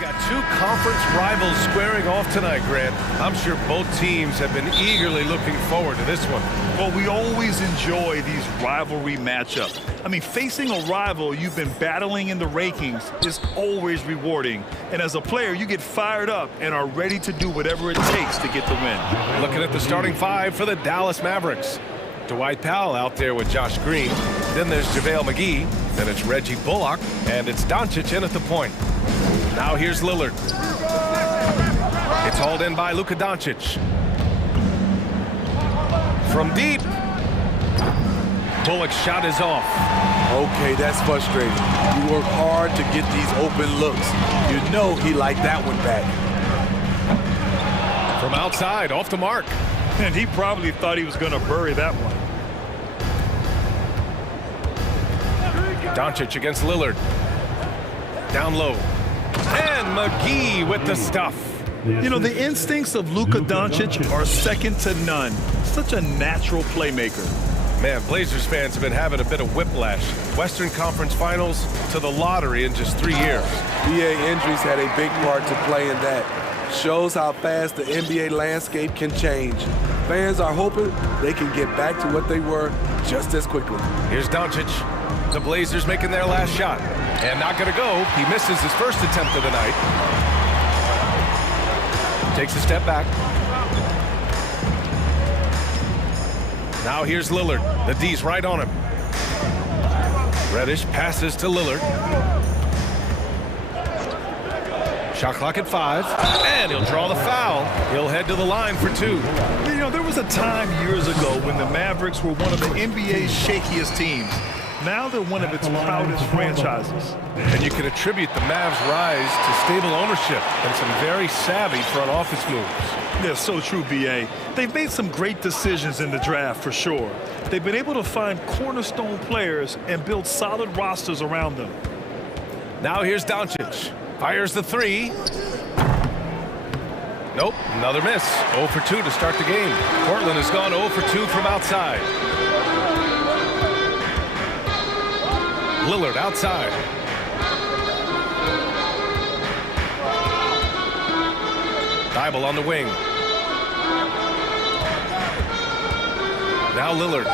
We've got two conference rivals squaring off tonight, Grant. I'm sure both teams have been eagerly looking forward to this one. Well, we always enjoy these rivalry matchups. I mean, facing a rival you've been battling in the rankings is always rewarding. And as a player, you get fired up and are ready to do whatever it takes to get the win. Looking at the starting five for the Dallas Mavericks. Dwight Powell out there with Josh Green. Then there's JaVale McGee. Then it's Reggie Bullock. And it's Doncic in at the point. Now here's Lillard. It's hauled in by Luka Doncic. From deep. Bullock's shot is off. Okay, that's frustrating. You work hard to get these open looks. You know he liked that one back. From outside, off the mark. And he probably thought he was going to bury that one. Doncic against Lillard. Down low. And McGee with the stuff. You know, the instincts of Luka Doncic are second to none. Such a natural playmaker. Man, Blazers fans have been having a bit of whiplash. Western Conference Finals to the lottery in just 3 years. BA injuries had a big part to play in that. Shows how fast the NBA landscape can change. Fans are hoping they can get back to what they were just as quickly. Here's Doncic. The Blazers making their last shot. And not going to go. He misses his first attempt of the night. Takes a step back. Now here's Lillard. The D's right on him. Reddish passes to Lillard. Shot clock at 5. And he'll draw the foul. He'll head to the line for 2. You know, there was a time years ago when the Mavericks were one of the NBA's shakiest teams. Now they're one of its proudest franchises. And you can attribute the Mavs' rise to stable ownership and some very savvy front office moves. Yeah, so true, B.A. They've made some great decisions in the draft, for sure. They've been able to find cornerstone players and build solid rosters around them. Now here's Doncic. Fires the 3. Nope, another miss. 0 for 2 to start the game. Portland has gone 0 for 2 from outside. Lillard outside. Thibault on the wing. Now Lillard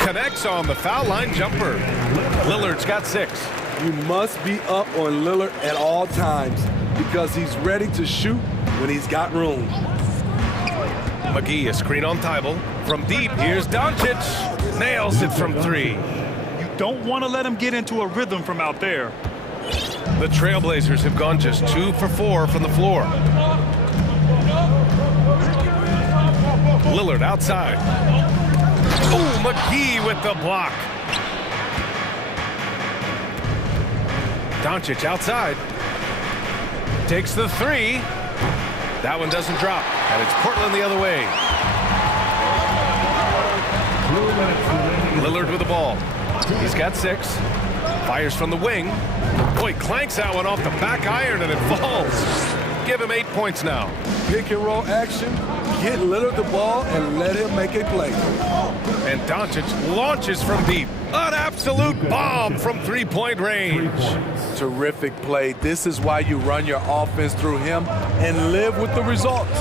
connects on the foul line jumper. Lillard's got 6. You must be up on Lillard at all times because he's ready to shoot when he's got room. McGee, a screen on Thibault. From deep, here's Doncic. Nails it from 3. Don't want to let him get into a rhythm from out there. The Trailblazers have gone just 2 for 4 from the floor. Lillard outside. Oh, McGee with the block. Doncic outside. Takes the 3. That one doesn't drop. And it's Portland the other way. Lillard with the ball. He's got 6. Fires from the wing. Boy, clanks that one off the back iron and it falls. Give him 8 points now. Pick and roll action. Get Lillard the ball and let him make a play. And Doncic launches from deep. An absolute bomb from 3-point range. Terrific play. This is why you run your offense through him and live with the results.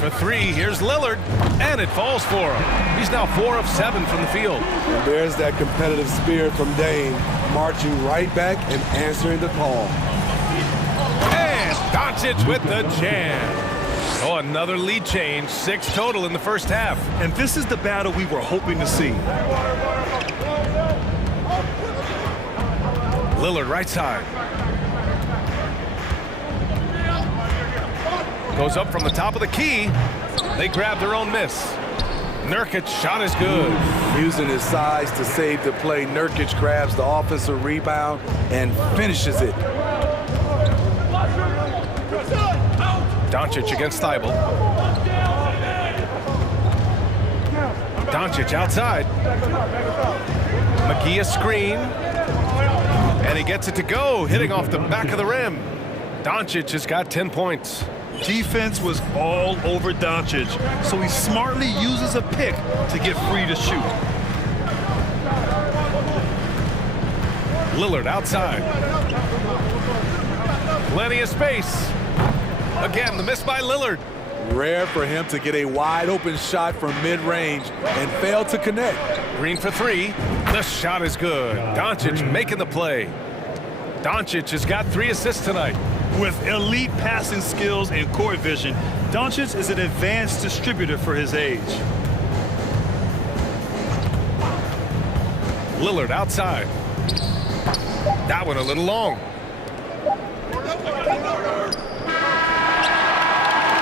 For 3, here's Lillard, and it falls for him. He's now 4 of 7 from the field. And there's that competitive spirit from Dame, marching right back and answering the call. And Doncic with the jam. Oh, another lead change, 6 total in the first half. And this is the battle we were hoping to see. Lillard right side. Goes up from the top of the key. They grab their own miss. Nurkic shot is good. Using his size to save the play, Nurkic grabs the offensive rebound and finishes it. Doncic against Thibault. Doncic outside. McGee a screen. And he gets it to go, hitting off the back of the rim. Doncic has got 10 points. Defense was all over Doncic, so he smartly uses a pick to get free to shoot. Lillard outside. Plenty of space. Again, the miss by Lillard. Rare for him to get a wide open shot from mid-range and fail to connect. Green for three. The shot is good. Doncic making the play. Doncic has got 3 assists tonight. With elite passing skills and court vision, Doncic is an advanced distributor for his age. Lillard outside. That one a little long.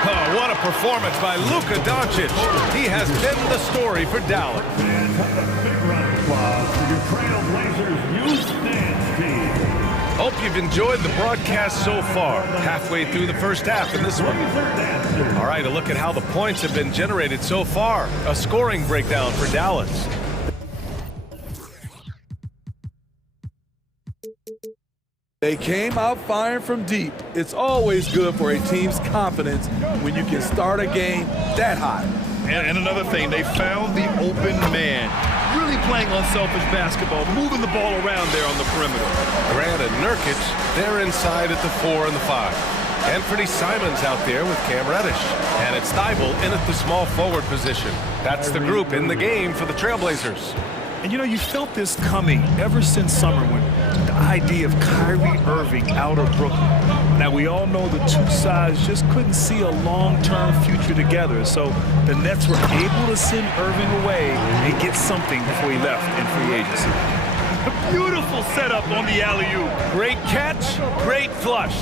Oh, what a performance by Luka Doncic. He has been the story for Dallas. And a big round of applause for your Trailblazers youth dance team. Hope you've enjoyed the broadcast so far. Halfway through the first half in this one. All right, a look at how the points have been generated so far. A scoring breakdown for Dallas. They came out firing from deep. It's always good for a team's confidence when you can start a game that hot. And another thing, they found the open man. Really playing unselfish basketball, moving the ball around there on the perimeter. Grant and Nurkic, they're inside at the 4 and the 5. Anthony Simons out there with Cam Reddish. And it's Thibault in at the small forward position. That's the group in the game for the Trailblazers. And you know, you felt this coming ever since summer when the idea of Kyrie Irving out of Brooklyn. Now, we all know the two sides just couldn't see a long-term future together. So the Nets were able to send Irving away and get something before he left in free agency. A beautiful setup on the alley-oop. Great catch, great flush.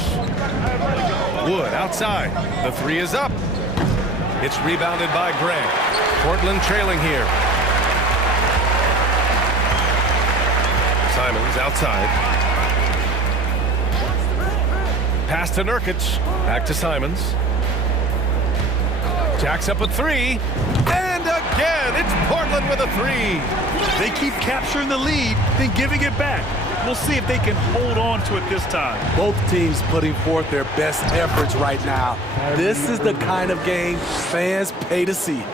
Wood outside. The 3 is up. It's rebounded by Grant. Portland trailing here. Simons outside. Pass to Nurkic. Back to Simons. Jacks up a 3. And again, it's Portland with a 3. They keep capturing the lead, then giving it back. We'll see if they can hold on to it this time. Both teams putting forth their best efforts right now. This is the kind of game fans pay to see.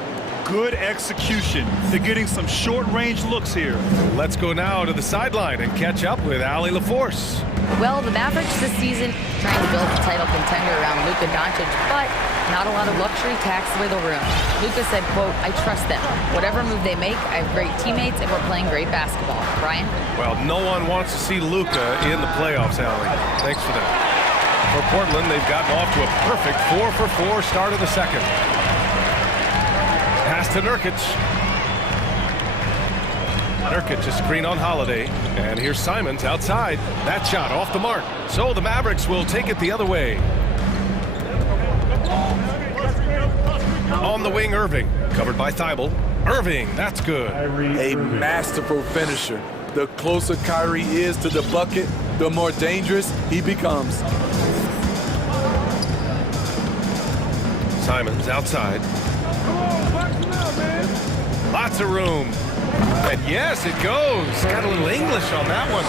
Good execution. They're getting some short-range looks here. Let's go now to the sideline and catch up with Allie LaForce. Well, the Mavericks this season trying to build a title contender around Luka Doncic, but not a lot of luxury tax wiggle room. Luka said, quote, "I trust them. Whatever move they make, I have great teammates and we're playing great basketball." Brian? Well, no one wants to see Luka in the playoffs, Allie. Thanks for that. For Portland, they've gotten off to a perfect 4-for-4 start of the second. Pass to Nurkic. Nurkic, a screen on Holiday. And here's Simons outside. That shot off the mark. So the Mavericks will take it the other way. On the wing, Irving. Covered by Thibault. Irving, that's good. A masterful finisher. The closer Kyrie is to the bucket, the more dangerous he becomes. Simons outside. Lots of room. And yes, it goes. Got a little English on that one.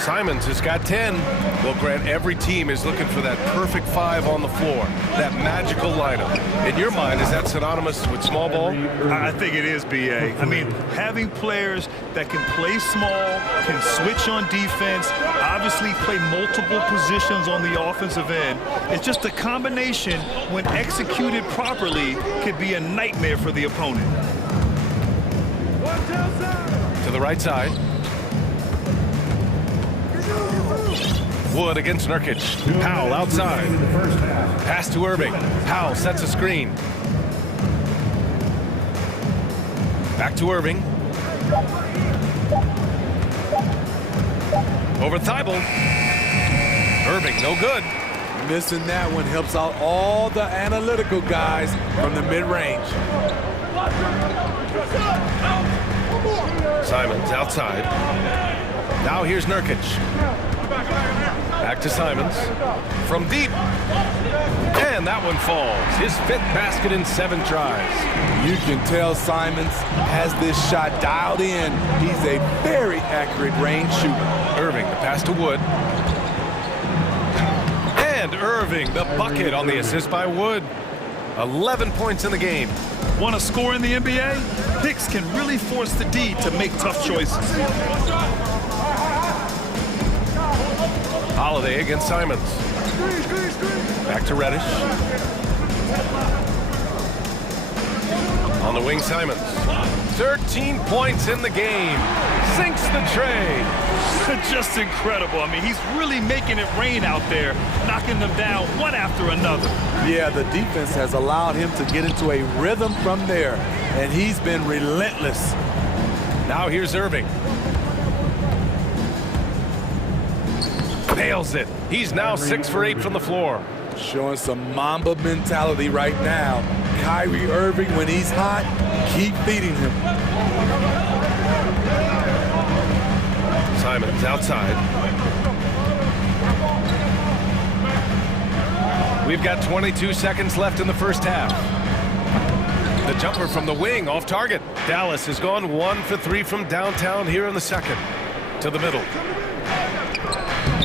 Simons has got 10. Well, Grant, every team is looking for that perfect 5 on the floor. That magical lineup. In your mind, is that synonymous with small ball? I think it is, B.A. I mean, having players that can play small, can switch on defense, obviously play multiple positions on the offensive end. It's just a combination, when executed properly, could be a nightmare for the opponent. To the right side. Wood against Nurkic. Powell outside. Pass to Irving. Powell sets a screen. Back to Irving. Over Thibault. Irving, no good. Missing that one helps out all the analytical guys from the mid-range. Simons outside. Now here's Nurkic. Back to Simons. From deep. And that one falls. His 5th basket in 7 tries. You can tell Simons has this shot dialed in. He's a very accurate range shooter. Irving, the pass to Wood. And Irving, the bucket on the assist by Wood. 11 points in the game. Want to score in the NBA? Picks can really force the D to make tough choices. Holiday against Simons. Back to Reddish. On the wing, Simons. 13 points in the game. Sinks the tray. Just incredible. I mean, he's really making it rain out there, knocking them down one after another. Yeah, the defense has allowed him to get into a rhythm from there, and he's been relentless. Now here's Irving. Nails it. He's now 6 for 8 from the floor. Showing some Mamba mentality right now. Kyrie Irving, when he's hot, keep feeding him. Simons outside. We've got 22 seconds left in the first half. The jumper from the wing off target. Dallas has gone 1 for 3 from downtown here in the second. To the middle.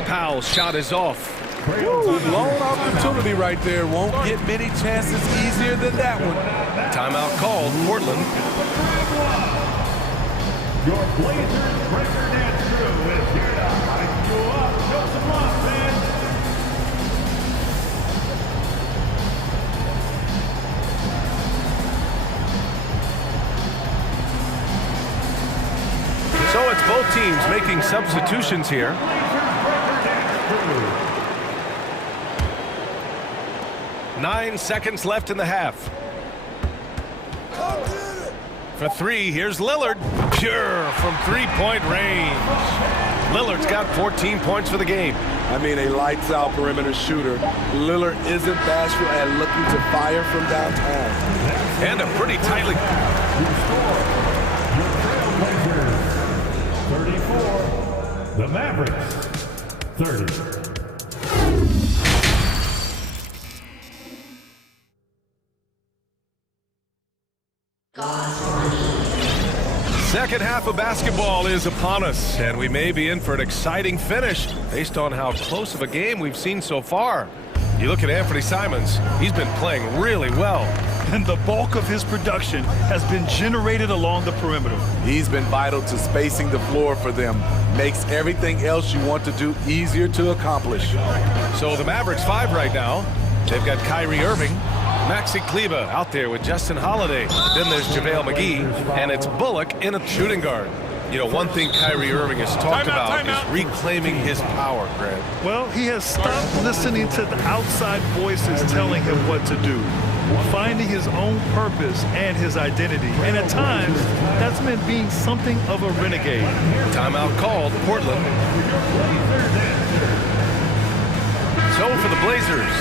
Powell's shot is off. Woo, blown opportunity right there. Won't get many chances easier than that one. Timeout called, Portland. Your Blazers record and crew is here to hype you up. Show some love, man. So it's both teams making substitutions here. 9 seconds left in the half. For 3, here's Lillard. Pure from 3-point range. Lillard's got 14 points for the game. I mean, a lights-out perimeter shooter. Lillard isn't bashful at looking to fire from downtown. And a pretty tightly... 34. The Mavericks. 30. Second half of basketball is upon us, and we may be in for an exciting finish based on how close of a game we've seen so far. You look at Anthony Simons, he's been playing really well. And the bulk of his production has been generated along the perimeter. He's been vital to spacing the floor for them. Makes everything else you want to do easier to accomplish. So the Mavericks 5 right now. They've got Kyrie Irving, Maxi Kleber out there with Justin Holiday. Then there's JaVale McGee, and it's Bullock in a shooting guard. You know, one thing Kyrie Irving has talked about is reclaiming his power, Grant. Well, he has stopped listening to the outside voices telling him what to do, finding his own purpose and his identity. And at times, that's meant being something of a renegade. Timeout called, Portland. So for the Blazers,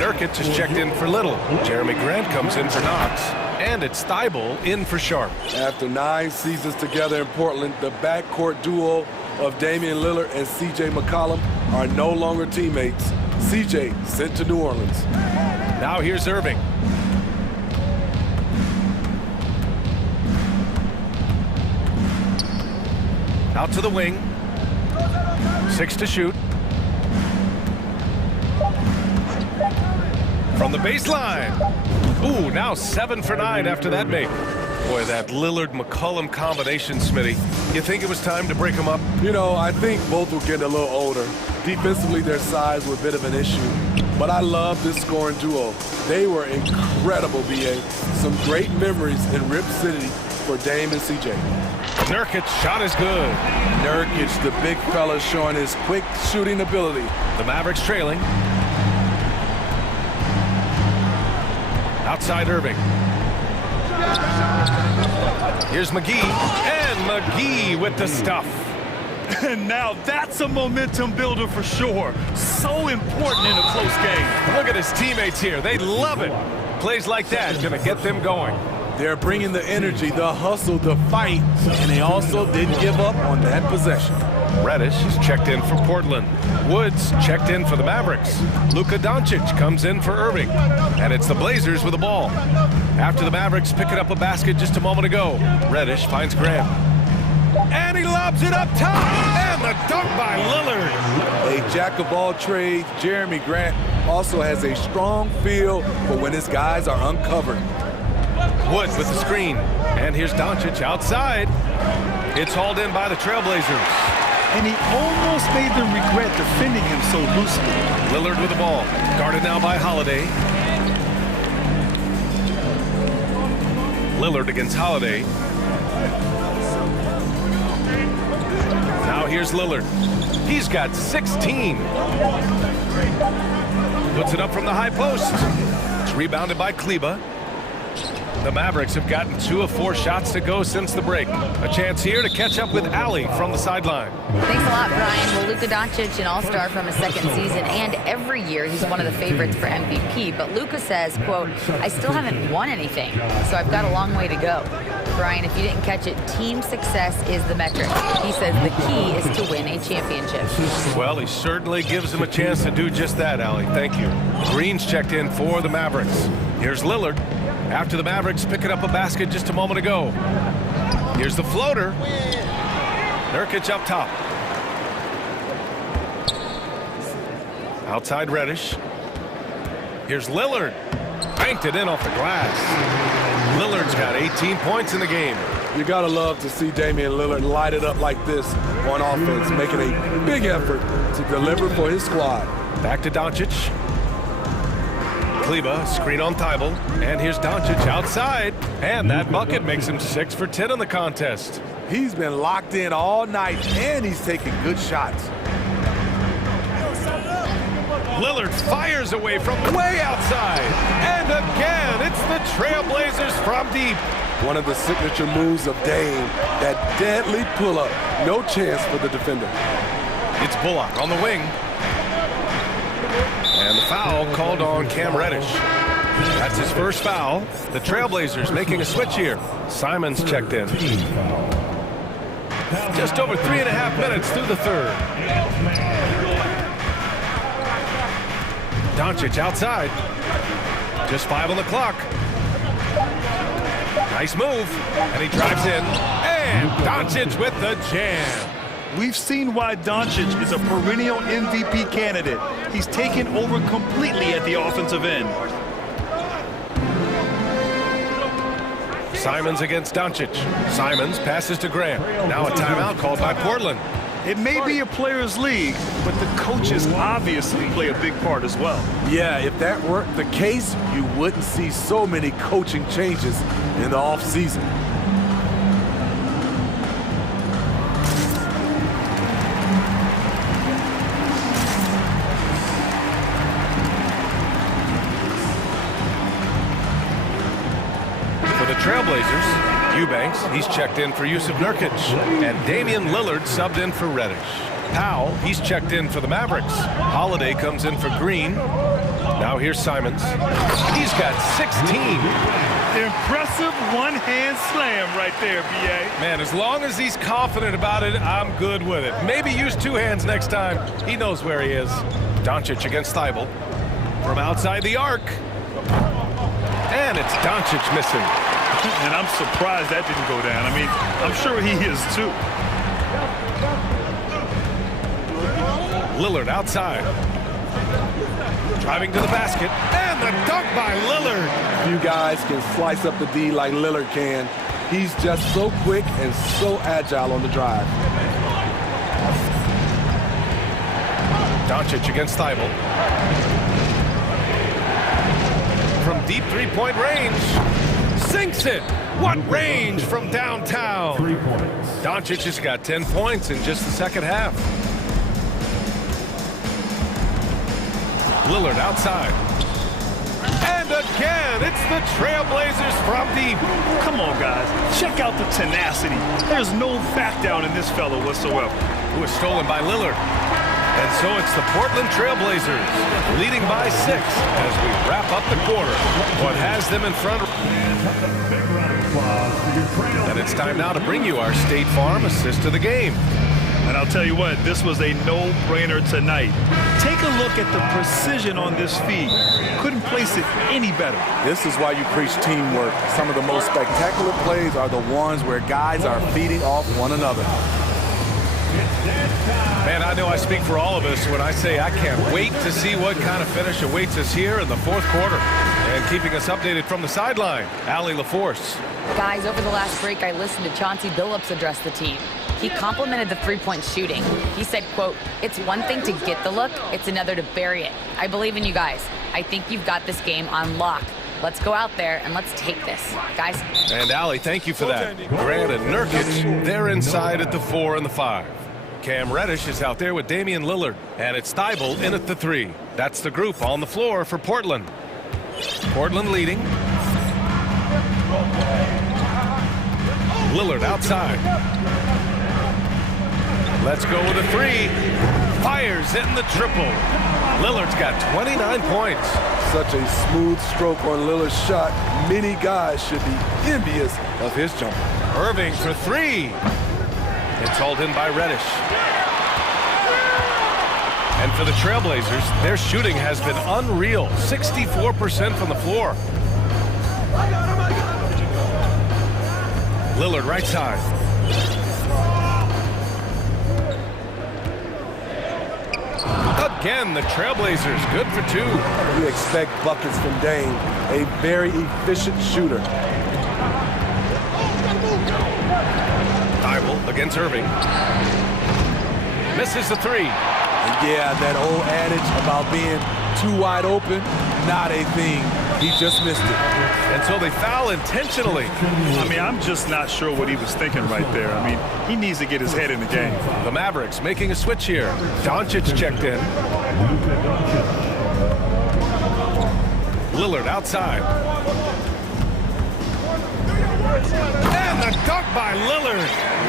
Nurkic has checked in for Little. Jeremy Grant comes in for Knox. And it's Thibault in for Sharp. After 9 seasons together in Portland, the backcourt duo of Damian Lillard and C.J. McCollum are no longer teammates. C.J. sent to New Orleans. Now here's Irving. Out to the wing. 6 to shoot. From the baseline. Ooh, now 7 for 9 after that make. Boy, that Lillard-McCollum combination, Smitty. You think it was time to break them up? You know, I think both were getting a little older. Defensively, their size was a bit of an issue. But I love this scoring duo. They were incredible, B.A. Some great memories in Rip City for Dame and C.J. Nurkic shot is good. Nurkic, the big fella, showing his quick shooting ability. The Mavericks trailing. Outside Irving. Here's McGee, and McGee with the stuff. And now that's a momentum builder for sure. So important in a close game. Look at his teammates here. They love it. Plays like that gonna get them going. They're bringing the energy, the hustle, the fight, and they also didn't give up on that possession. Reddish is checked in for Portland. Woods checked in for the Mavericks. Luka Doncic comes in for Irving. And it's the Blazers with the ball. After the Mavericks picking up a basket just a moment ago, Reddish finds Grant. And he lobs it up top. And the dunk by Lillard. A jack of all trades, Jeremy Grant also has a strong feel for when his guys are uncovered. Woods with the screen. And here's Doncic outside. It's hauled in by the Trailblazers. and he almost made them regret defending him so loosely. Lillard with the ball. Guarded now by Holiday. Lillard against Holiday. Now here's Lillard. He's got 16. Puts it up from the high post. It's rebounded by Kleba. The Mavericks have gotten 2 of 4 shots to go since the break. A chance here to catch up with Allie from the sideline. Thanks a lot, Brian. Well, Luka Doncic, an all-star from his second season, and every year he's one of the favorites for MVP. But Luka says, quote, I still haven't won anything, so I've got a long way to go. Brian, if you didn't catch it, team success is the metric. He says the key is to win a championship. Well, he certainly gives him a chance to do just that, Allie. Thank you. Green's checked in for the Mavericks. Here's Lillard. After the Mavericks picking up a basket just a moment ago. Here's the floater. Nurkic up top. Outside Reddish. Here's Lillard. Banked it in off the glass. Lillard's got 18 points in the game. You gotta love to see Damian Lillard light it up like this on offense, making a big effort to deliver for his squad. Back to Doncic. Kleba, screen on Thibault, and here's Doncic outside, and that bucket makes him 6 for 10 in the contest. He's been locked in all night, and he's taking good shots. Lillard fires away from way outside, and again, it's the Trailblazers from deep. One of the signature moves of Dame, that deadly pull-up. No chance for the defender. It's Bullock on the wing. And the foul called on Cam Reddish. That's his first foul. The Trailblazers making a switch here. Simons checked in. Just over 3.5 minutes through the third. Doncic outside. Just 5 on the clock. Nice move. And he drives in. And Doncic with the jam. We've seen why Doncic is a perennial MVP candidate. He's taken over completely at the offensive end. Simons against Doncic. Simons passes to Graham. Now a timeout called by Portland. It may be a players' league, but the coaches obviously play a big part as well. Yeah, if that weren't the case, you wouldn't see so many coaching changes in the offseason. Trailblazers, Eubanks, he's checked in for Yusuf Nurkic, and Damian Lillard subbed in for Reddish. Powell, he's checked in for the Mavericks. Holiday comes in for Green. Now here's Simons. He's got 16. Impressive one-hand slam right there, B.A. Man, as long as he's confident about it, I'm good with it. Maybe use 2 hands next time. He knows where he is. Doncic against Thibault. From outside the arc. And it's Doncic missing. And I'm surprised that didn't go down. I mean, I'm sure he is too. Lillard outside. Driving to the basket. And the dunk by Lillard. You guys can slice up the D like Lillard can. He's just so quick and so agile on the drive. Doncic against Thibault. From deep three-point range. Sinks it. What range from downtown. 3 points. Doncic has got 10 points in just the second half. Lillard outside. And again, it's the Trailblazers from deep. Come on, guys. Check out the tenacity. There's no back down in this fella whatsoever. Who was stolen by Lillard. And so it's the Portland Trailblazers leading by 6 as we wrap up the quarter. What has them in front? And it's time now to bring you our State Farm assist of the game. And I'll tell you what, this was a no-brainer tonight. Take a look at the precision on this feed. Couldn't place it any better. This is why you preach teamwork. Some of the most spectacular plays are the ones where guys are feeding off one another. Man, I know I speak for all of us when I say I can't wait to see what kind of finish awaits us here in the fourth quarter. And keeping us updated from the sideline, Allie LaForce. Guys, over the last break, I listened to Chauncey Billups address the team. He complimented the three-point shooting. He said, quote, "It's one thing to get the look, it's another to bury it. I believe in you guys. I think you've got this game on lock. Let's go out there and let's take this, guys." And Allie, thank you for that. Grant and Nurkic, they're inside at the 4 and the 5. Cam Reddish is out there with Damian Lillard. And it's Thibault in at the 3. That's the group on the floor for Portland. Portland leading. Lillard outside. Let's go with a 3. Fires in the triple. Lillard's got 29 points. Such a smooth stroke on Lillard's shot. Many guys should be envious of his jumper. Irving for 3. It's hauled in by Reddish. And for the Trailblazers, their shooting has been unreal. 64% from the floor. Lillard right side. Again, the Trailblazers good for 2. You expect buckets from Dame, a very efficient shooter. Thibault against Irving. Misses the 3. And yeah, that old adage about being too wide open, not a thing. He just missed it. And so they foul intentionally. I mean, I'm just not sure what he was thinking right there. I mean, he needs to get his head in the game. The Mavericks making a switch here. Doncic checked in. Lillard outside. And the dunk by Lillard.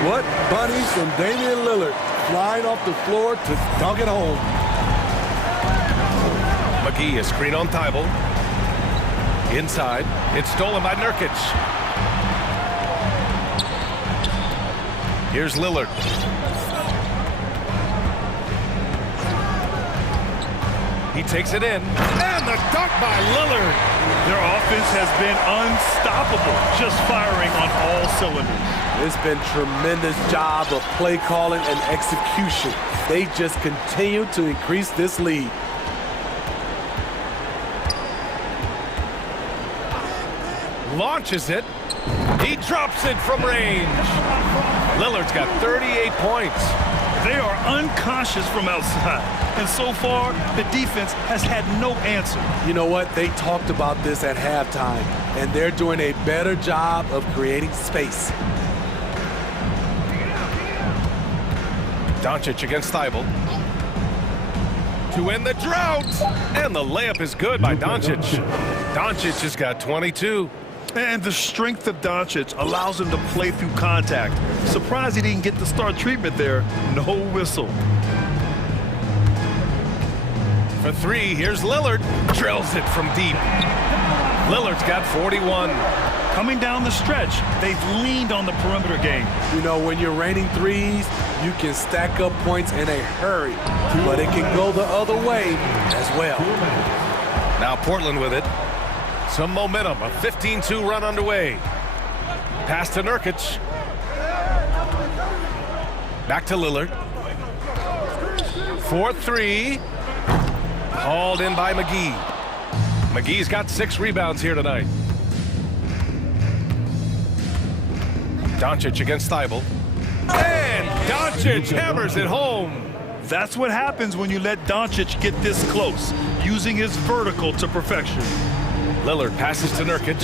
What bunnies from Damian Lillard, flying off the floor to dunk it home. McGee is screen on Thibault. Inside, it's stolen by Nurkic. Here's Lillard. He takes it in, and the dunk by Lillard. Their offense has been unstoppable, just firing on all cylinders. It's been tremendous job of play calling and execution. They just continue to increase this lead. Launches it. He drops it from range. Lillard's got 38 points. They are unconscious from outside. And so far, the defense has had no answer. You know what? They talked about this at halftime, and they're doing a better job of creating space. Doncic against Thibault. To end the drought. And the layup is good by Doncic. Doncic has got 22. And the strength of Doncic allows him to play through contact. Surprised he didn't get the start treatment there. No whistle. For 3, here's Lillard. Drills it from deep. Lillard's got 41. Coming down the stretch, they've leaned on the perimeter game. You know, when you're raining threes, you can stack up points in a hurry. But it can go the other way as well. Now Portland with it. Some momentum, a 15-2 run underway. Pass to Nurkic. Back to Lillard. 4-3. Hauled in by McGee. McGee's got 6 rebounds here tonight. Doncic against Thibault. And Doncic hammers it home. That's what happens when you let Doncic get this close, using his vertical to perfection. Lillard passes to Nurkic.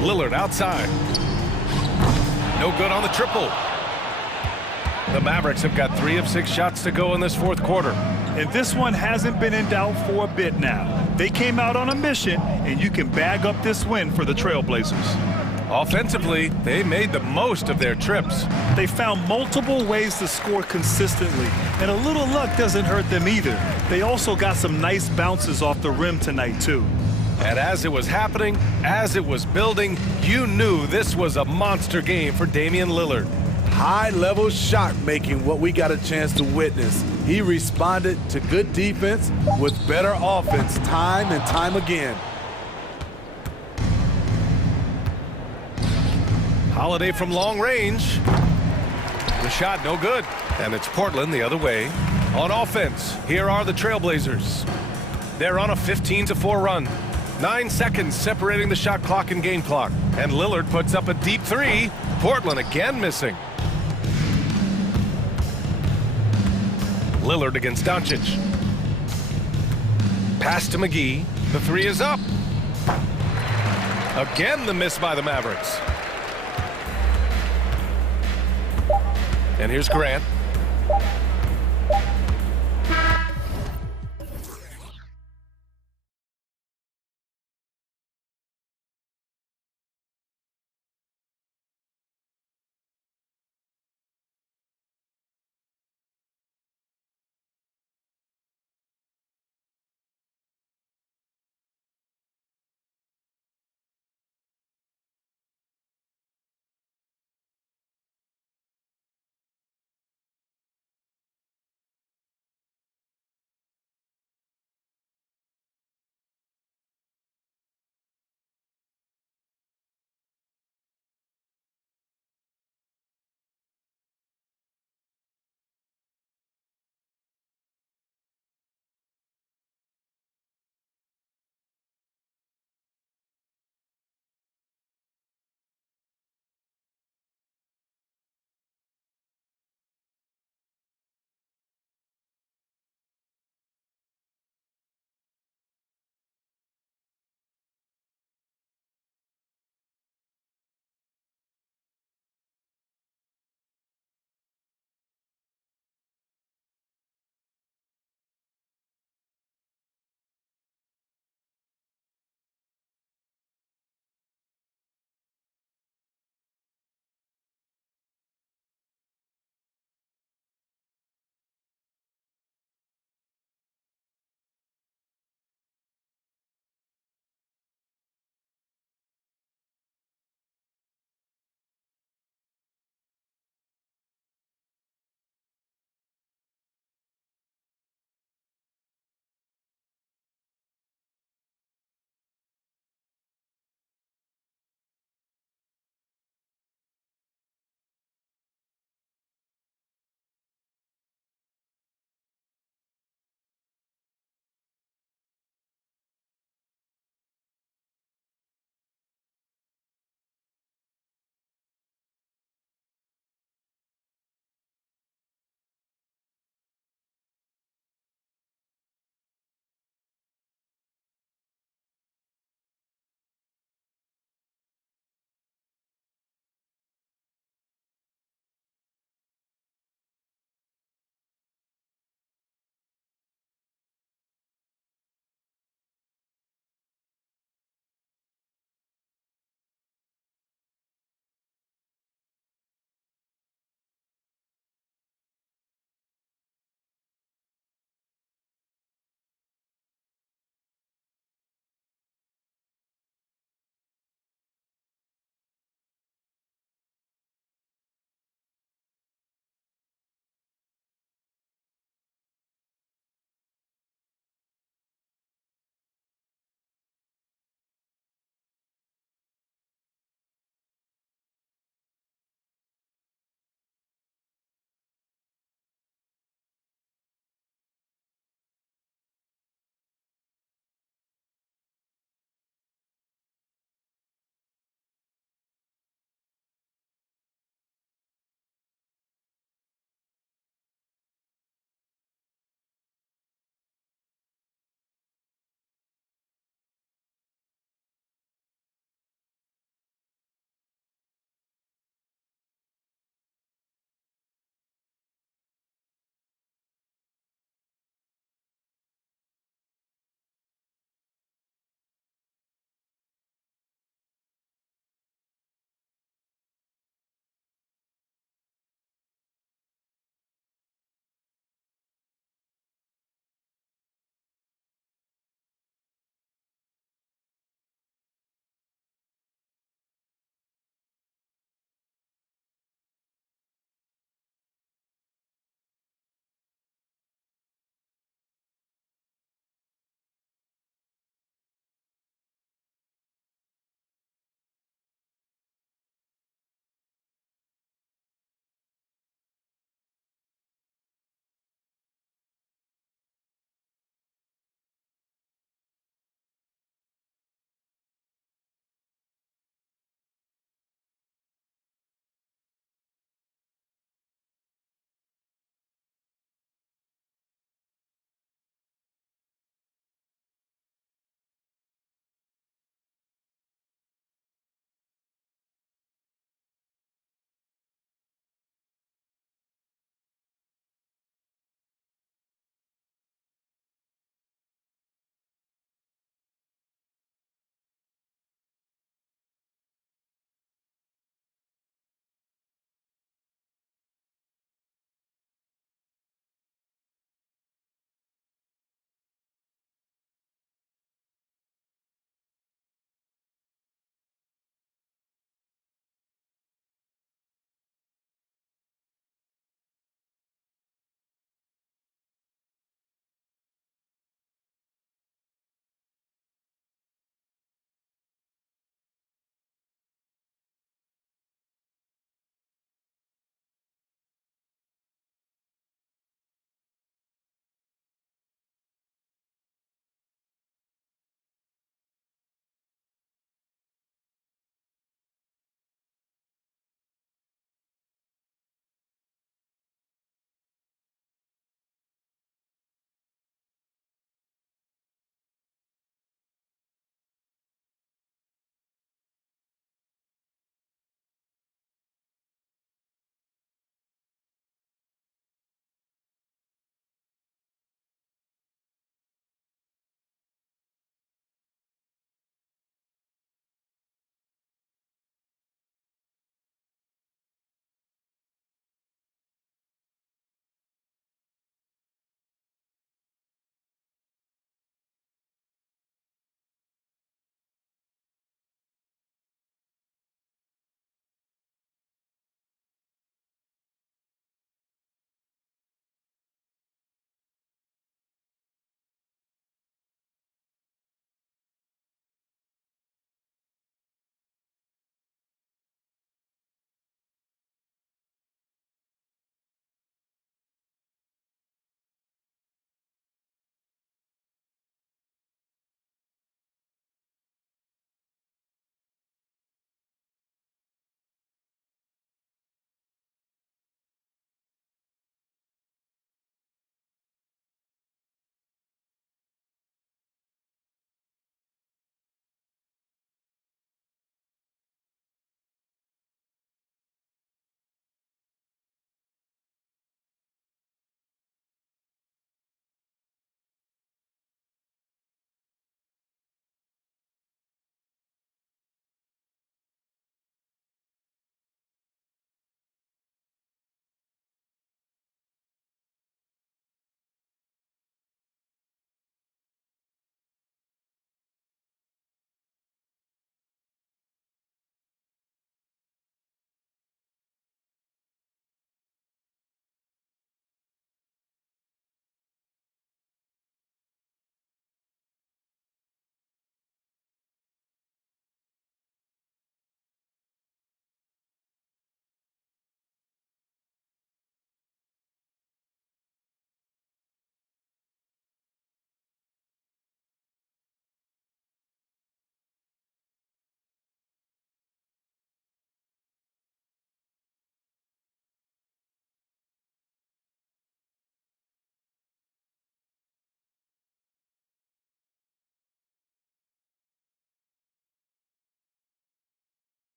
Lillard outside. No good on the triple. The Mavericks have got 3 of 6 shots to go in this 4th quarter. And this one hasn't been in doubt for a bit now. They came out on a mission, and you can bag up this win for the Trailblazers. Offensively, they made the most of their trips. They found multiple ways to score consistently, and a little luck doesn't hurt them either. They also got some nice bounces off the rim tonight, too. And as it was happening, as it was building, you knew this was a monster game for Damian Lillard. High-level shot making, what we got a chance to witness. He responded to good defense with better offense time and time again. Holiday from long range. The shot no good. And it's Portland the other way. On offense, here are the Trailblazers. They're on a 15-4 run. 9 seconds separating the shot clock and game clock. And Lillard puts up a deep three. Portland again missing. Lillard against Doncic. Pass to McGee. The three is up. Again, the miss by the Mavericks. And here's Grant.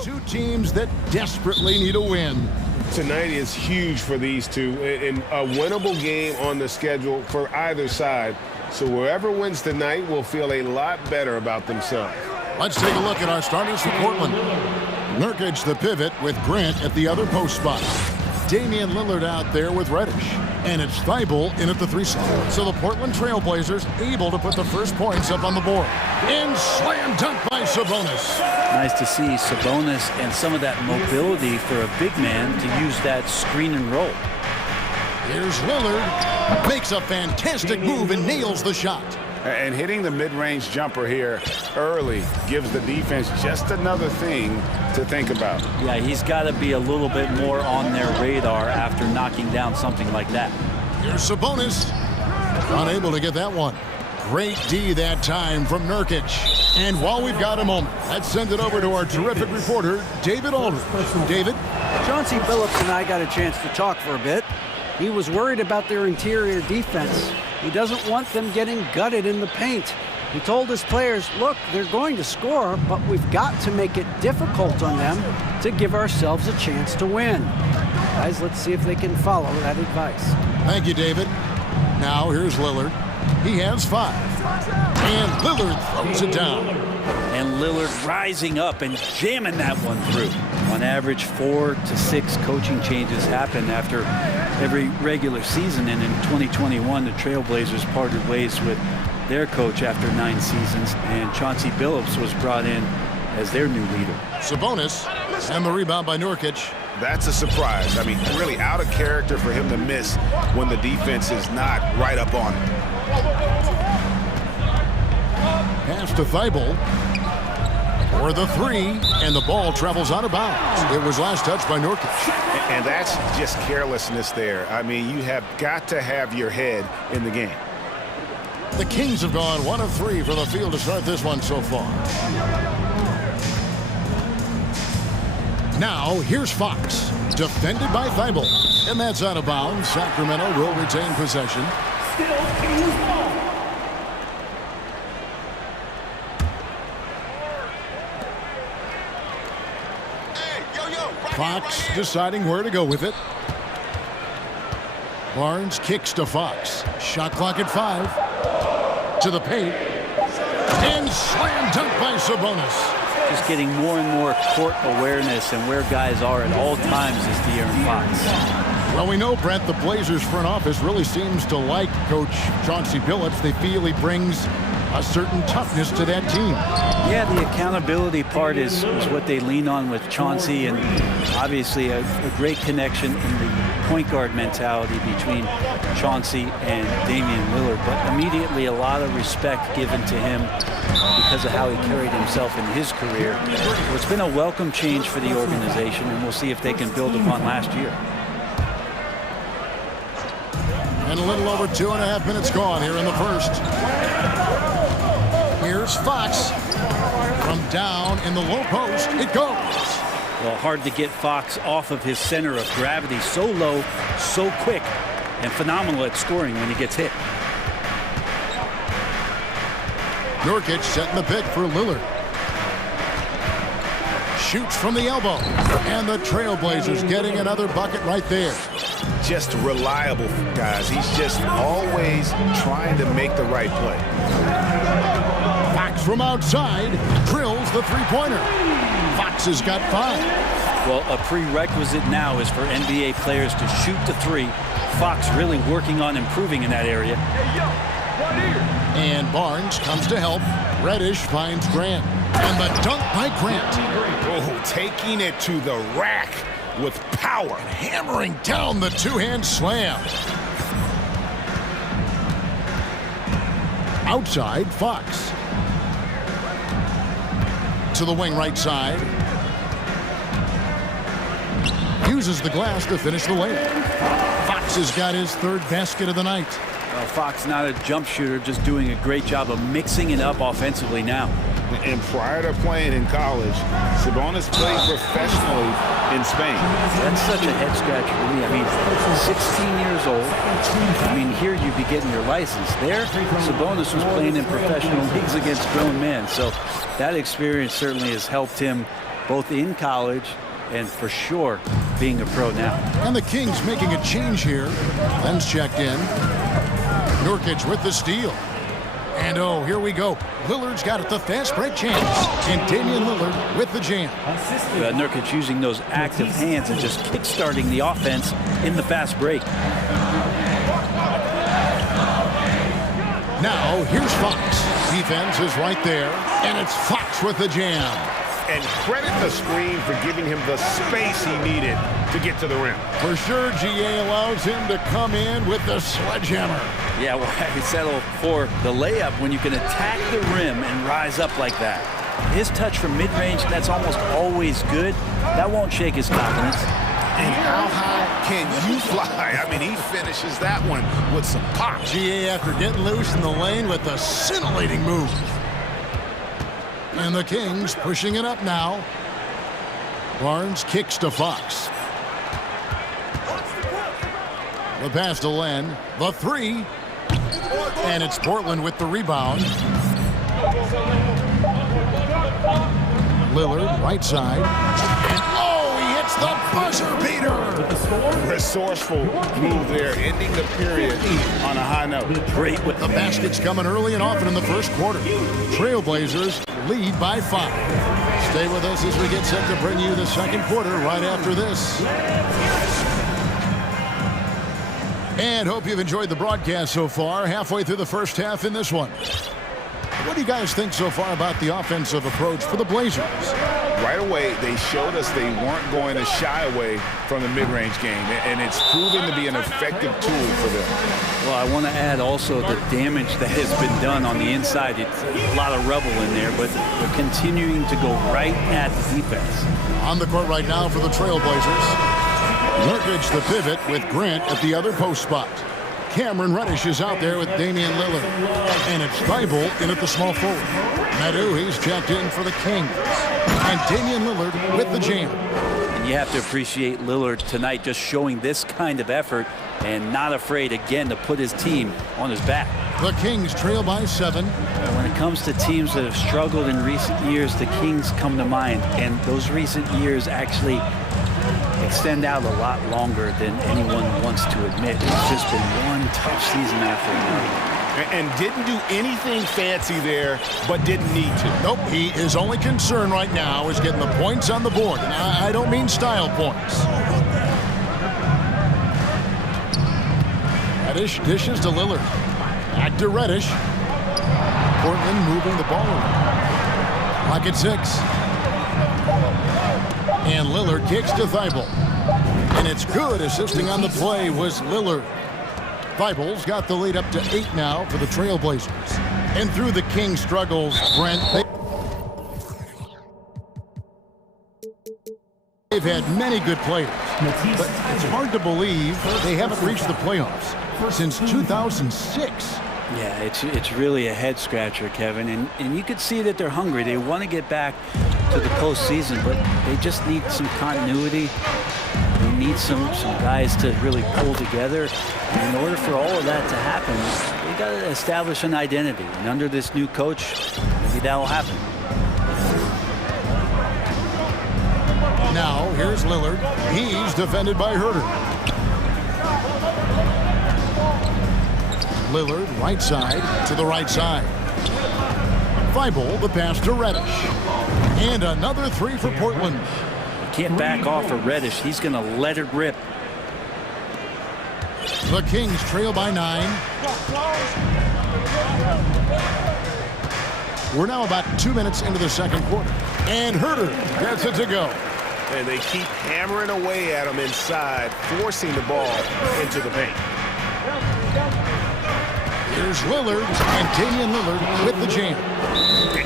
Two teams that desperately need a win. Tonight is huge for these two, and a winnable game on the schedule for either side. So whoever wins tonight will feel a lot better about themselves. Let's take a look at our starters for Portland. Nurkic, the pivot, with Grant at the other post spot. Damian Lillard out there with Reddish. And it's Thibault in at the 3 slot. So the Portland Trailblazers able to put the first points up on the board. And slam dunk by Sabonis. Nice to see Sabonis and some of that mobility for a big man to use that screen and roll. Here's Lillard. Makes a fantastic move and nails the shot. And hitting the mid-range jumper here early gives the defense just another thing to think about. Yeah, he's got to be a little bit more on their radar after knocking down something like that. Here's Sabonis. Unable to get that one. Great D that time from Nurkic. And while we've got a moment, let's send it over to our terrific reporter, David Aldridge. David? Chauncey Billups and I got a chance to talk for a bit. He was worried about their interior defense. He doesn't want them getting gutted in the paint. He told his players, look, they're going to score, but we've got to make it difficult on them to give ourselves a chance to win. Guys, let's see if they can follow that advice. Thank you, David. Now here's Lillard. He has 5. And Lillard throws it down. And Lillard rising up and jamming that one through. On average, 4 to 6 coaching changes happen after every regular season. And in 2021, the Trailblazers parted ways with their coach after 9 seasons. And Chauncey Billups was brought in as their new leader. Sabonis and the rebound by Nurkic. That's a surprise. I mean, really out of character for him to miss when the defense is not right up on him. Pass to Thibault. For the 3, and the ball travels out of bounds. It was last touched by Nurkic. And that's just carelessness there. I mean, you have got to have your head in the game. The Kings have gone 1 of 3 from the field to start this one so far. Now, here's Fox, defended by Thibault. And that's out of bounds. Sacramento will retain possession. Still Kings ball. Fox deciding where to go with it. Barnes kicks to Fox. Shot clock at 5. To the paint. And slam dunk by Sabonis. Just getting more and more court awareness and where guys are at all times is De'Aaron Fox. Well, we know, Brent, the Blazers front office really seems to like Coach Chauncey Billups. They feel he brings a certain toughness to that team. Yeah, the accountability part is what they lean on with Chauncey, and obviously a great connection in the point guard mentality between Chauncey and Damian Lillard, but immediately a lot of respect given to him because of how he carried himself in his career. So it's been a welcome change for the organization, and we'll see if they can build upon last year. And a little over 2.5 minutes gone here in the first. Here's Fox. From down in the low post, it goes. Well, hard to get Fox off of his center of gravity. So low, so quick, and phenomenal at scoring when he gets hit. Nurkic setting the pick for Lillard. Shoots from the elbow. And the Trailblazers getting another bucket right there. Just reliable, guys. He's just always trying to make the right play. Fox from outside drills the three-pointer. Fox has got 5. Well, a prerequisite now is for NBA players to shoot the 3. Fox really working on improving in that area. And Barnes comes to help. Reddish finds Grant. And the dunk by Grant. Oh, taking it to the rack with power. Hammering down the two-hand slam. Outside, Fox. To the wing right side. Uses the glass to finish the layup. Fox has got his 3rd basket of the night. Well, Fox not a jump shooter, just doing a great job of mixing it up offensively now. And prior to playing in college, Sabonis played professionally in Spain. That's such a head scratcher to me. I mean, 16 years old. I mean, here you'd be getting your license. There, Sabonis was playing in professional leagues against grown men. So that experience certainly has helped him both in college and for sure being a pro now. And the Kings making a change here. Len's checked in. Nurkic with the steal. And oh, here we go. Lillard's got it, the fast break chance. And Damian Lillard with the jam. Nurkic using those active hands and just kick-starting the offense in the fast break. Now, here's Fox. Defense is right there. And it's Fox with the jam. And credit the screen for giving him the space he needed to get to the rim. For sure, GA allows him to come in with the sledgehammer. Yeah, why settle for the layup when you can attack the rim and rise up like that? His touch from mid-range, that's almost always good. That won't shake his confidence. And how high can you fly? I mean, he finishes that one with some pop. GA after getting loose in the lane with a scintillating move. And the Kings pushing it up now. Barnes kicks to Fox. The pass to Len. The three. And it's Portland with the rebound. Lillard, right side. And oh, he hits the buzzer beater. Resourceful move there, ending the period on a high note. Great with the baskets coming early and often in the first quarter. Trailblazers lead by 5. Stay with us as we get set to bring you the second quarter right after this. And hope you've enjoyed the broadcast so far. Halfway through the first half in this one. What do you guys think so far about the offensive approach for the Blazers? Right away, they showed us they weren't going to shy away from the mid-range game, and it's proven to be an effective tool for them. Well, I want to add also the damage that has been done on the inside. It's a lot of rubble in there, but they're continuing to go right at the defense. On the court right now for the Trailblazers. Nurkic the pivot with Grant at the other post spot. Cameron Reddish is out there with Damian Lillard. And it's Thibault in at the small forward. Meadow, he's checked in for the Kings. And Damian Lillard with the jam. And you have to appreciate Lillard tonight just showing this kind of effort and not afraid again to put his team on his back. The Kings trail by 7. When it comes to teams that have struggled in recent years, the Kings come to mind. And those recent years actually extend out a lot longer than anyone wants to admit. It's just been one tough season after another. And didn't do anything fancy there, but didn't need to. Nope, his only concern right now is getting the points on the board. And I don't mean style points. Reddish dishes to Lillard. Back to Reddish. Portland moving the ball around. Lock at 6. And Lillard kicks to Thibault. And it's good. Assisting on the play was Lillard. Thibault's got the lead up to 8 now for the Trailblazers. And through the Kings' struggles, Brent, they've had many good players. But it's hard to believe they haven't reached the playoffs since 2006. Yeah, it's really a head-scratcher, Kevin. And you could see that they're hungry. They want to get back to the postseason, but they just need some continuity. They need some guys to really pull together. And in order for all of that to happen, they got to establish an identity. And under this new coach, maybe that'll happen. Now, here's Lillard. He's defended by Herter. Lillard, right side to the right side. Thibault, the pass to Reddish. And another 3 for Portland. Can't back off of Reddish. He's going to let it rip. The Kings trail by 9. We're now about 2 minutes into the second quarter. And Herter gets it to go. And they keep hammering away at him inside, forcing the ball into the paint. Here's Lillard, and Damian Lillard with the jam.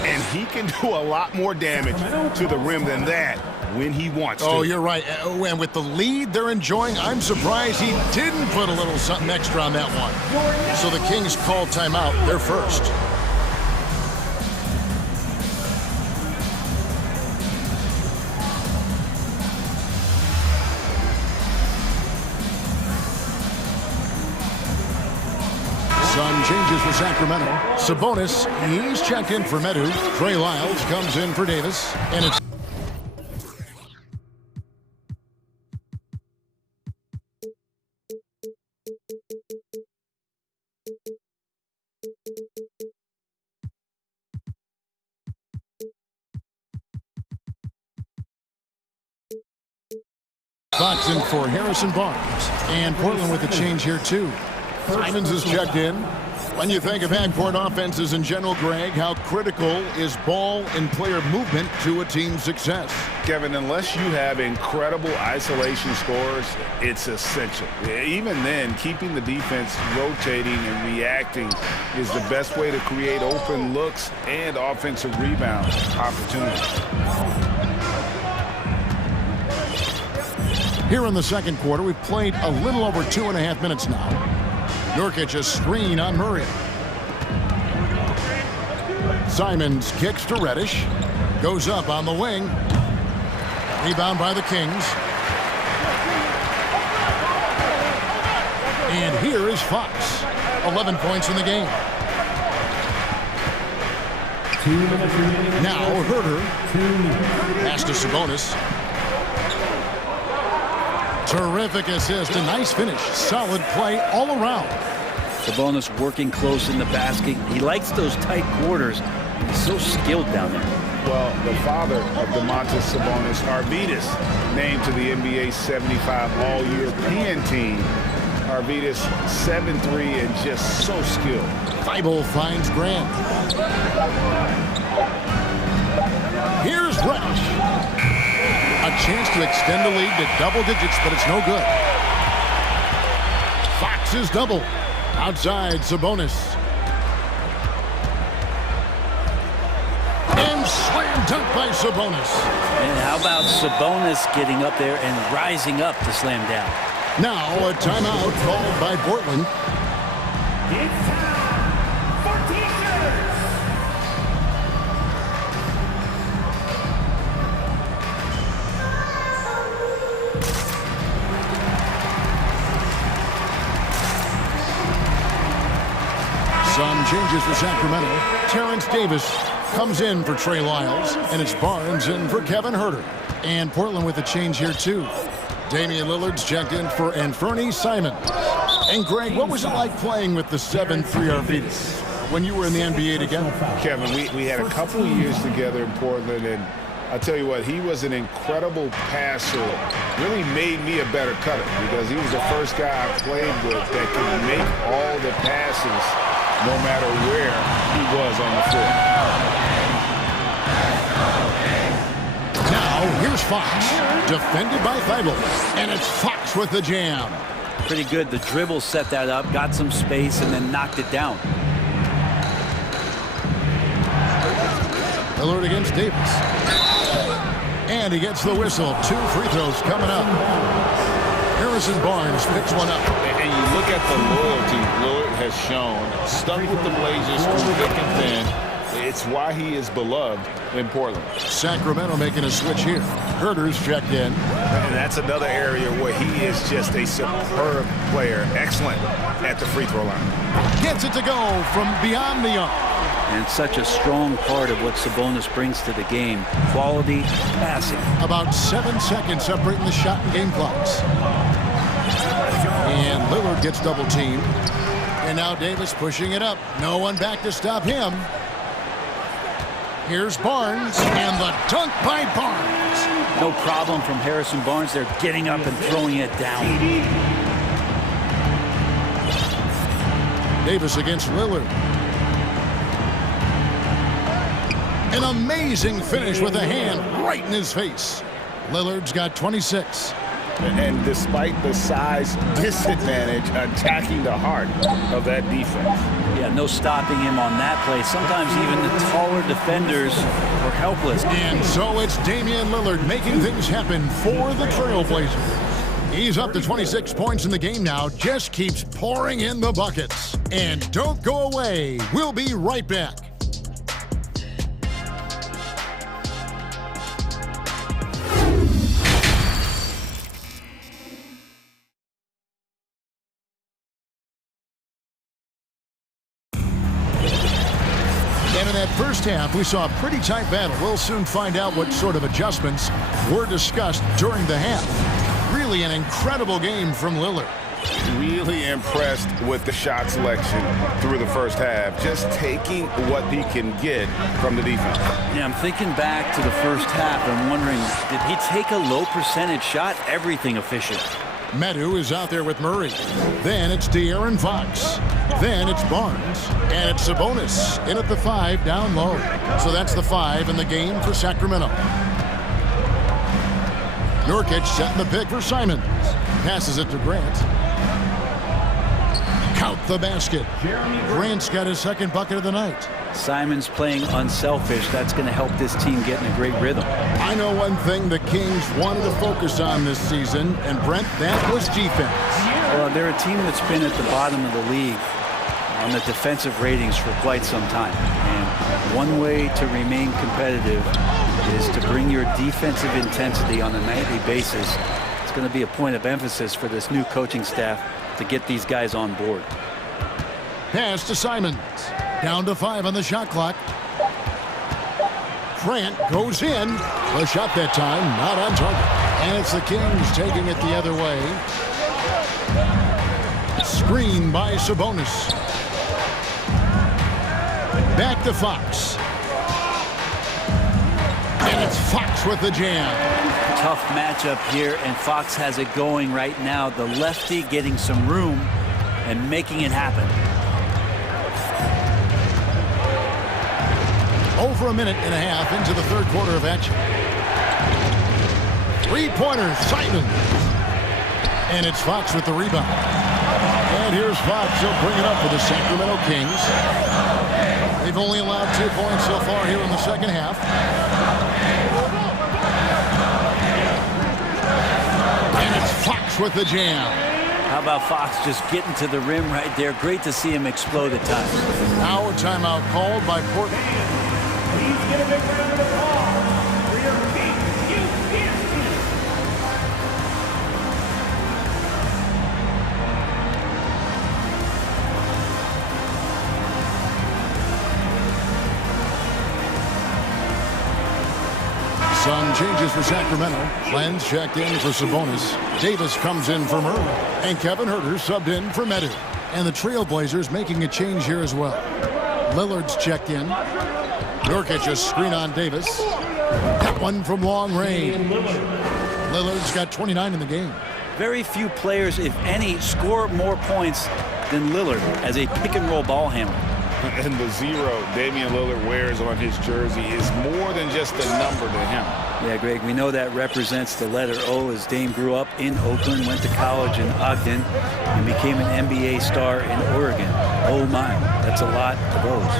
And he can do a lot more damage to the rim than that when he wants to. Oh, you're right. And with the lead they're enjoying, I'm surprised he didn't put a little something extra on that one. So the Kings call timeout. They're first. Sun changes for Sacramento. Sabonis, he's checked in for Meadow. Trey Lyles comes in for Davis. And it's Fox in for Harrison Barnes. And Portland with a change here, too. Simons is checked in. When you think of half-court offenses in general, Greg, how critical is ball and player movement to a team's success? Kevin, unless you have incredible isolation scores, it's essential. Even then, keeping the defense rotating and reacting is the best way to create open looks and offensive rebound opportunities. Here in the second quarter, we've played a little over 2.5 minutes now. Nurkic a screen on Murray. Simons kicks to Reddish. Goes up on the wing. Rebound by the Kings. And here is Fox. 11 points in the game. Now Herter. Pass to Sabonis. Terrific assist, a nice finish. Solid play all around. Sabonis working close in the basket. He likes those tight quarters. He's so skilled down there. Well, the father of Domantas Sabonis, Arvydas, named to the NBA 75 All-European team. Arvydas 7'3" and just so skilled. Thibault finds Grant. Here's Reddish. A chance to extend the lead to double digits, but it's no good. Fox is double. Outside, Sabonis. And slam dunk by Sabonis. And how about Sabonis getting up there and rising up to slam down? Now a timeout called by Portland. It's time for T-shirts. Some changes for Sacramento. Terrence Davis comes in for Trey Lyles, and it's Barnes in for Kevin Herter. And Portland with a change here, too. Damian Lillard's checked in for Anthony Simons. And Greg, what was it like playing with the 7'3" Arvydas when you were in the NBA together? Kevin, we had a couple years together in Portland, and I'll tell you what, he was an incredible passer. Really made me a better cutter because he was the first guy I played with that could make all the passes no matter where he was on the floor. Now, here's Fox, defended by Thibault, and it's Fox with the jam. Pretty good. The dribble set that up, got some space, and then knocked it down. Lillard against Davis. And he gets the whistle. 2 free throws coming up. Harrison Barnes picks one up. And you look at the loyalty Lillard has shown, stuck with the Blazers through thick and thin. It's why he is beloved in Portland. Sacramento making a switch here. Herter's checked in. And that's another area where he is just a superb player. Excellent at the free throw line. Gets it to go from beyond the arc. And such a strong part of what Sabonis brings to the game. Quality passing. About 7 seconds separating the shot and game clocks. And Lillard gets double teamed. And now Davis pushing it up. No one back to stop him. Here's Barnes, and the dunk by Barnes. No problem from Harrison Barnes. They're getting up and throwing it down. Davis against Lillard. An amazing finish with a hand right in his face. Lillard's got 26. And despite the size disadvantage, attacking the heart of that defense. Yeah, no stopping him on that play. Sometimes even the taller defenders were helpless. And so it's Damian Lillard making things happen for the Trailblazers. He's up to 26 points in the game now, just keeps pouring in the buckets. And don't go away. We'll be right back. And in that first half, we saw a pretty tight battle. We'll soon find out what sort of adjustments were discussed during the half. Really an incredible game from Lillard. Really impressed with the shot selection through the first half, just taking what he can get from the defense. Yeah, I'm thinking back to the first half. I'm wondering, did he take a low percentage shot? Everything efficient. Medu is out there with Murray. Then it's De'Aaron Fox. Then it's Barnes. And it's Sabonis in at the 5 down low. So that's the 5 in the game for Sacramento. Nurkic setting the pick for Simons. Passes it to Grant. Count the basket. Grant's got his second bucket of the night. Simons playing unselfish. That's going to help this team get in a great rhythm. I know one thing the Kings wanted to focus on this season, and Brent, that was defense. Well, they're a team that's been at the bottom of the league on the defensive ratings for quite some time. And one way to remain competitive is to bring your defensive intensity on a nightly basis. It's going to be a point of emphasis for this new coaching staff to get these guys on board. Pass to Simons. Down to 5 on the shot clock. Grant goes in. The shot that time, not on target. And it's the Kings taking it the other way. Screen by Sabonis. Back to Fox. And it's Fox with the jam. Tough matchup here, and Fox has it going right now. The lefty getting some room and making it happen. Over a minute and a half into the third quarter of action. Three-pointer, Simons. And it's Fox with the rebound. And here's Fox. He'll bring it up for the Sacramento Kings. They've only allowed 2 points so far here in the second half. And it's Fox with the jam. How about Fox just getting to the rim right there? Great to see him explode at times. Now a timeout called by Portland. Please get a big round of applause for your big Some changes for Sacramento. Lenz checked in for Sabonis. Davis comes in for Murray. And Kevin Huerter subbed in for Medu. And the Trailblazers making a change here as well. Lillard's checked in. Nurkic a screen on Davis. That one from long range. Lillard's got 29 in the game. Very few players, if any, score more points than Lillard as a pick-and-roll ball handler. And the 0 Damian Lillard wears on his jersey is more than just a number to him. Yeah, Greg, we know that represents the letter O, as Dame grew up in Oakland, went to college in Ogden, and became an NBA star in Oregon. Oh my, that's a lot of O's.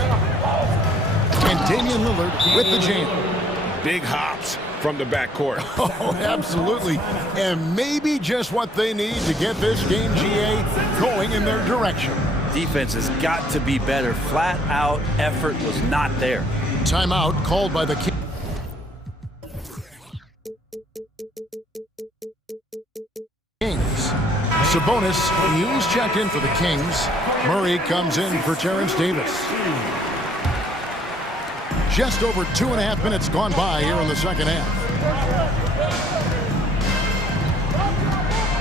And Damian Lillard with the jam. Big hops from the backcourt. Oh, absolutely. And maybe just what they need to get this game, GA, going in their direction. Defense has got to be better. Flat out effort was not there. Timeout called by the Kings. Sabonis, he's checked in for the Kings. Murray comes in for Terrence Davis. Just over 2.5 minutes gone by here in the second half.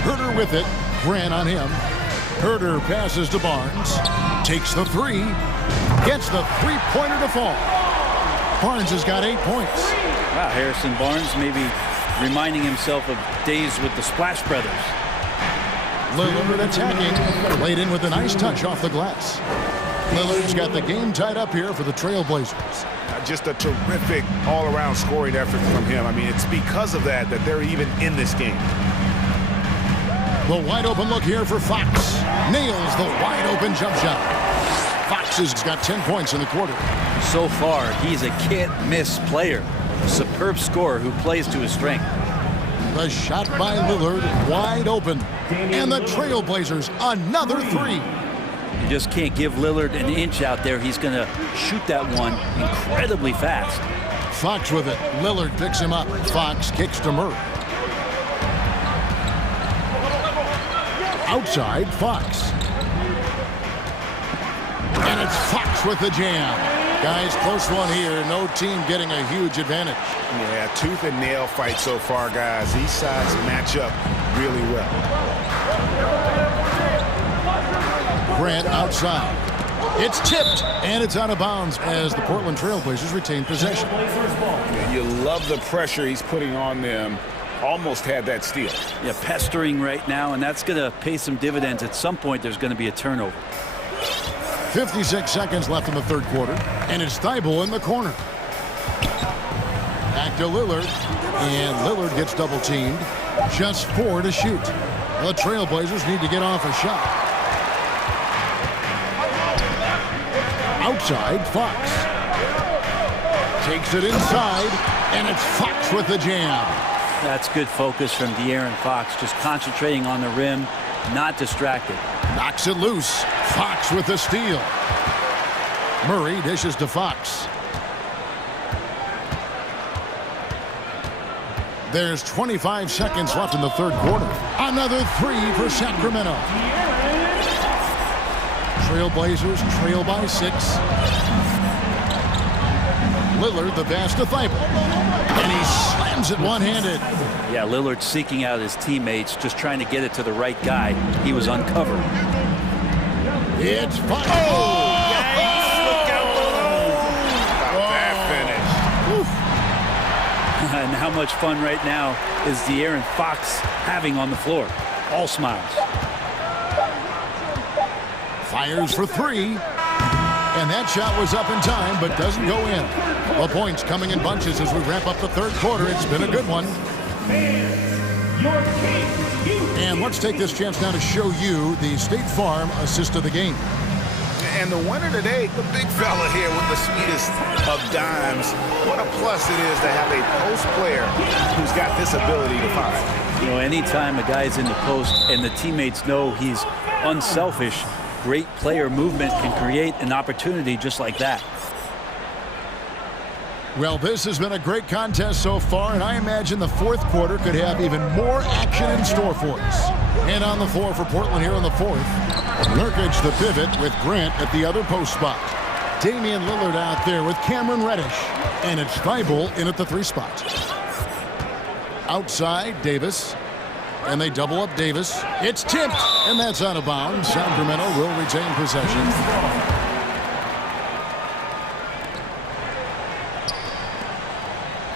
Huerter with it. Grant on him. Huerter passes to Barnes. Takes the 3. Gets the three-pointer to fall. Barnes has got 8 points. Wow, Harrison Barnes maybe reminding himself of days with the Splash Brothers. Lillard attacking. Laid in with a nice touch off the glass. Lillard's got the game tied up here for the Trailblazers. Just a terrific all-around scoring effort from him. I mean, it's because of that they're even in this game. The wide open look here for Fox. Nails the wide open jump shot. Fox has got 10 points in the quarter. So far, he's a can't-miss player. A superb scorer who plays to his strength. The shot by Lillard, wide open. And the Trailblazers, another 3. You just can't give Lillard an inch out there. He's going to shoot that one incredibly fast. Fox with it. Lillard picks him up. Fox kicks to Murray. Outside, Fox. And it's Fox with the jam. Guys, close one here. No team getting a huge advantage. Yeah, tooth and nail fight so far, guys. These sides match up really well. outside. It's tipped, and it's out of bounds as the Portland Trail Blazers retain possession. You love the pressure he's putting on them. Almost had that steal. Yeah, pestering right now, and that's going to pay some dividends. At some point, there's going to be a turnover. 56 seconds left in the third quarter, and it's Thibault in the corner. Back to Lillard, and Lillard gets double-teamed. Just 4 to shoot. The Trailblazers need to get off a shot. Outside, Fox. Takes it inside, and it's Fox with the jam. That's good focus from De'Aaron Fox, just concentrating on the rim, not distracted. Knocks it loose. Fox with the steal. Murray dishes to Fox. There's 25 seconds left in the third quarter. Another 3 for Sacramento. Trailblazers trail by 6. Lillard the pass to Thibault. And he slams it one-handed. Yeah, Lillard seeking out his teammates, just trying to get it to the right guy. He was uncovered. It's Fox. Oh, yikes, look out below. That finish. And how much fun right now is De'Aaron Fox having on the floor? All smiles. Fires for 3. And that shot was up in time, but doesn't go in. The points coming in bunches as we wrap up the third quarter. It's been a good one. And let's take this chance now to show you the State Farm assist of the game. And the winner today, the big fella here with the sweetest of dimes. What a plus it is to have a post player who's got this ability to find. You know, anytime a guy's in the post and the teammates know he's unselfish, great player movement can create an opportunity just like that. Well, this has been a great contest so far, and I imagine the fourth quarter could have even more action in store for us. And on the floor for Portland here in the fourth, Nurkic the pivot with Grant at the other post spot. Damian Lillard out there with Cameron Reddish, and it's Thibault in at the 3 spot. Outside, Davis, and they double up Davis. It's tipped, and that's out of bounds. Sacramento will retain possession.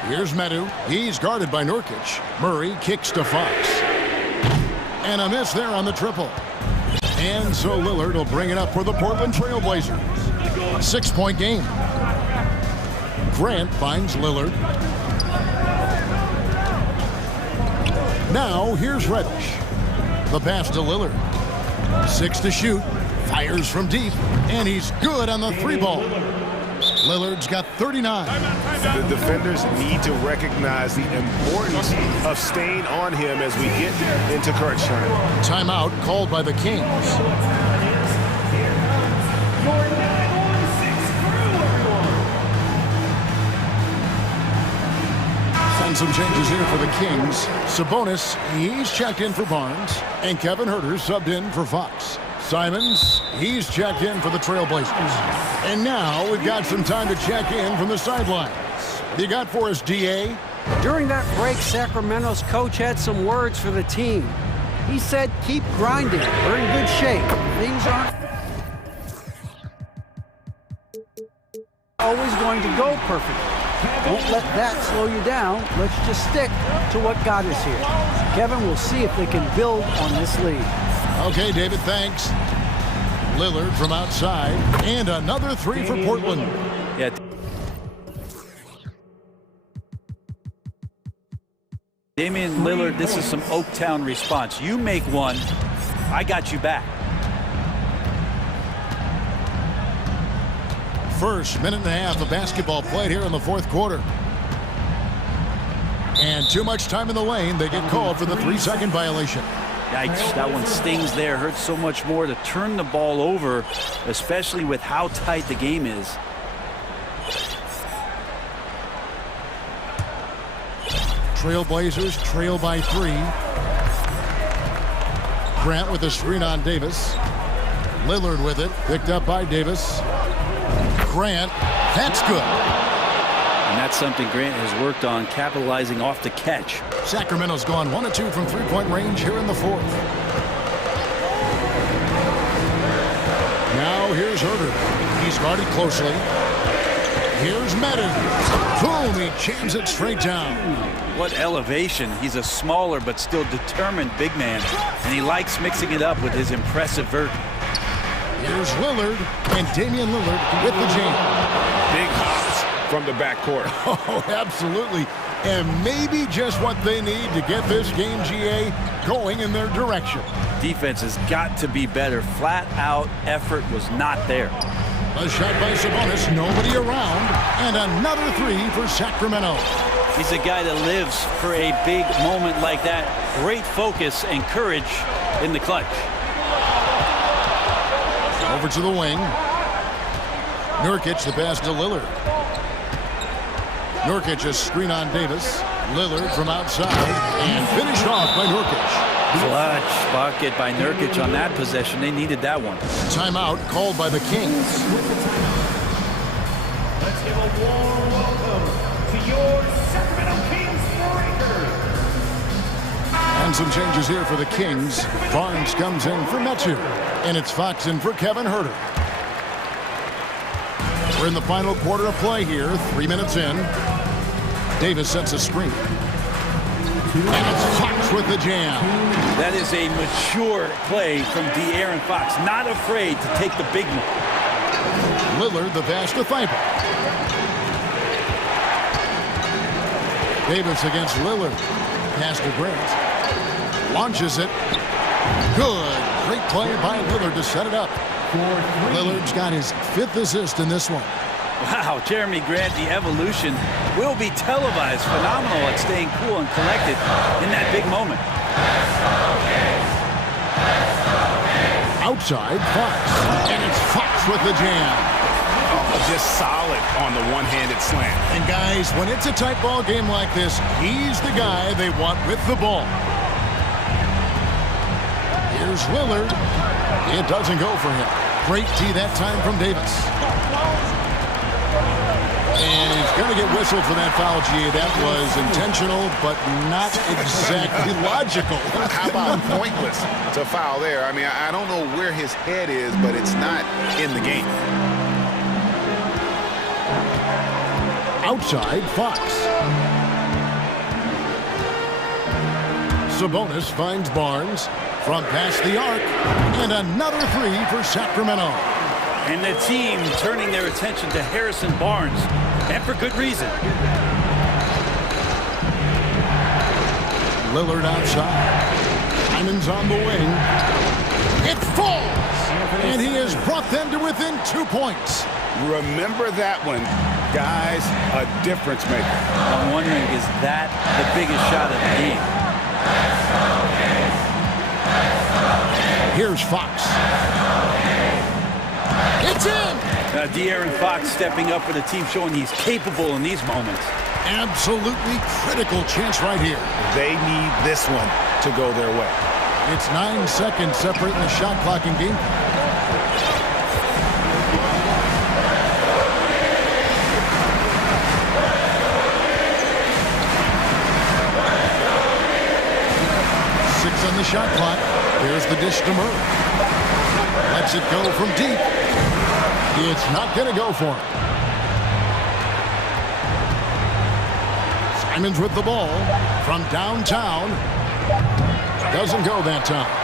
Here's Medu. He's guarded by Nurkic. Murray kicks to Fox. And a miss there on the triple. And so Lillard will bring it up for the Portland Trail Blazers. 6-point game. Grant finds Lillard. Now here's Reddish. The pass to Lillard. 6 to shoot. Fires from deep. And he's good on the 3 ball. Lillard's got 39. The defenders need to recognize the importance of staying on him as we get into crunch time. Timeout called by the Kings. And some changes here for the Kings. Sabonis, he's checked in for Barnes. And Kevin Huerter subbed in for Fox. Simons, he's checked in for the Trailblazers. And now we've got some time to check in from the sidelines. What do you got for us, DA? During that break, Sacramento's coach had some words for the team. He said, keep grinding. We're in good shape. Things aren't always going to go perfectly. Don't let that slow you down. Let's just stick to what got us here. Kevin, we'll see if they can build on this lead. Okay, David, thanks. Lillard from outside, and another 3 for Portland. Yeah. Damian Lillard, this is some Oaktown response. You make one, I got you back. First minute and a half of basketball played here in the fourth quarter. And too much time in the lane. They get called for the 3-second violation. Yikes, that one stings there. Hurts so much more to turn the ball over, especially with how tight the game is. Trailblazers trail by 3. Grant with a screen on Davis. Lillard with it, picked up by Davis. Grant, that's good. And that's something Grant has worked on, capitalizing off the catch. Sacramento's gone 1 of 2 from 3-point range here in the fourth. Now Now here's Herder. He's guarded closely. Here's Madden. Boom, he jams it straight down. What elevation. He's a smaller but still determined big man, and he likes mixing it up with his impressive vert. Here's Lillard, and Damian Lillard with the jam. Big hops from the backcourt. Oh, absolutely. And maybe just what they need to get this game, GA, going in their direction. Defense has got to be better. Flat out effort was not there. A shot by Sabonis, nobody around, and another three for Sacramento. He's a guy that lives for a big moment like that. Great focus and courage in the clutch. Over to the wing. Nurkic, the pass to Lillard. Nurkic, a screen on Davis. Lillard from outside, and finished off by Nurkic. Clutch bucket by Nurkic on that possession. They needed that one. Timeout called by the Kings. Let's give a warm welcome to your Sacramento Kings breakers. And some changes here for the Kings. Barnes comes in for Matthew, and it's Fox in for Kevin Herder. We're in the final quarter of play here, 3 minutes in. Davis sets a screen. And it's Fox with the jam. That is a mature play from De'Aaron Fox. Not afraid to take the big one. Lillard, the pass to Thibault. Davis against Lillard. Pass to Grant. Launches it. Good. Great play by Lillard to set it up. Lillard's got his 5th assist in this one. Wow, Jeremy Grant, the evolution will be televised. Phenomenal at staying cool and collected in that big moment. Outside, Fox. And it's Fox with the jam. Oh, just solid on the one-handed slam. And guys, when it's a tight ball game like this, he's the guy they want with the ball. Here's Lillard. It doesn't go for him. Great tee that time from Davis. And he's going to get whistled for that foul, G. That was intentional, but not exactly logical. How about pointless to foul there? I mean, I don't know where his head is, but it's not in the game. Outside, Fox. Sabonis finds Barnes from past the arc, and another three for Sacramento. And the team turning their attention to Harrison Barnes, and for good reason. Lillard outside. Simon's on the wing. It falls! And he has brought them to within 2 points. Remember that one, guys, a difference maker. I'm wondering, is that the biggest shot of the game? Here's Fox. It's in! De'Aaron Fox stepping up for the team, showing he's capable in these moments. Absolutely critical chance right here. They need this one to go their way. It's 9 seconds separating the shot clock and game. On the shot clock. Here's the dish to Murray. Lets it go from deep. It's not going to go for him. Simons with the ball from downtown. Doesn't go that time.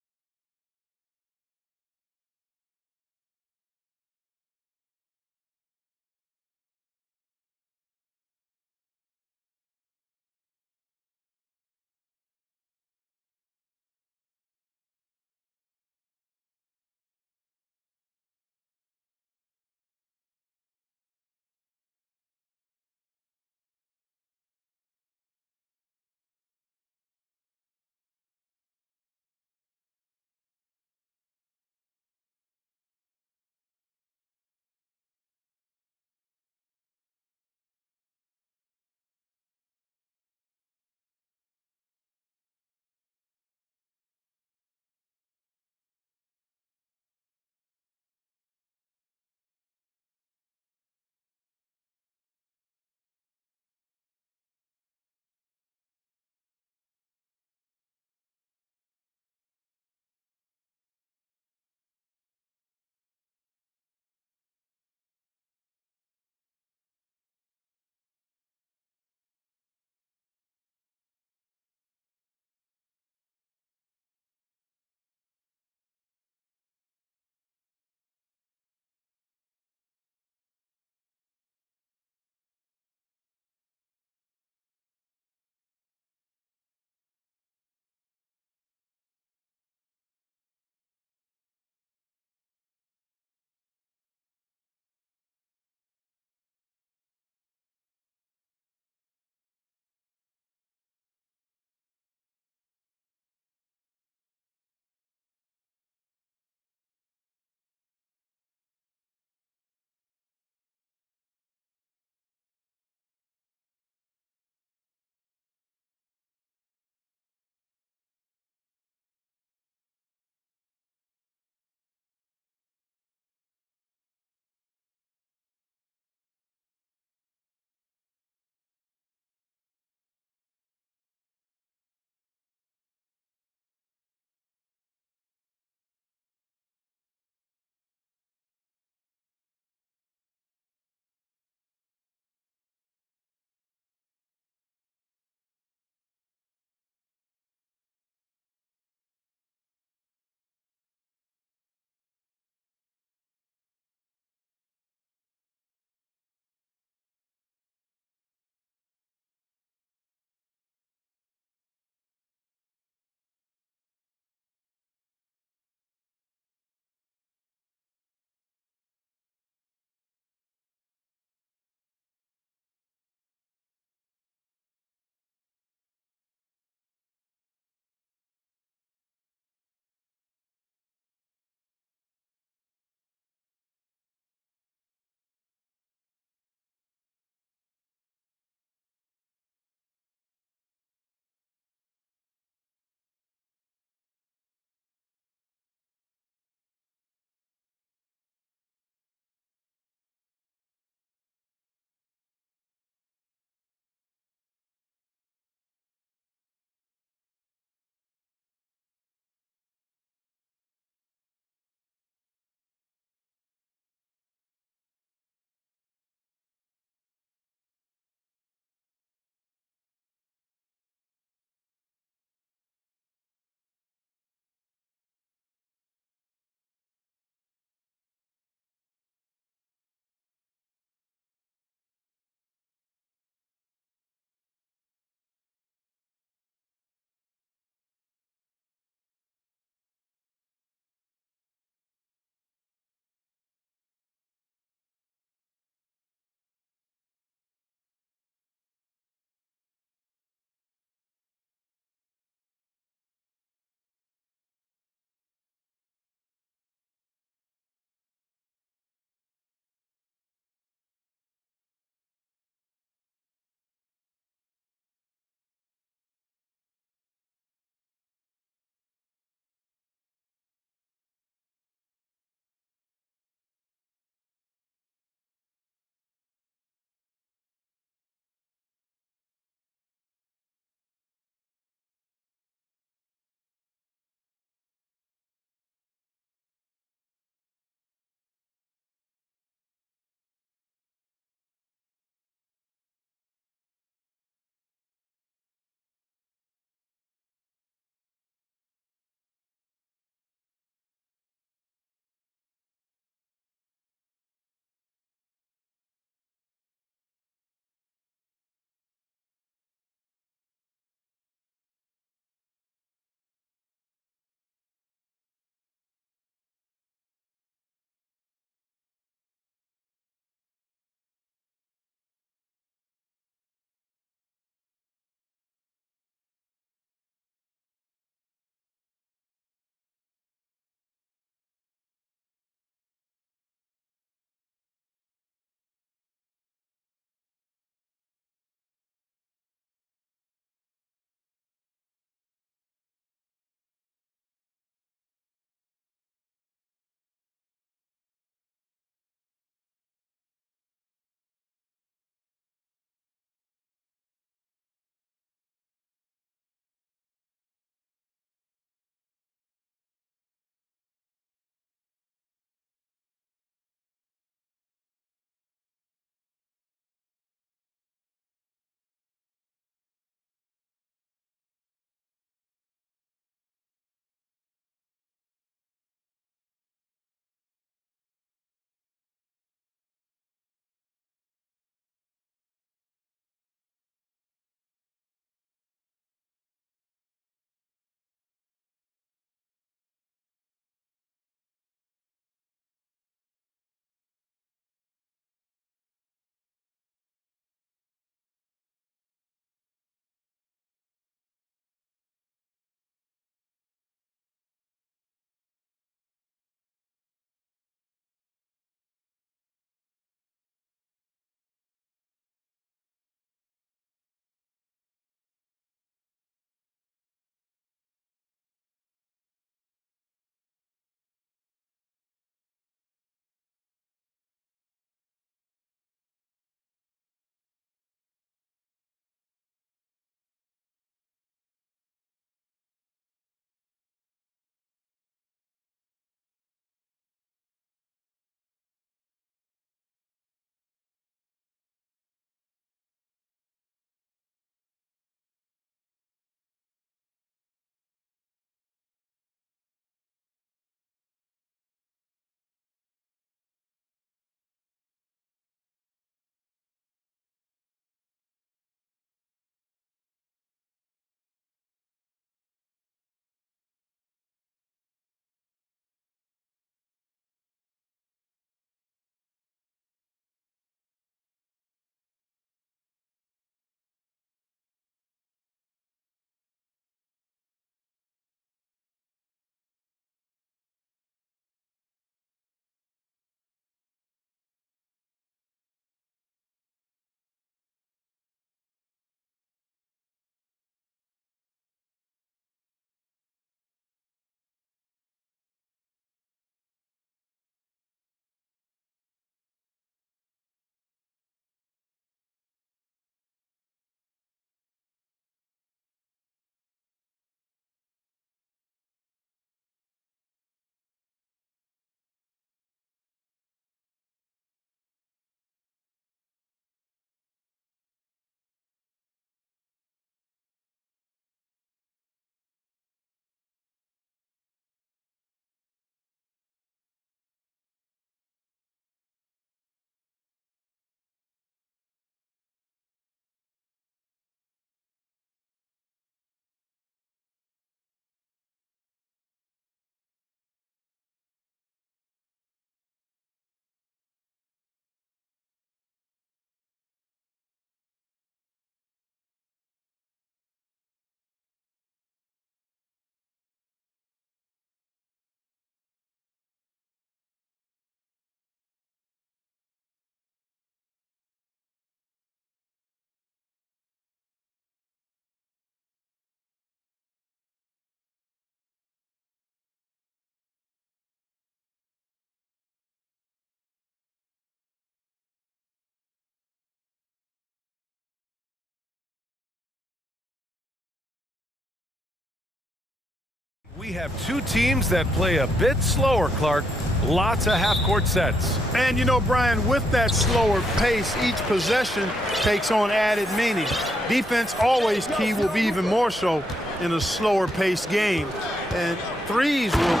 We have two teams that play a bit slower, Clark. Lots of half-court sets. And, you know, Brian, with that slower pace, each possession takes on added meaning. Defense, always key, will be even more so in a slower-paced game. And threes will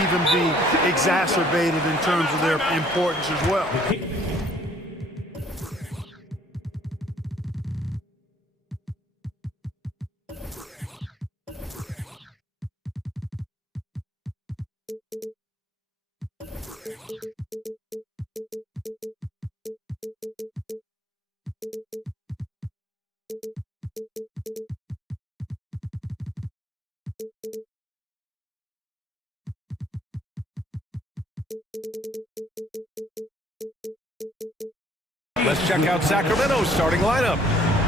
even be exacerbated in terms of their importance as well. Let's check out Sacramento's starting lineup.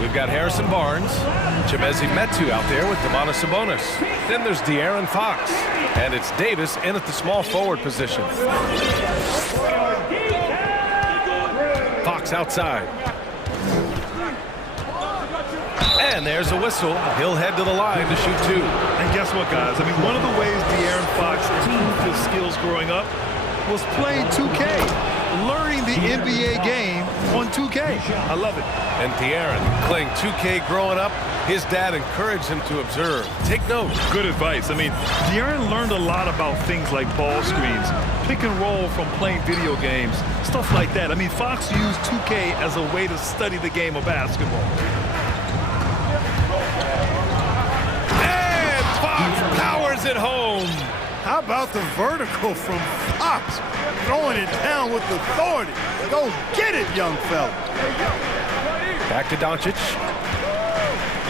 We've got Harrison Barnes, Chimezi Metu out there with Domantas Sabonis. Then there's De'Aaron Fox, and it's Davis in at the small forward position. Fox outside. And there's a whistle. He'll head to the line to shoot two. And guess what, guys? I mean, one of the ways De'Aaron Fox improved his skills growing up was playing 2K, learning the NBA game on 2K. I love it. And De'Aaron playing 2K growing up, his dad encouraged him to observe. Take note. Good advice. I mean, De'Aaron learned a lot about things like ball screens, pick and roll from playing video games, stuff like that. I mean, Fox used 2K as a way to study the game of basketball. And Fox powers it home. How about the vertical from Fox? Throwing it down with authority. Go get it, young fella. Back to Doncic.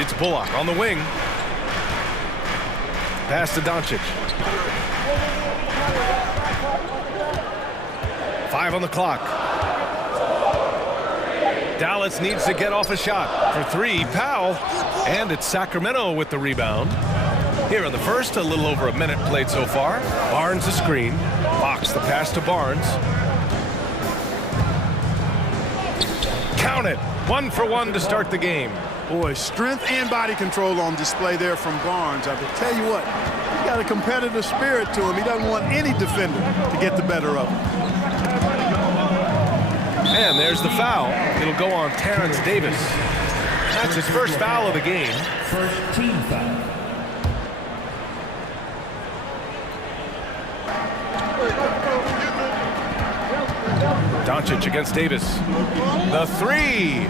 It's Bullock on the wing. Pass to Doncic. 5 on the clock. Dallas needs to get off a shot. For 3, Powell. And it's Sacramento with the rebound. Here in the first, a little over a minute played so far. Barnes the screen. Fox the pass to Barnes. Count it. 1 for 1 to start the game. Boy, strength and body control on display there from Barnes. I will tell you what, he's got a competitive spirit to him. He doesn't want any defender to get the better of him. And there's the foul. It'll go on Terrence Davis. That's his first foul of the game. First team foul. Doncic against Davis. The 3.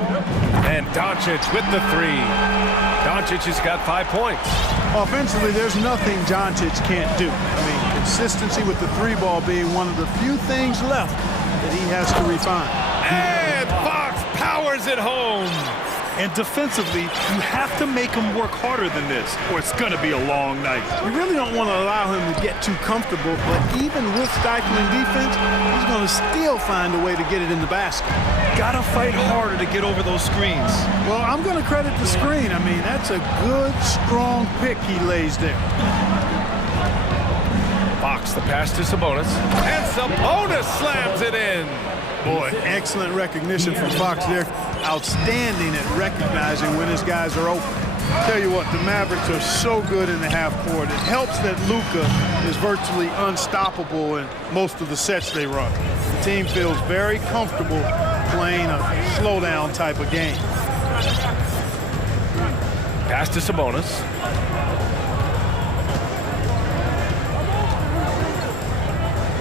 And Doncic with the 3. Doncic has got 5 points. Offensively, there's nothing Doncic can't do. I mean, consistency with the 3 ball being one of the few things left that he has to refine. And Fox powers it home. And defensively, you have to make him work harder than this, or it's going to be a long night. You really don't want to allow him to get too comfortable, but even with stifling defense, he's going to still find a way to get it in the basket. Got to fight harder to get over those screens. Well, I'm going to credit the screen. I mean, that's a good, strong pick he lays there. Fox the pass to Sabonis. And Sabonis slams it in. Boy, excellent recognition from Fox there. Outstanding at recognizing when his guys are open. Tell you what, the Mavericks are so good in the half court. It helps that Luka is virtually unstoppable in most of the sets they run. The team feels very comfortable playing a slowdown type of game. Pass to Sabonis.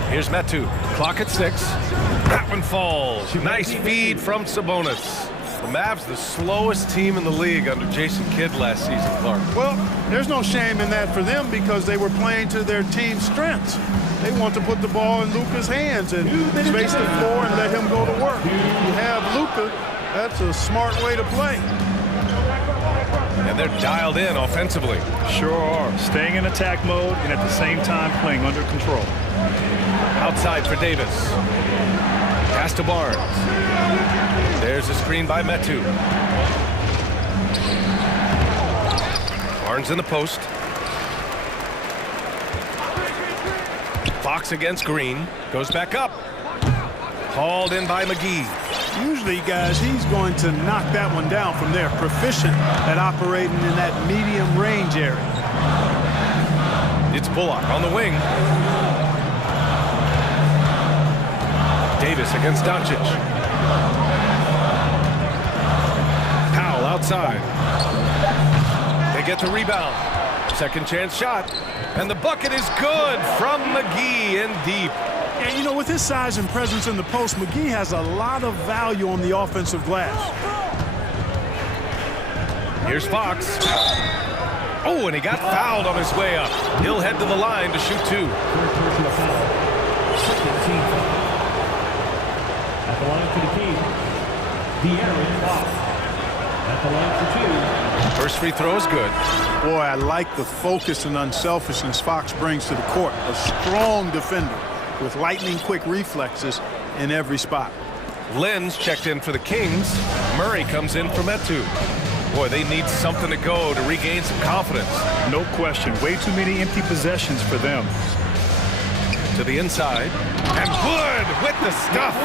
Here's Metu. Clock at 6. That one falls. Nice feed from Sabonis. The Mavs, the slowest team in the league under Jason Kidd last season, Clark. Well, there's no shame in that for them because they were playing to their team's strengths. They want to put the ball in Luka's hands and space the floor and let him go to work. If you have Luka, that's a smart way to play. And they're dialed in offensively. Sure are. Staying in attack mode and at the same time playing under control. Outside for Davis. Pass to Barnes. There's a screen by Metu. Barnes in the post. Fox against Green. Goes back up. Hauled in by McGee. Usually, guys, he's going to knock that one down from there. Proficient at operating in that medium range area. It's Bullock on the wing. Davis against Doncic. Powell outside. They get the rebound. Second chance shot. And the bucket is good from McGee in deep. And, you know, with his size and presence in the post, McGee has a lot of value on the offensive glass. Here's Fox. Oh, and he got fouled on his way up. He'll head to the line to shoot two. At the line for the Kings, De'Aaron Fox. At the line for two. First free throw is good. Boy, I like the focus and unselfishness Fox brings to the court. A strong defender with lightning-quick reflexes in every spot. Lynn's checked in for the Kings. Murray comes in for Metu. Boy, they need something to go to regain some confidence. No question. Way too many empty possessions for them. To the inside. And Wood with the stuff.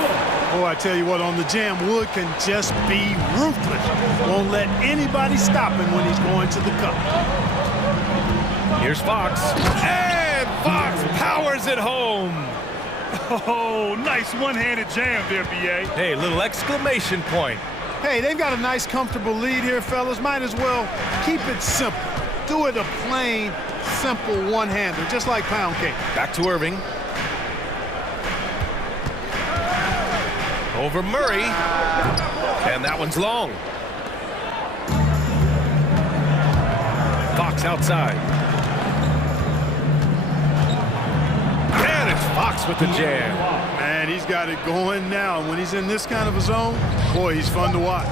Oh, I tell you what, on the jam, Wood can just be ruthless. Won't let anybody stop him when he's going to the cup. Here's Fox. And Fox powers it home. Oh, nice one-handed jam there, B.A. Hey, little exclamation point. Hey, they've got a nice, comfortable lead here, fellas. Might as well keep it simple. Do it a plain, simple one-hander, just like pound cake. Back to Irving. Over Murray. And that one's long. Fox outside. And it's Fox with the jam. Man, he's got it going now. And when he's in this kind of a zone, boy, he's fun to watch.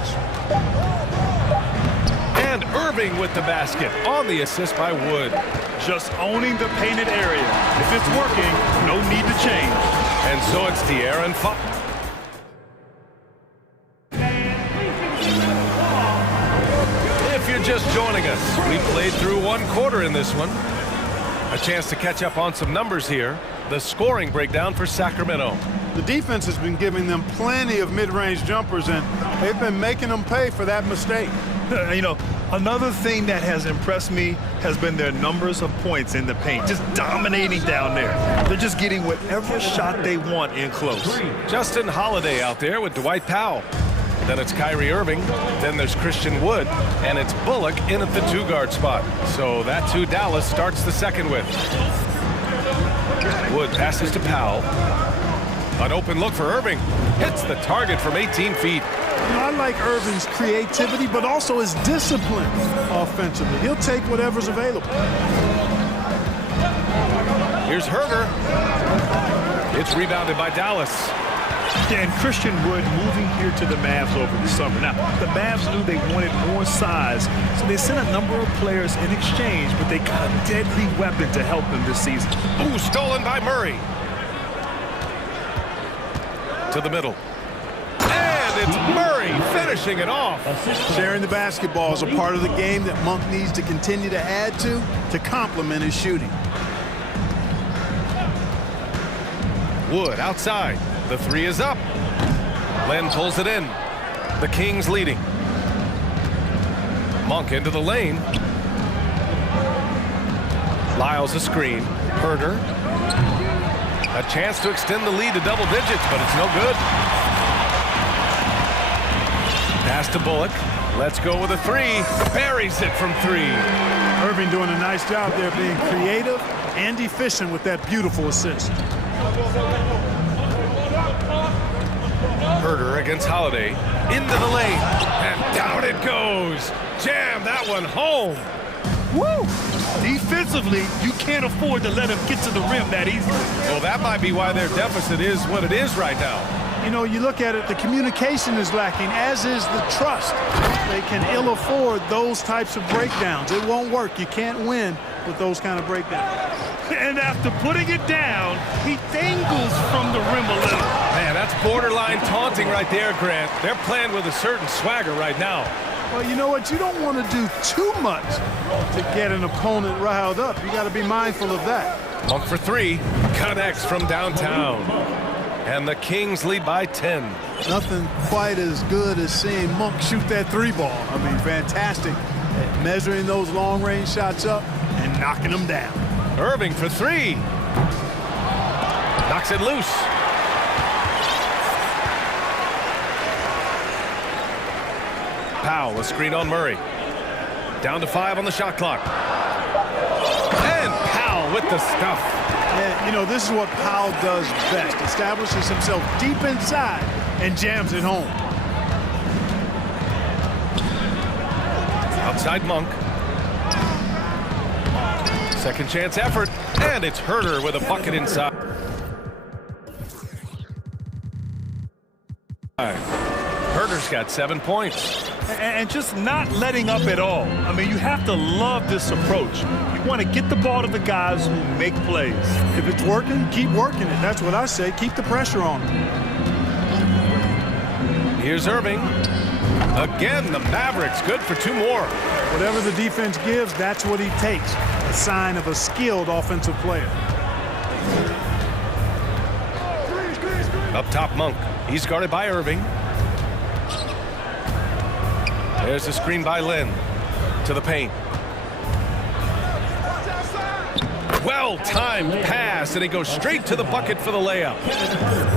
And Irving with the basket on the assist by Wood. Just owning the painted area. If it's working, no need to change. And so it's De'Aaron Fox. If you're just joining us, we played through one quarter in this one. A chance to catch up on some numbers here. The scoring breakdown for Sacramento. The defense has been giving them plenty of mid-range jumpers, and they've been making them pay for that mistake. You know, another thing that has impressed me has been their numbers of points in the paint, just dominating down there. They're just getting whatever shot they want in close. Justin Holiday out there with Dwight Powell. Then it's Kyrie Irving. Then there's Christian Wood. And it's Bullock in at the two-guard spot. So that's who Dallas starts the second with. Wood passes to Powell. An open look for Irving. Hits the target from 18 feet. You know, I like Irving's creativity, but also his discipline offensively. He'll take whatever's available. Here's Herter. It's rebounded by Dallas. Yeah, and Christian Wood moving here to the Mavs over the summer. Now, the Mavs knew they wanted more size, so they sent a number of players in exchange, but they got a deadly weapon to help them this season. Ooh, stolen by Murray. To the middle. And it's Murray finishing it off. Sharing the basketball is a part of the game that Monk needs to continue to add to complement his shooting. Wood outside. The three is up. Len pulls it in. The Kings leading. Monk into the lane. Lyles a screen. Herter. A chance to extend the lead to double digits, but it's no good. Pass to Bullock. Let's go with a three. Buries it from three. Irving doing a nice job there being creative and efficient with that beautiful assist. Herter against Holiday. Into the lane. And down it goes. Jam that one home. Woo! Defensively, you can't afford to let him get to the rim that easily. Well, that might be why their deficit is what it is right now. You know, you look at it, the communication is lacking, as is the trust. They can ill afford those types of breakdowns. It won't work. You can't win with those kind of breakdowns. And after putting it down, he dangles from the rim a little. Man, that's borderline taunting right there, Grant. They're playing with a certain swagger right now. Well, you know what? You don't want to do too much to get an opponent riled up. You got to be mindful of that. Monk for three. Connects from downtown. And the Kings lead by 10. Nothing quite as good as seeing Monk shoot that three ball. I mean, fantastic at measuring those long-range shots up and knocking them down. Irving for three. Knocks it loose. Powell, a screen on Murray. Down to 5 on the shot clock. And Powell with the stuff. And, you know, this is what Powell does best. Establishes himself deep inside and jams it home. Outside Monk. Second chance effort. And it's Herter with a bucket inside. Herter's got 7 points. And just not letting up at all. I mean, you have to love this approach. You want to get the ball to the guys who make plays. If it's working, keep working it. That's what I say. Keep the pressure on him. Here's Irving. Again, the Mavericks good for 2 more. Whatever the defense gives, that's what he takes. A sign of a skilled offensive player. Up top, Monk. He's guarded by Irving. There's a screen by Lynn to the paint. Well-timed pass, and he goes straight to the bucket for the layup.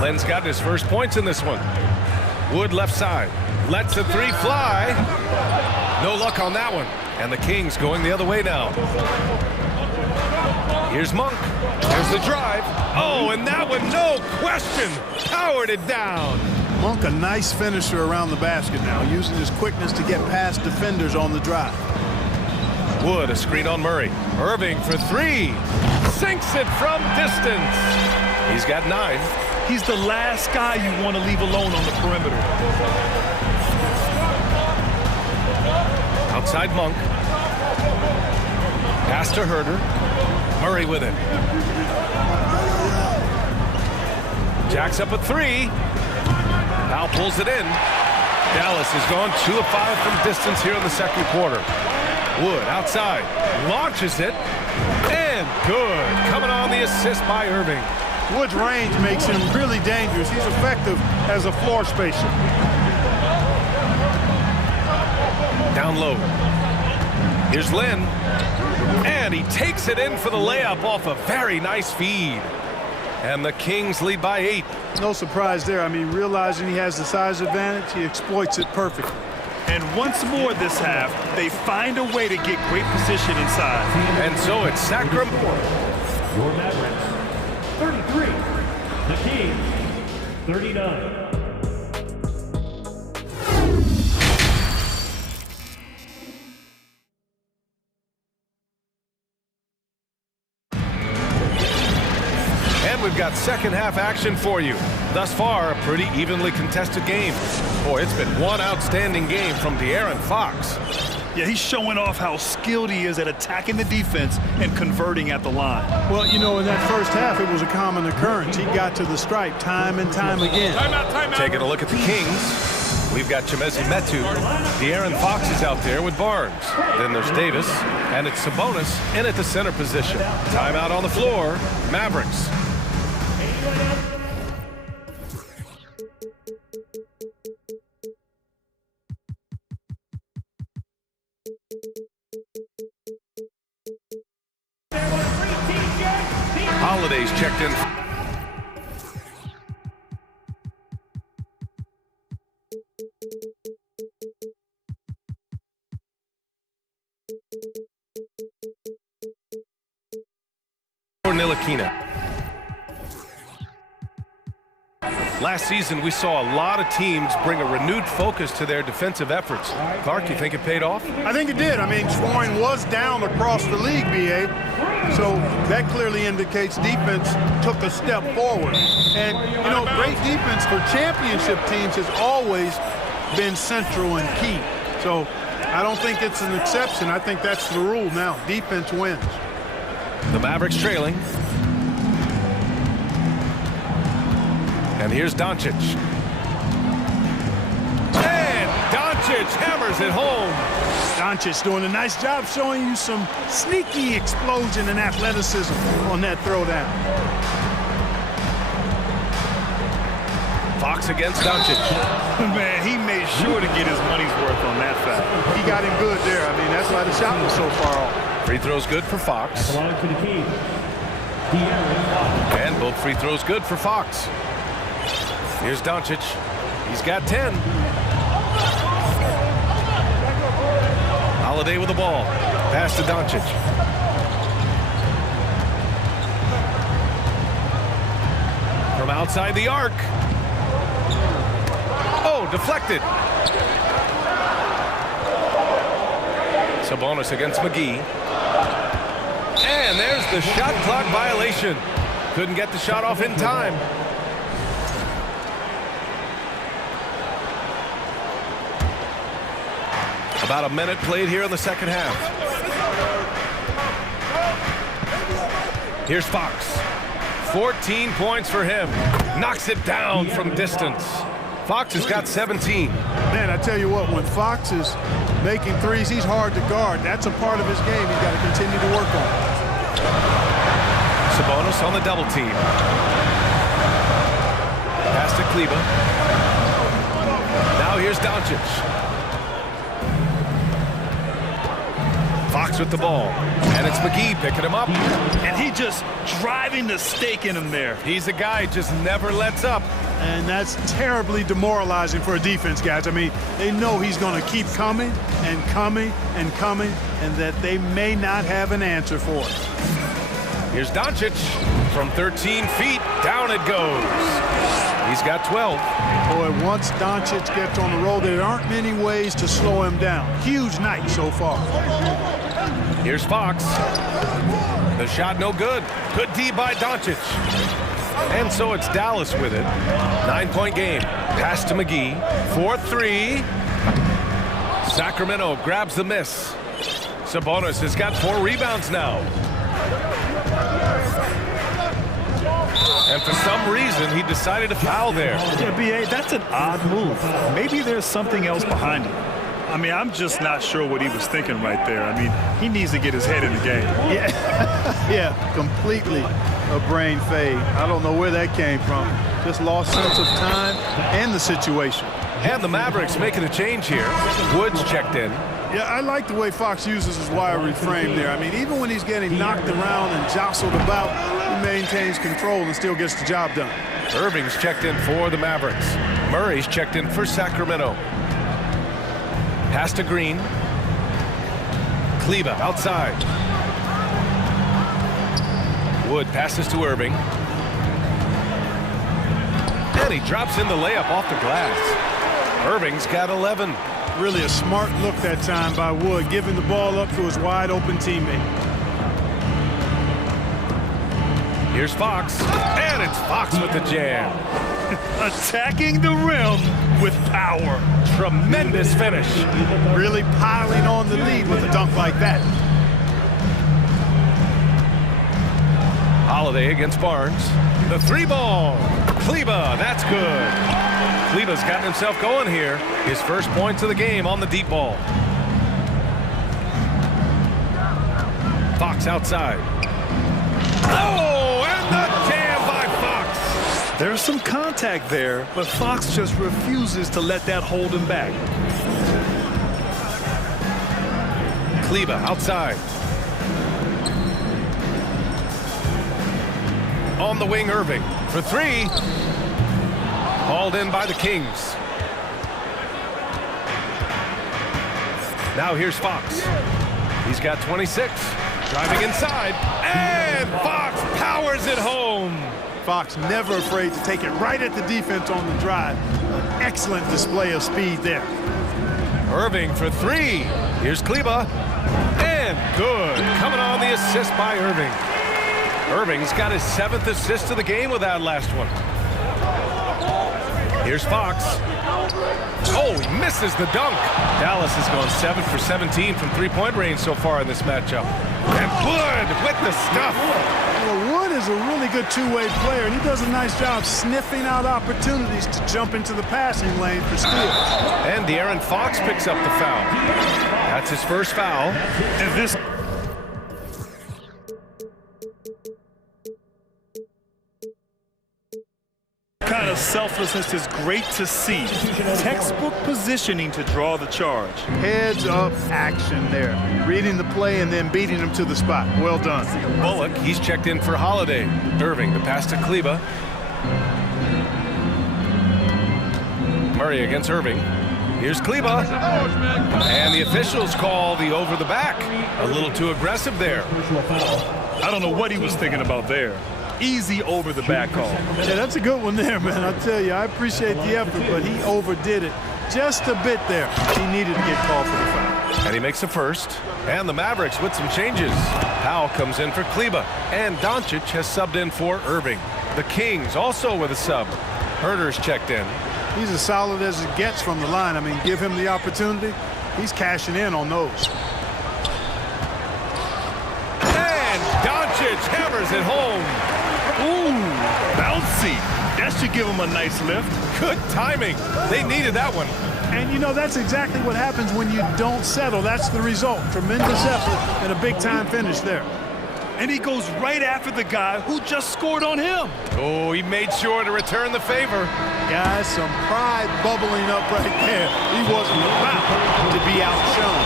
Lynn's got his first points in this one. Wood left side. Lets the three fly. No luck on that one. And the Kings going the other way now. Here's Monk. There's the drive. Oh, and that one, no question, powered it down. Monk, a nice finisher around the basket now, using his quickness to get past defenders on the drive. Wood, a screen on Murray. Irving for three. Sinks it from distance. He's got 9. He's the last guy you want to leave alone on the perimeter. Outside Monk. Pass to Herter. Murray with it. Jacks up a 3. Powell pulls it in. Dallas has gone 2 of 5 from distance here in the second quarter. Wood outside. Launches it. And good. Coming on the assist by Irving. Wood's range makes him really dangerous. He's effective as a floor spacer. Down low. Here's Lynn. And he takes it in for the layup off a very nice feed. And the Kings lead by 8. No surprise there. I mean, realizing he has the size advantage, he exploits it perfectly. And once more this half, they find a way to get great position inside. And so it's Sacramento. Your Mavericks, 33. The Kings, 39. We've got second half action for you. Thus far, a pretty evenly contested game. Boy, it's been one outstanding game from De'Aaron Fox. Yeah, he's showing off how skilled he is at attacking the defense and converting at the line. Well, you know, in that first half, it was a common occurrence. He got to the stripe time and time again. Timeout. Taking a look at the Kings. We've got Chimezie Metu. De'Aaron Fox is out there with Barnes. Then there's Davis, and it's Sabonis in at the center position. Timeout on the floor. Mavericks. Holiday's checked in. For Ntilikina. Last season, we saw a lot of teams bring a renewed focus to their defensive efforts. Clark, you think it paid off? I think it did. I mean, scoring was down across the league, B.A. So that clearly indicates defense took a step forward. And, you know, great defense for championship teams has always been central and key. So I don't think it's an exception. I think that's the rule now. Defense wins. The Mavericks trailing. And here's Doncic. And Doncic hammers it home. Doncic doing a nice job showing you some sneaky explosion and athleticism on that throwdown. Fox against Doncic. Man, he made sure to get his money's worth on that foul. He got him good there. I mean, that's why the shot was so far off. Free throw's good for Fox. Belong to the team. And both free throws good for Fox. Here's Doncic. He's got 10. Holiday with the ball. Pass to Doncic. From outside the arc. Oh, deflected. Sabonis against McGee. And there's the shot clock violation. Couldn't get the shot off in time. About a minute played here in the second half. Here's Fox. 14 points for him. Knocks it down from distance. Fox has got 17. Man, I tell you what, when Fox is making threes, he's hard to guard. That's a part of his game he's got to continue to work on. Sabonis on the double team. Pass to Kleba. Now here's Doncic. Fox with the ball. And it's McGee picking him up. And he just driving the stake in him there. He's a guy who just never lets up. And that's terribly demoralizing for a defense, guys. I mean, they know he's going to keep coming and coming and coming, and that they may not have an answer for it. Here's Doncic from 13 feet. Down it goes. He's got 12. Boy, once Doncic gets on the roll, there aren't many ways to slow him down. Huge night so far. Here's Fox. The shot no good. Good D by Doncic. And so it's Dallas with it. 9-point game. Pass to McGee. 4-3. Sacramento grabs the miss. Sabonis has got 4 rebounds now. And for some reason, he decided to foul there. Yeah, B.A., that's an odd move. Maybe there's something else behind it. I mean, I'm just not sure what he was thinking right there. I mean, he needs to get his head in the game. Yeah, yeah, completely a brain fade. I don't know where that came from. Just lost sense of time and the situation. And the Mavericks making a change here. Woods checked in. Yeah, I like the way Fox uses his wiry frame there. I mean, even when he's getting knocked around and jostled about, he maintains control and still gets the job done. Irving's checked in for the Mavericks. Murray's checked in for Sacramento. Pass to Green. Kleba outside. Wood passes to Irving. And he drops in the layup off the glass. Irving's got 11. Really a smart look that time by Wood, giving the ball up to his wide open teammate. Here's Fox. And it's Fox with the jam. Attacking the rim with power. Tremendous finish. Really piling on the lead with a dunk like that. Holiday against Barnes. The 3-ball. Kleba, that's good. Kleba's gotten himself going here. His first points of the game on the deep ball. Fox outside. Oh, and the jam by Fox. There's some contact there, but Fox just refuses to let that hold him back. Kleba outside. On the wing, Irving for 3. Hauled in by the Kings. Now here's Fox. He's got 26. Driving inside. And Fox powers it home. Fox never afraid to take it right at the defense on the drive. An excellent display of speed there. Irving for 3. Here's Kleba. And good. Coming on the assist by Irving. Irving's got his 7th assist of the game with that last one. Here's Fox. Oh, he misses the dunk. Dallas has gone 7 for 17 from 3-point range so far in this matchup. And Wood with the stuff. Well, Wood is a really good two-way player, and he does a nice job sniffing out opportunities to jump into the passing lane for steals. And De'Aaron Fox picks up the foul. That's his first foul. And this kind of Sacrimento's selflessness is great to see. Textbook positioning to draw the charge. Heads-up action there. Reading the play and then beating him to the spot. Well done. Bullock, he's checked in for Holiday. Irving, the pass to Kleba. Murray against Irving. Here's Kleba. And the officials call the over the back. A little too aggressive there. I don't know what he was thinking about there. Easy over the back call. Yeah, that's a good one there, man. I tell you, I appreciate the effort, but he overdid it just a bit there. He needed to get called for the foul. And he makes a first. And the Mavericks with some changes. Powell comes in for Kleba. And Doncic has subbed in for Irving. The Kings also with a sub. Herder's checked in. He's as solid as it gets from the line. I mean, give him the opportunity. He's cashing in on those. And Doncic hammers it home. Ooh, bouncy. That should give him a nice lift. Good timing. They needed that one. And, you know, that's exactly what happens when you don't settle. That's the result. Tremendous effort and a big-time finish there. And he goes right after the guy who just scored on him. Oh, he made sure to return the favor. Guys, some pride bubbling up right there. He wasn't about to be outshone.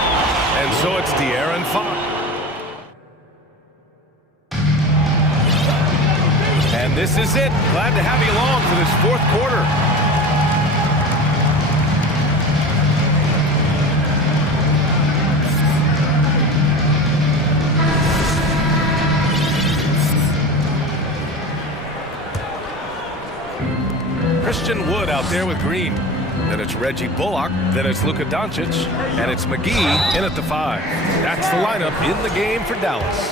And so it's De'Aaron Fox. And this is it. Glad to have you along for this fourth quarter. Christian Wood out there with Green. Then it's Reggie Bullock. Then it's Luka Doncic. And it's McGee in at the 5. That's the lineup in the game for Dallas.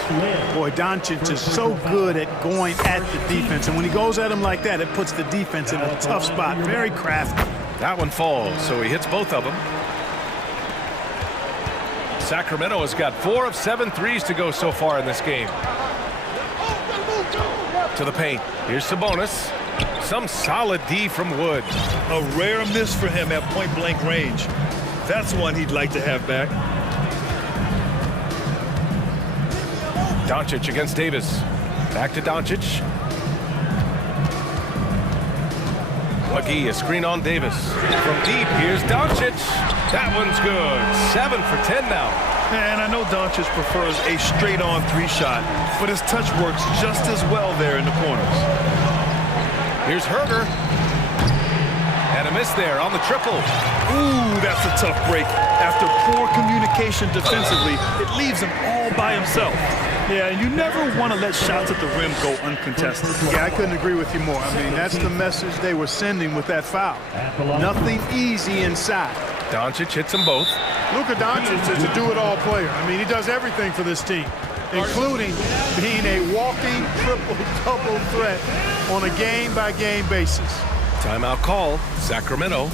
Boy, Doncic is so good at going at the defense. And when he goes at him like that, it puts the defense in a tough spot. Very crafty. That one falls, so he hits both of them. Sacramento has got 4 of 7 threes to go so far in this game. To the paint. Here's Sabonis. Some solid D from Wood. A rare miss for him at point-blank range. That's one he'd like to have back. Doncic against Davis. Back to Doncic. McGee, a screen on Davis. From deep, here's Doncic. That one's good. 7 for 10 now. And I know Doncic prefers a straight-on 3 shot, but his touch works just as well there in the corners. Here's Herder. And a miss there on the triple. Ooh, that's a tough break. After poor communication defensively, it leaves him all by himself. Yeah, and you never want to let shots at the rim go uncontested. Yeah, I couldn't agree with you more. I mean, that's the message they were sending with that foul. Nothing easy inside. Doncic hits them both. Luka Doncic is a do-it-all player. I mean, he does everything for this team, including being a walking triple-double threat on a game-by-game basis. Timeout call, Sacramento.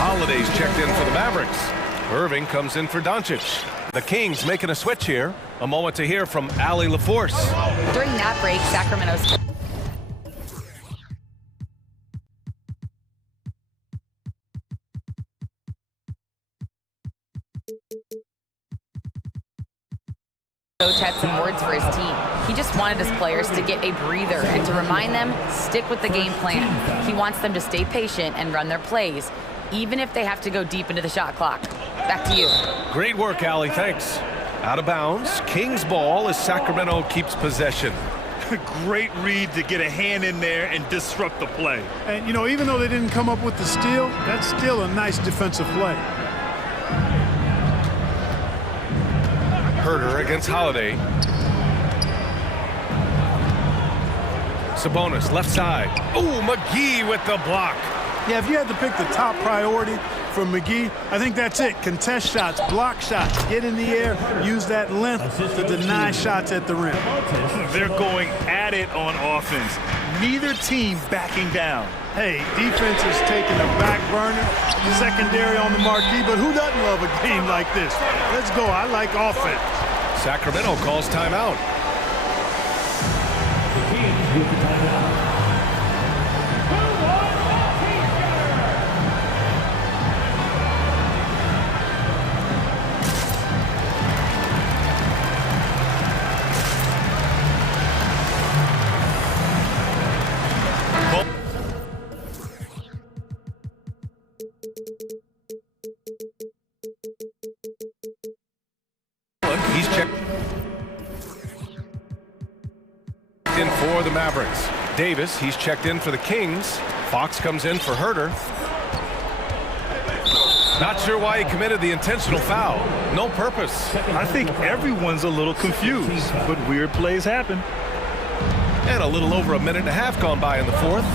Holiday's checked in for the Mavericks. Irving comes in for Doncic. The Kings making a switch here. A moment to hear from Allie LaForce. During that break, Sacramento's coach had some words for his team. He just wanted his players to get a breather and to remind them, stick with the game plan. He wants them to stay patient and run their plays, even if they have to go deep into the shot clock. Back to you. Great work, Allie. Thanks. Out of bounds. Kings ball as Sacramento keeps possession. Great read to get a hand in there and disrupt the play. And, you know, even though they didn't come up with the steal, that's still a nice defensive play. Herder against Holiday. Sabonis, left side. Oh, McGee with the block. Yeah, if you had to pick the top priority for McGee, I think that's it. Contest shots, block shots, get in the air, use that length to deny shots at the rim. They're going at it on offense. Neither team backing down. Hey, defense is taking a back burner, secondary on the marquee, but who doesn't love a game like this? Let's go. I like offense. Sacramento calls timeout. He's checked in for the Mavericks. Davis, he's checked in for the Kings. Fox comes in for Herter. Not sure why he committed the intentional foul. No purpose. I think everyone's a little confused, but weird plays happen. And a little over a minute and a half gone by in the fourth.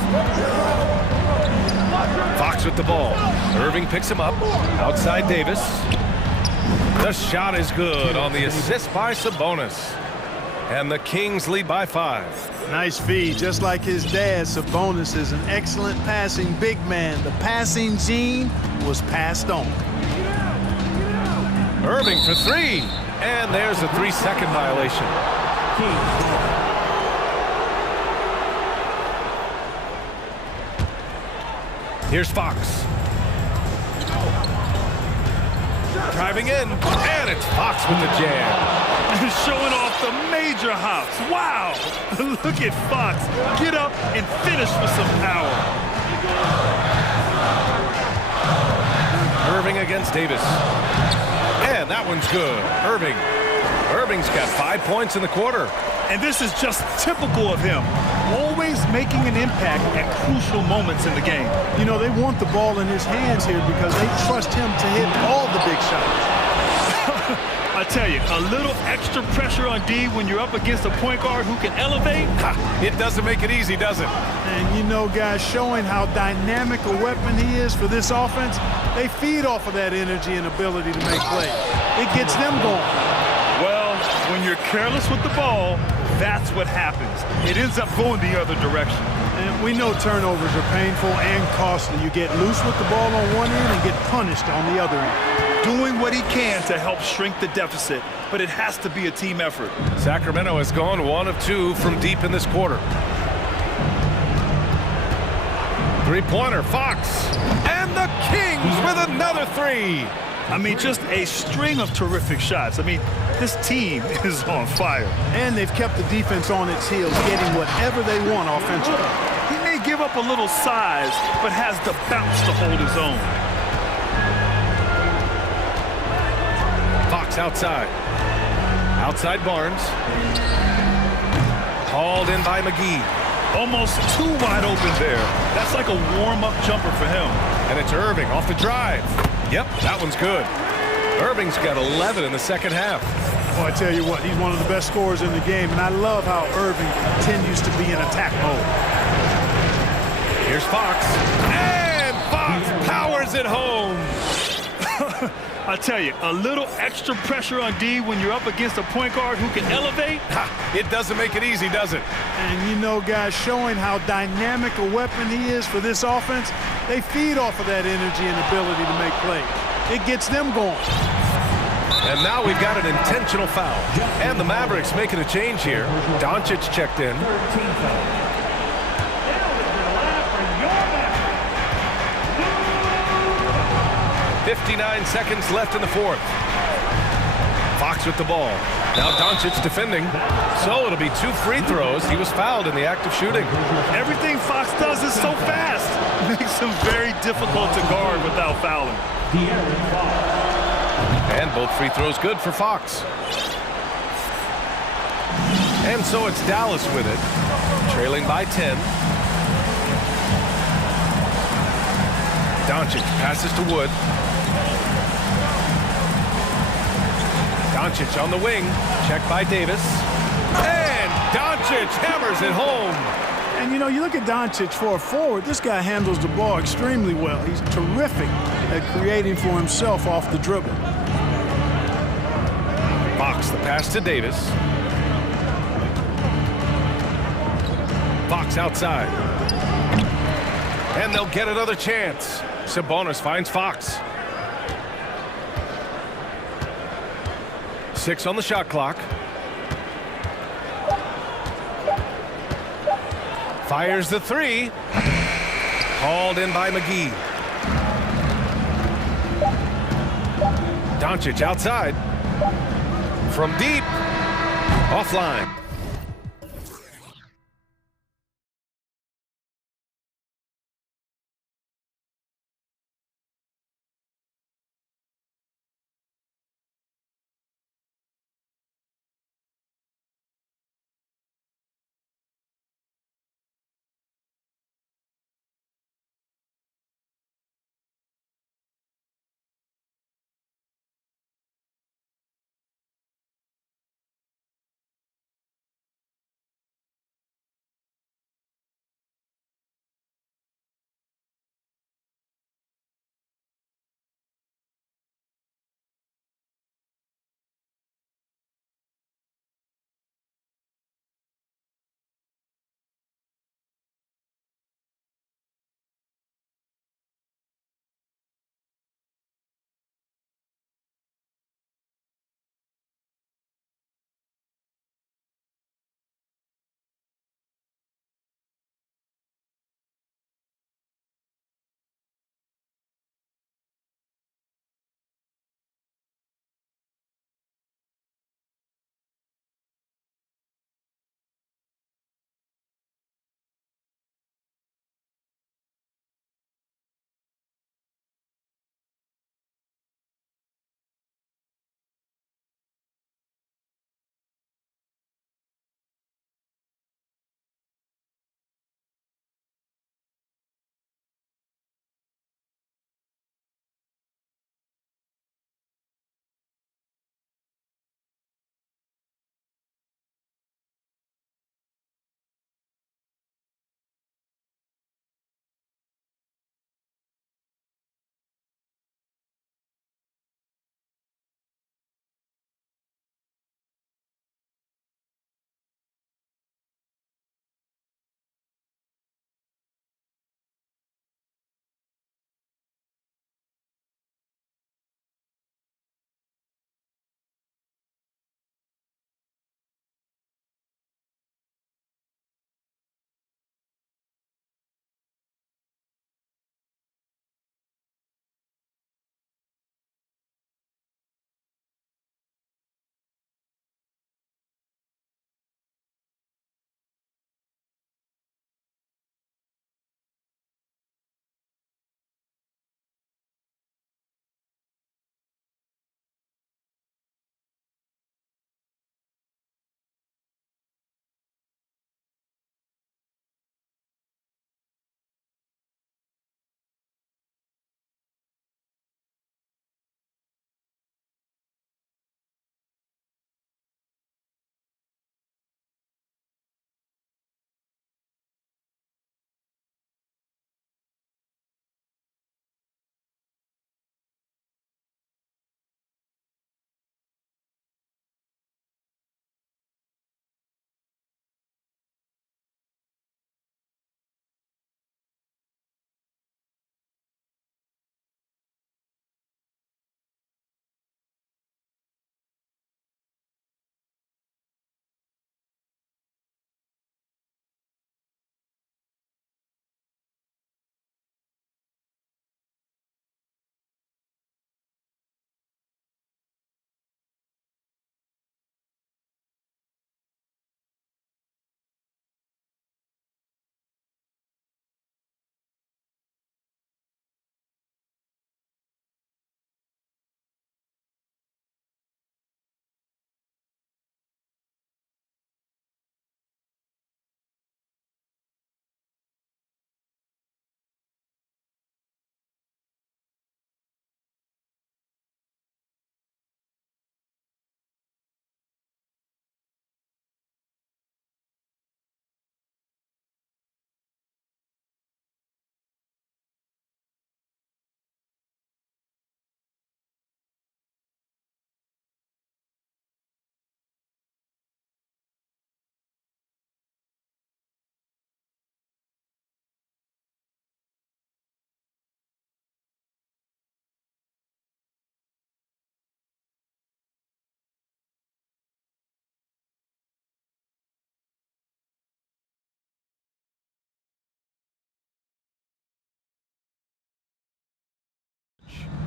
Fox with the ball. Irving picks him up. Outside Davis. The shot is good on the assist by Sabonis. And the Kings lead by 5. Nice feed. Just like his dad, Sabonis is an excellent passing big man. The passing gene was passed on. Irving for 3. And there's a 3-second violation. Here's Fox. Driving in, and it's Fox with the jam. Showing off the major hops. Wow! Look at Fox. Get up and finish with some power. Irving against Davis. And that one's good. Irving's got 5 points in the quarter. And this is just typical of him. Always making an impact at crucial moments in the game. You know, they want the ball in his hands here because they trust him to hit all the big shots. I tell you, a little extra pressure on D when you're up against a point guard who can elevate. It doesn't make it easy, does it? And you know, guys, showing how dynamic a weapon he is for this offense, they feed off of that energy and ability to make plays. It gets them going. Well, when you're careless with the ball, that's what happens. It ends up going the other direction. And we know turnovers are painful and costly. You get loose with the ball on one end and get punished on the other end. Doing what he can to help shrink the deficit, but it has to be a team effort. Sacramento has gone 1 of 2 from deep in this quarter. Three-pointer, Fox. And the Kings with another 3. I mean, just a string of terrific shots. I mean, this team is on fire. And they've kept the defense on its heels, getting whatever they want offensively. He may give up a little size, but has the bounce to hold his own. Fox outside. Outside Barnes. Hauled in by McGee. Almost too wide open there. That's like a warm-up jumper for him. And it's Irving off the drive. Yep, that one's good. Irving's got 11 in the second half. Well, I tell you what, he's one of the best scorers in the game, and I love how Irving continues to be in attack mode. Here's Fox. And Fox powers it home. I tell you, a little extra pressure on D when you're up against a point guard who can elevate. It doesn't make it easy, does it? And you know, guys, showing how dynamic a weapon he is for this offense, they feed off of that energy and ability to make plays. It gets them going. And now we've got an intentional foul. And the Mavericks making a change here. Doncic checked in. 59 seconds left in the fourth. Fox with the ball. Now Doncic defending. So it'll be 2 free throws. He was fouled in the act of shooting. Everything Fox does is so fast. Makes him very difficult to guard without fouling. And both free throws good for Fox. And so it's Dallas with it. Trailing by 10. Doncic passes to Wood. Doncic on the wing. Checked by Davis. And Doncic hammers it home. And, you know, you look at Doncic for a forward, this guy handles the ball extremely well. He's terrific at creating for himself off the dribble. Fox, the pass to Davis. Fox outside. And they'll get another chance. Sabonis finds Fox. 6 on the shot clock. Fires the three. Hauled in by McGee. Doncic outside. From deep. Offline.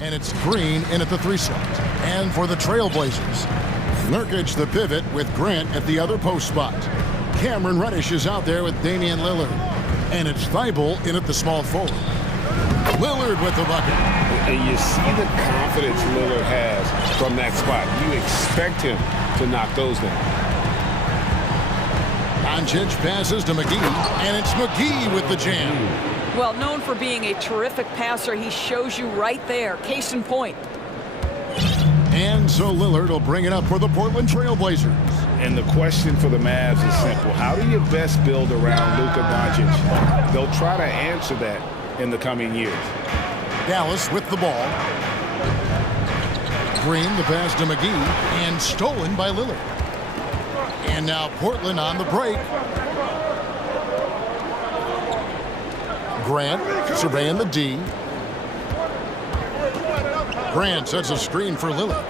And it's Green in at the 3 slot. And for the Trailblazers, Nurkic the pivot with Grant at the other post spot. Cameron Reddish is out there with Damian Lillard. And it's Thibault in at the small forward. Lillard with the bucket. And you see the confidence Lillard has from that spot. You expect him to knock those down. Doncic passes to McGee, and it's McGee with the jam. Well, known for being a terrific passer, he shows you right there. Case in point. And so Lillard will bring it up for the Portland Trailblazers. And the question for the Mavs is simple. How do you best build around Luka Doncic? They'll try to answer that in the coming years. Dallas with the ball. Green, the pass to McGee, and stolen by Lillard. And now Portland on the break. Grant surveying the D. Grant sets a screen for Lillard.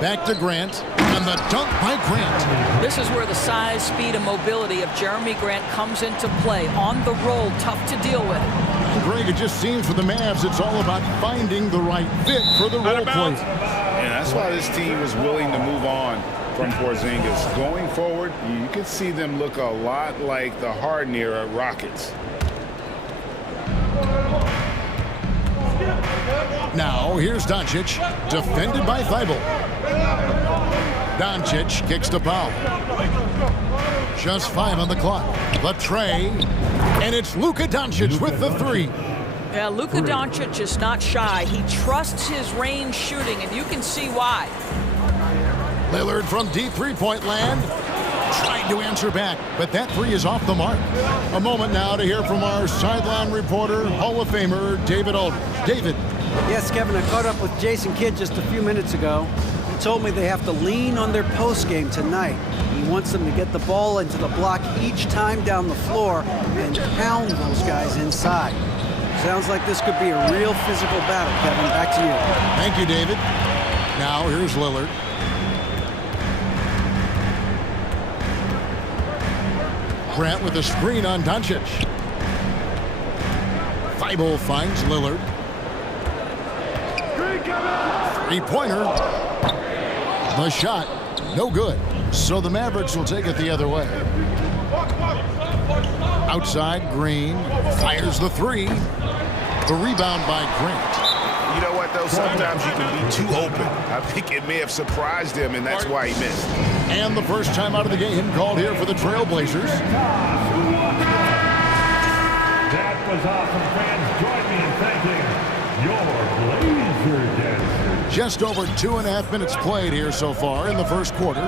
Back to Grant, and the dunk by Grant. This is where the size, speed, and mobility of Jeremy Grant comes into play. On the roll, tough to deal with. And Greg, it just seems for the Mavs, it's all about finding the right fit for the role players. And that's why this team is willing to move on from Porzingis. Going forward, you can see them look a lot like the Harden era Rockets. Now, here's Doncic, defended by Thibault. Doncic kicks to Powell. Just 5 on the clock. The tray, and it's Luka Doncic with the 3. Yeah, Luka Doncic is not shy. He trusts his range shooting, and you can see why. Lillard from deep three-point land. Trying to answer back, but that 3 is off the mark. A moment now to hear from our sideline reporter, Hall of Famer, David Aldridge. David. Yes, Kevin, I caught up with Jason Kidd just a few minutes ago. He told me they have to lean on their post game tonight. He wants them to get the ball into the block each time down the floor and pound those guys inside. Sounds like this could be a real physical battle, Kevin. Back to you. Thank you, David. Now here's Lillard. Grant with a screen on Doncic. Thibault finds Lillard. Three-pointer. The shot, no good. So the Mavericks will take it the other way. Outside, Green fires the 3. The rebound by Grant. You know what, though? Sometimes you can be too open. I think it may have surprised him, and that's why he missed. And the first time out of the game called here for the Trailblazers. That was awesome, fans. Join me in thanking your Blazer dancers. Just over 2.5 minutes played here so far in the first quarter.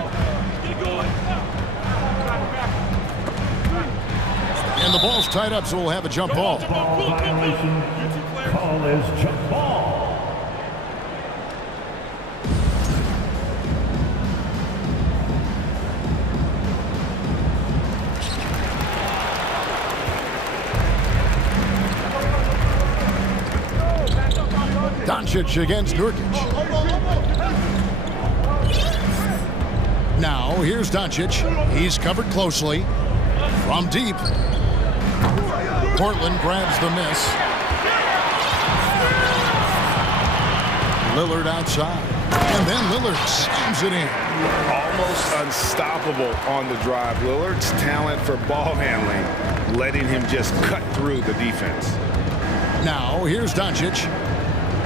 And the ball's tied up, so we'll have a jump ball. Ball violation. Call is jump ball. Doncic against Nurkic. Now, here's Doncic. He's covered closely. From deep. Portland grabs the miss. Lillard outside. And then Lillard slams it in. Almost unstoppable on the drive. Lillard's talent for ball handling, letting him just cut through the defense. Now, here's Doncic.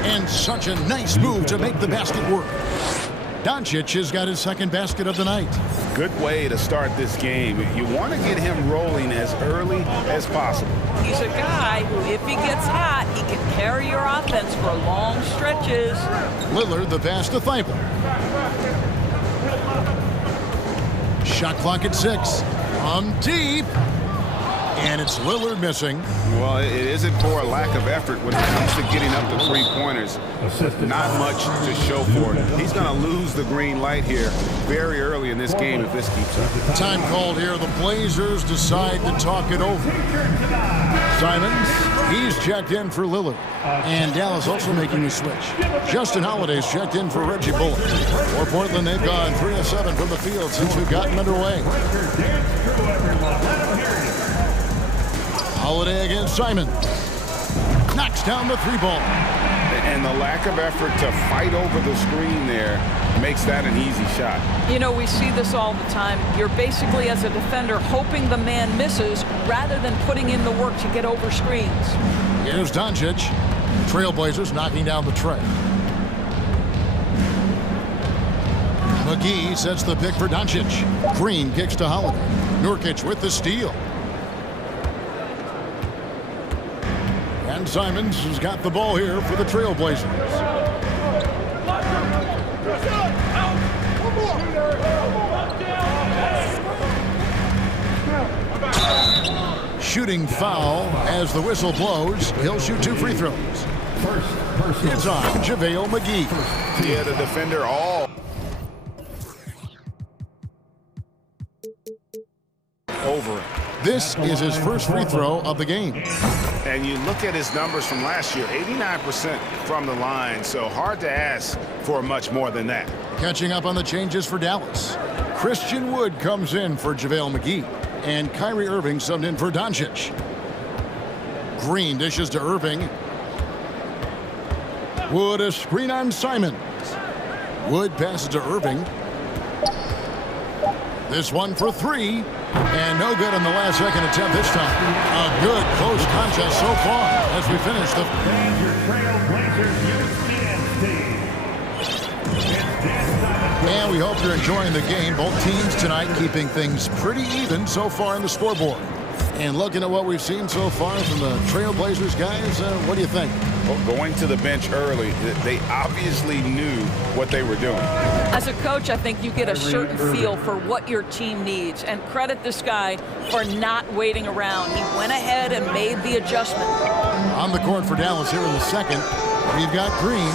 And such a nice move to make the basket work. Doncic has got his second basket of the night. Good way to start this game. You want to get him rolling as early as possible. He's a guy who, if he gets hot, he can carry your offense for long stretches. Lillard the pass to Thibault. Shot clock at 6. From deep. And it's Lillard missing. Well, it isn't for a lack of effort when it comes to getting up to three-pointers. Not much to show for it. He's going to lose the green light here very early in this game if this keeps up. Time called here. The Blazers decide to talk it over. Simons, he's checked in for Lillard. And Dallas also making a switch. Justin Holiday's checked in for Reggie Bullock. For Portland, they've gone 3 of 7 from the field since we've gotten underway. Holiday against Simon. Knocks down the 3 ball. And the lack of effort to fight over the screen there makes that an easy shot. You know, we see this all the time. You're basically, as a defender, hoping the man misses rather than putting in the work to get over screens. Here's Doncic. Trailblazers knocking down the tray. McGee sets the pick for Doncic. Green kicks to Holiday. Nurkic with the steal. And Simons has got the ball here for the Trailblazers. Shooting foul as the whistle blows. He'll shoot 2 free throws. It's on JaVale McGee. Yeah, the defender all over it. This is his first free throw of the game. And you look at his numbers from last year, 89% from the line, so hard to ask for much more than that. Catching up on the changes for Dallas. Christian Wood comes in for JaVale McGee, and Kyrie Irving subbed in for Doncic. Green dishes to Irving. Wood a screen on Simons. Wood passes to Irving. This one for 3, and no good on the last second attempt this time. A good close contest so far as we finish the... And we hope you're enjoying the game. Both teams tonight keeping things pretty even so far in the scoreboard. And looking at what we've seen so far from the Trailblazers guys, what do you think? Well, going to the bench early, they obviously knew what they were doing. As a coach, I think you get a certain feel for what your team needs, and credit this guy for not waiting around. He went ahead and made the adjustment. On the court for Dallas here in the second, we've got Green.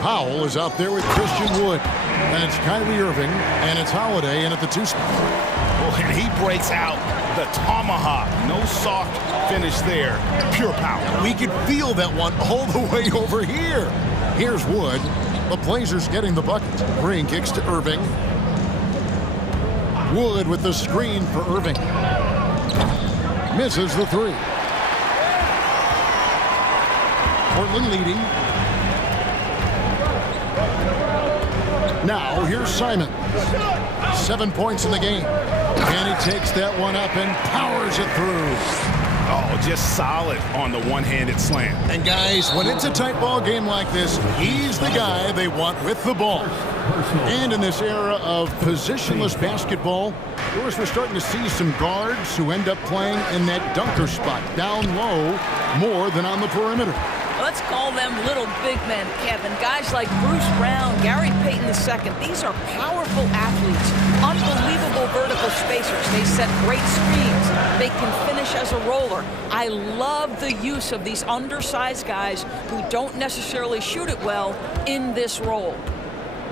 Powell is out there with Christian Wood. And it's Kyrie Irving, and it's Holiday in at the 2 spot. Well, and he breaks out the tomahawk. No soft finish there. Pure power. We could feel that one all the way over here. Here's Wood. The Blazers getting the bucket. Green kicks to Irving. Wood with the screen for Irving. Misses the 3. Portland leading. Now, here's Simon. 7 points in the game. And he takes that one up and powers it through. Oh, just solid on the one-handed slam. And guys, when it's a tight ball game like this, he's the guy they want with the ball. And in this era of positionless basketball, of course, we're starting to see some guards who end up playing in that dunker spot, down low, more than on the perimeter. Let's call them little big men, Kevin. Guys like Bruce Brown, Gary Payton II. These are powerful athletes, unbelievable vertical spacers. They set great screens. They can finish as a roller. I love the use of these undersized guys who don't necessarily shoot it well in this role.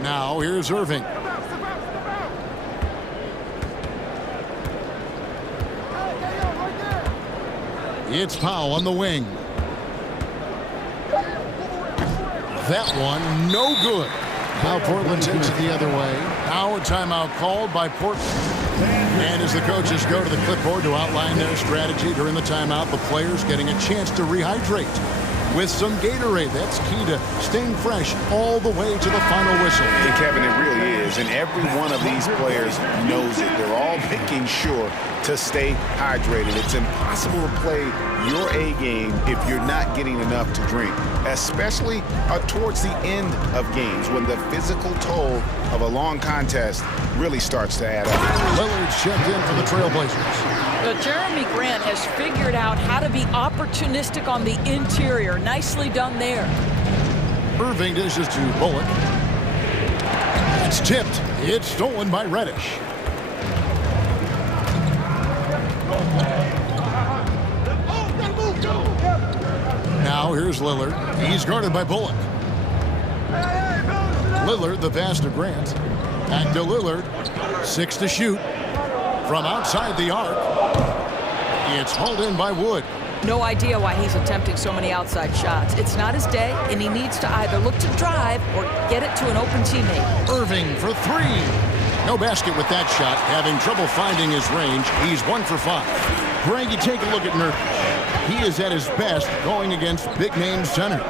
Now here's Irving. It's Powell on the wing. That one, no good. Now Portland takes it the other way. Now a timeout called by Portland. And as the coaches go to the clipboard to outline their strategy during the timeout, the players getting a chance to rehydrate with some Gatorade. That's key to staying fresh all the way to the final whistle. And Kevin, it really is. And every one of these players knows it. They're all making sure to stay hydrated. It's impossible to play your A game if you're not getting enough to drink, especially towards the end of games when the physical toll of a long contest really starts to add up. Lillard's checked in for the Trailblazers. But Jeremy Grant has figured out how to be opportunistic on the interior. Nicely done there. Irving dishes to Bullock. It's tipped. It's stolen by Reddish. Now here's Lillard. He's guarded by Bullock. Lillard, the pass to Grant. Back to Lillard. 6 to shoot. From outside the arc. It's hauled in by Wood. No idea why he's attempting so many outside shots. It's not his day, and he needs to either look to drive or get it to an open teammate. Irving for 3. No basket with that shot. Having trouble finding his range. He's 1 for 5. Greg, you take a look at Nurkic. He is at his best going against big-name centers.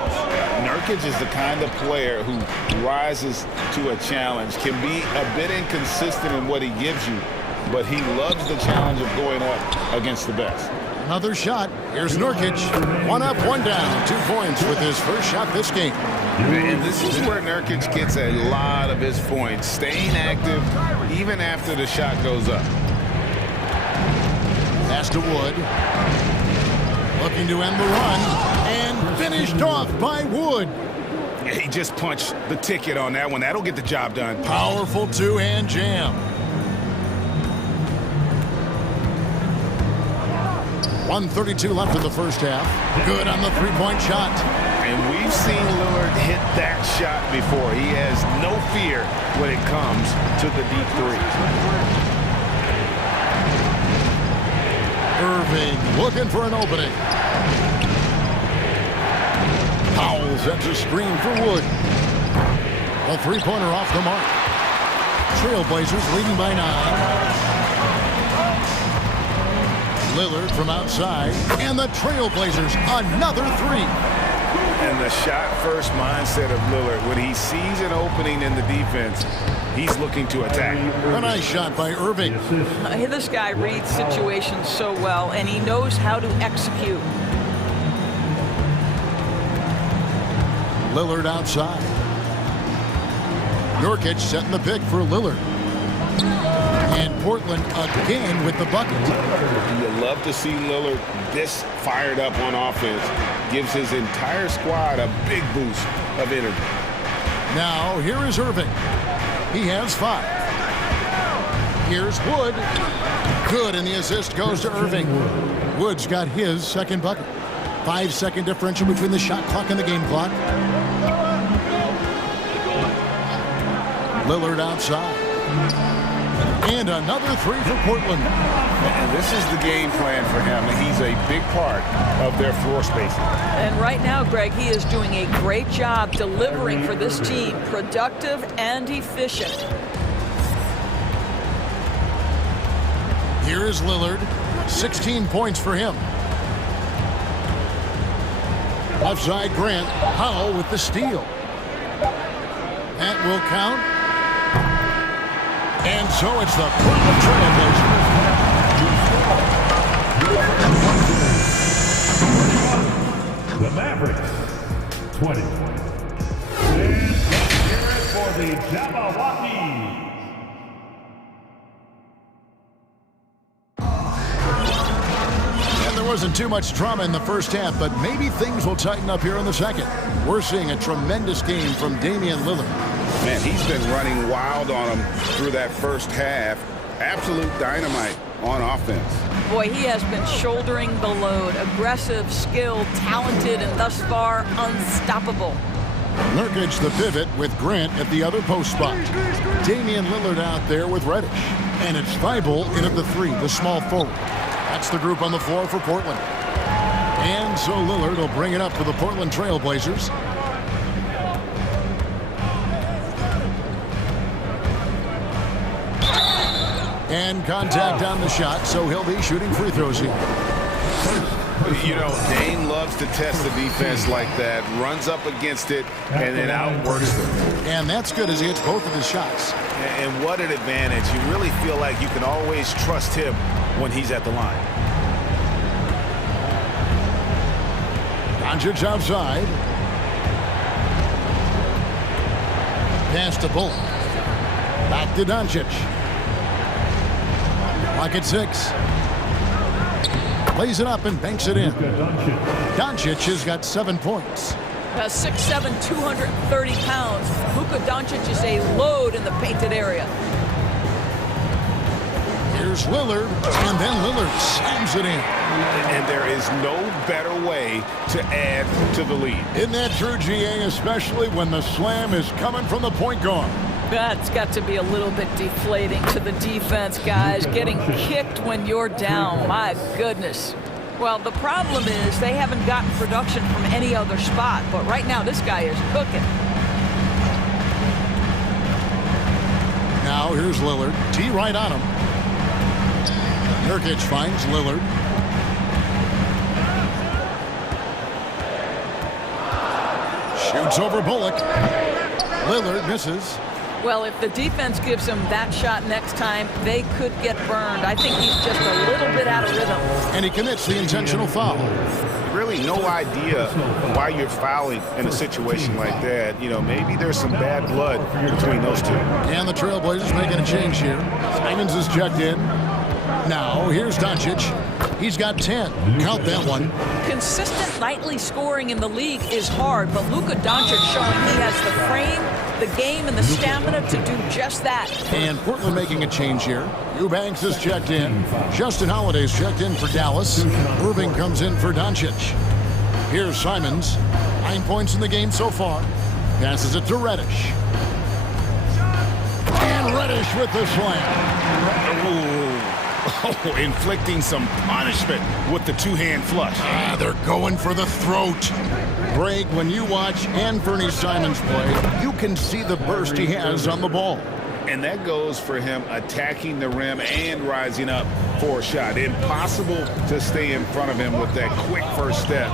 Nurkic is the kind of player who rises to a challenge, can be a bit inconsistent in what he gives you, but he loves the challenge of going up against the best. Another shot. Here's Nurkic. 1 up, 1 down. 2 points with his first shot this game. And this is where Nurkic gets a lot of his points, staying active even after the shot goes up. Pass to Wood. Looking to end the run. And finished off by Wood. He just punched the ticket on that one. That'll get the job done. Powerful two-hand jam. 1:32 left in the first half. Good on the three-point shot. And we've seen Lillard hit that shot before. He has no fear when it comes to the deep three. Irving looking for an opening. Powell sets a screen for Wood. A three-pointer off the mark. Trailblazers leading by 9. Lillard from outside, and the Trailblazers another three. And the shot-first mindset of Lillard, when he sees an opening in the defense, he's looking to attack. A nice shot by Irving. This guy reads situations so well, and he knows how to execute. Lillard outside. Nurkic setting the pick for Lillard. And Portland again with the bucket. You love to see Lillard this fired up on offense. Gives his entire squad a big boost of energy. Now here is Irving. He has 5. Here's Wood. Good, and the assist goes to Irving. Wood's got his second bucket. 5-second differential between the shot clock and the game clock. Lillard outside. And another three for Portland. And this is the game plan for him. He's a big part of their floor spacing. And right now, Greg, he is doing a great job delivering for this team. Productive and efficient. Here is Lillard. 16 points for him. Left side Grant. Powell with the steal. That will count. And so it's the Portland Trailblazers. The Mavericks, 20. And let's hear it for the Jabberwockies. And there wasn't too much drama in the first half, but maybe things will tighten up here in the second. We're seeing a tremendous game from Damian Lillard. Man, he's been running wild on him through that first half. Absolute dynamite on offense. Boy, he has been shouldering the load. Aggressive, skilled, talented, and thus far unstoppable. Nurkic the pivot with Grant at the other post spot. Damian Lillard out there with Reddish. And it's Thibault in at the 3, the small forward. That's the group on the floor for Portland. And so Lillard will bring it up for the Portland Trailblazers. And contact on the shot, so he'll be shooting free throws here. You know, Dame loves to test the defense like that, runs up against it, and then outworks them. And that's good as he hits both of his shots. And what an advantage. You really feel like you can always trust him when he's at the line. Doncic outside. Pass to Bullock. Back to Doncic. Clock at 6. Plays it up and banks it in. Doncic has got 7 points. 6'7", 230 pounds. Luka Doncic is a load in the painted area. Here's Lillard, and then Lillard slams it in. And there is no better way to add to the lead. Isn't that true, GA, especially when the slam is coming from the point guard? That's got to be a little bit deflating to the defense, guys. Getting kicked when you're down, my goodness. Well, the problem is they haven't gotten production from any other spot, but right now this guy is cooking. Now here's Lillard. T right on him. Nurkic finds Lillard. Shoots over Bullock. Lillard misses. Well, if the defense gives him that shot next time, they could get burned. I think he's just a little bit out of rhythm. And he commits the intentional foul. Really no idea why you're fouling in a situation like that. You know, maybe there's some bad blood between those two. And the Trailblazers making a change here. Simons is checked in. Now, here's Doncic. He's got 10. Count that one. Consistent nightly scoring in the league is hard, but Luka Doncic showing he has the frame, the game, and the stamina to do just that. And Portland making a change here. Eubanks is checked in. Justin Holiday's checked in for Dallas. Irving comes in for Doncic. Here's Simons. 9 points in the game so far. Passes it to Reddish. And Reddish with the slam. Ooh. Oh, inflicting some punishment with the two-hand flush. They're going for the throat. Greg, when you watch Anthony Simons play, you can see the burst he has on the ball. And that goes for him attacking the rim and rising up for a shot. Impossible to stay in front of him with that quick first step.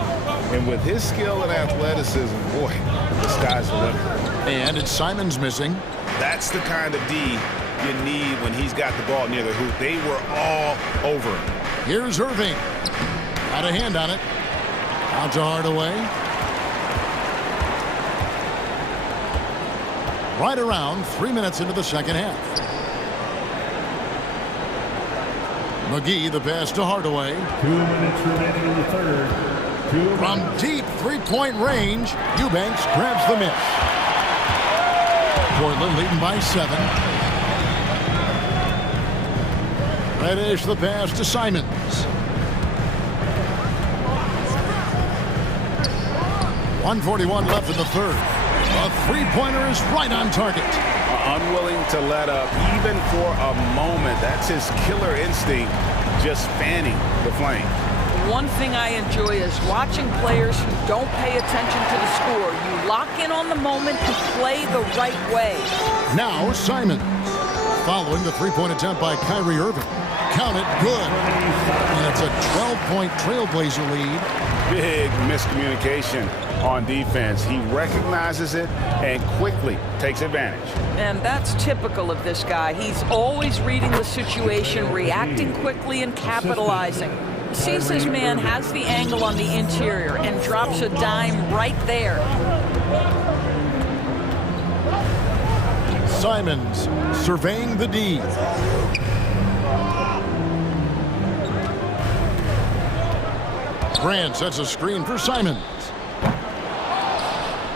And with his skill and athleticism, boy, the sky's the limit. And it's Simons missing. That's the kind of D you need when he's got the ball near the hoop. They were all over him. Here's Irving. Got a hand on it. Out to Hardaway. Right around 3 minutes into the second half. McGee, the pass to Hardaway. 2 minutes remaining in the third. From deep three-point range, Eubanks grabs the miss. Portland leading by 7. Reddish the pass to Simons. .141 left in the third. A three-pointer is right on target. Unwilling to let up even for a moment. That's his killer instinct, just fanning the flame. One thing I enjoy is watching players who don't pay attention to the score. You lock in on the moment to play the right way. Now Simons. Following the three-point attempt by Kyrie Irving. Count it, good. And it's a 12-point Trailblazer lead. Big miscommunication on defense. He recognizes it and quickly takes advantage. And that's typical of this guy. He's always reading the situation, reacting quickly and capitalizing. Sees his man has the angle on the interior and drops a dime right there. Simons surveying the D. Grant sets a screen for Simons.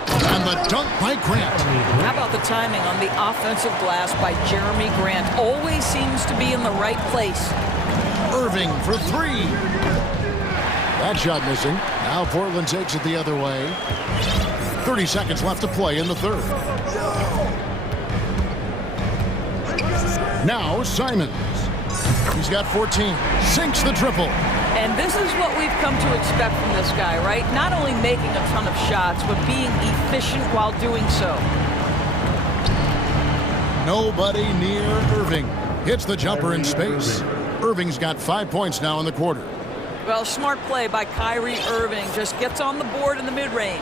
And the dunk by Grant. How about the timing on the offensive glass by Jeremy Grant? Always seems to be in the right place. Irving for three. That shot missing. Now Portland takes it the other way. 30 seconds left to play in the third. Now Simons. He's got 14. Sinks the triple. And this is what we've come to expect from this guy, right? Not only making a ton of shots, but being efficient while doing so. Nobody near Irving. Hits the jumper in space. Irving's got 5 points now in the quarter. Well, smart play by Kyrie Irving. Just gets on the board in the mid-range.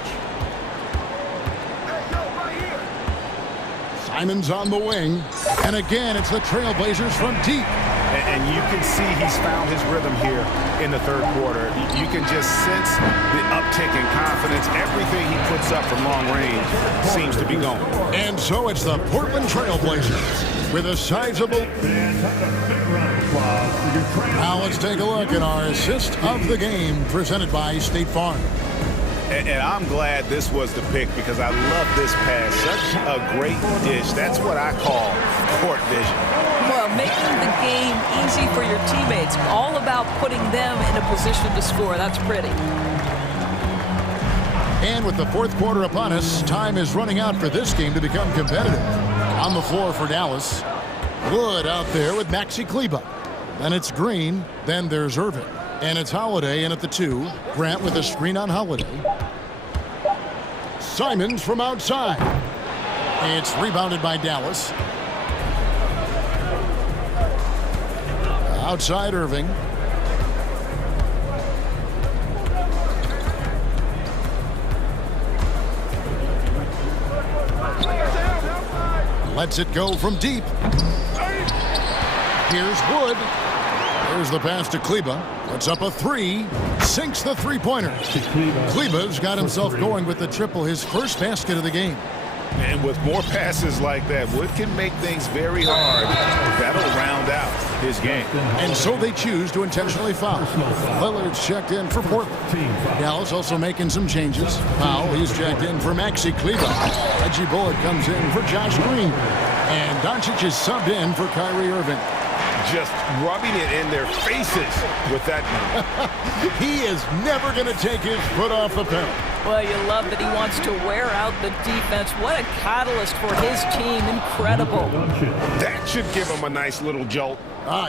Simons on the wing. And again, it's the Trailblazers from deep. And you can see he's found his rhythm here in the third quarter. You can just sense the uptick in confidence. Everything he puts up from long range seems to be going. And so it's the Portland Trailblazers with a sizable... Now let's take a look at our assist of the game presented by State Farm. And I'm glad this was the pick because I love this pass. Such a great dish. That's what I call court vision. Well, making the game easy for your teammates. All about putting them in a position to score. That's pretty. And with the fourth quarter upon us, time is running out for this game to become competitive. On the floor for Dallas. Wood out there with Maxi Kleber. Then it's Green. Then there's Irving. And it's Holiday in at the 2. Grant with a screen on Holiday. Simons from outside. It's rebounded by Dallas. Outside Irving. Lets it go from deep. Here's Wood. Here's the pass to Kleba. Puts up a three. Sinks the three-pointer. Kleba's got himself going with the triple, his first basket of the game. And with more passes like that, Wood can make things very hard. That'll round out his game. And so they choose to intentionally foul. Lillard's checked in for Portland. Dallas also making some changes. Foul, he's checked in for Maxi Kleba. Reggie Bullock comes in for Josh Green. And Doncic is subbed in for Kyrie Irving. Just rubbing it in their faces with that move. He is never going to take his foot off the pedal. Well, you love that he wants to wear out the defense. What a catalyst for his team. Incredible. That should give him a nice little jolt.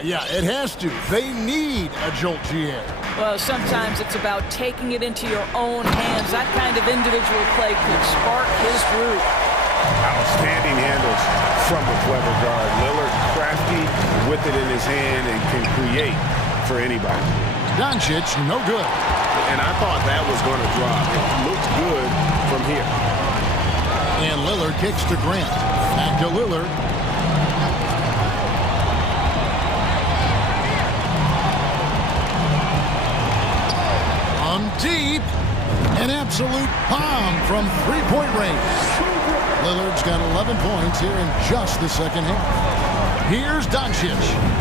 Yeah, it has to. They need a jolt, GA. Well, sometimes it's about taking it into your own hands. That kind of individual play could spark his group. Outstanding handles from the clever guard. Lillard crafty with it in his hand and can create for anybody. Doncic, no good. And I thought that was going to drop. It looked good from here. And Lillard kicks to Grant. Back to Lillard. Deep. An absolute bomb from three-point range. Lillard's got 11 points here in just the second half. Here's Doncic.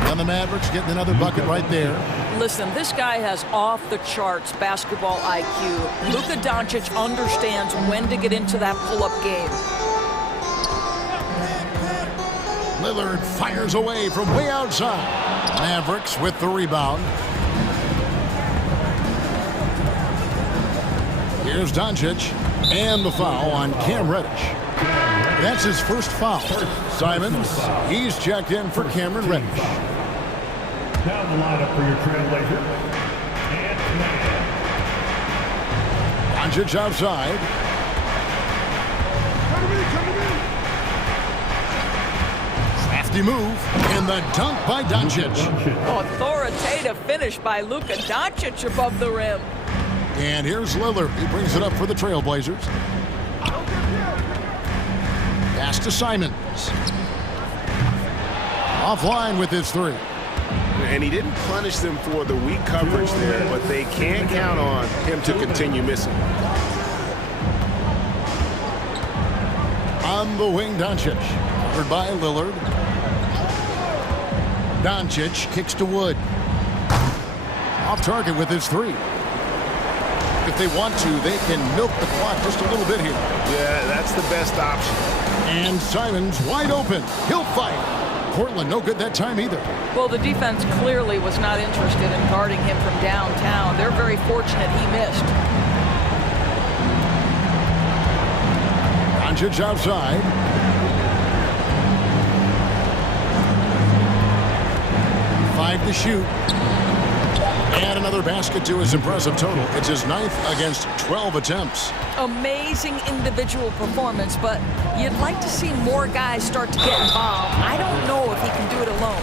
And the Mavericks getting another bucket right there. Listen, this guy has off-the-charts basketball IQ. Luka Doncic understands when to get into that pull-up game. Lillard fires away from way outside. Mavericks with the rebound. Here's Doncic, and the foul on Cam Reddish. That's his first foul. Simons, he's checked in for Cameron Reddish. Down the lineup for your trailblazer. And Doncic outside. Crafty move, and the dunk by Doncic. Authoritative finish by Luka Doncic above the rim. And here's Lillard. He brings it up for the Trailblazers. Pass to Simons. Offline with his three. And he didn't punish them for the weak coverage there, but they can't count on him to continue missing. On the wing, Doncic. Covered by Lillard. Doncic kicks to Wood. Off target with his three. If they want to, they can milk the clock just a little bit here. Yeah, that's the best option. And Simons wide open. He'll fight. Portland no good that time either. Well, the defense clearly was not interested in guarding him from downtown. They're very fortunate he missed. Doncic outside. Five to shoot. And another basket to his impressive total. It's his 9th against 12 attempts. Amazing individual performance, but you'd like to see more guys start to get involved. I don't know if he can do it alone.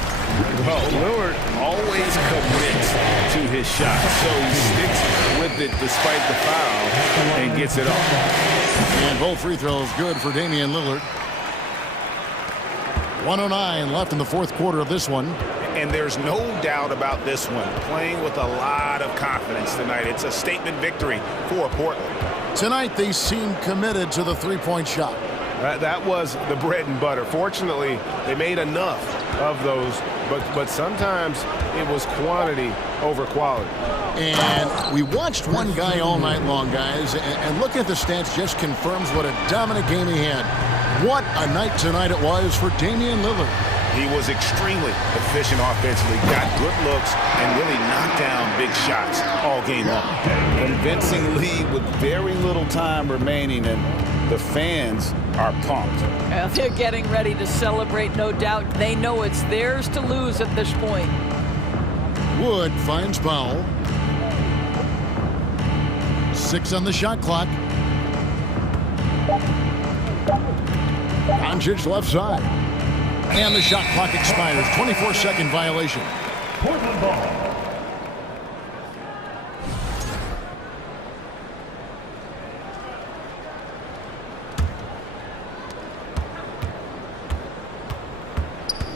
Well, Lillard always commits to his shot, so he sticks with it despite the foul and gets it off. And both free throws good for Damian Lillard. 1:09 left in the fourth quarter of this one. And there's no doubt about this one. Playing with a lot of confidence tonight. It's a statement victory for Portland. Tonight they seem committed to the three-point shot. That was the bread and butter. Fortunately, they made enough of those, but sometimes it was quantity over quality. And we watched one guy all night long, guys, and looking at the stats just confirms what a dominant game he had. What a night tonight it was for Damian Lillard. He was extremely efficient offensively, got good looks, and really knocked down big shots all game long. Convincing lead with very little time remaining, and the fans are pumped. Well, they're getting ready to celebrate, no doubt. They know it's theirs to lose at this point. Wood finds Powell. 6 on the shot clock. Doncic left side. And the shot clock expires. 24-second violation. Portland ball.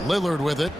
Lillard with it.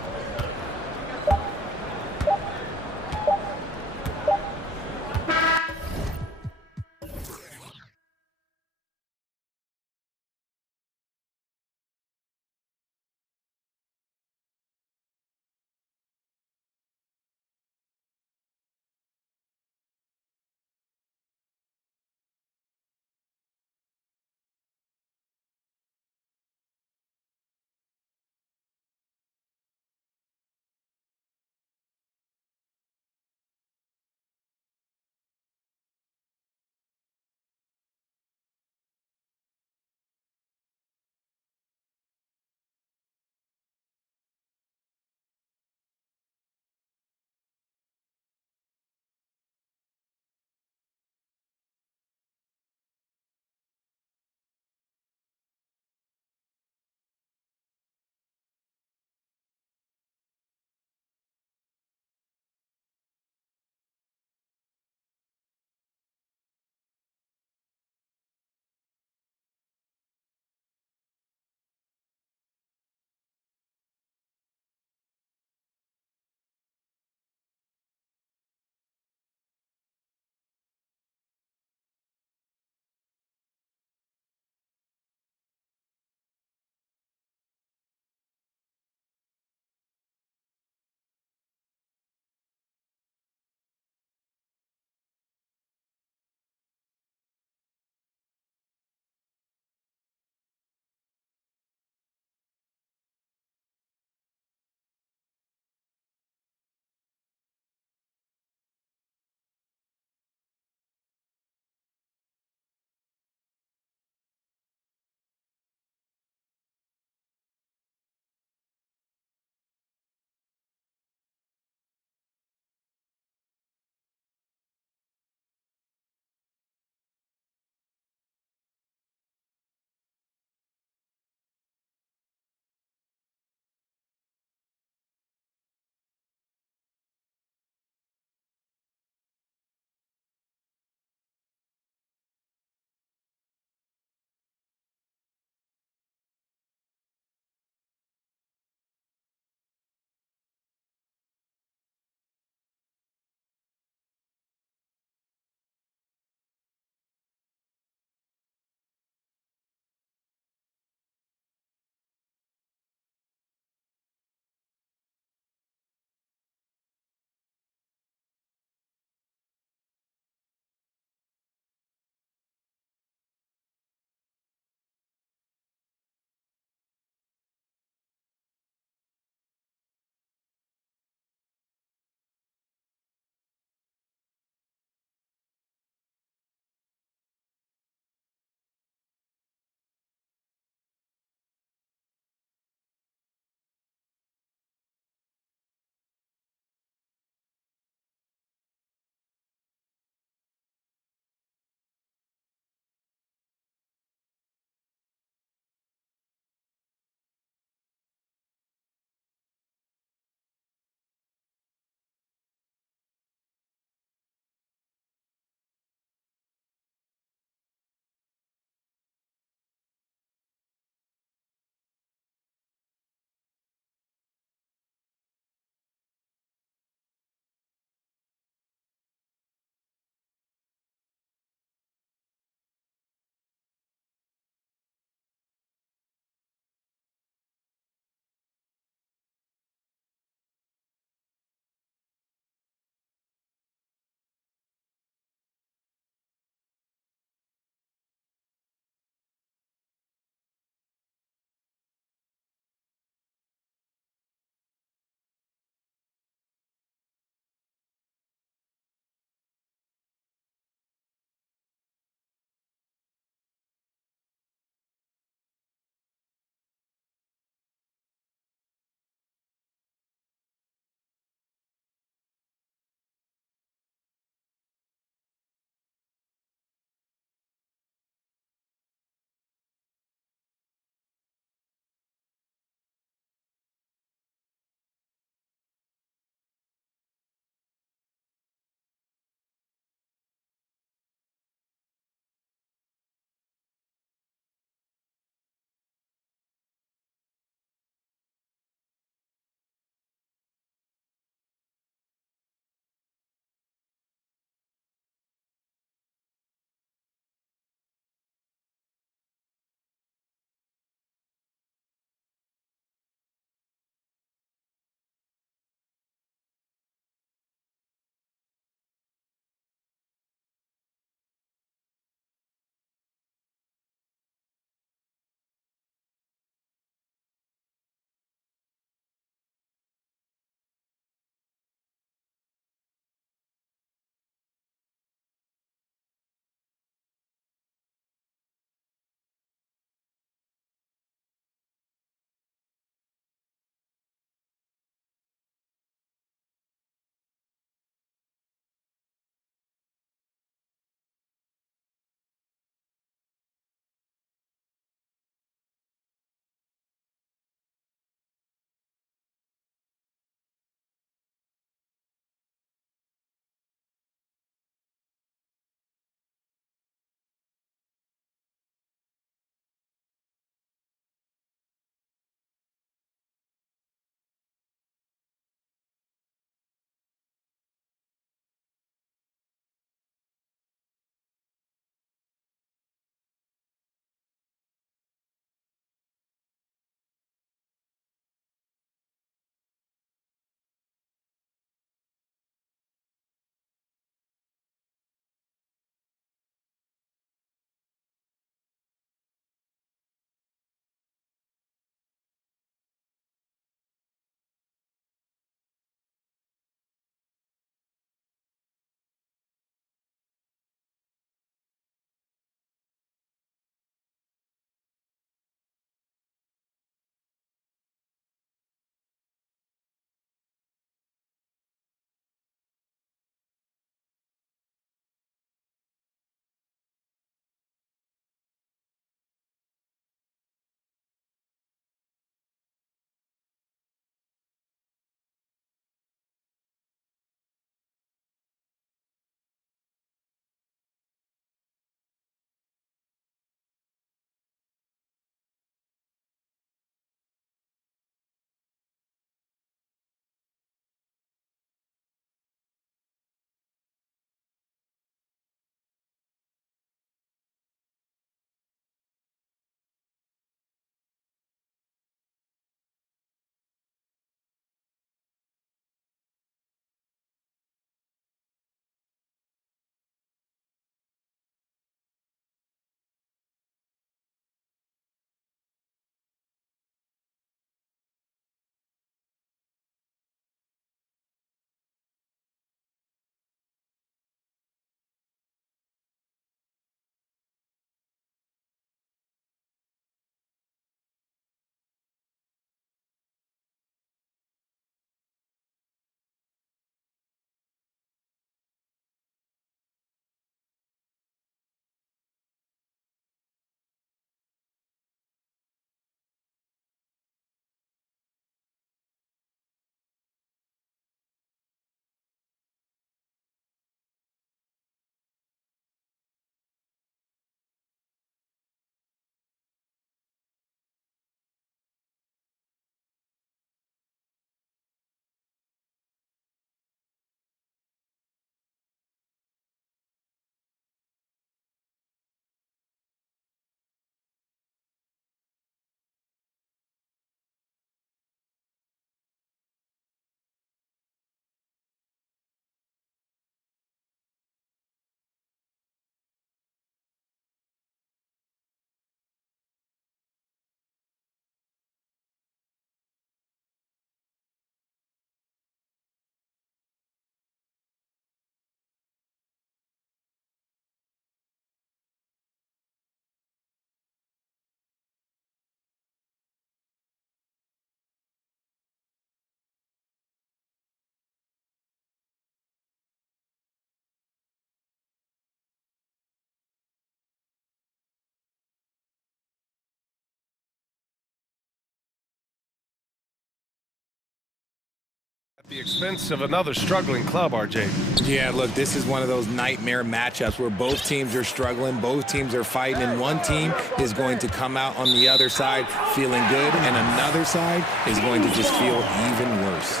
The expense of another struggling club, RJ. Yeah, look, this is one of those nightmare matchups where both teams are struggling, both teams are fighting, and one team is going to come out on the other side feeling good, and another side is going to just feel even worse.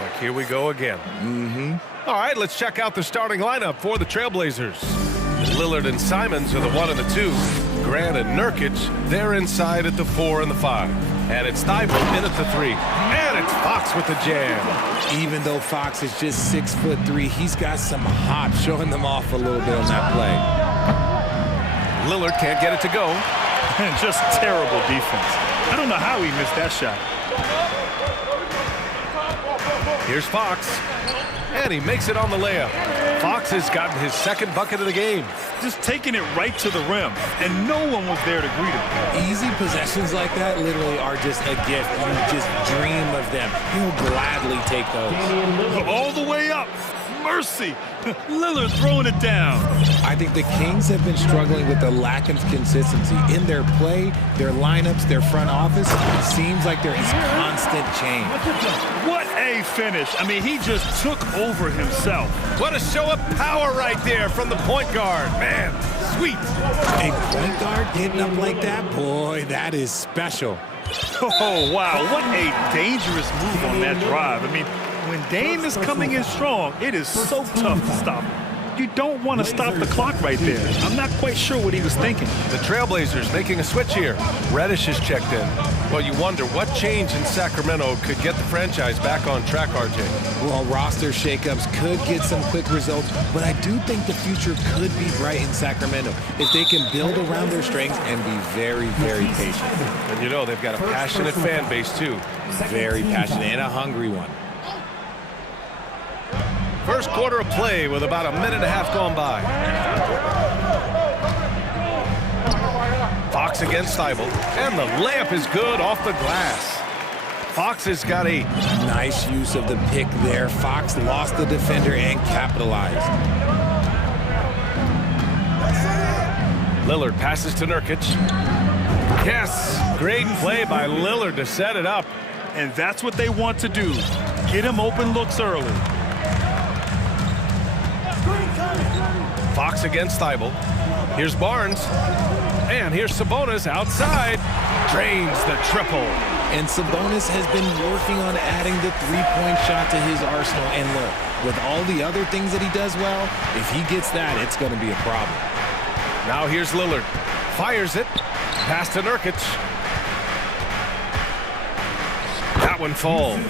Like, here we go again. All right, let's check out the starting lineup for the Trailblazers. Lillard and Simons are the 1 and the 2. Grant and Nurkic, they're inside at the 4 and the 5. And it's Thibault in at the 3. And it's Fox with the jam. Even though Fox is just 6'3", he's got some hop, showing them off a little bit on that play. Lillard can't get it to go. And just terrible defense. I don't know how he missed that shot. Here's Fox. And he makes it on the layup. Fox has gotten his second bucket of the game. Just taking it right to the rim, and no one was there to greet him. Easy possessions like that literally are just a gift. You just dream of them. He'll gladly take those. All the way up. Mercy. Lillard throwing it down. I think the Kings have been struggling with the lack of consistency in their play, their lineups, their front office. It seems like there is constant change. What a finish. I mean, he just took over himself. What a show of power right there from the point guard. Man, sweet. A point guard getting up like that? Boy, that is special. Oh, wow. What a dangerous move on that drive. I mean, when Dame is coming in strong, it is so tough to stop him. You don't want to stop the clock right there. I'm not quite sure what he was thinking. The Trailblazers making a switch here. Reddish is checked in. Well, you wonder what change in Sacramento could get the franchise back on track, RJ. Well, roster shakeups could get some quick results, but I do think the future could be bright in Sacramento if they can build around their strengths and be very, very patient. And you know, they've got a passionate fan base, too. Very passionate and a hungry one. First quarter of play with about a minute and a half gone by. Fox against Thibault, and the layup is good off the glass. Fox has got 8. Nice use of the pick there. Fox lost the defender and capitalized. Lillard passes to Nurkic. Yes, great play by Lillard to set it up. And that's what they want to do. Get him open looks early. Fox against Thibault. Here's Barnes. And here's Sabonis outside. Drains the triple. And Sabonis has been working on adding the three-point shot to his arsenal. And look, with all the other things that he does well, if he gets that, it's going to be a problem. Now here's Lillard. Fires it. Pass to Nurkic. That one falls.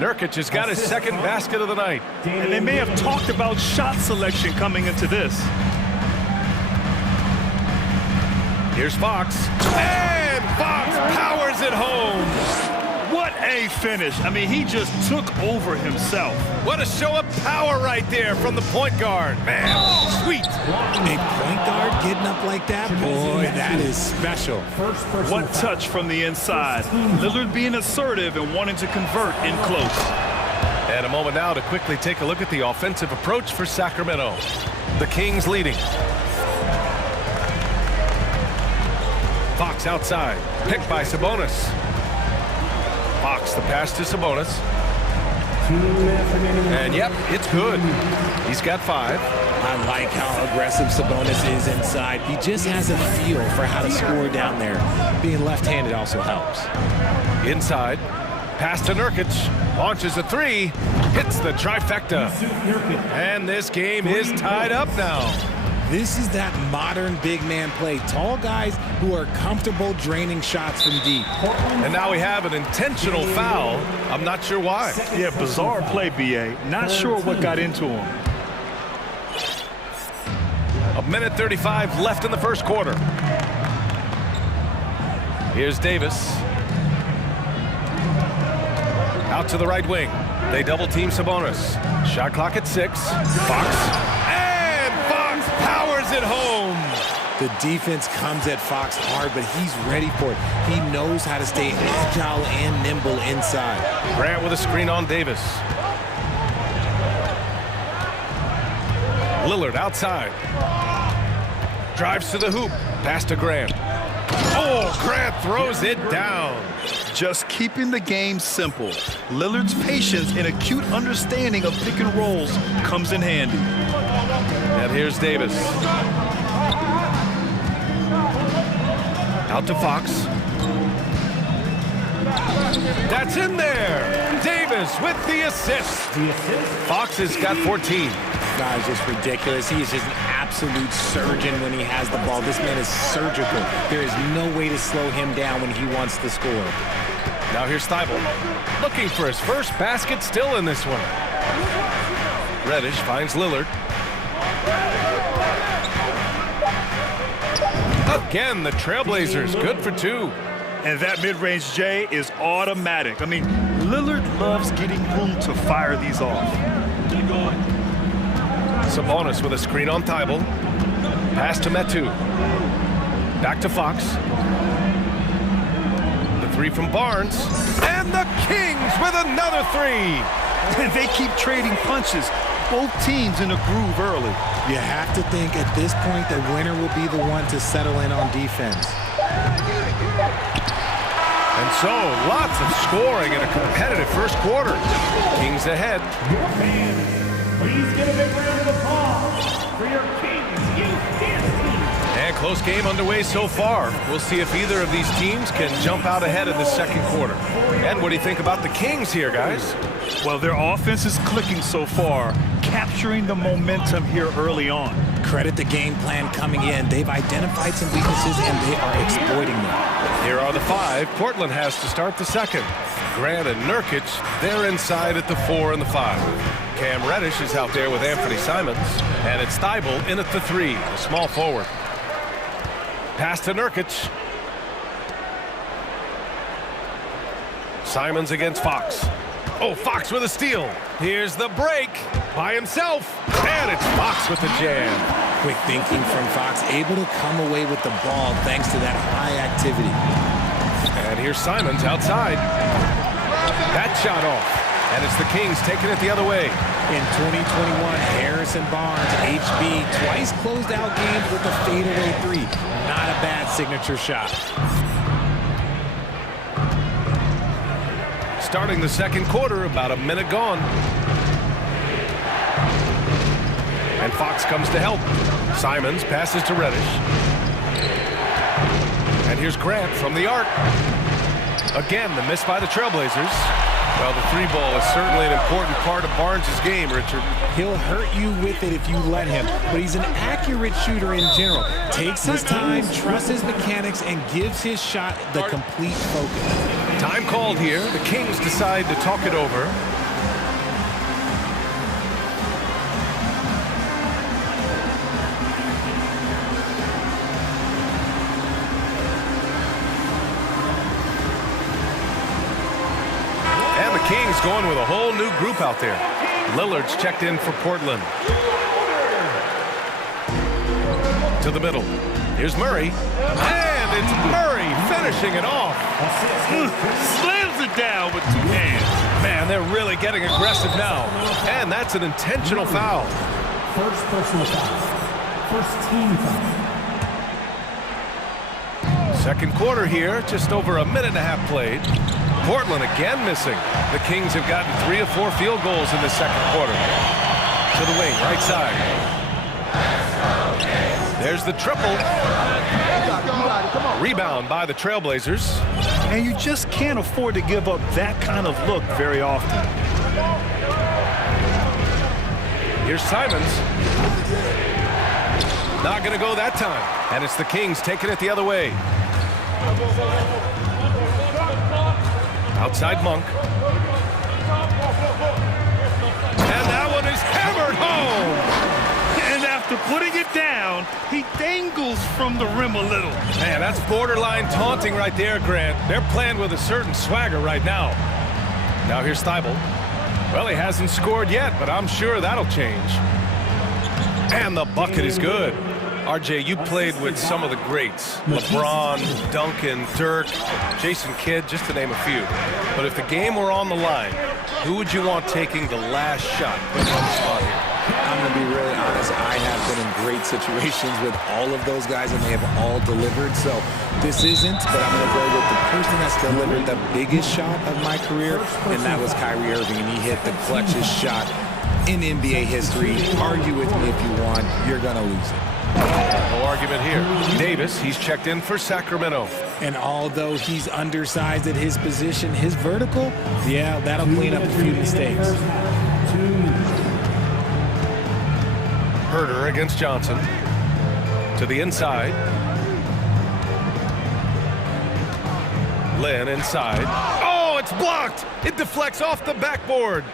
Nurkic has got his second basket of the night. And they may have talked about shot selection coming into this. Here's Fox. And Fox powers it home. What a finish. I mean, he just took over himself. What a show of power right there from the point guard. Man, sweet. A point guard getting up like that? Boy, that is special. What touch from the inside. Lillard being assertive and wanting to convert in close. And a moment now to quickly take a look at the offensive approach for Sacramento. The Kings leading. Fox outside. Picked by Sabonis. Fox, the pass to Sabonis. And yep, it's good. He's got 5. I like how aggressive Sabonis is inside. He just has a feel for how to score down there. Being left-handed also helps. Inside. Pass to Nurkic. Launches a 3. Hits the trifecta. And this game is tied up now. This is that modern big man play. Tall guys who are comfortable draining shots from deep. And now we have an intentional foul. I'm not sure why. Yeah, bizarre play, B.A. Not sure what got into him. A minute 35 left in the first quarter. Here's Davis. Out to the right wing. They double team Sabonis. Shot clock at 6. Fox. Powers it home. The defense comes at Fox hard, but he's ready for it. He knows how to stay agile and nimble inside. Grant with a screen on Davis. Lillard outside. Drives to the hoop. Pass to Grant. Oh, Grant throws it down. just keeping the game simple. Lillard's patience and acute understanding of pick and rolls comes in handy. And here's Davis. Out to Fox. That's in there. Davis with the assist. Fox has got 14. Guy's just ridiculous. He is just an absolute surgeon when he has the ball. This man is surgical. There is no way to slow him down when he wants to score. Now here's Steibel, looking for his first basket, still in this one. Reddish finds Lillard. Again, the Trailblazers, good for two. And that mid-range J is automatic. I mean, Lillard loves getting room to fire these off. Sabonis with a screen on Thibault. Pass to Metu. Back to Fox. The three from Barnes. And the Kings with another three. They keep trading punches. Both teams in a groove early. You have to think at this point the winner will be the one to settle in on defense. And so, lots of scoring in a competitive first quarter. Kings ahead. Please give a big round of applause for your Kings Youth Dance Team. And close game underway so far. We'll see if either of these teams can jump out ahead in the second quarter. And what do you think about the Kings here, guys? Well, their offense is clicking so far, capturing the momentum here early on. Credit the game plan coming in. They've identified some weaknesses and they are exploiting them. Here are the five. Portland has to start the second. Grant and Nurkic, they're inside at the 4 and the 5. Cam Reddish is out there with Anthony Simons. And it's Steibel in at the 3, a small forward. Pass to Nurkic. Simons against Fox. Oh, Fox with a steal. Here's the break by himself. And it's Fox with the jam. Quick thinking from Fox, able to come away with the ball thanks to that high activity. And here's Simons outside. That shot off. And it's the Kings taking it the other way. In 2021, Harrison Barnes, HB, twice closed out games with a fadeaway 3. Not a bad signature shot. Starting the second quarter, about a minute gone. And Fox comes to help. Simons passes to Reddish. And here's Grant from the arc. Again, the miss by the Trailblazers. Well, the 3 ball is certainly an important part of Barnes' game, Richard. He'll hurt you with it if you let him, but he's an accurate shooter in general. Takes his time, trusts his mechanics, and gives his shot the complete focus. Time called here. The Kings decide to talk it over. And the Kings going with a whole new group out there. Lillard's checked in for Portland. To the middle. Here's Murray. And it's Murray finishing it off. Slams it down with 2 hands. Man, they're really getting aggressive now. And that's an intentional foul. First personal foul. First team foul. Second quarter here, just over a minute and a half played. Portland again missing. The Kings have gotten 3 of 4 field goals in the second quarter. To the wing, right side. There's the triple. Rebound by the Trailblazers. And you just can't afford to give up that kind of look very often. Here's Simons. Not going to go that time. And it's the Kings taking it the other way. Outside Monk. And that one is hammered home. And after putting it down, he dangles from the rim a little. Man, that's borderline taunting right there, Grant. They're playing with a certain swagger right now. Now here's Steibel. Well, he hasn't scored yet, but I'm sure that'll change. And the bucket is good. RJ, you played with some of the greats. LeBron, Duncan, Dirk, Jason Kidd, just to name a few. But if the game were on the line, who would you want taking the last shot? Put you on the spot here. I'm going to be really honest. I have been in great situations with all of those guys, and they have all delivered. So this isn't, but I'm going to go with the person that's delivered the biggest shot of my career, and that was Kyrie Irving, and he hit the clutchest shot in NBA history. Argue with me if you want. You're going to lose it. No argument here. Davis, he's checked in for Sacramento. And although he's undersized at his position, his vertical, yeah, that'll clean up a few mistakes. Herter against Johnson. To the inside. Lynn inside. Oh, it's blocked! It deflects off the backboard.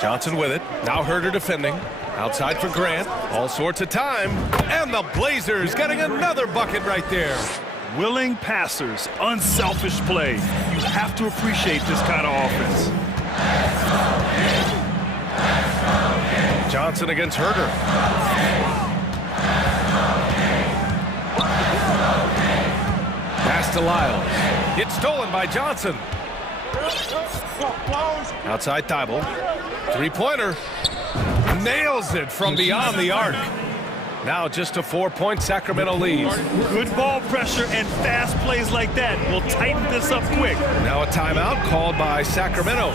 Johnson with it. Now Herter defending. Outside for Grant. All sorts of time. And the Blazers getting another bucket right there. Willing passers, unselfish play. You have to appreciate this kind of offense. Johnson against Herter. Pass to Lyles. It's stolen by Johnson. Outside Thibault. Three-pointer. Nails it from beyond the arc. Now just a 4-point Sacramento lead. Good ball pressure and fast plays like that will tighten this up quick. Now a timeout called by Sacramento.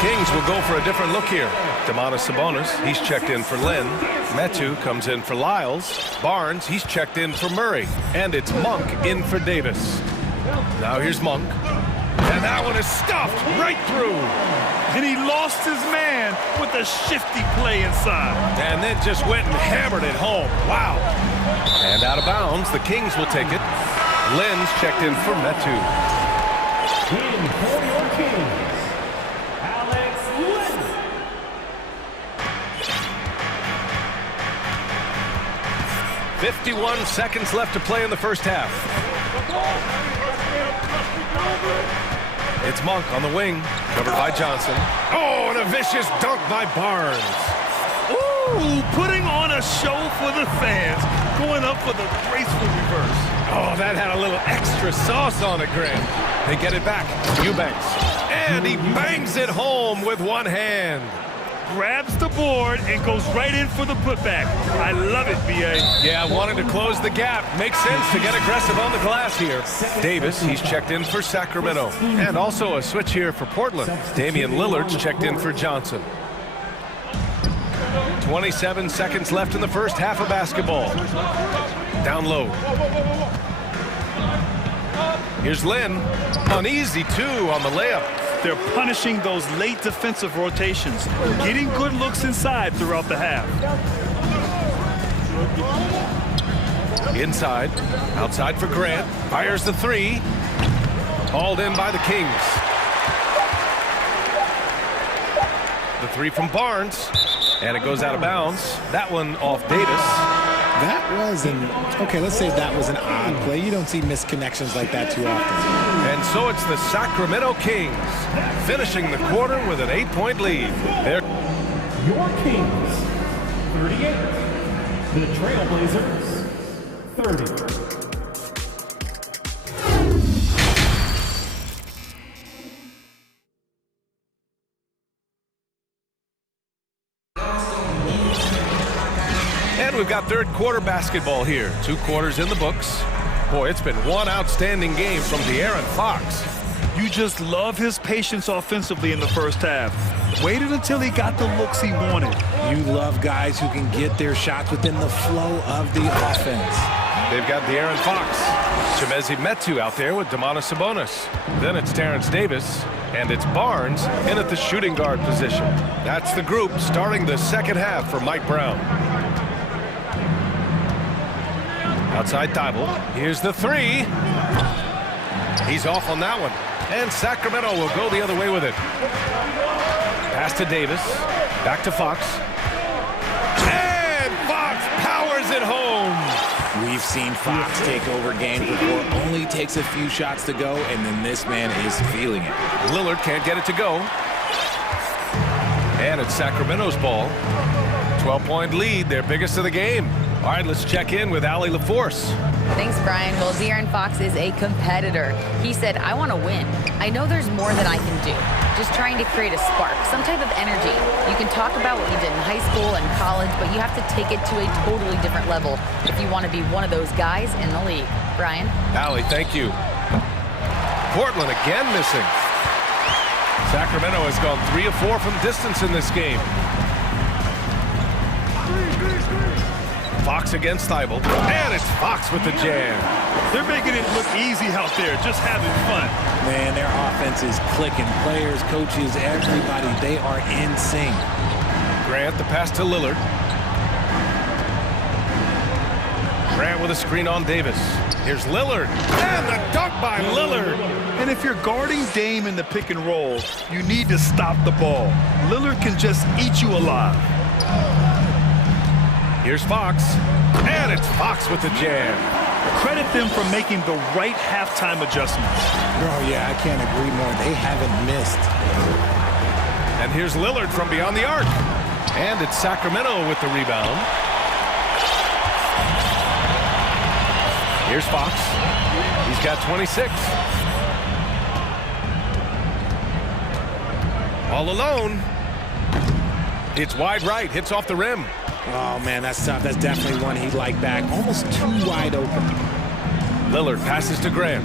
Kings will go for a different look here. Domantas Sabonis, he's checked in for Lynn. Metu comes in for Lyles. Barnes, he's checked in for Murray. And it's Monk in for Davis. Now here's Monk. And that one is stuffed right through. And he lost his man with a shifty play inside. And then just went and hammered it home. Wow. And out of bounds, the Kings will take it. Lynn's checked in for Metu. In for your Kings, 51 seconds left to play in the first half. It's Monk on the wing, covered by Johnson. Oh, and a vicious dunk by Barnes. Ooh, putting on a show for the fans, going up for the graceful reverse. Oh, that had a little extra sauce on it, Grant. They get it back. Eubanks. And he bangs it home with one hand. Grabs the board and goes right in for the putback. I love it, B.A. Yeah, wanting to close the gap. Makes sense to get aggressive on the glass here. Davis, he's checked in for Sacramento. And also a switch here for Portland. Damian Lillard's checked in for Johnson. 27 seconds left in the first half of basketball. Down low. Here's Lynn. Uneasy, too, on the layup. They're punishing those late defensive rotations, getting good looks inside throughout the half. Inside, outside for Grant, fires the three. Hauled in by the Kings. The three from Barnes, and it goes out of bounds. That one off Davis. That was okay, let's say that was an odd play. You don't see misconnections like that too often. And so it's the Sacramento Kings finishing the quarter with an 8-point lead. Your Kings, 38. The Trailblazers, 30. And we've got third quarter basketball here. 2 quarters in the books. Boy, it's been one outstanding game from De'Aaron Fox. You just love his patience offensively in the first half. Waited until he got the looks he wanted. You love guys who can get their shots within the flow of the offense. They've got De'Aaron Fox. Chimezie Metu out there with Domantas Sabonis. Then it's Terrence Davis. And it's Barnes in at the shooting guard position. That's the group starting the second half for Mike Brown. Outside Thibault. Here's the three. He's off on that one. And Sacramento will go the other way with it. Pass to Davis. Back to Fox. And Fox powers it home. We've seen Fox take over games before. Only takes a few shots to go, and then this man is feeling it. Lillard can't get it to go. And it's Sacramento's ball. 12-point lead, their biggest of the game. All right, let's check in with Allie LaForce. Thanks, Brian. Well, De'Aaron Fox is a competitor. He said, I want to win. I know there's more that I can do. Just trying to create a spark, some type of energy. You can talk about what you did in high school and college, but you have to take it to a totally different level if you want to be one of those guys in the league. Brian? Allie, thank you. Portland again missing. Sacramento has gone 3 of 4 from distance in this game. Fox against Thibault, and it's Fox with the jam. They're making it look easy out there, just having fun. Man, their offense is clicking. Players, coaches, everybody, they are in sync. Grant, the pass to Lillard. Grant with a screen on Davis. Here's Lillard, and the dunk by Lillard. And if you're guarding Dame in the pick and roll, you need to stop the ball. Lillard can just eat you alive. Here's Fox, and it's Fox with the jam. Credit them for making the right halftime adjustments. Oh, yeah, I can't agree more. They haven't missed. And here's Lillard from beyond the arc. And it's Sacramento with the rebound. Here's Fox. He's got 26. All alone. It's wide right, hits off the rim. Oh, man, that's tough. That's definitely one he'd like back. Almost too wide open. Lillard passes to Grant.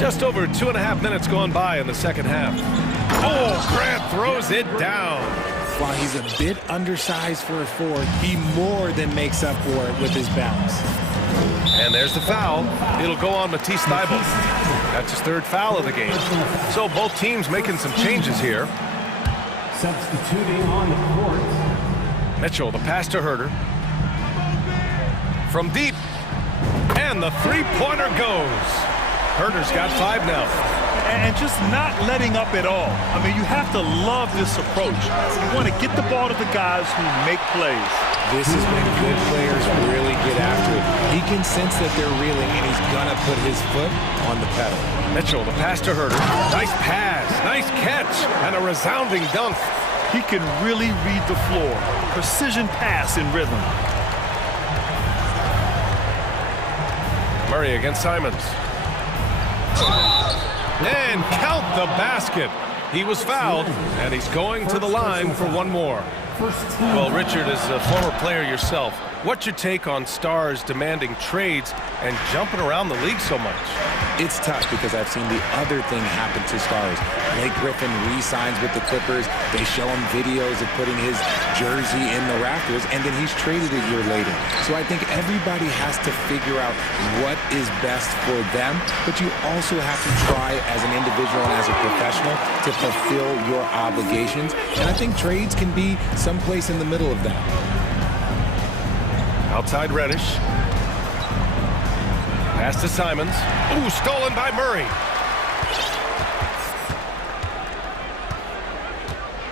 Just over 2.5 minutes gone by in the second half. Oh, Grant throws it down. While he's a bit undersized for a forward, he more than makes up for it with his bounce. And there's the foul. It'll go on Matisse Thybulle. That's his 3rd foul of the game. So both teams making some changes here. Substituting on the court. Mitchell, the pass to Herter. From deep. And the three-pointer goes. Herter's got 5 now. And just not letting up at all. I mean, you have to love this approach. You want to get the ball to the guys who make plays. This is when good players really get after it. He can sense that they're reeling, and he's going to put his foot on the pedal. Mitchell, the pass to Herter. Nice pass, nice catch, and a resounding dunk. He can really read the floor. Precision pass in rhythm. Murray against Simons. And count the basket. He was fouled, and he's going to the line for one more. Well, Richard, as a former player yourself, what's your take on stars demanding trades and jumping around the league so much? It's tough because I've seen the other thing happen to stars. Blake Griffin re-signs with the Clippers. They show him videos of putting his jersey in the rafters, and then he's traded a year later. So I think everybody has to figure out what is best for them, but you also have to try as an individual and as a professional to fulfill your obligations. And I think trades can be someplace in the middle of that. Outside Reddish. Pass to Simons. Ooh, stolen by Murray.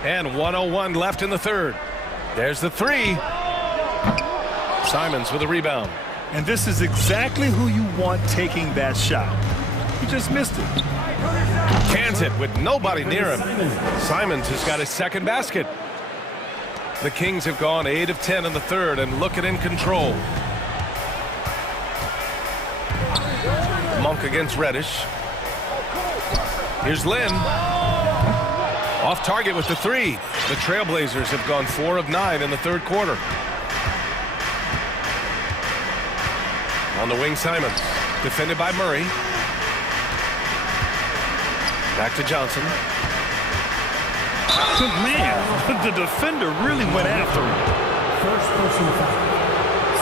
And 1:01 left in the 3rd. There's the 3. Simons with a rebound. And this is exactly who you want taking that shot. He just missed it. Cans it with nobody near him. Simons has got his 2nd basket. The Kings have gone 8 of 10 in the 3rd and looking in control. Monk against Reddish. Here's Lynn. Off target with the 3. The Trailblazers have gone 4 of 9 in the 3rd quarter. On the wing, Simons. Defended by Murray. Back to Johnson. But man, the defender really went after him. First personal foul.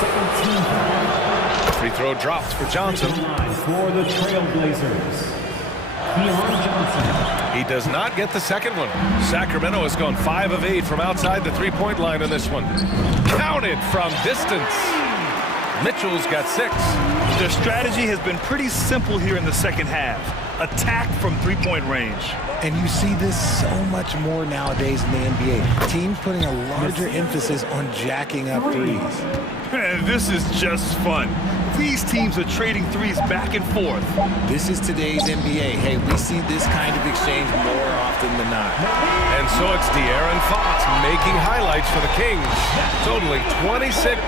Second team foul. Free throw dropped for Johnson. For the Trailblazers, Keon Johnson. He does not get the second one. Sacramento has gone 5 of 8 from outside the three-point line in this one. Counted from distance. Mitchell's got 6. Their strategy has been pretty simple here in the second half. Attack from three-point range. And you see this so much more nowadays in the NBA. Teams putting a larger emphasis on jacking up threes. And this is just fun. These teams are trading threes back and forth. This is today's NBA. Hey, we see this kind of exchange more often than not. And so it's De'Aaron Fox making highlights for the Kings, totaling 26.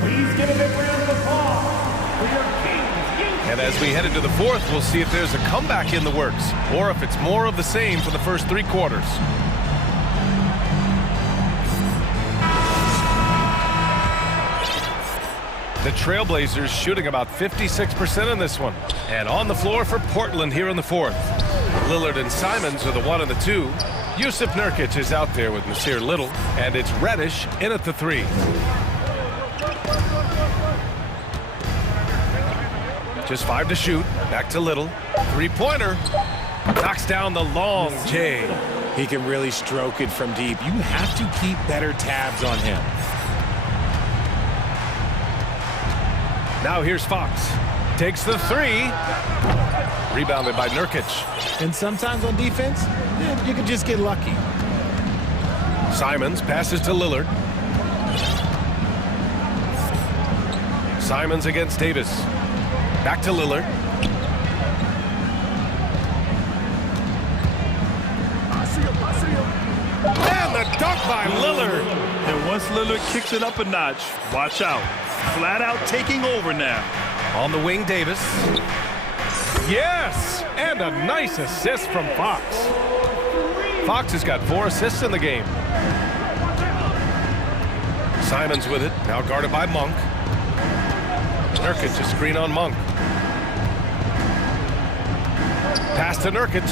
Please give a big round of applause for your Kings. And as we head into the fourth, we'll see if there's a comeback in the works, or if it's more of the same for the first 3 quarters. The Trailblazers shooting about 56% in this one. And on the floor for Portland here in the fourth. Lillard and Simons are the 1 and the 2. Yusuf Nurkic is out there with Nasir Little. And it's Reddish in at the 3. Just 5 to shoot. Back to Little. 3-pointer. Knocks down the long J. He can really stroke it from deep. You have to keep better tabs on him. Now here's Fox. Takes the 3. Rebounded by Nurkic. And sometimes on defense, you can just get lucky. Simons passes to Lillard. Simons against Davis. Back to Lillard. And the dunk by Lillard. And once Lillard kicks it up a notch, watch out. Flat out taking over now. On the wing, Davis. Yes! And a nice assist from Fox. Fox has got 4 assists in the game. Simons with it, now guarded by Monk. Nurkic a screen on Monk. Pass to Nurkic.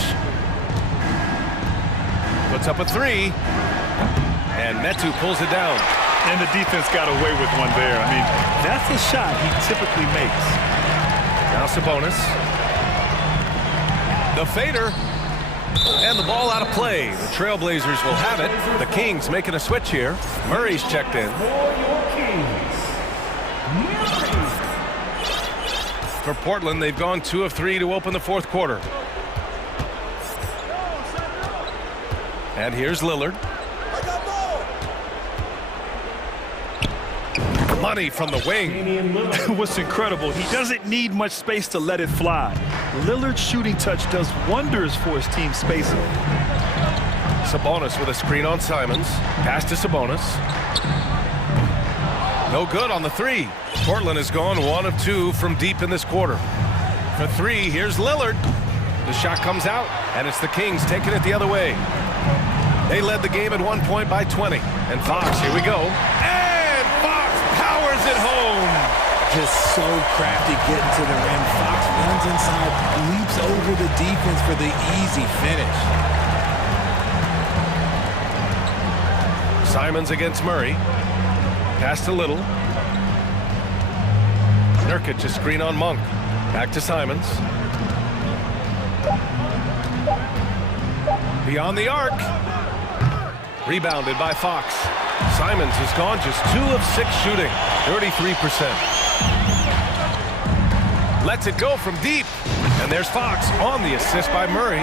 Puts up a 3. And Metu pulls it down. And the defense got away with one there. I mean, that's a shot he typically makes. Now Sabonis. The fader. And the ball out of play. The Trailblazers will have it. The Kings making a switch here. Murray's checked in. For Portland, they've gone 2 of 3 to open the fourth quarter. And here's Lillard. Money from the wing. What's incredible, he doesn't need much space to let it fly. Lillard's shooting touch does wonders for his team spacing. Sabonis with a screen on Simons. Pass to Sabonis. No good on the 3. Portland has gone 1 of 2 from deep in this quarter. For 3, here's Lillard. The shot comes out, and it's the Kings taking it the other way. They led the game at 1 point by 20. And Fox, here we go. And Fox powers it home. Just so crafty getting to the rim. Fox runs inside, leaps over the defense for the easy finish. Simons against Murray. Pass to Little. Nurkic a screen on Monk. Back to Simons. Beyond the arc. Rebounded by Fox. Simons has gone just 2 of 6 shooting. 33%. Lets it go from deep. And there's Fox on the assist by Murray.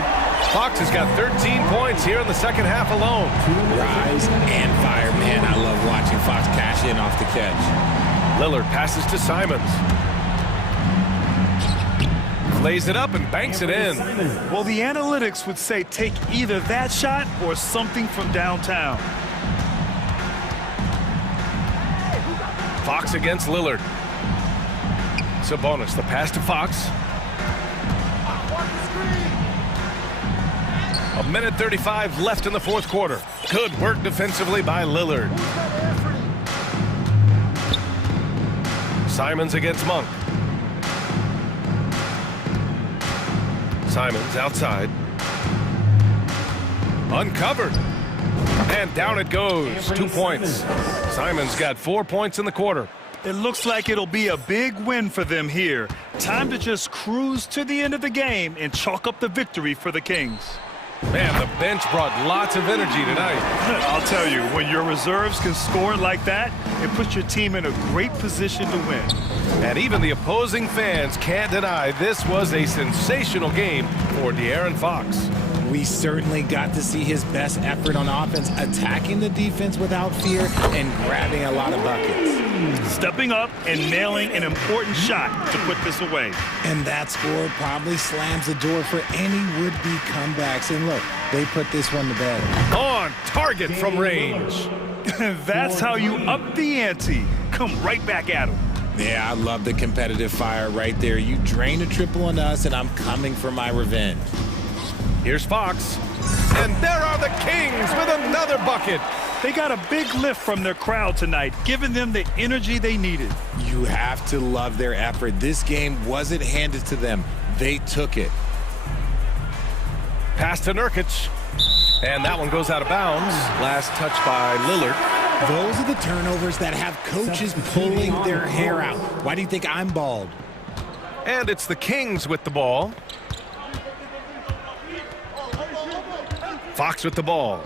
Fox has got 13 points here in the second half alone. Rise and fire. Man, I love watching Fox cash in off the catch. Lillard passes to Simons. Lays it up and banks it in. Well, the analytics would say take either that shot or something from downtown. Fox against Lillard. Sabonis, the pass to Fox. A minute 35 left in the fourth quarter. Good work defensively by Lillard. Simons against Monk. Simons outside. Uncovered. And down it goes. 2 points. Simon's got 4 points in the quarter. It looks like it'll be a big win for them here. Time to just cruise to the end of the game and chalk up the victory for the Kings. Man, the bench brought lots of energy tonight. I'll tell you, when your reserves can score like that, it puts your team in a great position to win. And even the opposing fans can't deny this was a sensational game for De'Aaron Fox. We certainly got to see his best effort on offense, attacking the defense without fear and grabbing a lot of buckets. Stepping up and nailing an important shot to put this away. And that score probably slams the door for any would-be comebacks. And look, they put this one to bed. On target from range. That's how you up the ante. Come right back at him. Yeah, I love the competitive fire right there. You drain a triple on us, and I'm coming for my revenge. Here's Fox. And there are the Kings with another bucket. They got a big lift from their crowd tonight, giving them the energy they needed. You have to love their effort. This game wasn't handed to them. They took it. Pass to Nurkic. And that one goes out of bounds. Last touch by Lillard. Those are the turnovers that have coaches pulling their hair out. Why do you think I'm bald? And it's the Kings with the ball. Fox with the ball.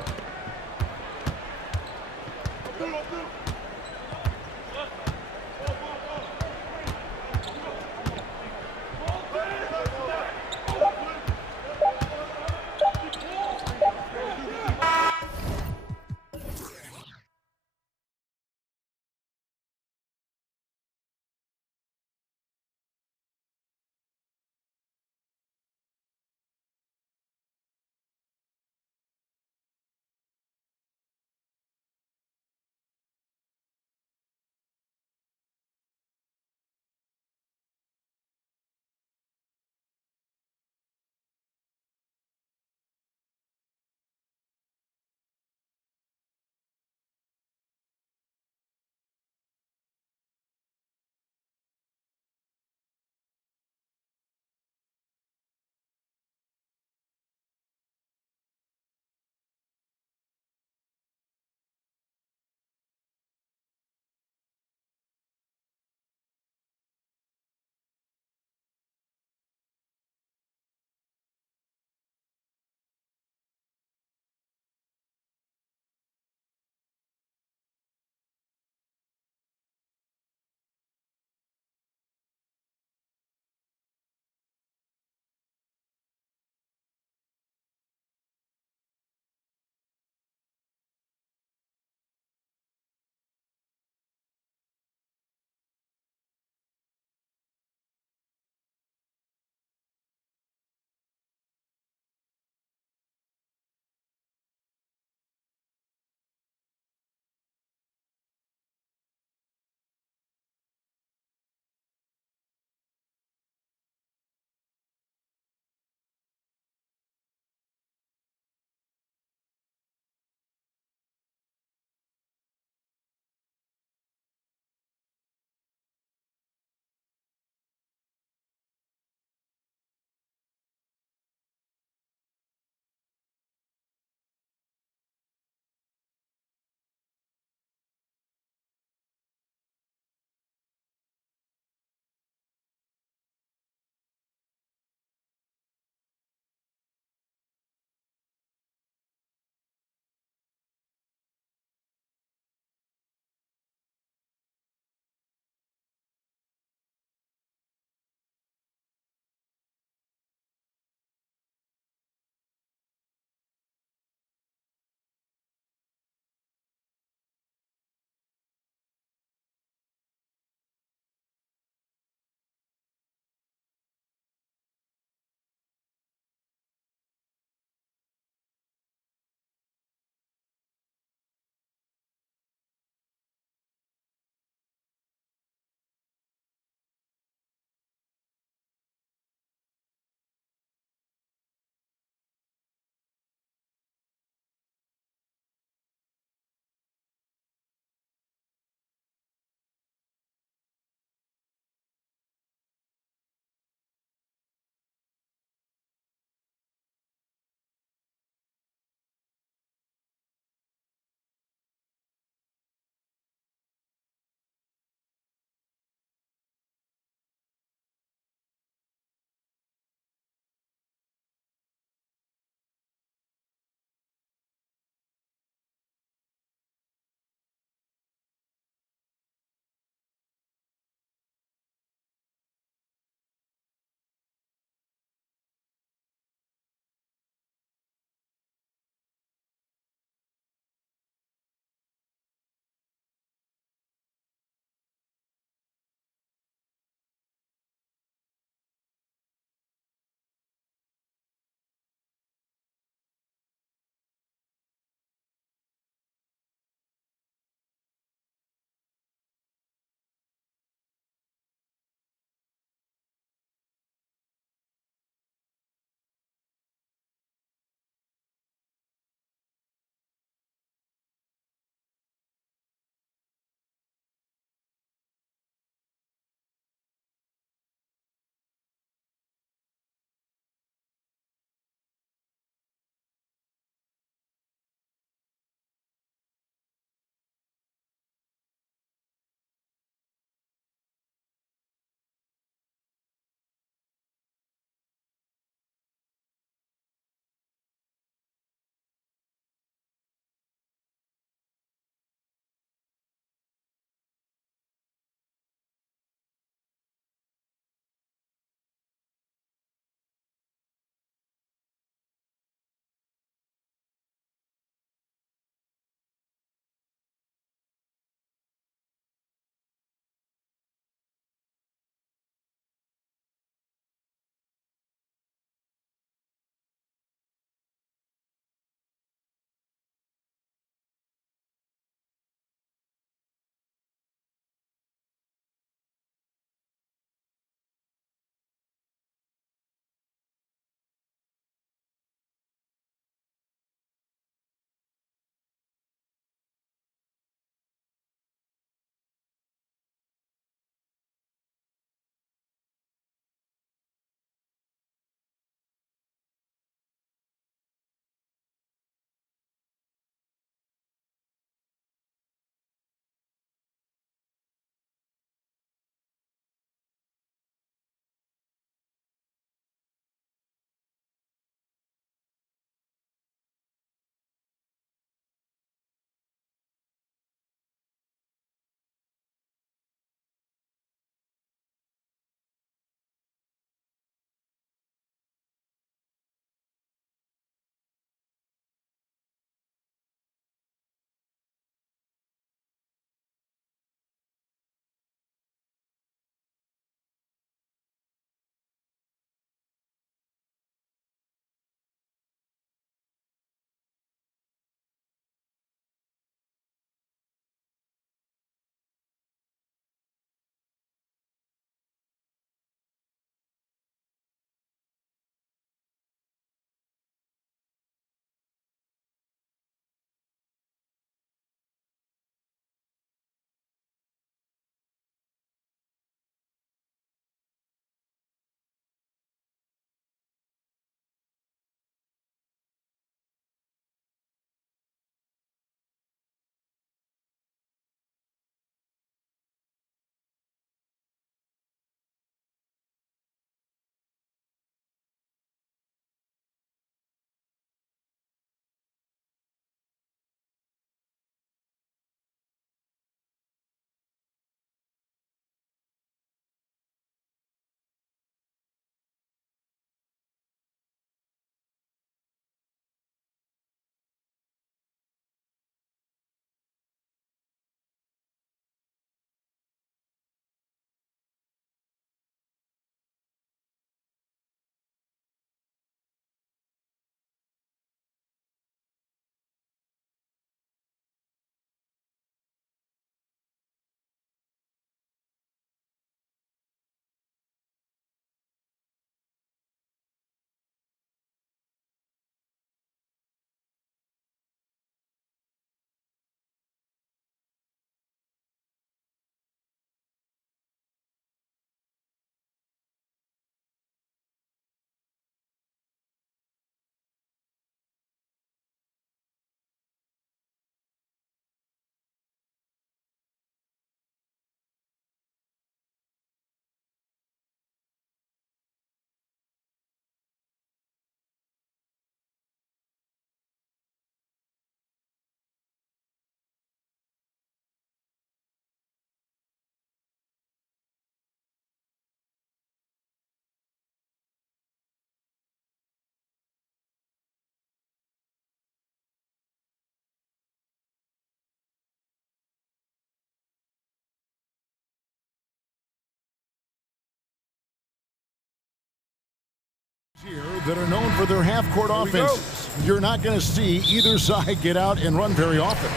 that are known for their half-court offenses. You're not going to see either side get out and run very often.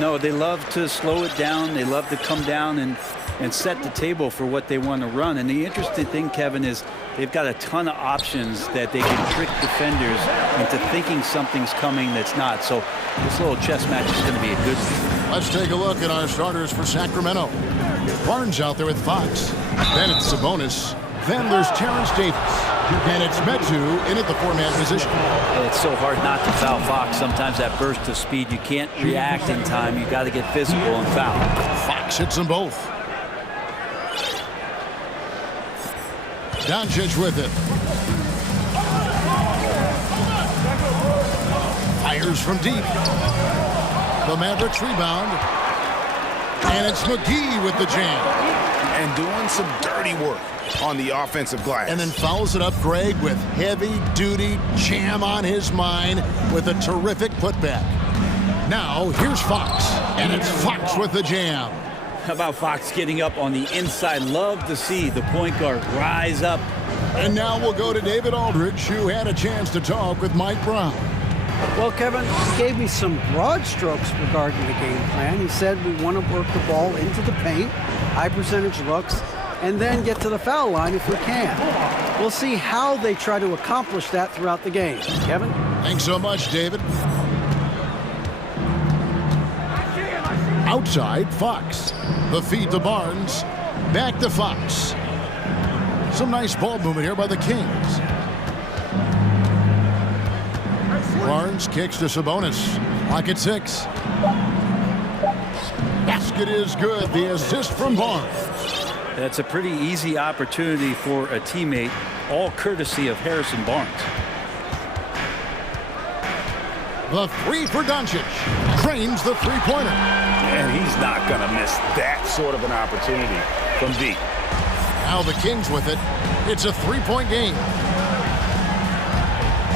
No, they love to slow it down. They love to come down and set the table for what they want to run. And the interesting thing, Kevin, is they've got a ton of options that they can trick defenders into thinking something's coming that's not. So this little chess match is going to be a good one. Let's take a look at our starters for Sacramento. Barnes out there with Fox. Then it's Sabonis. Then there's Terrence Davis. And it's Metu in at the four-man position. It's so hard not to foul Fox. Sometimes that burst of speed, you can't react in time. You got to get physical and foul. Fox hits them both. Doncic with it. Fires from deep. The Mavericks rebound. And it's McGee with the jam. And doing some dirty work on the offensive glass. And then fouls it up Greg with heavy-duty jam on his mind with a terrific putback. Now, here's Fox. And it's Fox with the jam. How about Fox getting up on the inside? Love to see the point guard rise up. And now we'll go to David Aldridge, who had a chance to talk with Mike Brown. Well, Kevin, he gave me some broad strokes regarding the game plan. He said we want to work the ball into the paint, high percentage looks, and then get to the foul line if we can. We'll see how they try to accomplish that throughout the game. Kevin? Thanks so much, David. Outside, Fox. The feed to Barnes. Back to Fox. Some nice ball movement here by the Kings. Barnes kicks to Sabonis. Lock at 6. Basket is good. The assist from Barnes. That's a pretty easy opportunity for a teammate, all courtesy of Harrison Barnes. The three for Doncic. Trains the three-pointer. And he's not going to miss that sort of an opportunity from deep. Now the Kings with it. It's a three-point game.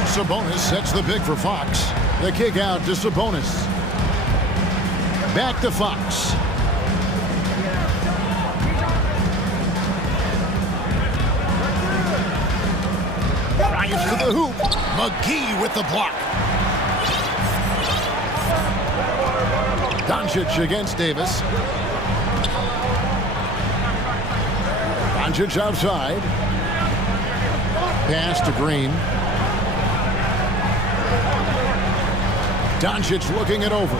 Sabonis sets the pick for Fox. The kick out to Sabonis. Back to Fox. Drives to the hoop. McGee with the block. Doncic against Davis. Doncic outside. Pass to Green. Doncic looking it over.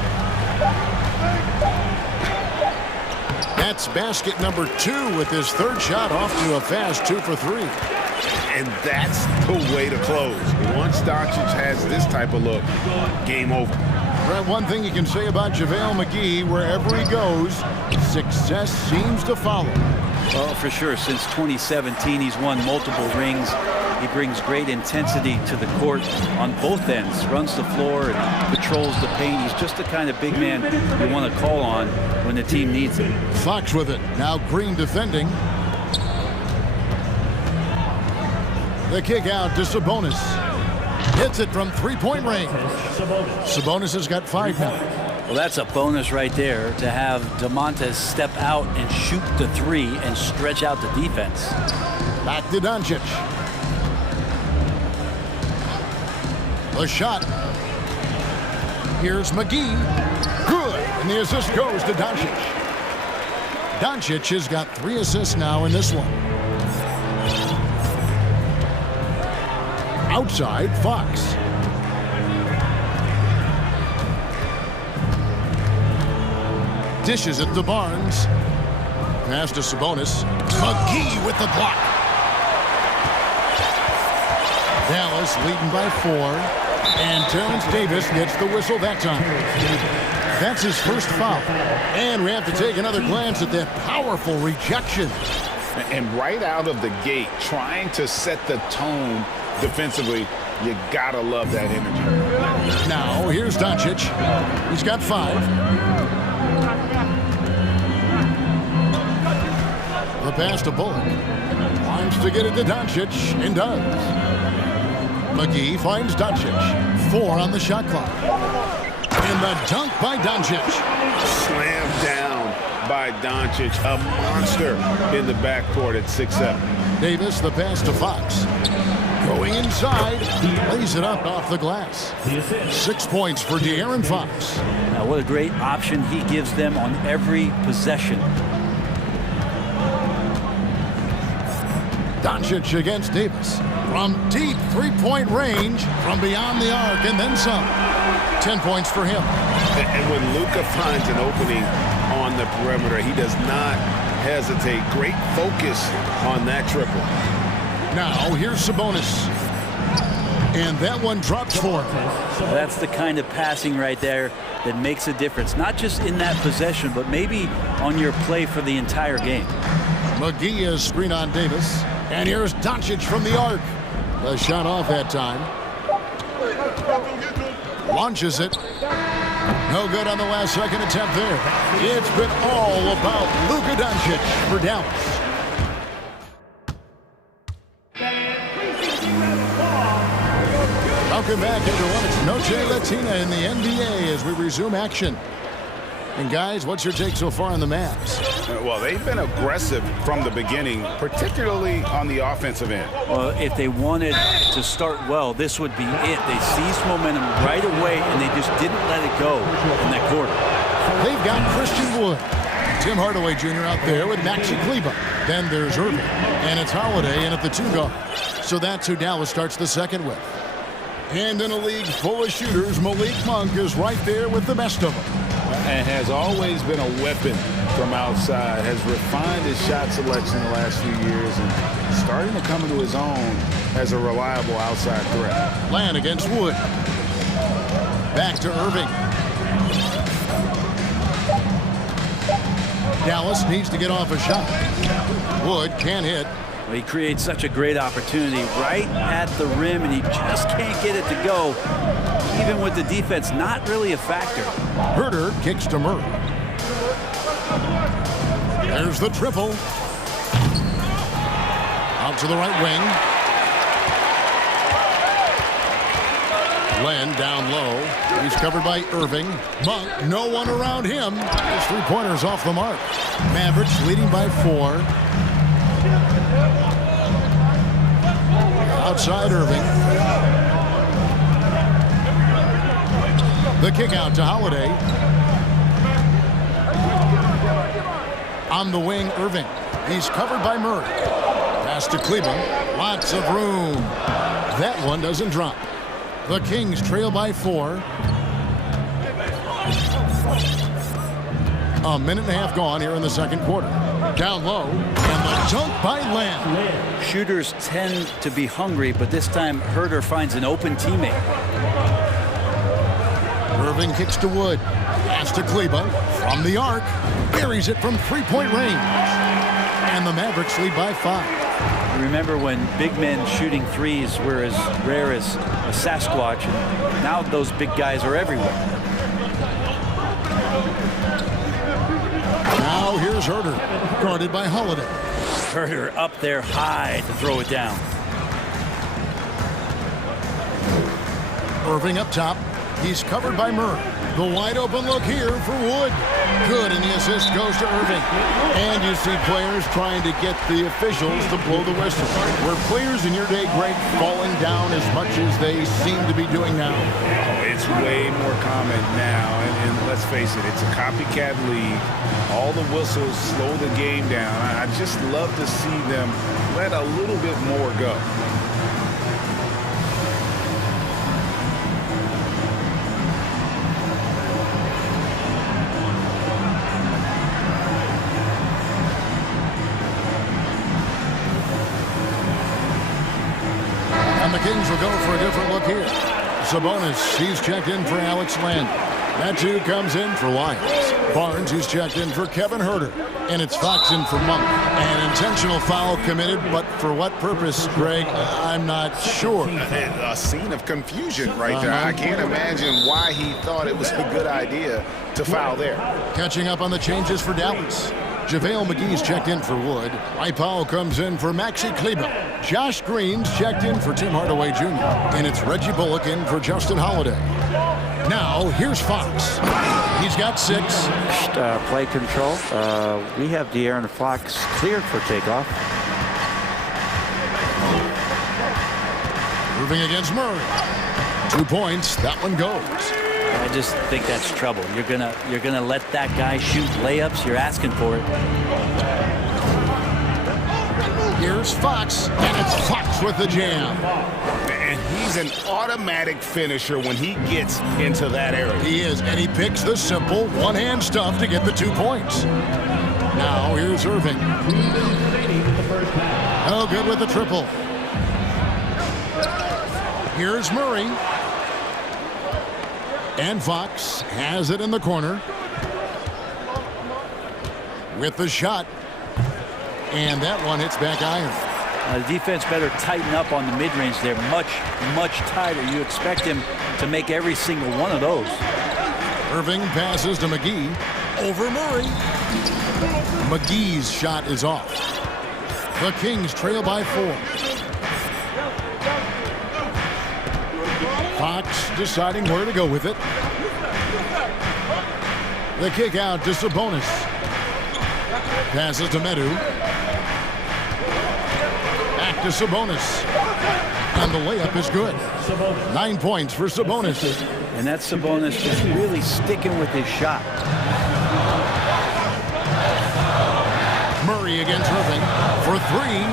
That's basket number 2 with his third shot off to a fast 2 for 3. And that's the way to close. Once Doncic has this type of look, game over. One thing you can say about JaVale McGee, wherever he goes, success seems to follow. Well, for sure. Since 2017, he's won multiple rings. He brings great intensity to the court on both ends. Runs the floor and patrols the paint. He's just the kind of big man you want to call on when the team needs it. Fox with it. Now Green defending. The kick out to Sabonis. Hits it from three-point range. Sabonis has got 5 now. Well, that's a bonus right there to have DeMontis step out and shoot the 3 and stretch out the defense. Back to Doncic. The shot. Here's McGee. Good. And the assist goes to Doncic. Doncic has got 3 assists now in this one. Outside, Fox. Dishes it to Barnes. Pass to Sabonis. McGee with the block. Dallas leading by 4. And Terrence Davis gets the whistle that time. That's his first foul. And we have to take another glance at that powerful rejection. And right out of the gate, trying to set the tone defensively, you gotta love that energy. Now, here's Doncic. He's got 5. The pass to Bullock. Wants to get it to Doncic, and does. McGee finds Doncic. 4 on the shot clock. And the dunk by Doncic. Slammed down by Doncic, a monster in the backcourt at 6'7". Davis, the pass to Fox. Going inside, lays it up off the glass. 6 points for De'Aaron Fox. Now, what a great option he gives them on every possession. Doncic against Davis. From deep three-point range, from beyond the arc, and then some. 10 points for him. And when Luka finds an opening on the perimeter, he does not hesitate. Great focus on that triple. Now, here's Sabonis. And that one drops for him. That's the kind of passing right there that makes a difference, not just in that possession, but maybe on your play for the entire game. McGee is screen on Davis. And here's Doncic from the arc. The shot off that time. Launches it. No good on the last second attempt there. It's been all about Luka Doncic for Dallas. Welcome back, everyone. It's Noche Latina in the NBA as we resume action. And guys, what's your take so far on the Mavs? Well, they've been aggressive from the beginning, particularly on the offensive end. Well, if they wanted to start well, this would be it. They seized momentum right away, and they just didn't let it go in that quarter. They've got Christian Wood. Tim Hardaway Jr. out there with Maxi Kleber. Then there's Irving. And it's Holiday in at the 2 guard. So that's who Dallas starts the second with. And in a league full of shooters, Malik Monk is right there with the best of them. And has always been a weapon from outside, has refined his shot selection the last few years, and starting to come into his own as a reliable outside threat. Land against Wood. Back to Irving. Dallas needs to get off a shot. Wood can't hit. Well, he creates such a great opportunity right at the rim, and he just can't get it to go. Even with the defense not really a factor. Herter kicks to Murray. There's the triple. Out to the right wing. Len down low. He's covered by Irving. Monk, no one around him. His three-pointers off the mark. Mavericks leading by 4. Outside Irving. The kick out to Holiday. On the wing, Irving. He's covered by Murray. Pass to Cleveland. Lots of room. That one doesn't drop. The Kings trail by 4. A minute and a half gone here in the second quarter. Down low, and the dunk by Lamb. Shooters tend to be hungry, but this time Herter finds an open teammate. Irving kicks to Wood. Pass to Kleba from the arc. Buries it from three-point range. And the Mavericks lead by 5. Remember when big men shooting threes were as rare as a Sasquatch, and now those big guys are everywhere. Now here's Herter, guarded by Holiday. Herter up there high to throw it down. Irving up top. He's covered by Murray. The wide open look here for Wood. Good, and the assist goes to Irving. And you see players trying to get the officials to blow the whistle. Were players in your day, Greg, falling down as much as they seem to be doing now? Oh, it's way more common now, and let's face it, it's a copycat league. All the whistles slow the game down. I just love to see them let a little bit more go. And the Kings will go for a different look here. Sabonis, he's checked in for Alex Len. That too comes in for Lyons. Barnes, he's checked in for Kevin Herter. And it's Fox in for Monk. An intentional foul committed, but for what purpose, Greg, I'm not sure. A scene of confusion right there. I can't imagine why he thought it was a good idea to foul there. Catching up on the changes for Dallas. JaVale McGee's checked in for Wood. Mike Powell comes in for Maxi Kleber. Josh Green's checked in for Tim Hardaway Jr. And it's Reggie Bullock in for Justin Holiday. Now, here's Fox. He's got 6. Play control. We have De'Aaron Fox cleared for takeoff. Irving against Murray. 2 points. That one goes. I just think that's trouble. You're gonna let that guy shoot layups. You're asking for it. Here's Fox, and it's Fox with the jam. And he's an automatic finisher when he gets into that area. He is, and he picks the simple one-hand stuff to get the 2 points. Now here's Irving. Oh, good with the triple. Here's Murray. And Fox has it in the corner. With the shot. And that one hits back iron. The defense better tighten up on the mid-range. They're much, much tighter. You expect him to make every single one of those. Irving passes to McGee. Over Murray. McGee's shot is off. The Kings trail by 4. Fox deciding where to go with it. The kick out to Sabonis. Passes to Medu. Back to Sabonis. And the layup is good. 9 points for Sabonis. And that's Sabonis just really sticking with his shot. Murray against Irving for 3.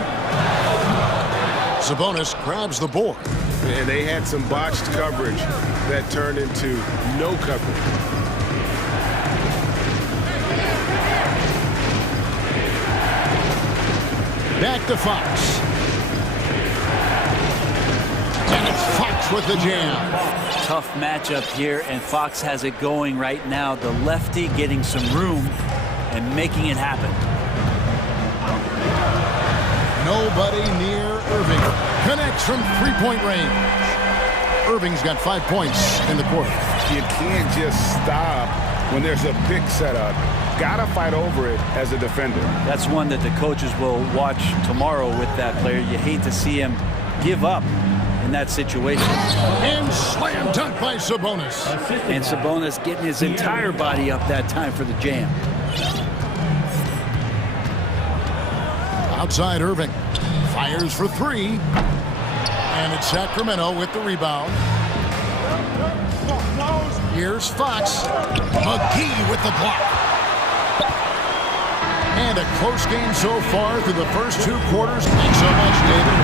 Sabonis grabs the board. And they had some botched coverage that turned into no coverage. Back to Fox. And it's Fox with the jam. Tough matchup here, and Fox has it going right now. The lefty getting some room and making it happen. Nobody near Irving. Connects from three-point range. Irving's got 5 points in the quarter. You can't just stop when there's a pick set up. Gotta fight over it as a defender. That's one that the coaches will watch tomorrow with that player. You hate to see him give up in that situation. And slam dunk by Sabonis. And Sabonis getting his entire body up that time for the jam. Outside Irving. Fires for 3. And it's Sacramento with the rebound. Here's Fox. McGee with the block. And a close game so far through the first 2 quarters. Thanks so much, David.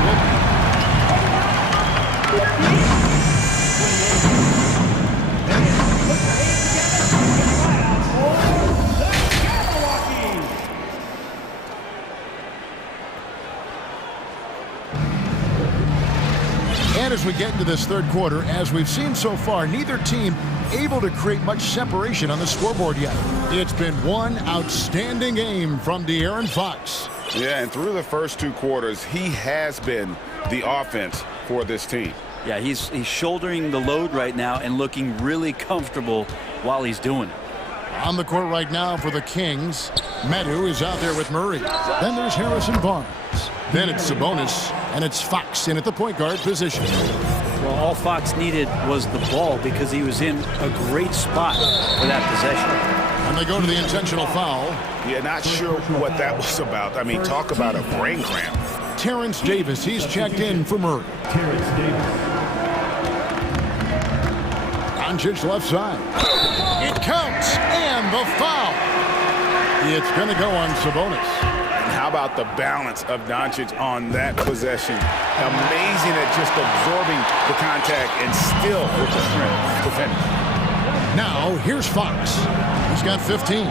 And as we get into this third quarter, as we've seen so far, neither team able to create much separation on the scoreboard yet. It's been one outstanding game from De'Aaron Fox. Yeah, and through the first 2 quarters, he has been the offense for this team. Yeah, he's shouldering the load right now and looking really comfortable while he's doing it. On the court right now for the Kings, Medu is out there with Murray. Then there's Harrison Barnes. Then it's Sabonis, and it's Fox in at the point guard position. Well, all Fox needed was the ball because he was in a great spot for that possession. And they go to the intentional foul. Yeah, not sure what that was about. I mean, talk about a brain cramp. Terrence Davis, he's checked in for Murray. Terrence Davis. Doncic left side. It counts, and the foul. It's going to go on Sabonis. How about the balance of Doncic on that possession? Amazing at just absorbing the contact and still with the strength to finish. Now, here's Fox. He's got 15.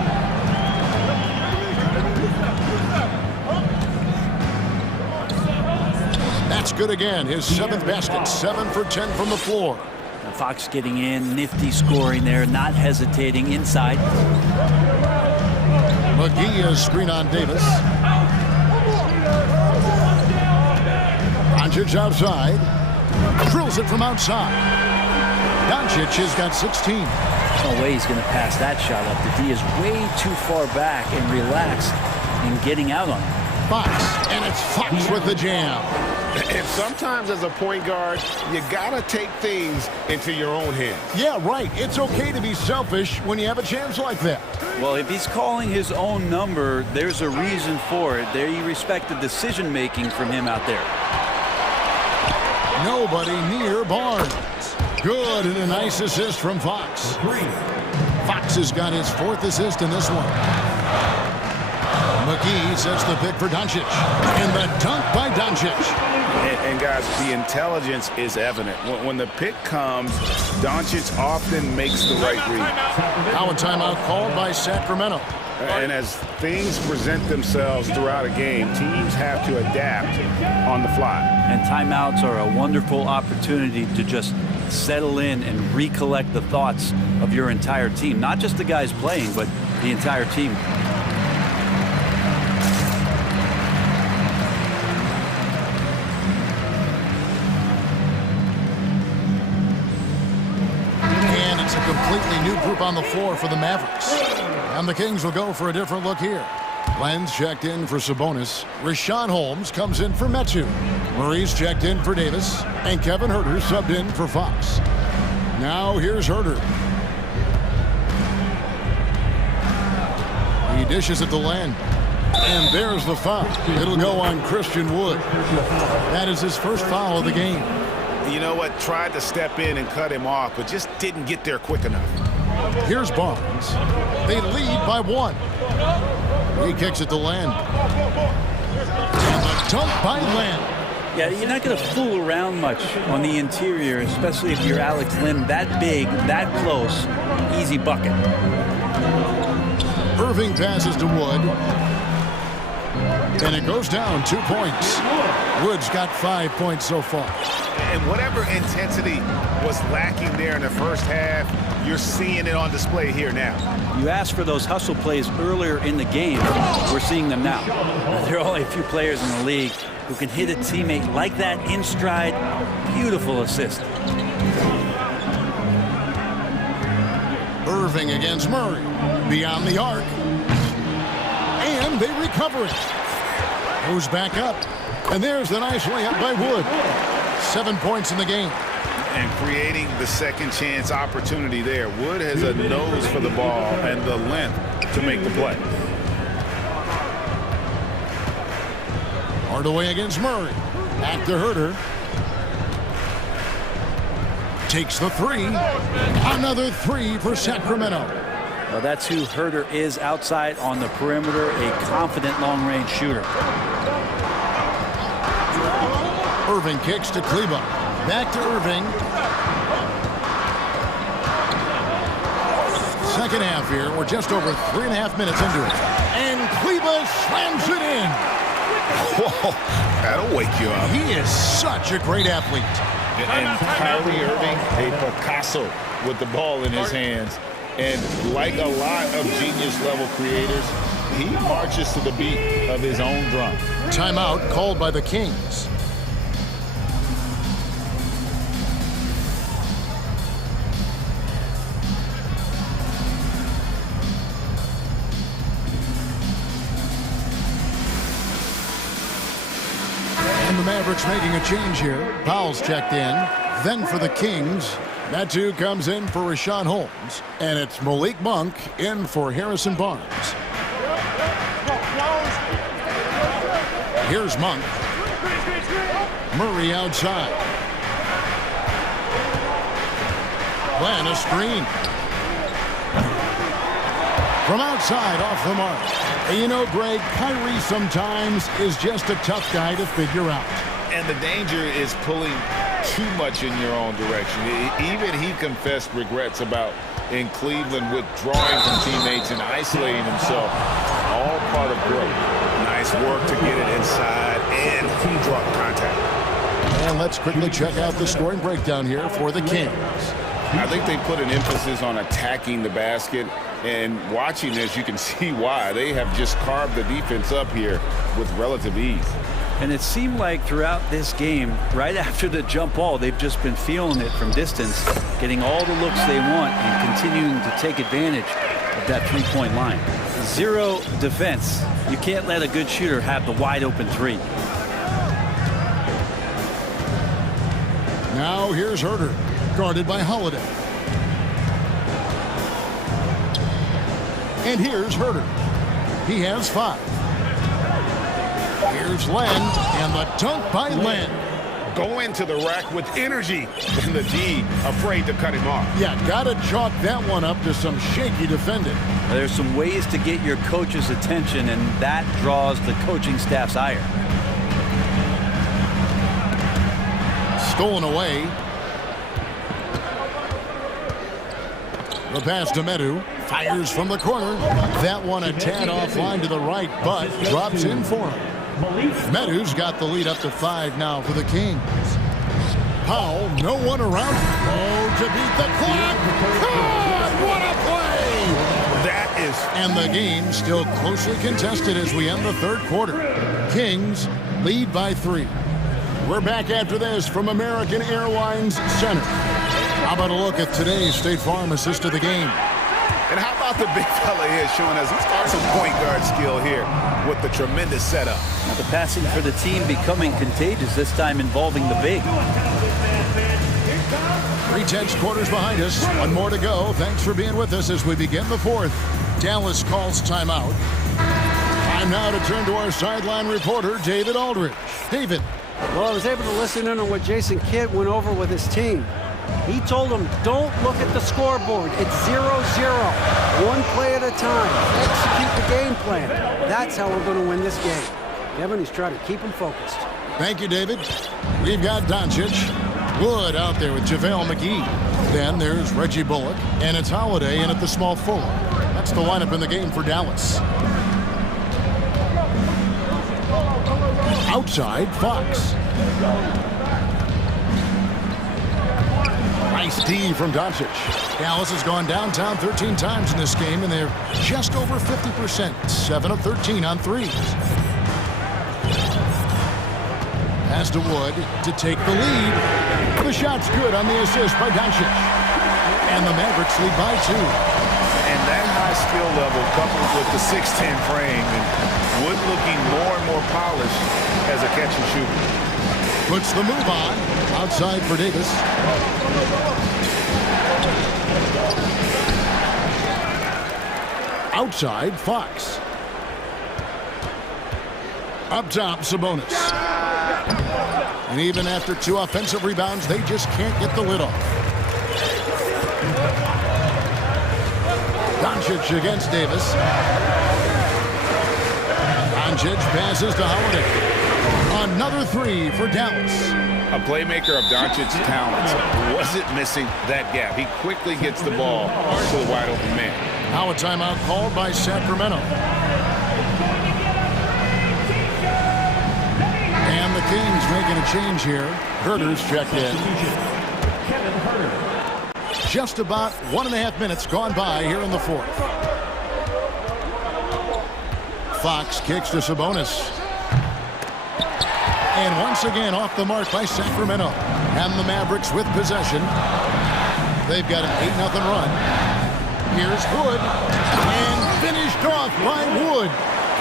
That's good again. His 7th basket, 7 for 10 from the floor. Now Fox getting in, nifty scoring there, not hesitating inside. McGee is screen on Davis. Doncic outside. Drills it from outside. Doncic has got 16. No way he's going to pass that shot up. The D is way too far back and relaxed in getting out on it. Fox, and it's Fox with the jam. And sometimes as a point guard, you gotta take things into your own hands. Yeah, right. It's okay to be selfish when you have a chance like that. Well, if he's calling his own number, there's a reason for it. There you respect the decision-making from him out there. Nobody near Barnes. Good, and a nice assist from Fox. Fox has got his 4th assist in this one. McGee sets the pick for Doncic. And the dunk by Doncic. And guys, the intelligence is evident. When the pick comes, Doncic often makes the right read. Now a timeout called by Sacramento. And as things present themselves throughout a game, teams have to adapt on the fly. And timeouts are a wonderful opportunity to just settle in and recollect the thoughts of your entire team. Not just the guys playing, but the entire team. And it's a completely new group on the floor for the Mavericks. And the Kings will go for a different look here. Len's checked in for Sabonis. Rashawn Holmes comes in for Metu. Murray's checked in for Davis. And Kevin Huerter subbed in for Fox. Now here's Huerter. He dishes it to Len. And there's the foul. It'll go on Christian Wood. That is his first foul of the game. You know what? Tried to step in and cut him off, but just didn't get there quick enough. Here's Barnes. They lead by 1. He kicks it to Len. And the dunk by Len. Yeah, you're not going to fool around much on the interior, especially if you're Alex Len, that big, that close, easy bucket. Irving passes to Wood. And it goes down 2 points. Wood's got 5 points so far. And whatever intensity was lacking there in the first half, you're seeing it on display here now. You asked for those hustle plays earlier in the game. We're seeing them now. There are only a few players in the league who can hit a teammate like that in stride. Beautiful assist. Irving against Murray. Beyond the arc. And they recover it. Goes back up. And there's the nice layup by Wood. 7 points in the game. And creating the second chance opportunity there. Wood has a nose for the ball and the length to make the play. Hardaway against Murray. Back to Huerter. Takes the 3. Another 3 for Sacramento. Well, that's who Huerter is outside on the perimeter, a confident long-range shooter. Irving kicks to Kleba. Back to Irving. Second half here. We're just over 3.5 minutes into it. And Kleba slams it in. Whoa, that'll wake you up. He is such a great athlete. And Kyrie Irving, a Picasso with the ball in his hands. And like a lot of genius-level creators, he marches to the beat of his own drum. Timeout called by the Kings. And the Mavericks making a change here. Powell's checked in. Then for the Kings, Metu comes in for Rashawn Holmes. And it's Malik Monk in for Harrison Barnes. Here's Monk. Murray outside. Glenn a screen. From outside off the mark. And you know, Greg, Kyrie sometimes is just a tough guy to figure out. And the danger is pulling too much in your own direction. Even he confessed regrets about in Cleveland withdrawing from teammates and isolating himself. All part of growth. Nice work to get it inside and draw contact. And let's quickly check out the scoring breakdown here for the Kings. I think they put an emphasis on attacking the basket, and watching this, you can see why. They have just carved the defense up here with relative ease. And it seemed like throughout this game, right after the jump ball, they've just been feeling it from distance, getting all the looks they want and continuing to take advantage of that three-point line. Zero defense. You can't let a good shooter have the wide-open 3. Now here's Huerter, guarded by Holiday. And here's Huerter. He has 5. Here's Len, and the dunk by Len. go into the rack with energy, and the D afraid to cut him off. Yeah, gotta chalk that one up to some shaky defending. There's some ways to get your coach's attention, and that draws the coaching staff's ire. Stolen away. The pass to Medu. Fires from the corner. That one a tad offline to the right, but drops in for him. Medu's got the lead up to 5 now for the Kings. Powell, no one around. Oh, to beat the clock. God, what a play! That is... And the game still closely contested as we end the third quarter. Kings lead by 3. We're back after this from American Airlines Center. How about a look at today's State Farm assist of the game? And how about the big fella here showing us he's got some point guard skill here with the tremendous setup. Now the passing for the team becoming contagious, this time involving the big. 3/10 quarters behind us. One more to go. Thanks for being with us as we begin the fourth. Dallas calls timeout. Time now to turn to our sideline reporter, David Aldridge. David. Well, I was able to listen in on what Jason Kidd went over with his team. He told them, don't look at the scoreboard. It's 0-0. One play at a time. Execute the game plan. That's how we're going to win this game. Kevin, he's trying to keep them focused. Thank you, David. We've got Doncic. Wood out there with JaVale McGee. Then there's Reggie Bullock. And it's Holiday in at the small forward. That's the lineup in the game for Dallas. Outside, Fox. Nice D from Doncic. Dallas has gone downtown 13 times in this game, and they're just over 50%. 7 of 13 on threes. Pass to Wood to take the lead. The shot's good on the assist by Doncic. And the Mavericks lead by 2. And that high skill level coupled with the 6'10 frame and Wood looking more and more polished as a catch and shoot. Puts the move on. Outside for Davis. Outside, Fox. Up top, Sabonis. And even after 2 offensive rebounds, they just can't get the lid off. Doncic against Davis. Doncic passes to Holiday. Another 3 for Dallas. A playmaker of Doncic's talents wasn't missing that gap. He quickly gets the ball to the wide open man. Now a timeout called by Sacramento. And the Kings making a change here. Herter's checked in. Just about 1.5 minutes gone by here in the fourth. Fox kicks to Sabonis. And once again off the mark by Sacramento. And the Mavericks with possession. They've got an 8-0 run. Here's Wood. And finished off by Wood.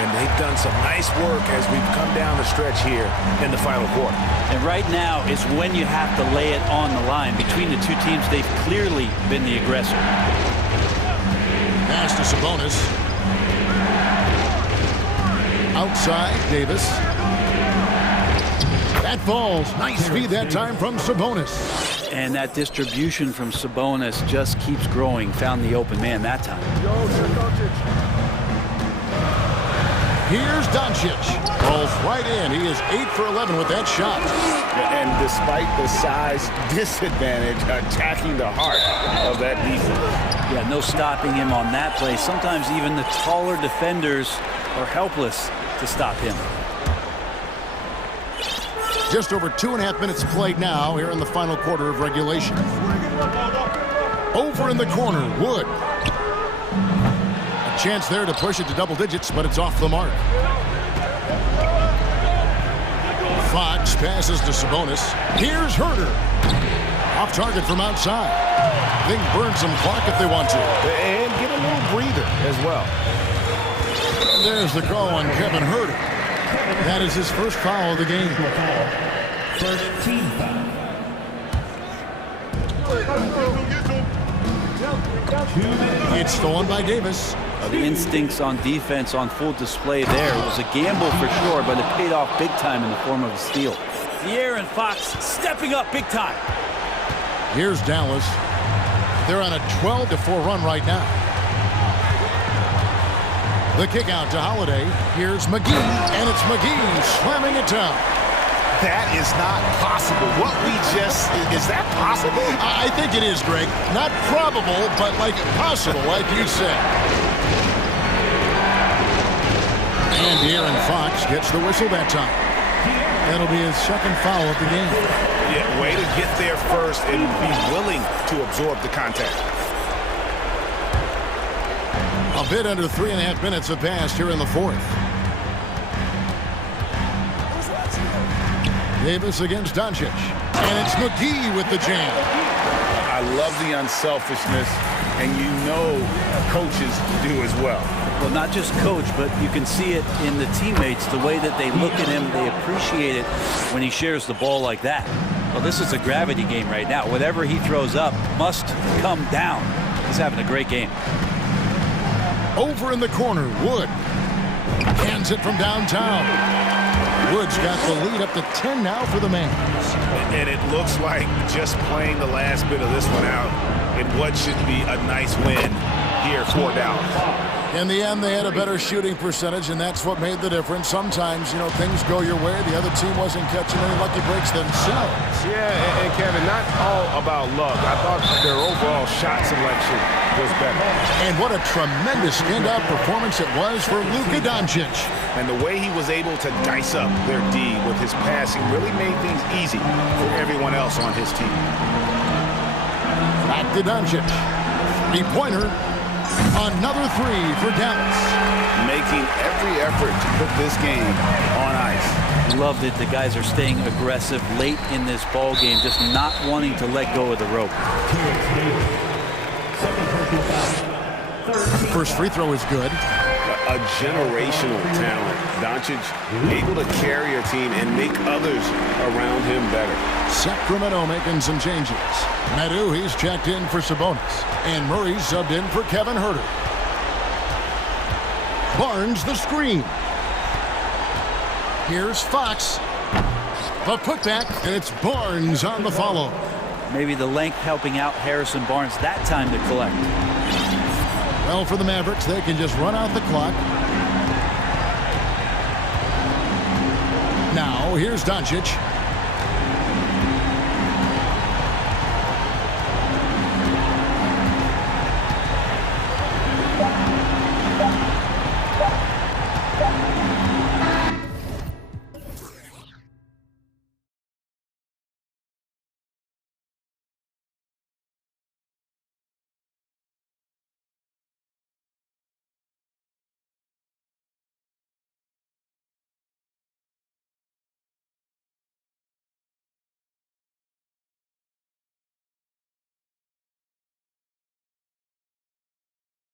And they've done some nice work as we've come down the stretch here in the final quarter. And right now is when you have to lay it on the line. Between the two teams, they've clearly been the aggressor. Pass to Sabonis. Outside, Davis. That falls. Nice feed that time from Sabonis. And that distribution from Sabonis just keeps growing. Found the open man that time. Here's Doncic. Rolls right in. He is 8 for 11 with that shot. And despite the size disadvantage, attacking the heart of that defense. Yeah, no stopping him on that play. Sometimes even the taller defenders are helpless to stop him. Just over 2.5 minutes played now here in the final quarter of regulation. Over in the corner, Wood. A chance there to push it to double digits, but it's off the mark. Fox passes to Sabonis. Here's Herter. Off target from outside. They can burn some clock if they want to. And get a little breather as well. There's the call on Kevin Herter. That is his first foul of the game. First team foul. It's stolen by Davis. The instincts on defense on full display there. It was a gamble for sure, but it paid off big time in the form of a steal. De'Aaron Fox stepping up big time. Here's Dallas. They're on a 12-4 run right now. The kick out to Holiday. Here's McGee, and it's McGee slamming it down. That is not possible. What we just, is that possible? I think it is, Greg. Not probable, but like possible, like you said. And De'Aaron Fox gets the whistle that time. That'll be his second foul of the game. Yeah, way to get there first and be willing to absorb the contact. A bit under 3.5 minutes have passed here in the fourth. Davis against Doncic. And it's McGee with the jam. I love the unselfishness, and you know coaches do as well. Well, not just coach, but you can see it in the teammates, the way that they look at him, they appreciate it when he shares the ball like that. Well, this is a gravity game right now. Whatever he throws up must come down. He's having a great game. Over in the corner, Wood. Hands it from downtown. Wood's got the lead up to 10 now for the Mavs. And it looks like just playing the last bit of this one out in what should be a nice win here for Dallas. In the end, they had a better shooting percentage, and that's what made the difference. Sometimes, you know, things go your way. The other team wasn't catching any lucky breaks themselves. Yeah, and Kevin, not all about luck. I thought their overall shot selection was better. And what a tremendous standout performance it was for Luka Doncic. And the way he was able to dice up their D with his passing really made things easy for everyone else on his team. Back to Doncic. Three-pointer. Another three for Dallas. Making every effort to put this game on ice. Love that the guys are staying aggressive late in this ball game, just not wanting to let go of the rope. First free throw is good. A generational talent. Doncic able to carry a team and make others around him better. Sacramento making some changes. Medu, he's checked in for Sabonis. And Murray subbed in for Kevin Huerter. Barnes the screen. Here's Fox. The putback, and it's Barnes on the follow. Maybe the length helping out Harrison Barnes that time to collect. Well, for the Mavericks, they can just run out the clock. Now, here's Doncic.